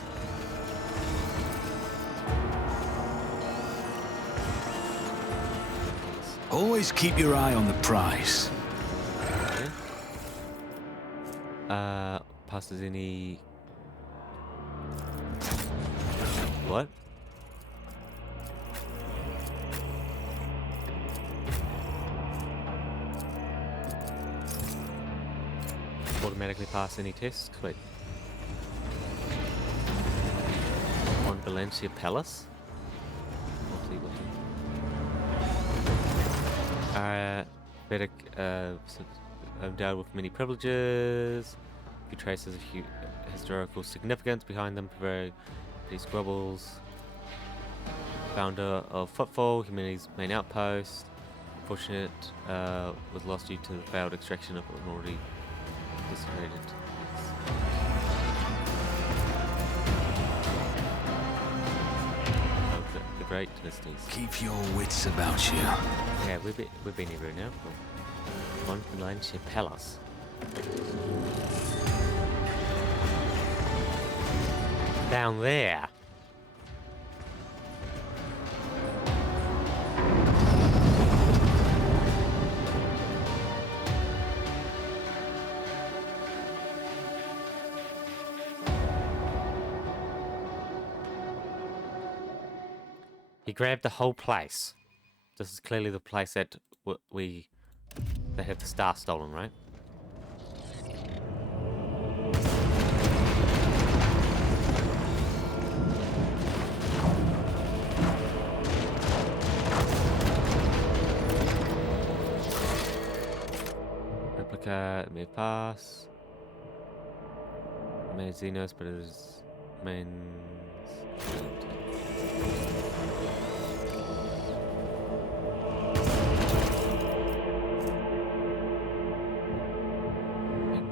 Always keep your eye on the prize. Passes any... What? Automatically pass any tests? Wait. On Valencia Palace? Better, endowed with many privileges. Few traces of historical significance behind them, very squabbles. Founder of Footfall, humanity's main outpost. Unfortunate, was lost due to the failed extraction of an already dissipated. The Great Dynasties. Keep your wits about you. Yeah, we've been here now. One Valencia Palace. Down there. He grabbed the whole place. This is clearly the place that they have the star stolen, right? may pass. May Xenos, but it is mains.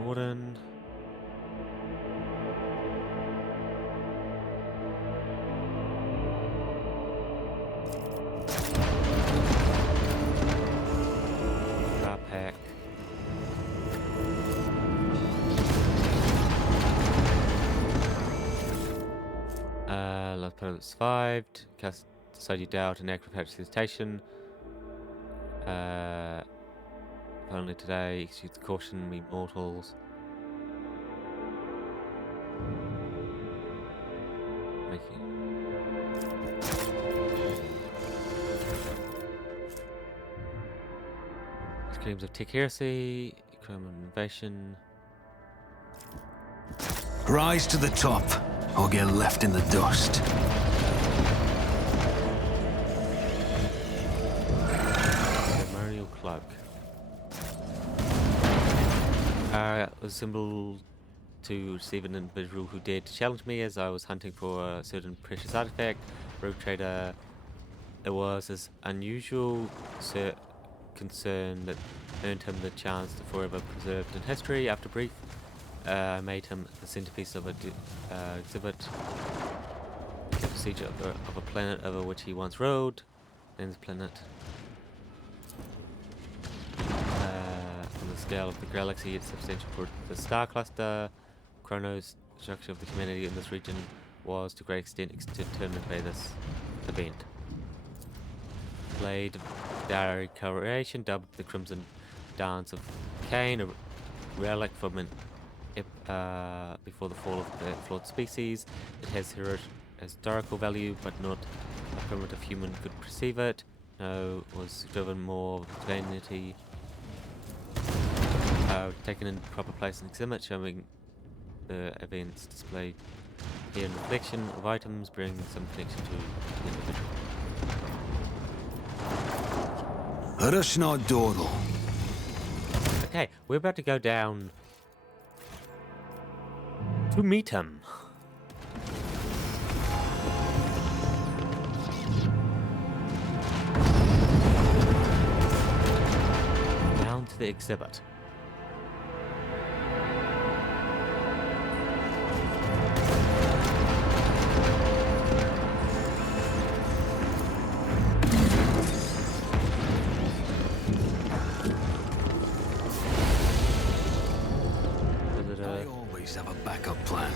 Warden. Pack. Last planet survived. Cast Society Doubt and active hesitation. Finally today, execute the caution, we mortals. Making Screams of Tick Heresy, Criminal Invasion. Rise to the top, or get left in the dust. Ceremonial Cloak. Was a symbol to receive an individual who dared to challenge me as I was hunting for a certain precious artifact. Rogue Trader. It was his unusual concern that earned him the chance to forever preserved in history. After brief, I made him the centerpiece of a exhibit, the procedure of a planet over which he once rode. Named the planet. On the scale of the galaxy, it's substantial for the star cluster. Chronos structure of the humanity in this region was to a great extent determined by this event. Blade of Diary Creation, dubbed the Crimson Dance of Cain, a relic from an before the fall of the flawed species. It has historical value, but not a primitive human could perceive it. No, was driven more with vanity. Taken in proper place and exhibit, showing the events displayed here in reflection of items, bring some connection to the individual. Rushnod Dordal. Okay, we're about to go down to meet him. Down to the exhibit. Have a backup plan.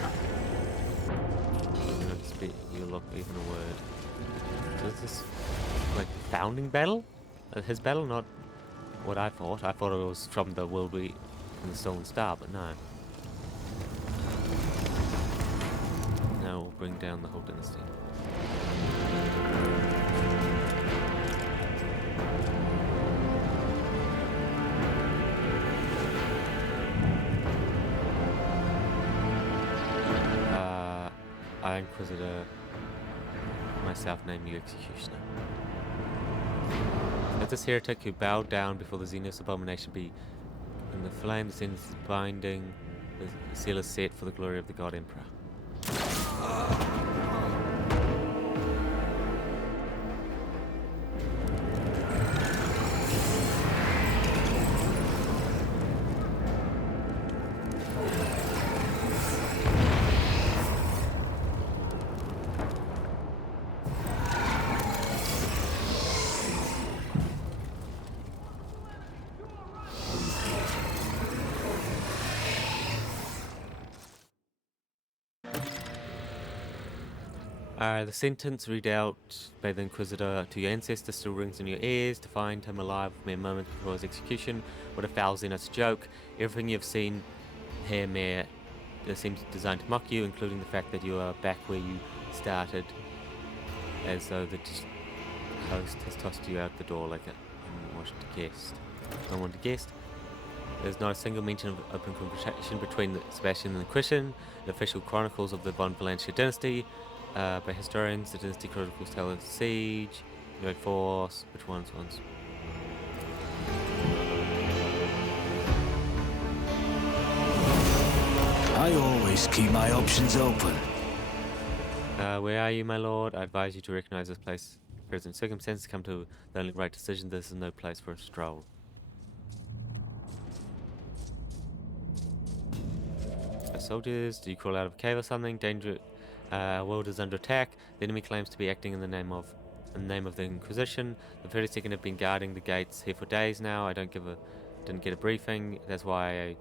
I'm not speak, you look even a word. So is this like founding battle? His battle, not what I thought. I thought it was from the world we in the Stolen Star, but no. Now we'll bring down the whole dynasty. I, Inquisitor, myself name you Executioner. Let this heretic who bowed down before the Xenos abomination be in the flame, the sentence is binding, the seal is set for the glory of the God Emperor. The sentence read out by the Inquisitor to your ancestor still rings in your ears. To find him alive mere moments before his execution, what a foul Xenos joke. Everything you've seen here, Mayor, seems designed to mock you, including the fact that you are back where you started, as though the host has tossed you out the door like an unwanted guest. There's not a single mention of open confrontation between Sebastian and the Christian. The official chronicles of the Von Valencia dynasty, by historians, the dynasty chronicles tell of siege, no force, which ones? I always keep my options open. Where are you, my lord? I advise you to recognize this place. Present circumstances come to the only right decision. This is no place for a stroll. Soldiers, do you crawl out of a cave or something? Danger. World is under attack. The enemy claims to be acting in the name of the Inquisition. The 32nd have been guarding the gates here for days now. I didn't get a briefing. That's why I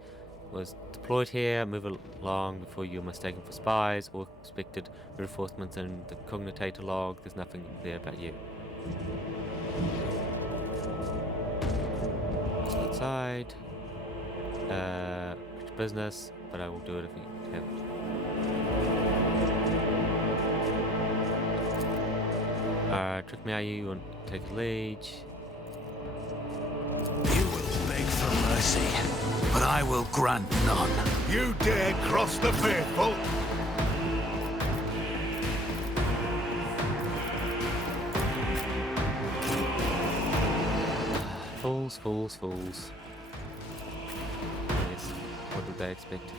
was deployed here. Move along before you're mistaken for spies or expected reinforcements in the cognitator log. There's nothing there about you. Outside. Business, but I will do it if you have. Trick me, are you want to take a lead? You will beg for mercy, but I will grant none. You dare cross the faithful? Fools, fools, fools. Yes, what did they expect?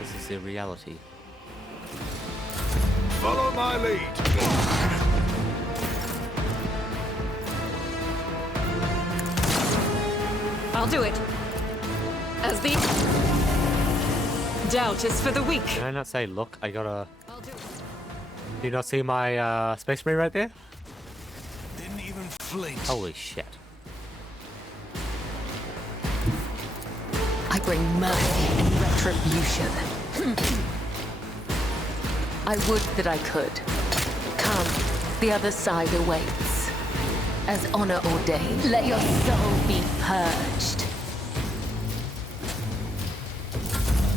This is their reality. Follow my lead. I'll do it. As the doubt is for the weak. Can I not say, look, I got a... I'll do it. Do you not see my space marine right there? Didn't even flinch. Holy shit. I bring mercy and retribution. I would that I could. Come, the other side awaits. As honor ordained, let your soul be purged.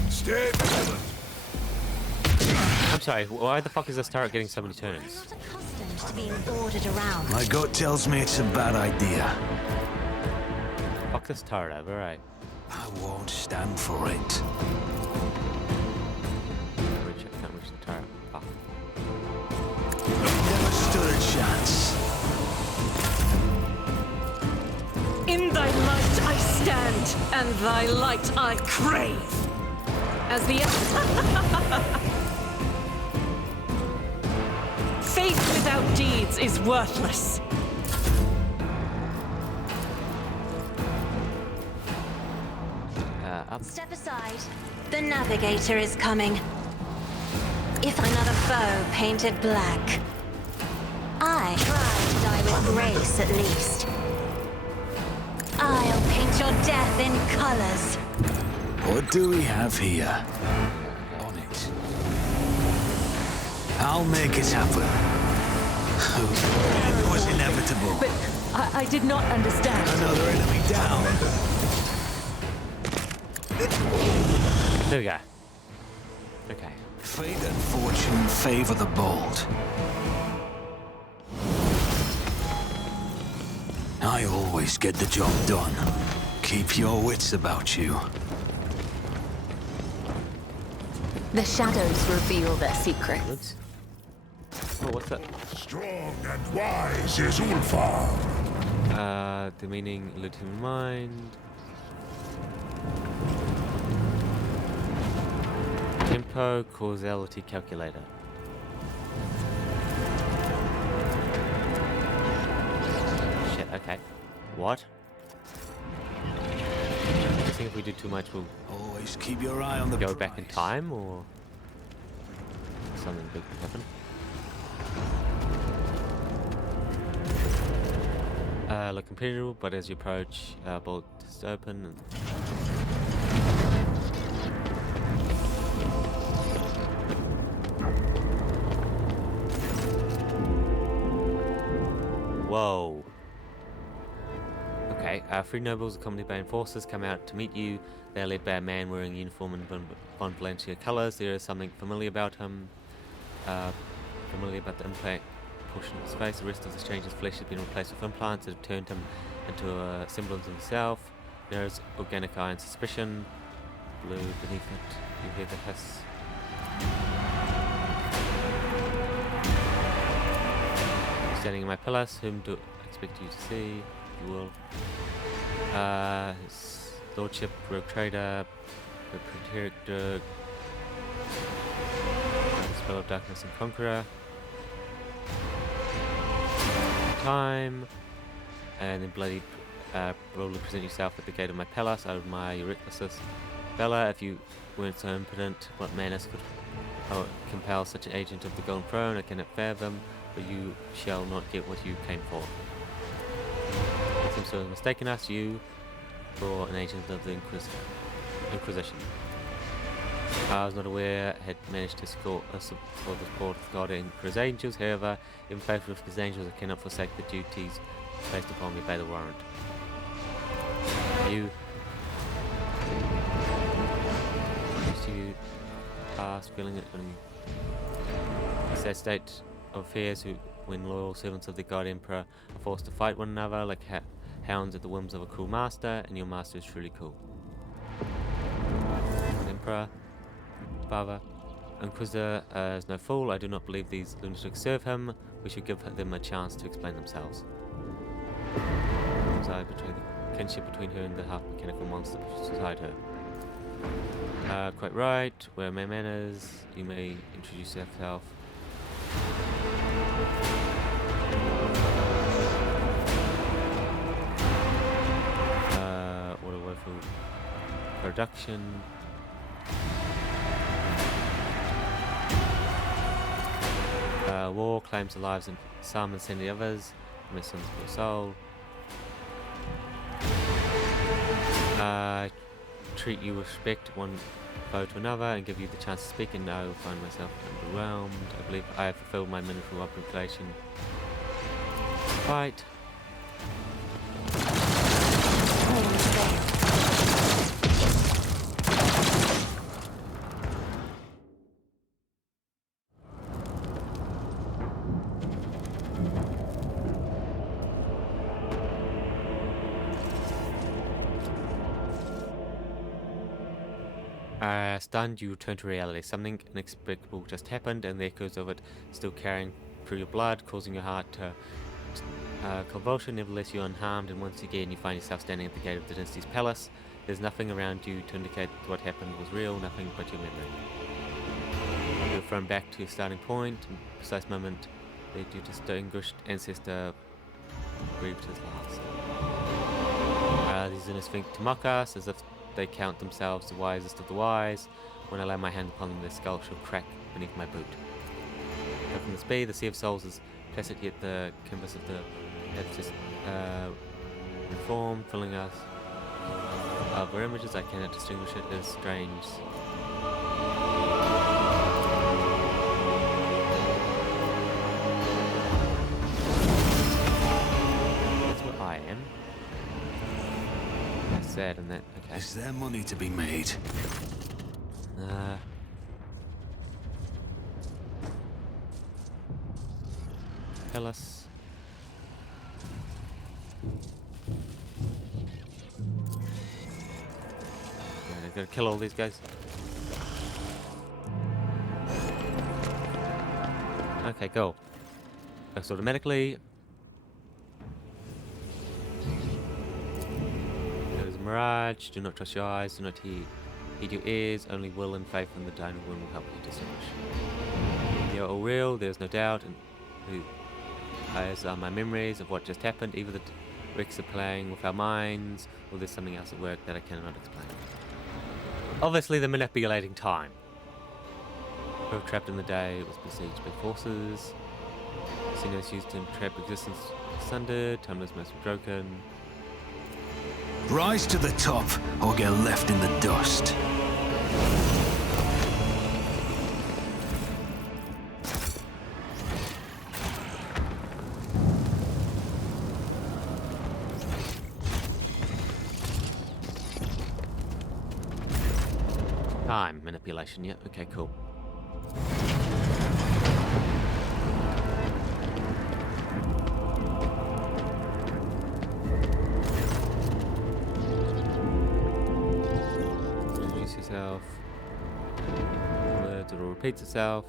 Stay vigilant. I'm sorry, why the fuck is this turret getting so many turns? Not accustomed to being ordered around. My gut tells me it's a bad idea. Fuck this turret over, right? I won't stand for it. Can't reach the turret. Fuck. Never stood a chance. In thy light I stand, and thy light I crave. As the faith without deeds is worthless. Up. Step aside. The navigator is coming. If another foe painted black. I try to die with grace, at least. I'll paint your death in colors. What do we have here? On it. I'll make it happen. It was inevitable. But I did not understand. Another enemy down. There we go. Okay. Fate and fortune favor the bold. I always get the job done. Keep your wits about you. The shadows reveal their secrets. Oh, what's that? Strong and wise is Ulfar. The meaning, let him mind. Tempo causality calculator. Shit, okay. What? I think if we do too much, we'll Always keep your eye on the go back in prize. time, or something big can happen. Look imperial, but as you approach, bolt is open. And whoa. Okay, three nobles accompanied by enforcers come out to meet you. They are led by a man wearing a uniform in Von Valencia colors. There is something familiar about him. Familiar about the implant portion of his face. The rest of the stranger's flesh has been replaced with implants that have turned him into a semblance of himself. There is organic eye and suspicion. Blue beneath it. You hear the hiss. Standing in my palace, whom do I expect you to see? You will. His lordship, rogue trader, the protector, Darkness and Conqueror. Time. And then bloody boldly present yourself at the gate of my palace. I admire your recklessness. Bella, if you weren't so impotent, what madness could compel such an agent of the Golden Throne? I cannot fathom, but you shall not get what you came for. It seems to have mistaken us, you, for an agent of the Inquisition. I was not aware had managed to score the support of God and for his angels. However, in favour of his angels, I cannot forsake the duties placed upon me by the warrant. You past feeling it in a sad state of affairs when loyal servants of the God Emperor are forced to fight one another like hounds at the whims of a cruel master, and your master is truly cool. Emperor, Father, Inquisitor is no fool. I do not believe these lunatics serve him. We should give them a chance to explain themselves. I betray the kinship between her and the half-mechanical monster beside her. Quite right. Where are my manners? You may introduce yourself. What a woeful production. War claims the lives of some and send the others. My son's poor soul. Treat you with respect, one foe to another, and give you the chance to speak, and I will find myself overwhelmed. I believe I have fulfilled my ministerial obligation. Fight. Stunned, you return to reality. Something inexplicable just happened, and the echoes of it still carrying through your blood, causing your heart to convulsion. Nevertheless, you're unharmed, and once again you find yourself standing at the gate of the dynasty's palace. There's nothing around you to indicate that what happened was real, nothing but your memory. You're thrown back to your starting point, and precise moment that your distinguished ancestor breathed his last. These innocents think to mock us, as if they count themselves the wisest of the wise. When I lay my hand upon them, their skull shall crack beneath my boot. How can this be? The Sea of Souls is placid, yet the canvas of the have just reformed, filling us of our images. I cannot distinguish it as strange. That's what I am. That's sad, and that. Okay. Is there money to be made? Tell us. I gotta kill all these guys. Okay, go. That's automatically. There's a mirage. Do not trust your eyes. Do not heed your ears. Only will and faith in the dying one will help you distinguish. They are all real. There's no doubt. And as are my memories of what just happened. Either the Ricks are playing with our minds, or there's something else at work that I cannot explain. Obviously, they're manipulating time. We're trapped in the day. It was besieged by forces. Sinners used to entrap existence sundered. Timeless must be broken. Rise to the top, or get left in the dust. Time manipulation, yeah, okay, cool. Introduce yourself. Words, it all repeats itself.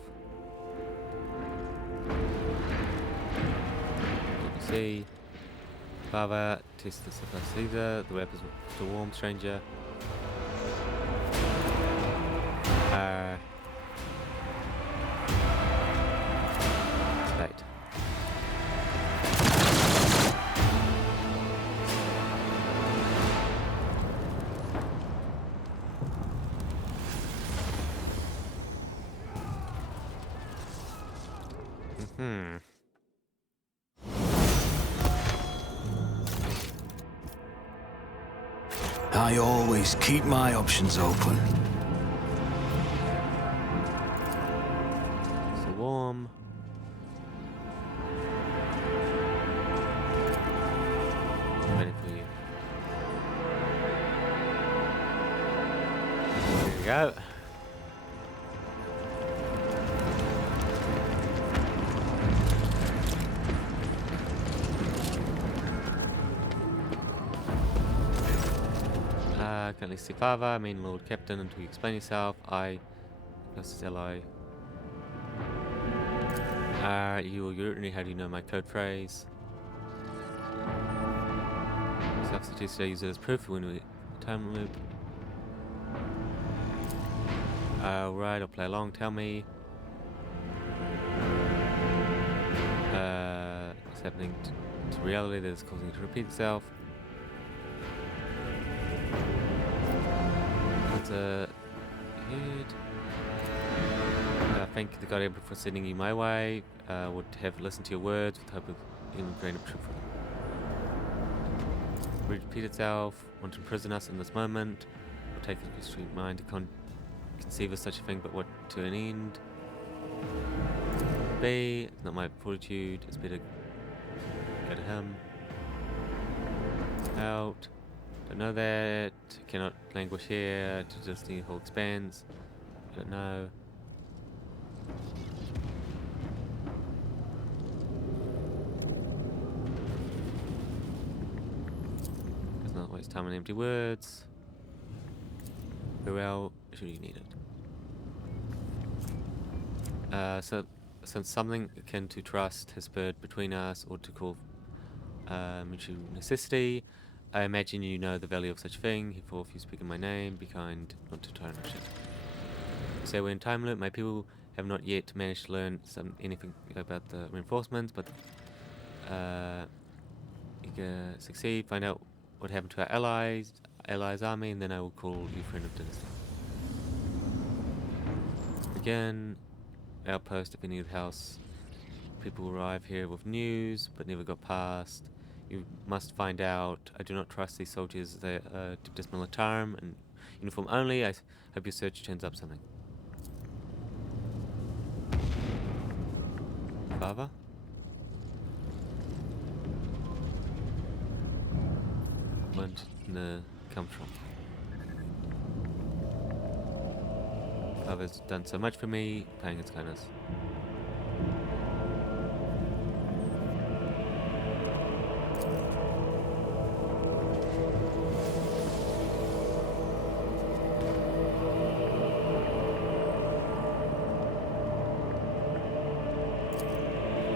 See. Father, test the suppress Caesar, the weapons to warm stranger. Hmm. I always keep my options open. So warm. Ready for you. There we go. Currently see father, I mean Lord Captain, until you explain yourself. I plus ally. You or Yuri, how do you know my code phrase? Substitute, so I use it as proof when we time loop. Right, I'll play along, tell me. What's happening to reality that is causing it to repeat itself. Head. Thank the God Emperor for sending you my way. Would have listened to your words with hope of immigrating truth for them. Repeat itself. Want to imprison us in this moment. Will take the street mind to conceive of such a thing, but what to an end? B. It's not my fortitude. It's better go to him. Out. Don't know that. Cannot languish here. To just the whole expands. Don't know. Let's not waste time on empty words. Who else should you need it? So since something akin to trust has spurred between us, or to call mutual necessity, I imagine you know the value of such a thing. Therefore, if you speak in my name, be kind, not to tarnish it. So we're in time limit. My people have not yet managed to learn anything about the reinforcements, but you can succeed. Find out what happened to our allies' army, and then I will call you friend of dynasty. Again, outpost of any of the house. People arrive here with news, but never got past. You must find out. I do not trust these soldiers. They are dismilitarum and uniform only. I hope your search turns up something. Father? Where did the come from? Father's done so much for me, paying its kindness.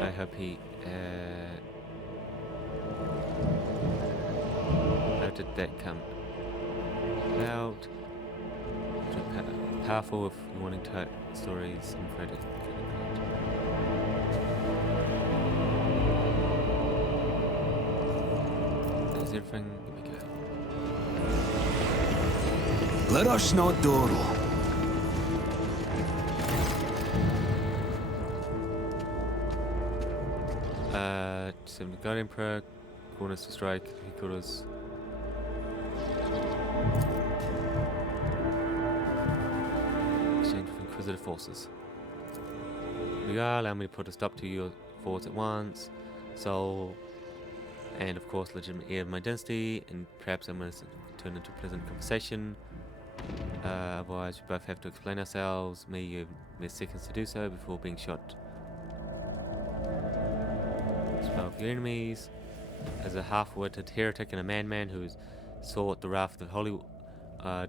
I hope he. How did that come about? Powerful if you're wanting to tell stories and credit. Is everything? Here we go. Let us not dawdle. So the God Emperor, corners to strike, headquarters. Exchange with Inquisitive forces. We are, allow me to put a stop to your force at once. So, and of course, legitimate heir of my dynasty, and perhaps I'm going to turn into a pleasant conversation. Otherwise, we both have to explain ourselves. Me, you have mere seconds to do so before being shot. Spell of your enemies. As a half-witted heretic and a madman who has sought the wrath of the holy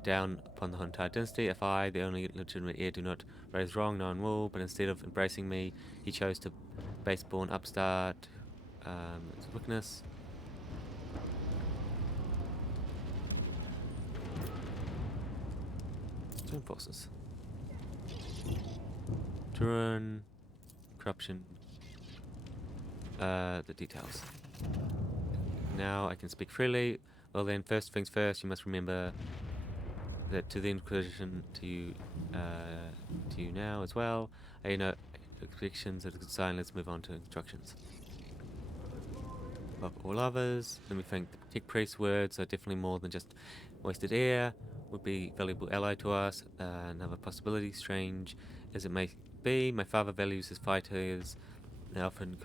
down upon the entire dynasty, if I, the only legitimate heir, do not raise wrong, no one will, but instead of embracing me, he chose to base-born upstart. It's weakness. Join forces. Turn. Corruption. The details. Now I can speak freely. Well then, first things first, you must remember that to the Inquisition, to you now as well. I know expectations at a good sign. Let's move on to instructions. Above all others, let me think. The tech priest's words are definitely more than just wasted air. Would be a valuable ally to us. Another possibility, strange as it may be, my father values his fighters, often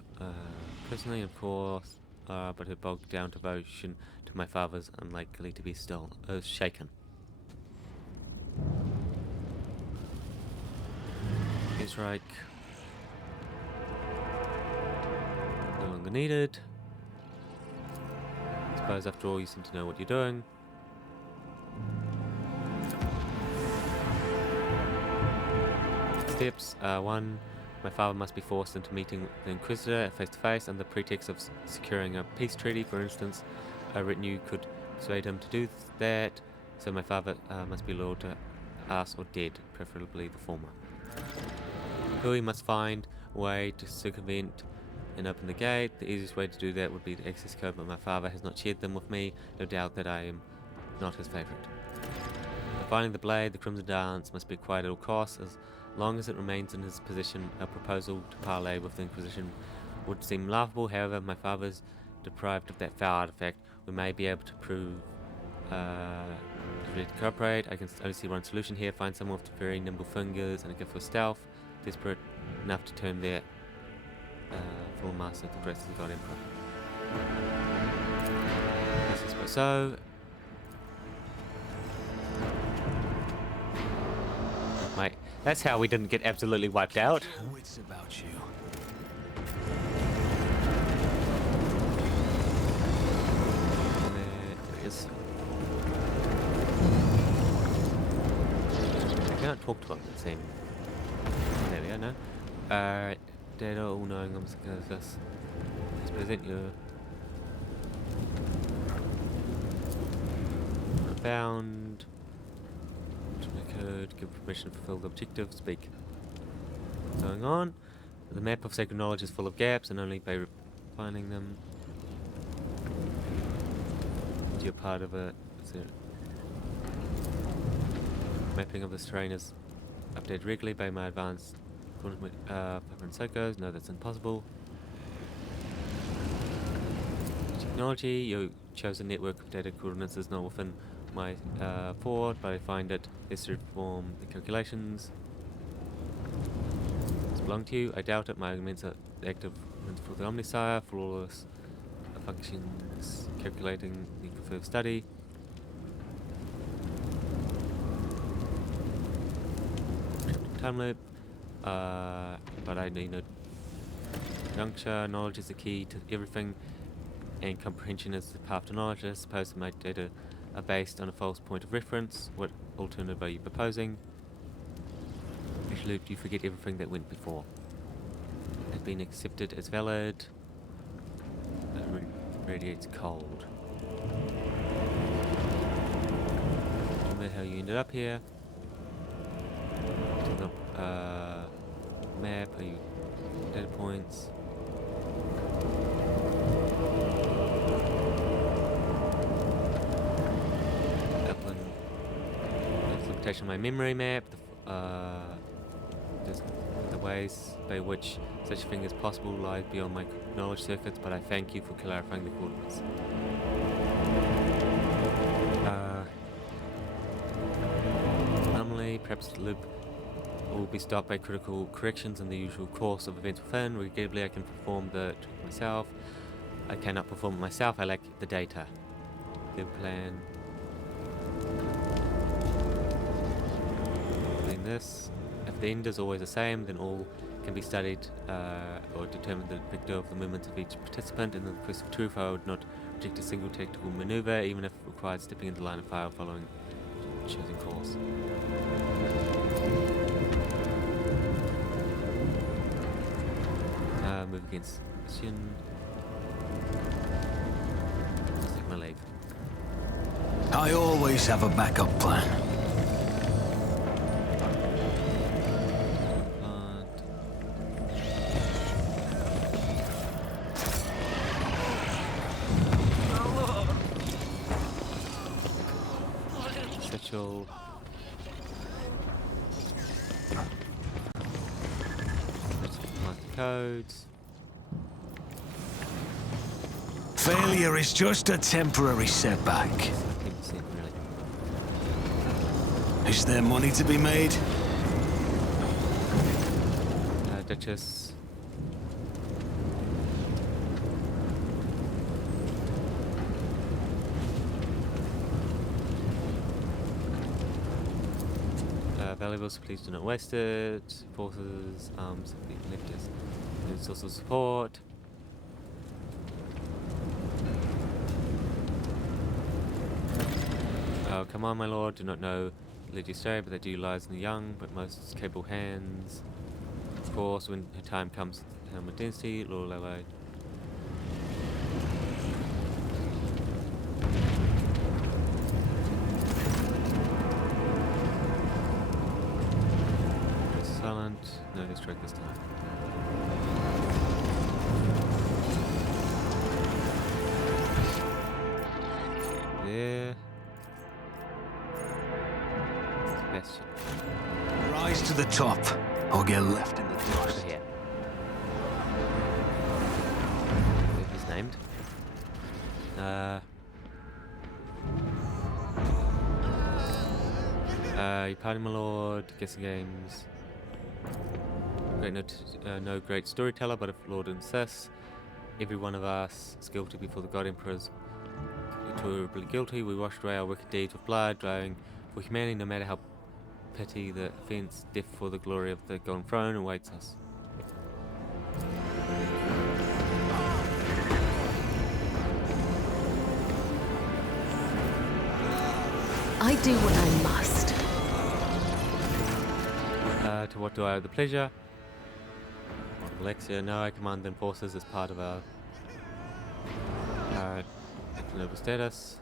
personally, of course, but her bogged down devotion to my father's unlikely to be still shaken. Israel no longer needed. I suppose after all you seem to know what you're doing. Steps. 1. My father must be forced into meeting the Inquisitor face to face under the pretext of securing a peace treaty, for instance. A retinue could persuade him to do that, so my father must be loyal to us or dead, preferably the former. 2. He must find a way to circumvent and open the gate. The easiest way to do that would be the access code, but my father has not shared them with me. No doubt that I am not his favourite. Finding the blade, the Crimson Dance must be acquired at all costs. As long as it remains in his possession, a proposal to parley with the Inquisition would seem laughable. However, my father's deprived of that foul artifact. We may be able to prove ready to cooperate. I can only see one solution here. Find someone with very nimble fingers and a gift for stealth, desperate enough to turn their full master of the rest of the God Emperor. Yes, I suppose so. Mate, that's how we didn't get absolutely wiped out. Wits about you. There it is. I cannot talk to him, it seems. There we go, no. Data all knowing I'm this. Let's present you. Found. Code, give permission to fulfill the objective, speak. Going on. The map of sacred knowledge is full of gaps, and only by finding them you're part of it. Mapping of this terrain is updated regularly by my advanced psychos. No, that's impossible. Technology, you chose a network of data coordinates is not within my forward, but I find it necessary to perform the calculations. Does it belong to you? I doubt it. My arguments are active for the Omnisire, for all this functions calculating need for further study. Time loop, but I need a juncture. Knowledge is the key to everything, and comprehension is the path to knowledge. I suppose that my data are based on a false point of reference. What alternative are you proposing? Which loop do you forget everything that went before? Has been accepted as valid. Radiates cold. Remember how you ended up here? Map, are you data points? Of my memory map, the ways by which such a thing is possible lie beyond my knowledge circuits, but I thank you for clarifying the coordinates. Normally, perhaps the loop will be stopped by critical corrections in the usual course of events within. Regrettably, I can perform the trick myself. I cannot perform it myself, I lack the data. The plan. This. If the end is always the same, then all can be studied or determine the vector of the movements of each participant. In the quest of truth, I would not reject a single tactical maneuver, even if it required stepping into line of fire following chosen course. Move against mission. Let's take my leave. I always have a backup plan. codes. Failure is just a temporary setback. 10% really. Is there money to be made? Duchess. Valuables, please do not waste it. Forces, arms, lifters. New source of support. Oh, come on, my lord. Do not know Lydia's story, but they do lies in the young, but most capable hands. Of course, when her time comes, helm of density, Lord Lalo. Silent. No, they strike this time. There. Bastion. Rise to the top, or get left in the dust. Here. He's named. You pardon my lord, guessing games. Great no great storyteller, but if Lord insists, every one of us is guilty before the God Emperor's terribly guilty. We washed away our wicked deeds with blood, driving for humanity, no matter how petty the offense. Death for the glory of the Golden Throne awaits us. I do what I must. To what do I owe the pleasure? Alexia, no, I command the enforcers as part of our noble status.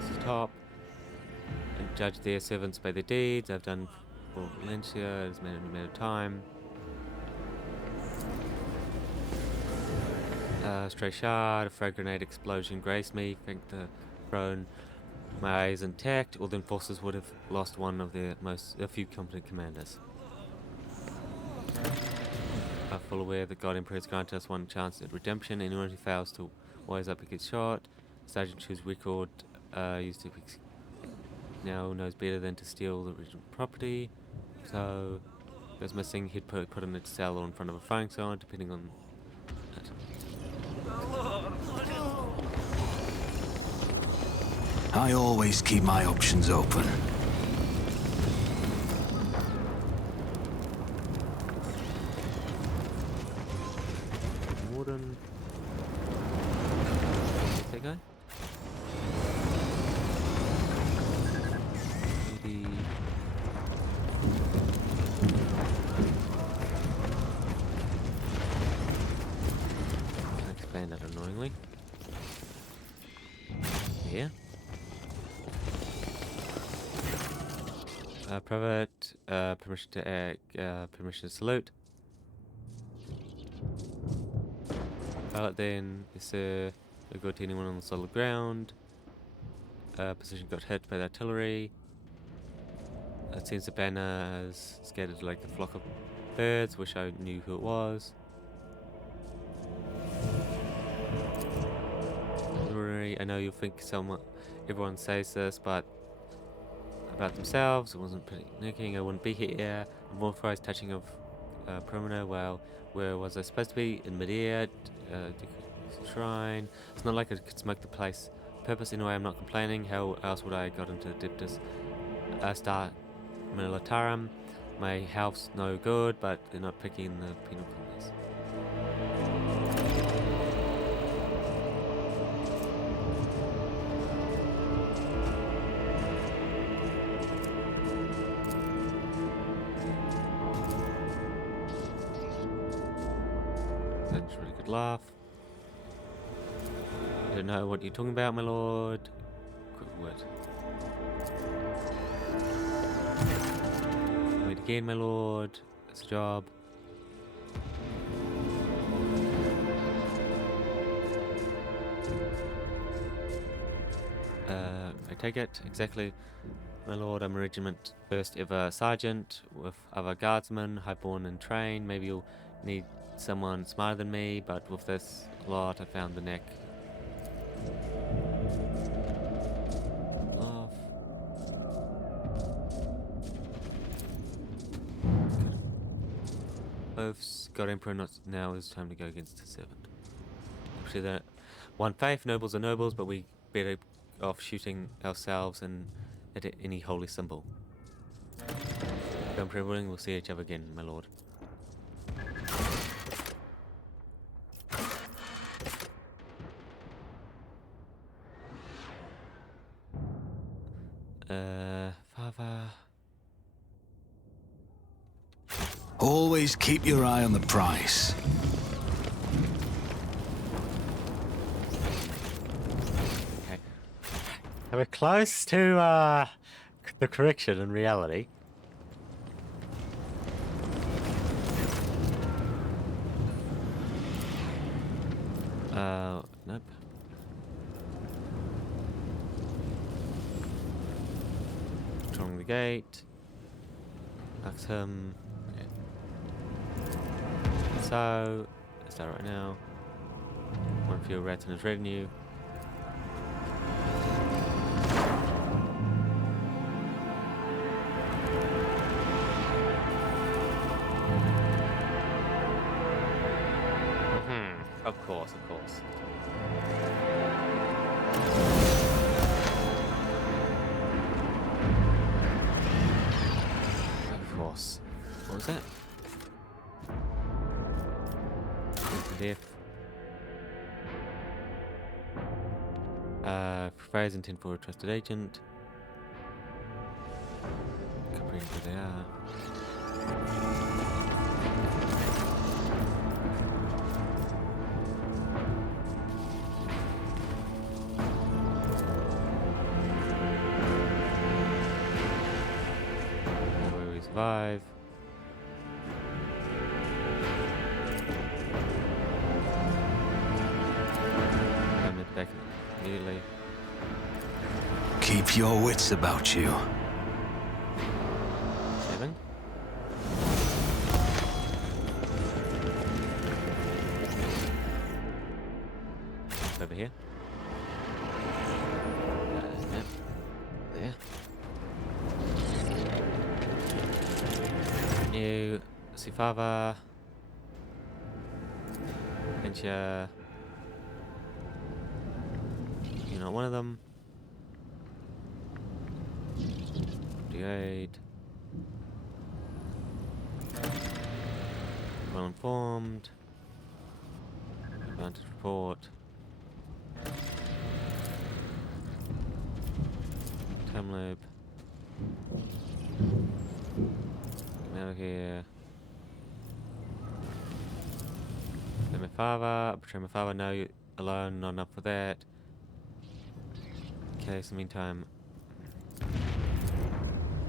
This is top. And judge their servants by their deeds. I've done for Valencia, it's made a matter of time. Stray shard, a frag grenade explosion grazed me, thank the throne. My eyes intact, all the enforcers would have lost one of their a few competent commanders. I'm full aware that God Emperor has granted us one chance at redemption. Anyone who fails to wise up gets shot. Sergeant Chu's record used to now knows better than to steal the original property. So, if it was missing, he'd put in a cell or in front of a firing zone, depending on it. I always keep my options open. Warden. Is that guy? Maybe. Can expand that annoyingly. Yeah. Private, permission to act, permission to salute. Pilot then, yes sir, no good to anyone on the solid ground. Position got hit by the artillery. It seems the banner has scattered like a flock of birds, wish I knew who it was. I know you'll think everyone says this, but about themselves, it wasn't panicking, I wouldn't be here. I'm authorized touching of perimeter. Well, where was I supposed to be? In midair, shrine. It's not like I could smoke the place. Purpose anyway, I'm not complaining. How else would I got into Adeptus Star Militarum? My health's no good, but they're not picky in the penal colonies. That's a really good laugh. I don't know what you're talking about, my lord. Quick word. Wait again, my lord. That's a job. I take it exactly. My lord, I'm a regiment first ever sergeant with other guardsmen, highborn and trained. Maybe you'll need someone smarter than me, but with this lot I found the neck off. Good. Oaths, God Emperor, not now is time to go against the servant. Actually, that one faith, nobles are nobles, but we better off shooting ourselves and at any holy symbol. Emperor willing, we'll see each other again, my lord. Father. Always keep your eye on the prize. Okay. So we're close to the correction in reality. Nope. Controlling the gate. Ask him. Okay. So, let's start right now. One fewer rats in his retinue. Of course, of course. Of course. What was that? Death. Provides intent for a trusted agent. Covering where they are. Survive. Damage back immediately. Keep your wits about you. 7. Over here. Yep. There. New Sifava Venture. You're not one of them. 58. Well informed. Advantage report. Time loop. Now here. Then my father. Betray my father. No, you alone. Not enough for that. Okay, so meantime.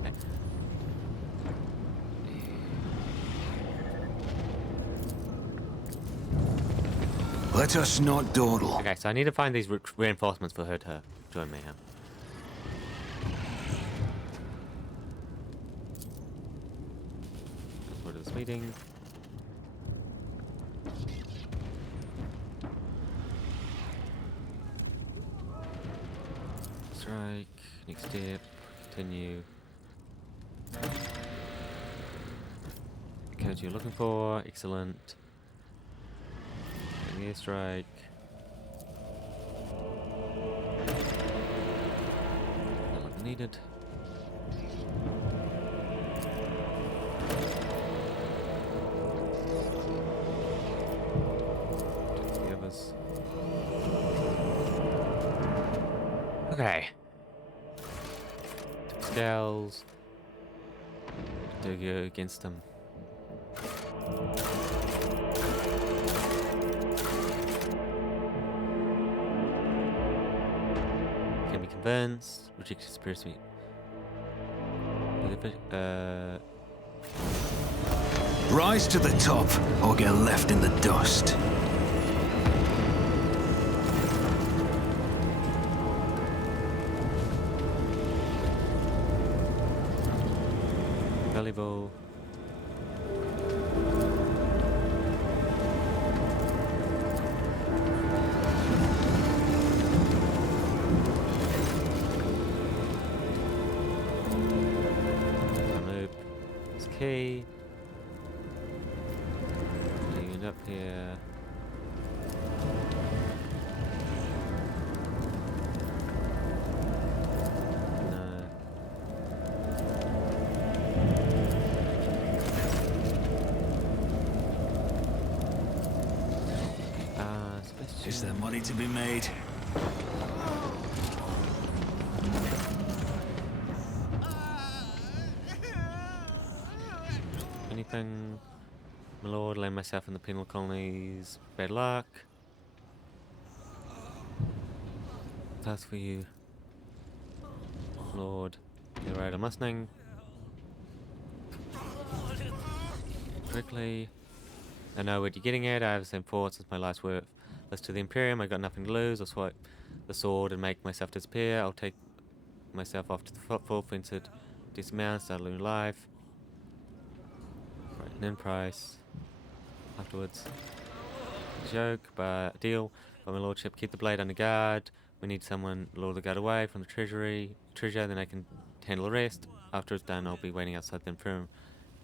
Okay. Let us not dawdle. Okay, so I need to find these reinforcements for her to join me. Let's go to this meeting. Strike. Next step. Continue. Code you're looking for. Excellent. Airstrike. Not like needed. Take the others. Okay. Scales. Do go against them. Can be convinced. Reject conspiracy. Rise to the top or get left in the dust. valuable. Loop. It's key. You end up here. Is there money to be made? Anything? My lord, land myself in the penal colonies. Bad luck. That's for you. Lord. You're right, I'm listening. Quickly. I know what you're getting at. I have the same thoughts as my last word. Let's to the Imperium. I got nothing to lose. I'll swipe the sword and make myself disappear. I'll take myself off to the full fenced dismount, start a new life. Right, and then price. Afterwards. Joke, but deal. But my lordship, keep the blade under guard. We need someone lure the guard away from the treasure, then I can handle the rest. After it's done, I'll be waiting outside the Imperium.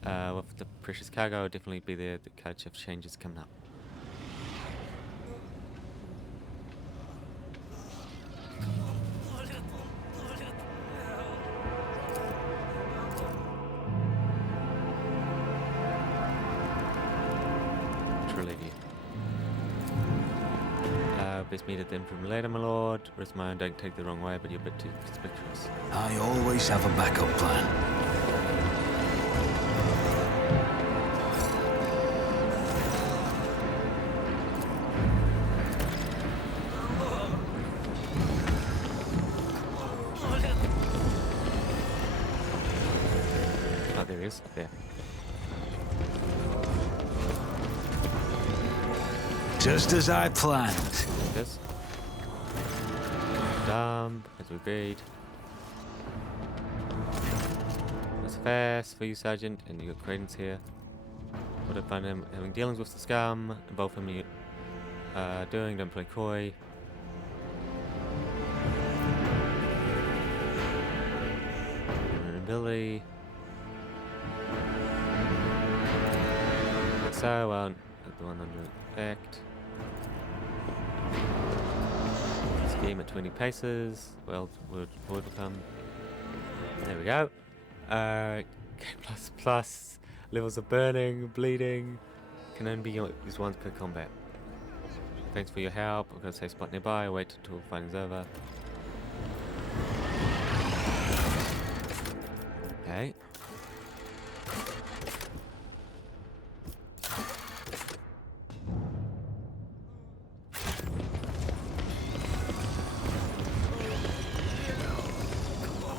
With the precious cargo, I'll definitely be there. The card shift changes coming up. Best meet at the Imperium later, my lord. Risk my own, don't take the wrong way, but you're a bit too conspicuous. I always have a backup plan. Oh, there he is. There. Just as I planned. Yes. Dump, as we agreed. That's fast for you, Sergeant, and you got Credence here. What I find him having dealings with the scum, and both of them doing, don't play coy. Vulnerability. So, the one under act. Game at 20 paces. Well, would come. There we go. K++. Levels of burning, bleeding. Can only be used once per combat. Thanks for your help. I'm gonna say spot nearby. Wait until fighting's over. Okay.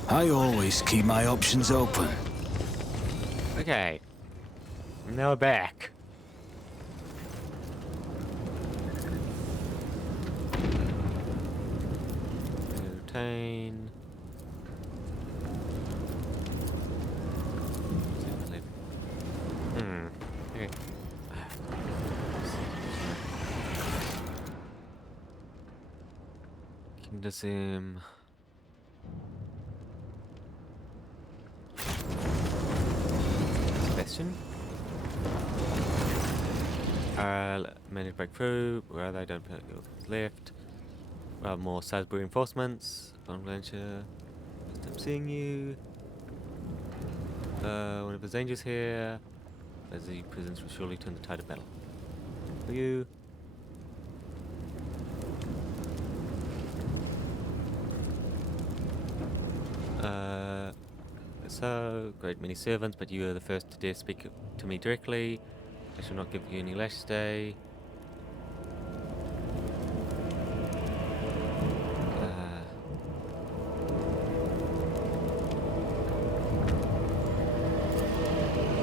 I always keep my options open. Okay. Now we're back. Retain. Okay. Kingdom. Question. Manage breakthrough. Where are they? Don't put left. More Salisbury reinforcements. Von Blanchard. I'm seeing you. One of the dangers here. As the presence will surely turn the tide of battle. For you. So, great many servants, but you are the first to dare speak to me directly. I shall not give you any lash stay.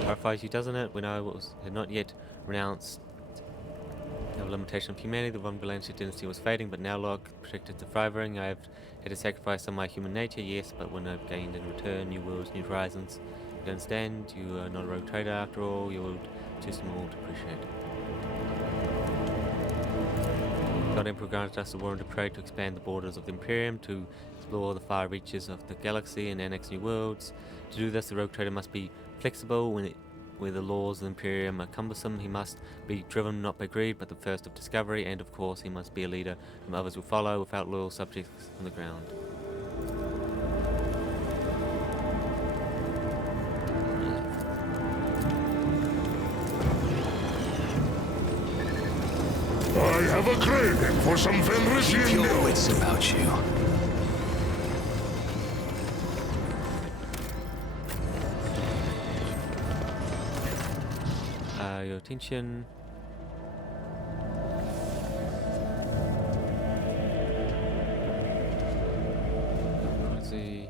Horrifies you, doesn't it? When I had not yet renounced the limitation of humanity, the Von Blanchard dynasty was fading, but now look, protected to thriving. I have had to sacrifice some of my human nature, yes, but when I've gained in return new worlds, new horizons, You understand? You are not a rogue trader after all. You're too small to appreciate. God Emperor granted us the warrant of trade to expand the borders of the Imperium, to explore the far reaches of the galaxy and annex new worlds. To do this, the rogue trader must be flexible where the laws of the Imperium are cumbersome. He must be driven not by greed, but the thirst of discovery, and of course he must be a leader whom others will follow without loyal subjects on the ground. I have a craving for some Fenrisian Keep your milk. wits about you. Your attention. Quality.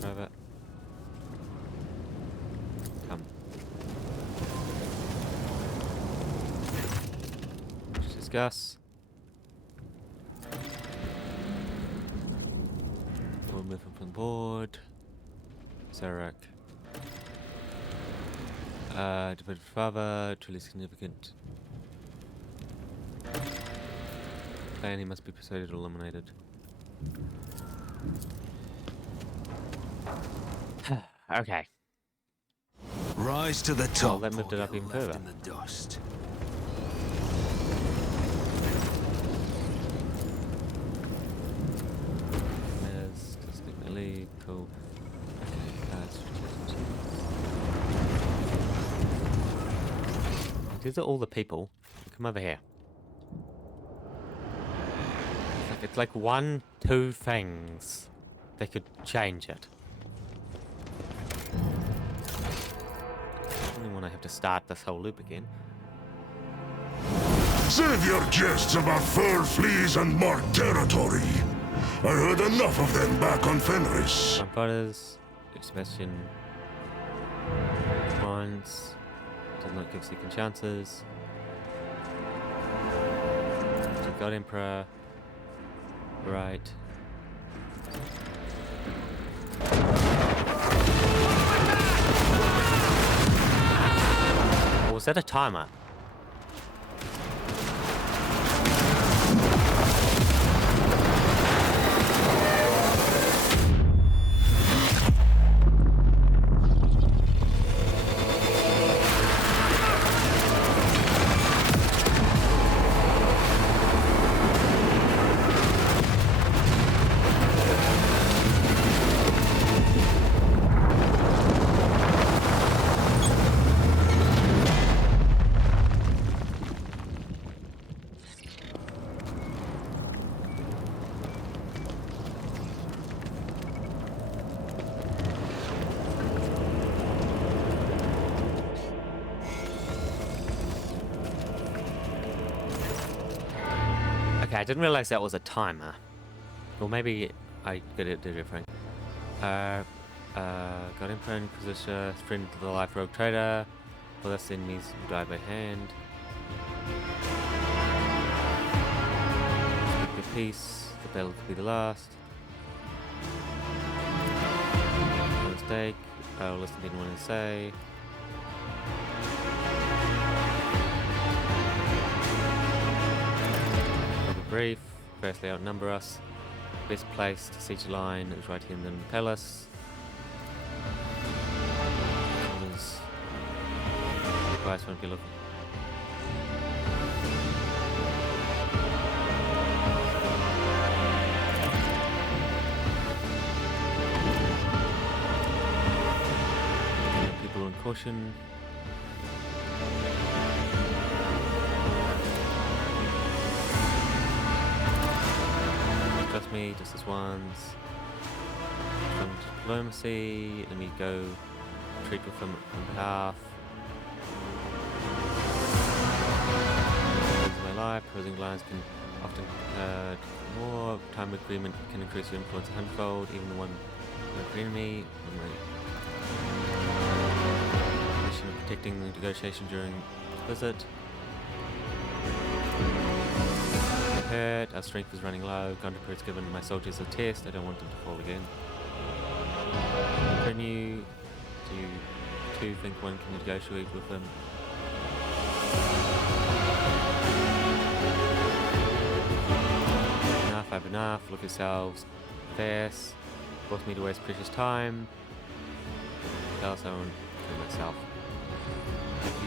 Private. Come. Let's discuss. We'll move him from the board. Zarek. Devoted father, truly significant. Plan, he must be persuaded or eliminated. Okay. Rise to the top. That moved it up even further. In the dust. There's just leave, cool. These are all the people. Come over here. It's like 1, 2 things. They could change it. I don't want to have to start this whole loop again. Save your jests about fur, fleas, and marked territory. I heard enough of them back on Fenris. My brothers, Sebastian, Mines, does not give second chances. The God Emperor, right. Oh, was that a timer? Okay, I didn't realize that was a timer. Or maybe I did it different. Got Emperor, Inquisitor, friend of the life rogue trader. For this enemies will die by hand. Speak your peace, the battle could be the last. No mistake. I'll listen to anyone to say. Brief, vastly outnumber us. Best place to siege a line is right here in the palace. You guys won't be looking. People in caution. Trust me, just as once. From diplomacy, let me go treat with them on behalf. My life, opposing lines can often more time agreement can increase your influence 100-fold, even the one enemy. Mission of protecting the negotiation during the visit. hurt. Our strength is running low. Gondapert's given my soldiers a test. I don't want them to fall again. Can you... Do you two think one can negotiate with them? Enough, I've enough. Look yourselves. Fast. Force me to waste precious time. What else I won't kill myself.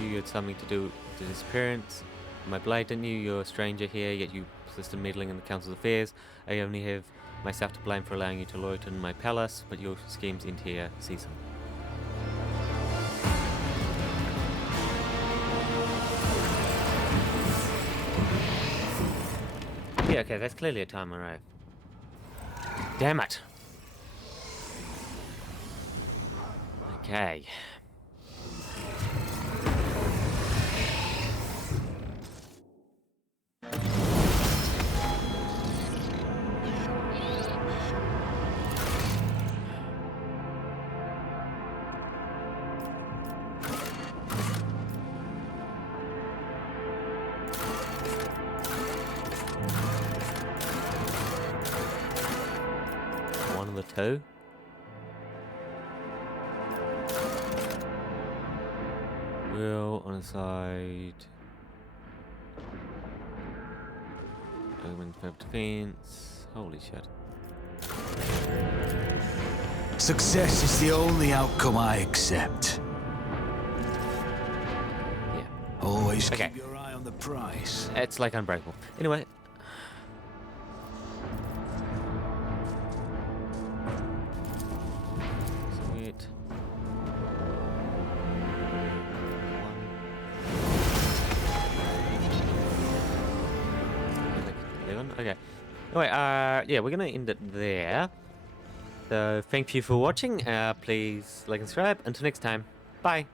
You had something to do with the disappearance. My blade, didn't you? You're a stranger here, yet you persist in meddling in the council's affairs. I only have myself to blame for allowing you to loiter in my palace, but your schemes end here. Cease them. Yeah, okay, that's clearly a time arrive. Damn it! Okay. One of the two. Wheel on the side. Open defense. Holy shit. Success is the only outcome I accept. Yeah. Always Okay. keep your eye on the prize. It's like Unbreakable. Anyway. Sweet. Okay. Anyway, yeah, we're gonna end it there. So, thank you for watching. Please like and subscribe. Until next time, bye.